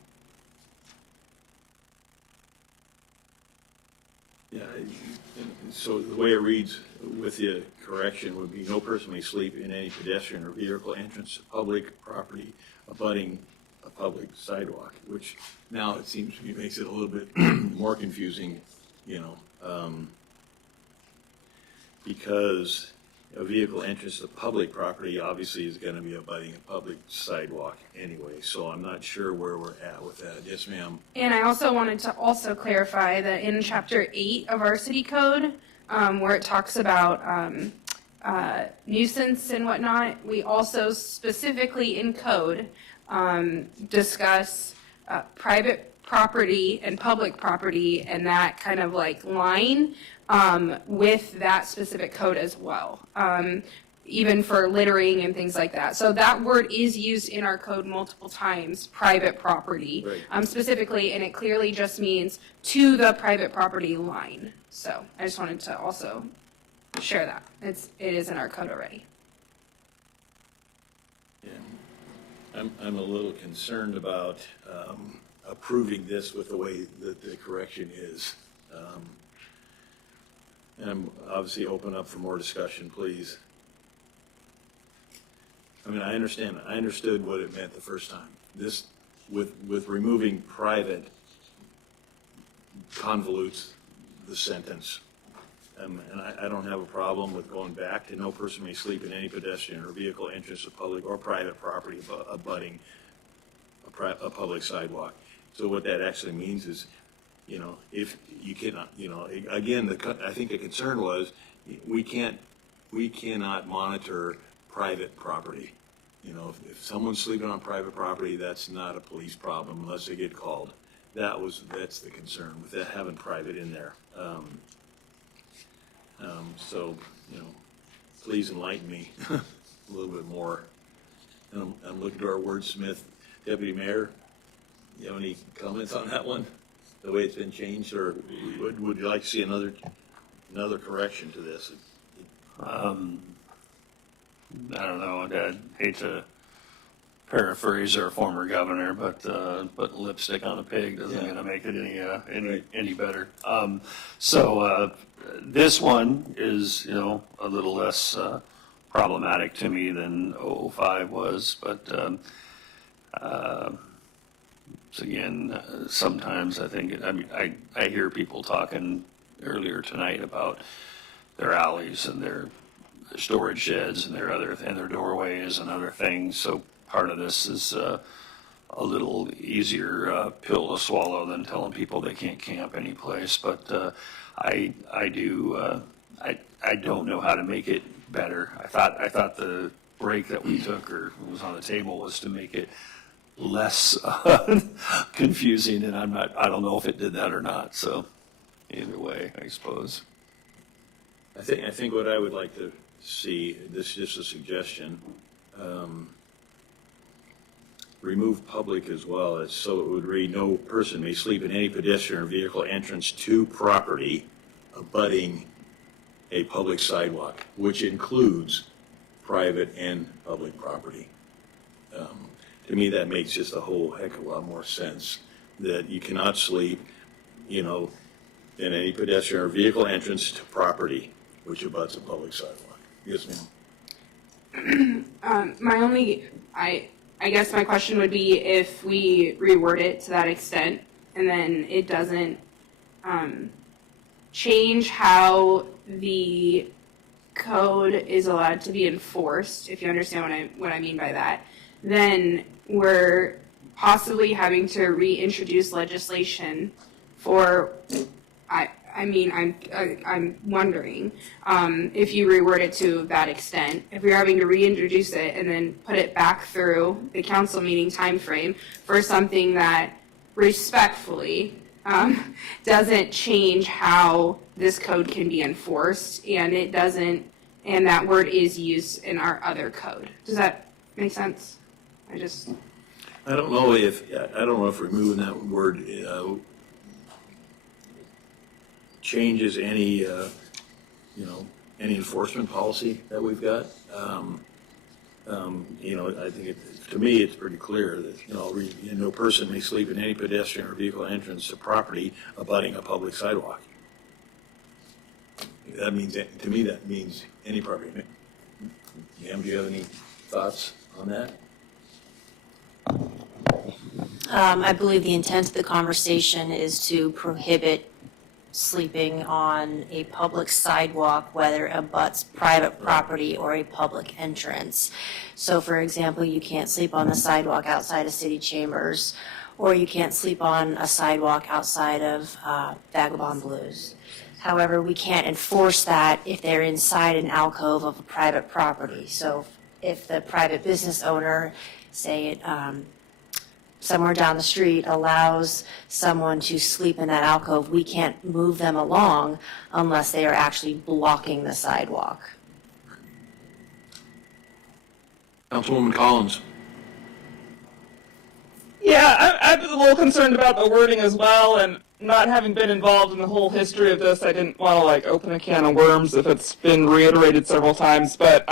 Yeah, so the way it reads with the correction would be no person may sleep in any pedestrian or vehicle entrance to public property abutting a public sidewalk, which now it seems to me makes it a little bit more confusing, you know, because a vehicle entrance to public property obviously is going to be abutting a public sidewalk anyway, so I'm not sure where we're at with that. Yes, ma'am. And I also wanted to also clarify that in Chapter 8 of our city code, where it talks about nuisance and whatnot, we also specifically in code discuss private property and public property and that kind of like line with that specific code as well, even for littering and things like that. So that word is used in our code multiple times, private property, specifically, and it clearly just means to the private property line. So I just wanted to also share that. It is in our code already. Yeah. I'm a little concerned about approving this with the way that the correction is. And I'm obviously open up for more discussion, please. I mean, I understood what it meant the first time. This, with removing private, convolutes the sentence. And I don't have a problem with going back to no person may sleep in any pedestrian or vehicle entrance to public or private property abutting a public sidewalk. So what that actually means is, you know, if you cannot, you know, again, I think the concern was we cannot monitor private property. You know, if someone's sleeping on private property, that's not a police problem unless they get called. That's the concern with that, having private in there. So, you know, please enlighten me a little bit more. And I'm looking to our wordsmith, Deputy Mayor. You have any comments on that one? The way it's been changed, or would you like to see another correction to this? I don't know. I'd hate to paraphrase our former governor, but putting lipstick on a pig isn't going to make it any better. So this one is, you know, a little less problematic to me than 005 was, but so again, sometimes I think, I hear people talking earlier tonight about their alleys and their storage sheds and their doorways and other things. So part of this is a little easier pill to swallow than telling people they can't camp any place. But I I don't know how to make it better. I thought the break that we took or was on the table was to make it less confusing, and I don't know if it did that or not, so either way, I suppose. I think what I would like to see, this is just a suggestion, remove public as well, so it would read, no person may sleep in any pedestrian or vehicle entrance to property abutting a public sidewalk, which includes private and public property. To me, that makes just a whole heck of a lot more sense, that you cannot sleep, in any pedestrian or vehicle entrance to property which abuts a public sidewalk. Yes, ma'am. I guess my question would be if we reword it to that extent and then it doesn't change how the code is allowed to be enforced, if you understand what I mean by that, then we're possibly having to reintroduce legislation for, I'm wondering, if you reword it to that extent, if we're having to reintroduce it and then put it back through the council meeting timeframe for something that respectfully doesn't change how this code can be enforced, and it doesn't, and that word is used in our other code. Does that make sense? I don't know if removing that word changes any, any enforcement policy that we've got. I think to me, it's pretty clear that, no person may sleep in any pedestrian or vehicle entrance to property abutting a public sidewalk. That means, to me, that means any property. Ma'am, do you have any thoughts on that? I believe the intent of the conversation is to prohibit sleeping on a public sidewalk, whether it abuts private property or a public entrance. So for example, you can't sleep on the sidewalk outside of city chambers, or you can't sleep on a sidewalk outside of Vagabond Blues. However, we can't enforce that if they're inside an alcove of a private property. So if the private business owner, say somewhere down the street, allows someone to sleep in that alcove, we can't move them along unless they are actually blocking the sidewalk. Councilwoman Collins. Yeah, I'm a little concerned about the wording as well, and not having been involved in the whole history of this, I didn't want to open a can of worms if it's been reiterated several times, but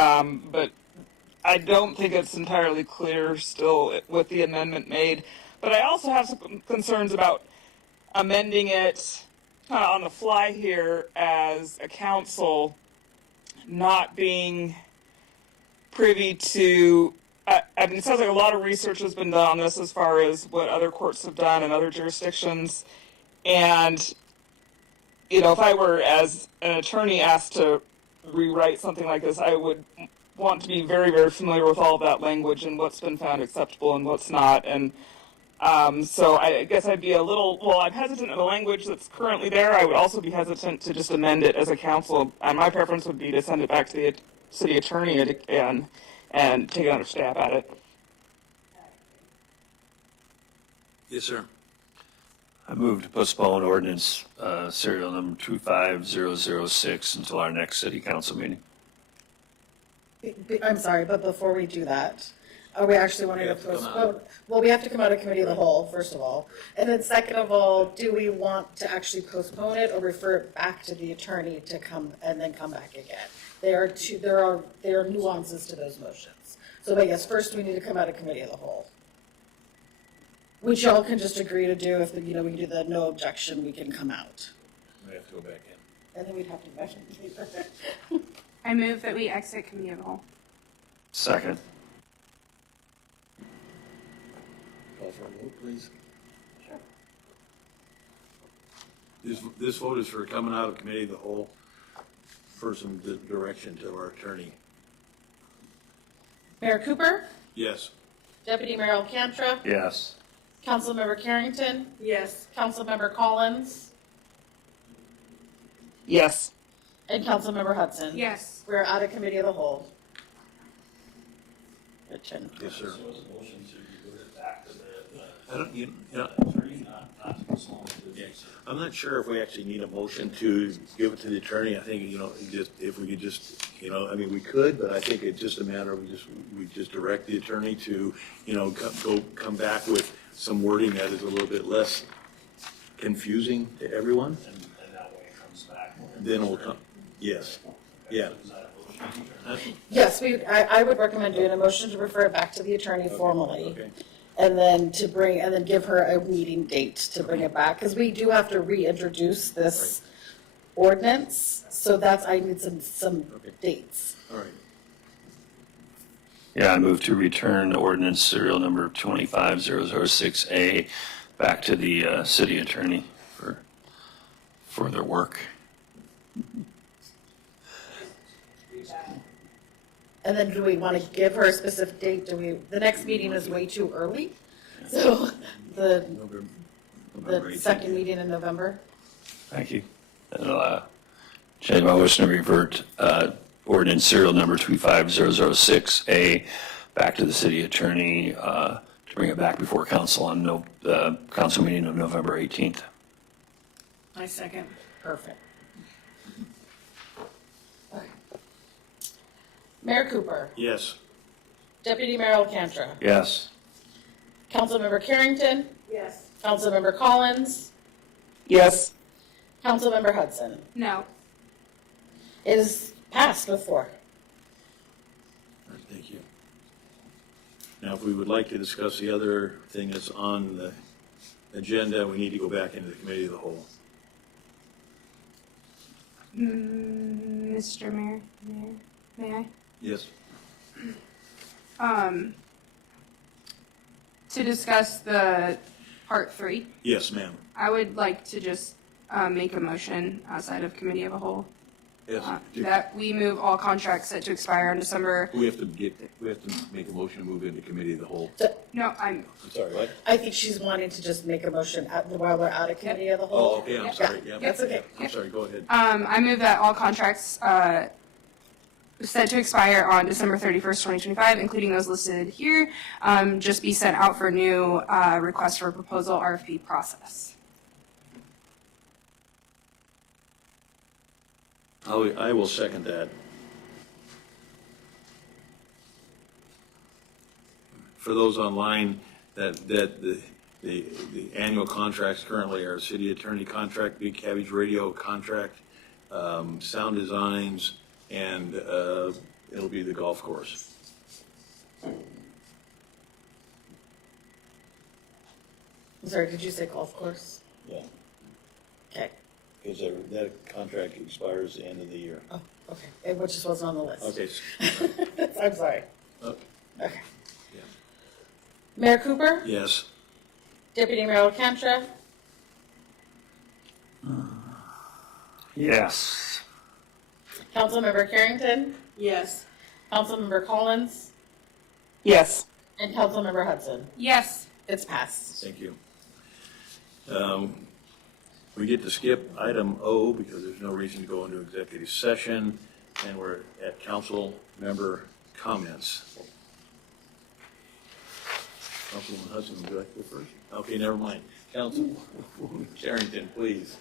I don't think it's entirely clear still with the amendment made. But I also have some concerns about amending it kind of on the fly here as a council, not being privy to, it sounds like a lot of research has been done on this as far as what other courts have done in other jurisdictions. And, if I were as an attorney asked to rewrite something like this, I would want to be very, very familiar with all of that language and what's been found acceptable and what's not. And so I guess I'd be I'm hesitant in the language that's currently there. I would also be hesitant to just amend it as a council. And my preference would be to send it back to the city attorney and take another stab at it. Yes, sir. I move to postpone ordinance serial number 25006 until our next city council meeting. I'm sorry, but before we do that, are we actually wanting to postpone? Well, we have to come out of committee of the whole, first of all. And then second of all, do we want to actually postpone it or refer it back to the attorney to come and then come back again? There are nuances to those motions. So I guess first we need to come out of committee of the whole. Which y'all can just agree to do if, we do the no objection, we can come out. We have to go back in. And then we'd have to motion. I move that we exit committee of the whole. Second. Call for a vote, please. Sure. This vote is for coming out of committee of the whole for some direction to our attorney. Mayor Cooper? Yes. Deputy Mayor Alcantara? Yes. Councilmember Carrington? Yes. Councilmember Collins? Yes. And Councilmember Hudson. Yes. We're out of committee of the whole. Richard. Yes, sir. Motion to put it back to the. I don't, you know, Not to slow it. I'm not sure if we actually need a motion to give it to the attorney. I think, just, if we could just, I mean, we could, but I think it's just a matter of we just direct the attorney to, come back with some wording that is a little bit less confusing to everyone. And that way it comes back. Then it'll come, yes, yeah. Yes, I would recommend doing a motion to refer it back to the attorney formally. Okay. And then give her a meeting date to bring it back, because we do have to reintroduce this ordinance, so I need some dates. All right. Yeah, I move to return ordinance serial number 25006A back to the city attorney for their work. And then do we want to give her a specific date? The next meeting is way too early? So the second meeting in November? Thank you. Change my motion to revert ordinance serial number 25006A back to the city attorney to bring it back before council on council meeting of November 18th. I second. Perfect. Mayor Cooper. Yes. Deputy Mayor Alcantra. Yes. Councilmember Carrington. Yes. Councilmember Collins. Yes. Councilmember Hudson. No. It is passed with 4. All right, thank you. Now, if we would like to discuss the other thing that's on the agenda, we need to go back into the committee of the whole. Mr. Mayor, may I? Yes. To discuss the part 3, Yes, ma'am. I would like to just make a motion outside of committee of a whole Yes. that we move all contracts set to expire on December. We have to make a motion to move into committee of the whole. No, I'm sorry, what? I think she's wanting to just make a motion while we're out of committee of the whole. Oh, okay, I'm sorry, yeah. That's okay. I'm sorry, go ahead. I move that all contracts set to expire on December 31st, 2025, including those listed here, just be sent out for new request for proposal RFP process. I will second that. For those online, the annual contracts currently are city attorney contract, Big Cabbage Radio contract, sound designs, and it'll be the golf course. I'm sorry, did you say golf course? Yeah. Okay. Because that contract expires the end of the year. Oh, okay. It just wasn't on the list. Okay. I'm sorry. Okay. Okay. Mayor Cooper? Yes. Deputy Mayor Alcantra? Yes. Councilmember Carrington? Yes. Councilmember Collins? Yes. And Councilmember Hudson? Yes. It's passed. Thank you. We get to skip item O because there's no reason to go into executive session, and we're at council member comments. Councilwoman Hudson, would you like to go first? Okay, never mind. Councilwoman Carrington, please.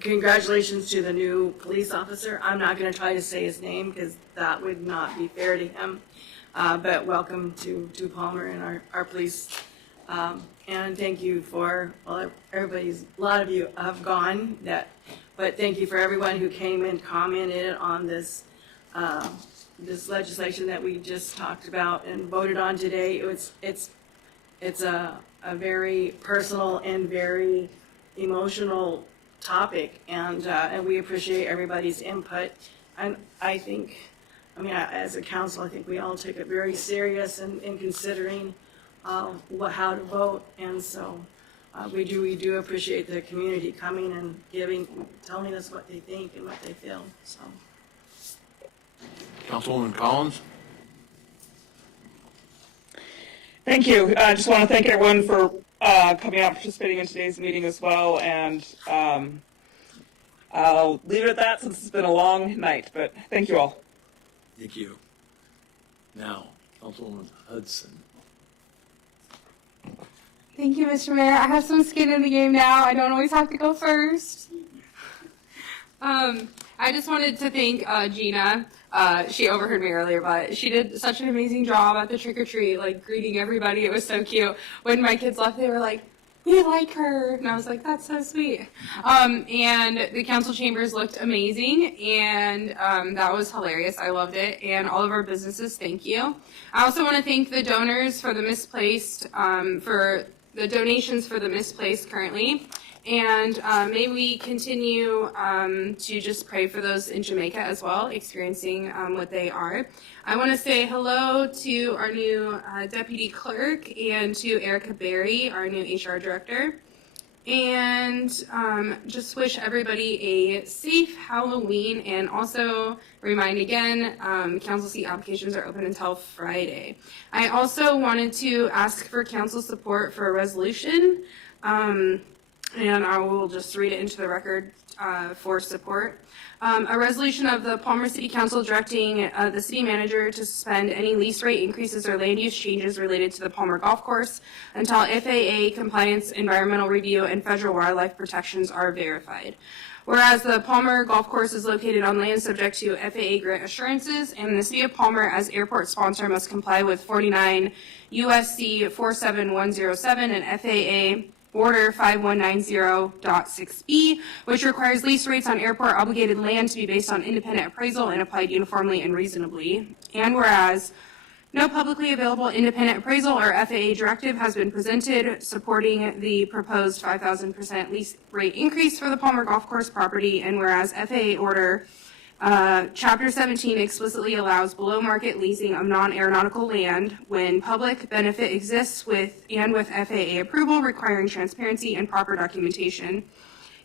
Congratulations to the new police officer. I'm not going to try to say his name because that would not be fair to him. But welcome to Palmer and our police. And thank you for, well, a lot of you have gone, but thank you for everyone who came and commented on this legislation that we just talked about and voted on today. It's a very personal and very emotional topic, and we appreciate everybody's input. And I think, as a council, I think we all take it very serious in considering how to vote, and so we do appreciate the community coming and telling us what they think and what they feel. So, Councilwoman Collins? Thank you. I just want to thank everyone for coming out, participating in today's meeting as well, and I'll leave it at that since it's been a long night, but thank you all. Thank you. Now, Councilwoman Hudson. Thank you, Mr. Mayor. I have some skin in the game now. I don't always have to go first. I just wanted to thank Gina. She overheard me earlier, but she did such an amazing job at the trick or treat, like greeting everybody. It was so cute. When my kids left, they were like, "We like her," and I was like, "That's so sweet." And the council chambers looked amazing, and that was hilarious. I loved it, and all of our businesses, thank you. I also want to thank the donors for the misplaced, for the donations for the misplaced currently. And may we continue to just pray for those in Jamaica as well, experiencing what they are. I want to say hello to our new deputy clerk and to Erica Berry, our new HR director. And just wish everybody a safe Halloween, and also remind again, council seat applications are open until Friday. I also wanted to ask for council support for a resolution. And I will just read it into the record for support. A resolution of the Palmer City Council directing the city manager to suspend any lease rate increases or land use changes related to the Palmer Golf Course until FAA compliance, environmental review, and federal wildlife protections are verified. Whereas the Palmer Golf Course is located on land subject to FAA grant assurances, and the City of Palmer as airport sponsor must comply with 49 USC 47107 and FAA Order 5190.6b, which requires lease rates on airport obligated land to be based on independent appraisal and applied uniformly and reasonably. And whereas no publicly available independent appraisal or FAA directive has been presented supporting the proposed 5,000% lease rate increase for the Palmer Golf Course property, and whereas FAA Order Chapter 17 explicitly allows below market leasing of non-aeronautical land when public benefit exists with FAA approval requiring transparency and proper documentation.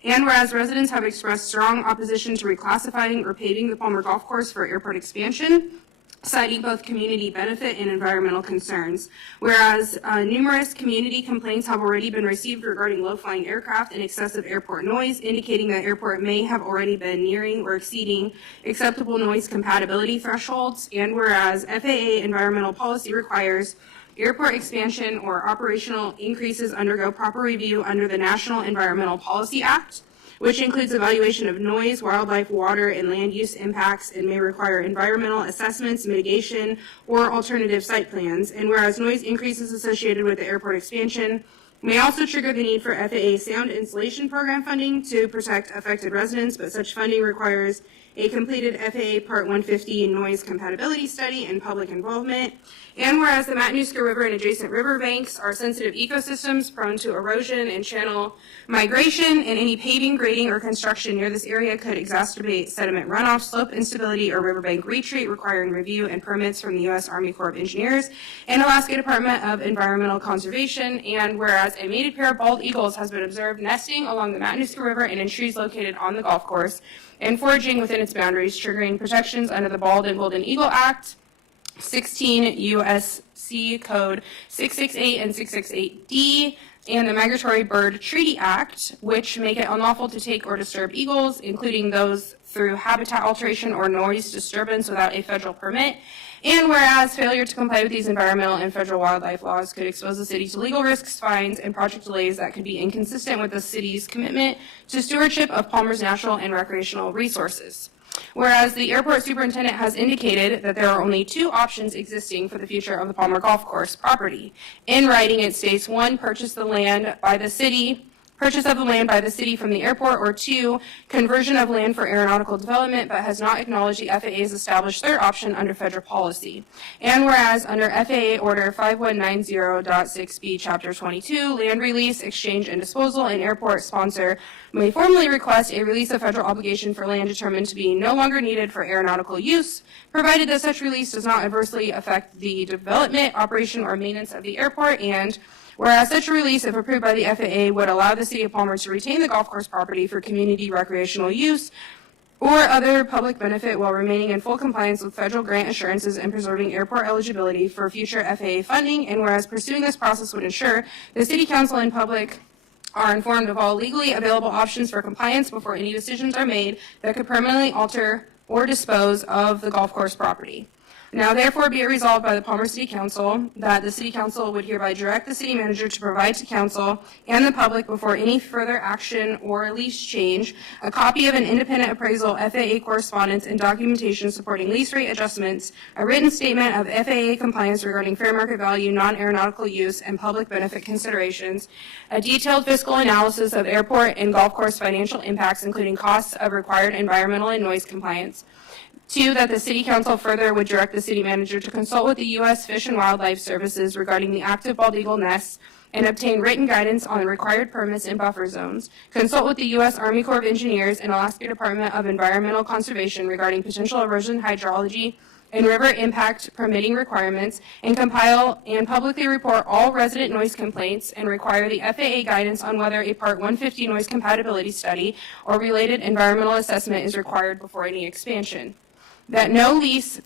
And whereas residents have expressed strong opposition to reclassifying or paving the Palmer Golf Course for airport expansion, citing both community benefit and environmental concerns. Whereas numerous community complaints have already been received regarding low-flying aircraft and excessive airport noise, indicating that airport may have already been nearing or exceeding acceptable noise compatibility thresholds. And whereas FAA environmental policy requires airport expansion or operational increases undergo proper review under the National Environmental Policy Act, which includes evaluation of noise, wildlife, water, and land use impacts, and may require environmental assessments, mitigation, or alternative site plans. And whereas noise increases associated with the airport expansion may also trigger the need for FAA sound insulation program funding to protect affected residents, but such funding requires a completed FAA Part 150 noise compatibility study and public involvement. And whereas the Matanuska River and adjacent riverbanks are sensitive ecosystems prone to erosion and channel migration, and any paving, grading, or construction near this area could exacerbate sediment runoff, slope instability, or riverbank retreat, requiring review and permits from the U.S. Army Corps of Engineers and Alaska Department of Environmental Conservation. And whereas a mated pair of bald eagles has been observed nesting along the Matanuska River and in trees located on the golf course and foraging within its boundaries, triggering protections under the Bald and Golden Eagle Act, 16 U.S.C. Code 668 and 668D, and the Migratory Bird Treaty Act, which make it unlawful to take or disturb eagles, including those through habitat alteration or noise disturbance without a federal permit. And whereas failure to comply with these environmental and federal wildlife laws could expose the city to legal risks, fines, and project delays that could be inconsistent with the city's commitment to stewardship of Palmer's natural and recreational resources. Whereas the airport superintendent has indicated that there are only two options existing for the future of the Palmer Golf Course property. In writing, it states 1, purchase of the land by the city from the airport, or 2, conversion of land for aeronautical development, but has not acknowledged the FAA's established third option under federal policy. And whereas under FAA Order 5190.6b, Chapter 22, land release, exchange, and disposal, an airport sponsor may formally request a release of federal obligation for land determined to be no longer needed for aeronautical use, provided that such release does not adversely affect the development, operation, or maintenance of the airport. And whereas such a release, if approved by the FAA, would allow the City of Palmer to retain the golf course property for community recreational use, or other public benefit while remaining in full compliance with federal grant assurances and preserving airport eligibility for future FAA funding. And whereas pursuing this process would ensure the City Council and public are informed of all legally available options for compliance before any decisions are made that could permanently alter or dispose of the golf course property. Now therefore be it resolved by the Palmer City Council that the City Council would hereby direct the City Manager to provide to Council and the public before any further action or lease change a copy of an independent appraisal, FAA correspondence, and documentation supporting lease rate adjustments, a written statement of FAA compliance regarding fair market value, non-aeronautical use, and public benefit considerations, a detailed fiscal analysis of airport and golf course financial impacts, including costs of required environmental and noise compliance. 2, that the City Council further would direct the City Manager to consult with the U.S. Fish and Wildlife Services regarding the active bald eagle nests and obtain written guidance on required permits in buffer zones, consult with the U.S. Army Corps of Engineers and Alaska Department of Environmental Conservation regarding potential erosion hydrology and river impact permitting requirements, and compile and publicly report all resident noise complaints and require the FAA guidance on whether a Part 150 noise compatibility study or related environmental assessment is required before any expansion. That no lease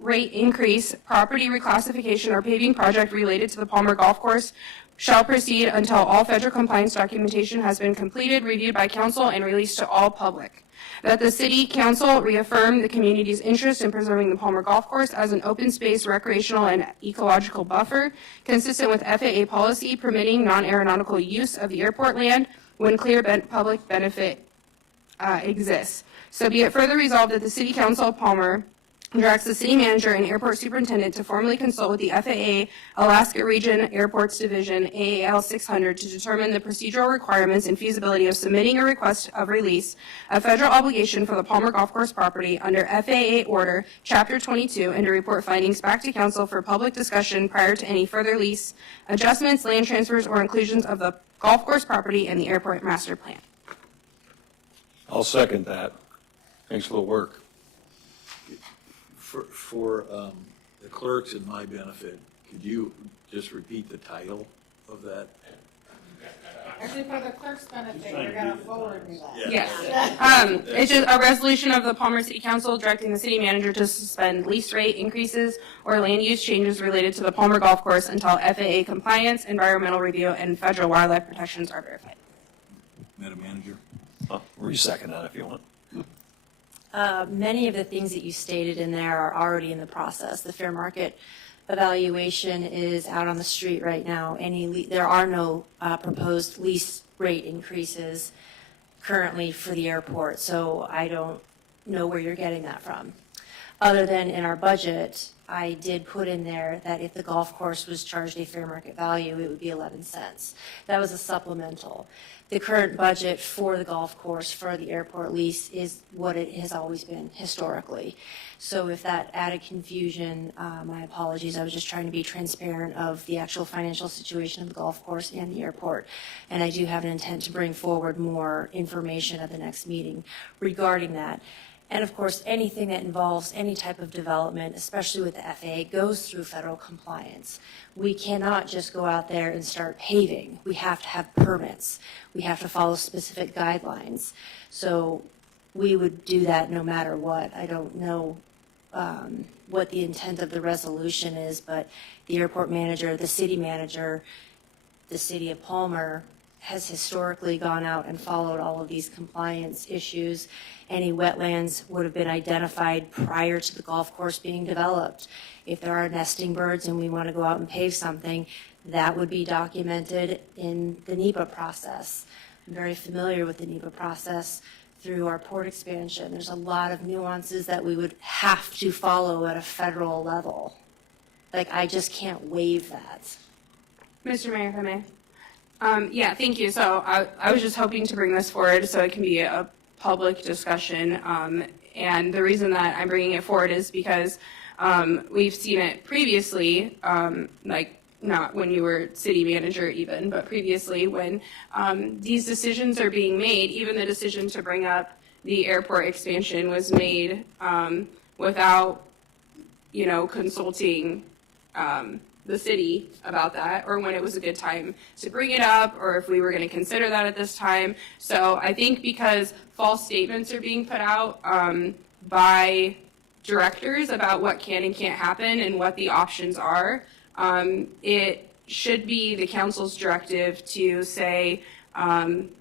rate increase, property reclassification, or paving project related to the Palmer Golf Course shall proceed until all federal compliance documentation has been completed, reviewed by council, and released to all public. That the City Council reaffirm the community's interest in preserving the Palmer Golf Course as an open space recreational and ecological buffer, consistent with FAA policy permitting non-aeronautical use of the airport land when clear public benefit exists. So be it further resolved that the City Council of Palmer directs the City Manager and Airport Superintendent to formally consult with the FAA Alaska Region Airports Division, AAL 600, to determine the procedural requirements and feasibility of submitting a request of release of federal obligation for the Palmer Golf Course property under FAA Order Chapter 22 and to report findings back to Council for public discussion prior to any further lease, adjustments, land transfers, or inclusions of the golf course property in the airport master plan. I'll second that. Thanks for the work. For the clerks and my benefit, could you just repeat the title of that? Actually, for the clerk's benefit, you're gonna forward me that. Yes. It's just a resolution of the Palmer City Council directing the City Manager to suspend lease rate increases or land use changes related to the Palmer Golf Course until FAA compliance, environmental review, and federal wildlife protections are verified. Madam Manager? Resecond that if you want. Many of the things that you stated in there are already in the process. The fair market evaluation is out on the street right now. There are no proposed lease rate increases currently for the airport, so I don't know where you're getting that from. Other than in our budget, I did put in there that if the golf course was charged a fair market value, it would be 11 cents. That was a supplemental. The current budget for the golf course for the airport lease is what it has always been historically. So if that added confusion, my apologies. I was just trying to be transparent of the actual financial situation of the golf course and the airport. And I do have an intent to bring forward more information at the next meeting regarding that. And of course, anything that involves any type of development, especially with the FAA, goes through federal compliance. We cannot just go out there and start paving. We have to have permits. We have to follow specific guidelines. So we would do that no matter what. I don't know what the intent of the resolution is, but the airport manager, the city manager, the city of Palmer has historically gone out and followed all of these compliance issues. Any wetlands would have been identified prior to the golf course being developed. If there are nesting birds and we want to go out and pave something, that would be documented in the NEPA process. I'm very familiar with the NEPA process through our port expansion. There's a lot of nuances that we would have to follow at a federal level. Like, I just can't waive that. Mr. Mayor, if I may. Yeah, thank you. So I was just hoping to bring this forward so it can be a public discussion. And the reason that I'm bringing it forward is because we've seen it previously, like not when you were city manager even, but previously when these decisions are being made, even the decision to bring up the airport expansion was made without, consulting the city about that, or when it was a good time to bring it up, or if we were going to consider that at this time. So I think because false statements are being put out by directors about what can and can't happen and what the options are, it should be the council's directive to say,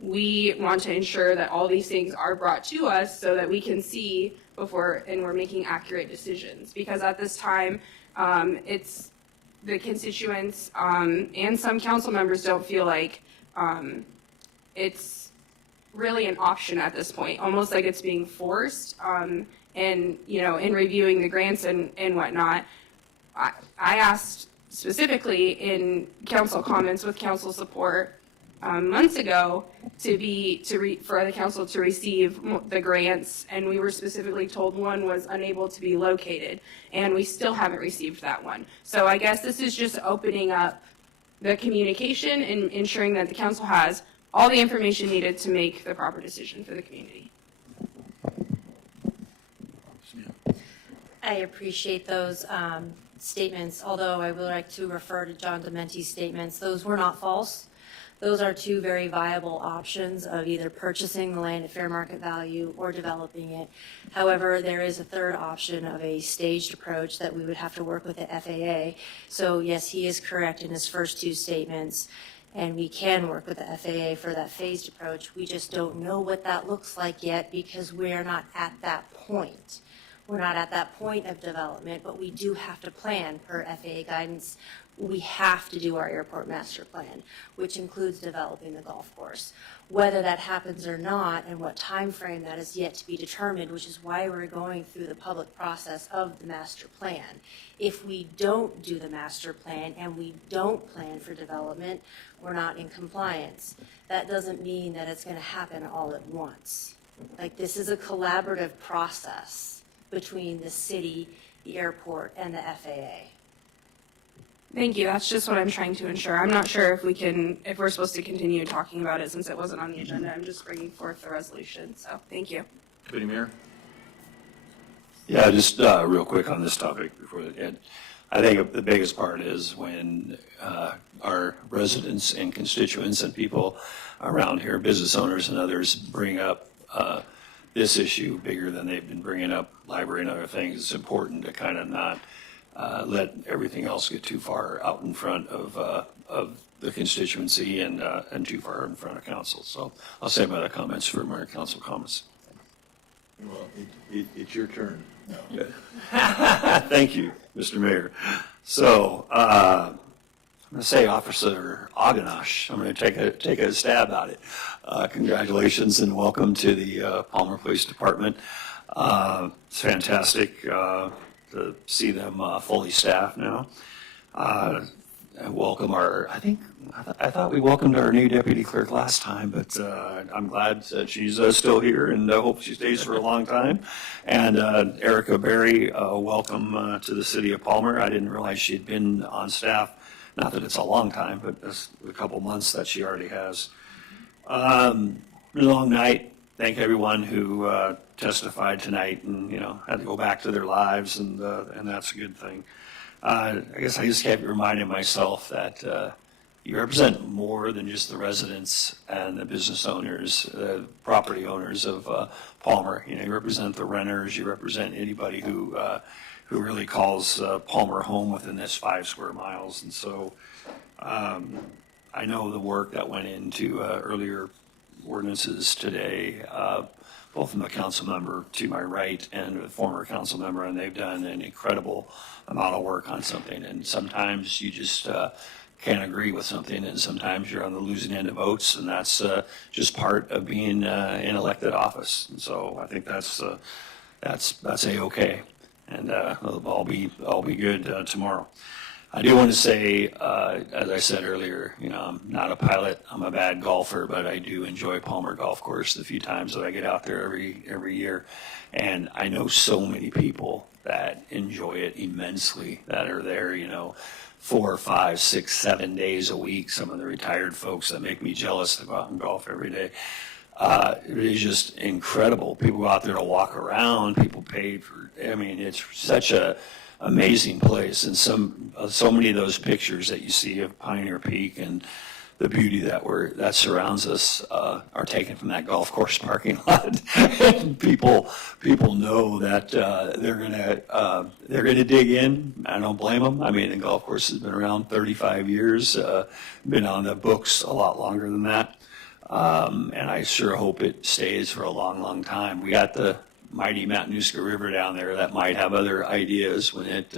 we want to ensure that all these things are brought to us so that we can see before and we're making accurate decisions. Because at this time, it's the constituents and some council members don't feel like it's really an option at this point, almost like it's being forced. And, you know, in reviewing the grants and whatnot, I asked specifically in council comments with council support months ago for the council to receive the grants, and we were specifically told one was unable to be located, and we still haven't received that one. So I guess this is just opening up the communication and ensuring that the council has all the information needed to make the proper decision for the community. I appreciate those statements, although I would like to refer to John Dementi's statements. Those were not false. Those are two very viable options of either purchasing the land at fair market value or developing it. However, there is a third option of a staged approach that we would have to work with the FAA. So yes, he is correct in his first two statements, and we can work with the FAA for that phased approach. We just don't know what that looks like yet because we're not at that point. We're not at that point of development, but we do have to plan per FAA guidance. We have to do our airport master plan, which includes developing the golf course. Whether that happens or not and what time frame, that is yet to be determined, which is why we're going through the public process of the master plan. If we don't do the master plan and we don't plan for development, we're not in compliance. That doesn't mean that it's going to happen all at once. Like, this is a collaborative process between the city, the airport, and the FAA. Thank you. That's just what I'm trying to ensure. I'm not sure if we're supposed to continue talking about it since it wasn't on the agenda. I'm just bringing forth the resolution. So thank you. Deputy Mayor? Yeah, just real quick on this topic before the end. I think the biggest part is when our residents and constituents and people around here, business owners and others, bring up this issue bigger than they've been bringing up library and other things. It's important to kind of not let everything else get too far out in front of the constituency and too far in front of council. So I'll save my other comments for my council comments. Well, it's your turn. No. Thank you, Mr. Mayor. So I'm going to say Officer Aganash. I'm going to take a stab at it. Congratulations and welcome to the Palmer Police Department. It's fantastic to see them fully staffed now. Welcome I thought we welcomed our new deputy clerk last time, but I'm glad that she's still here, and I hope she stays for a long time. And Erica Berry, welcome to the city of Palmer. I didn't realize she'd been on staff, not that it's a long time, but it's a couple months that she already has. Been a long night. Thank everyone who testified tonight and, had to go back to their lives, and that's a good thing. I guess I just kept reminding myself that you represent more than just the residents and the business owners, property owners of Palmer. You represent the renters. You represent anybody who really calls Palmer home within this 5 square miles. And so I know the work that went into earlier ordinances today, both from the council member to my right and the former council member, and they've done an incredible amount of work on something. And sometimes you just can't agree with something, and sometimes you're on the losing end of votes, and that's just part of being in elected office. And so I think that's a-okay, and I'll be good tomorrow. I do want to say, as I said earlier, I'm not a pilot, I'm a bad golfer, but I do enjoy Palmer Golf Course the few times that I get out there every year. And I know so many people that enjoy it immensely, that are there, 4, 5, 6, 7 days a week. Some of the retired folks that make me jealous to go out and golf every day. It is just incredible. People go out there to walk around, people pay for, it's such a amazing place. And so many of those pictures that you see of Pioneer Peak and the beauty that surrounds us are taken from that golf course parking lot. And people know that they're gonna dig in. I don't blame them. I mean, the golf course has been around 35 years, been on the books a lot longer than that. And I sure hope it stays for a long, long time. We got the mighty Matanuska River down there that might have other ideas when it,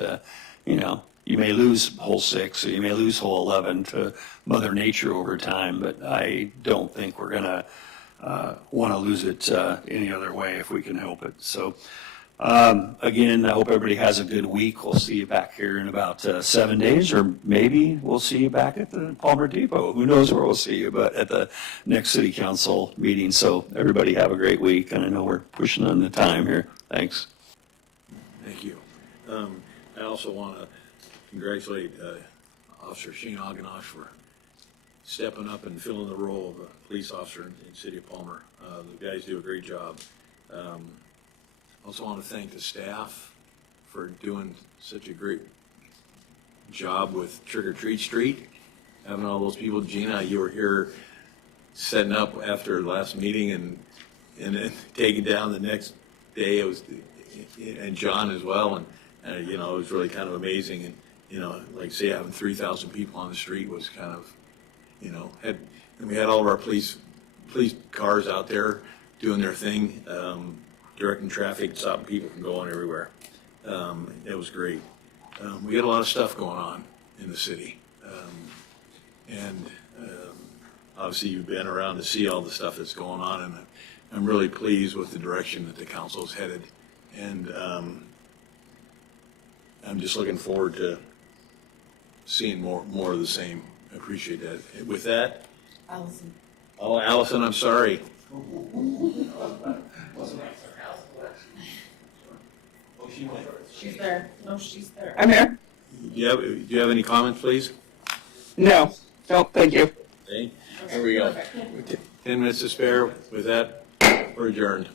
you may lose hole 6 or you may lose hole 11 to Mother Nature over time, but I don't think we're gonna want to lose it any other way if we can help it. So again, I hope everybody has a good week. We'll see you back here in about 7 days, or maybe we'll see you back at the Palmer Depot. Who knows where we'll see you, but at the next city council meeting. So everybody have a great week, and I know we're pushing on the time here. Thanks. Thank you. I also want to congratulate Officer Shane Oganosh for stepping up and filling the role of a police officer in the city of Palmer. The guys do a great job. Also want to thank the staff for doing such a great job with Trick or Treat Street. Having all those people, Gina, you were here setting up after last meeting and then taking down the next day. It was, and John as well, and it was really kind of amazing. And like say having 3,000 people on the street was kind of, and we had all of our police cars out there doing their thing, directing traffic, stopping people from going everywhere. It was great. We had a lot of stuff going on in the city. And obviously you've been around to see all the stuff that's going on, and I'm really pleased with the direction that the council's headed. And I'm just looking forward to seeing more of the same. I appreciate that. With that, Allison. Oh, Allison, I'm sorry. She's there. No, she's there. I'm here. Do you have any comments, please? No, thank you. Okay, there we go. 10 minutes to spare. With that, we're adjourned.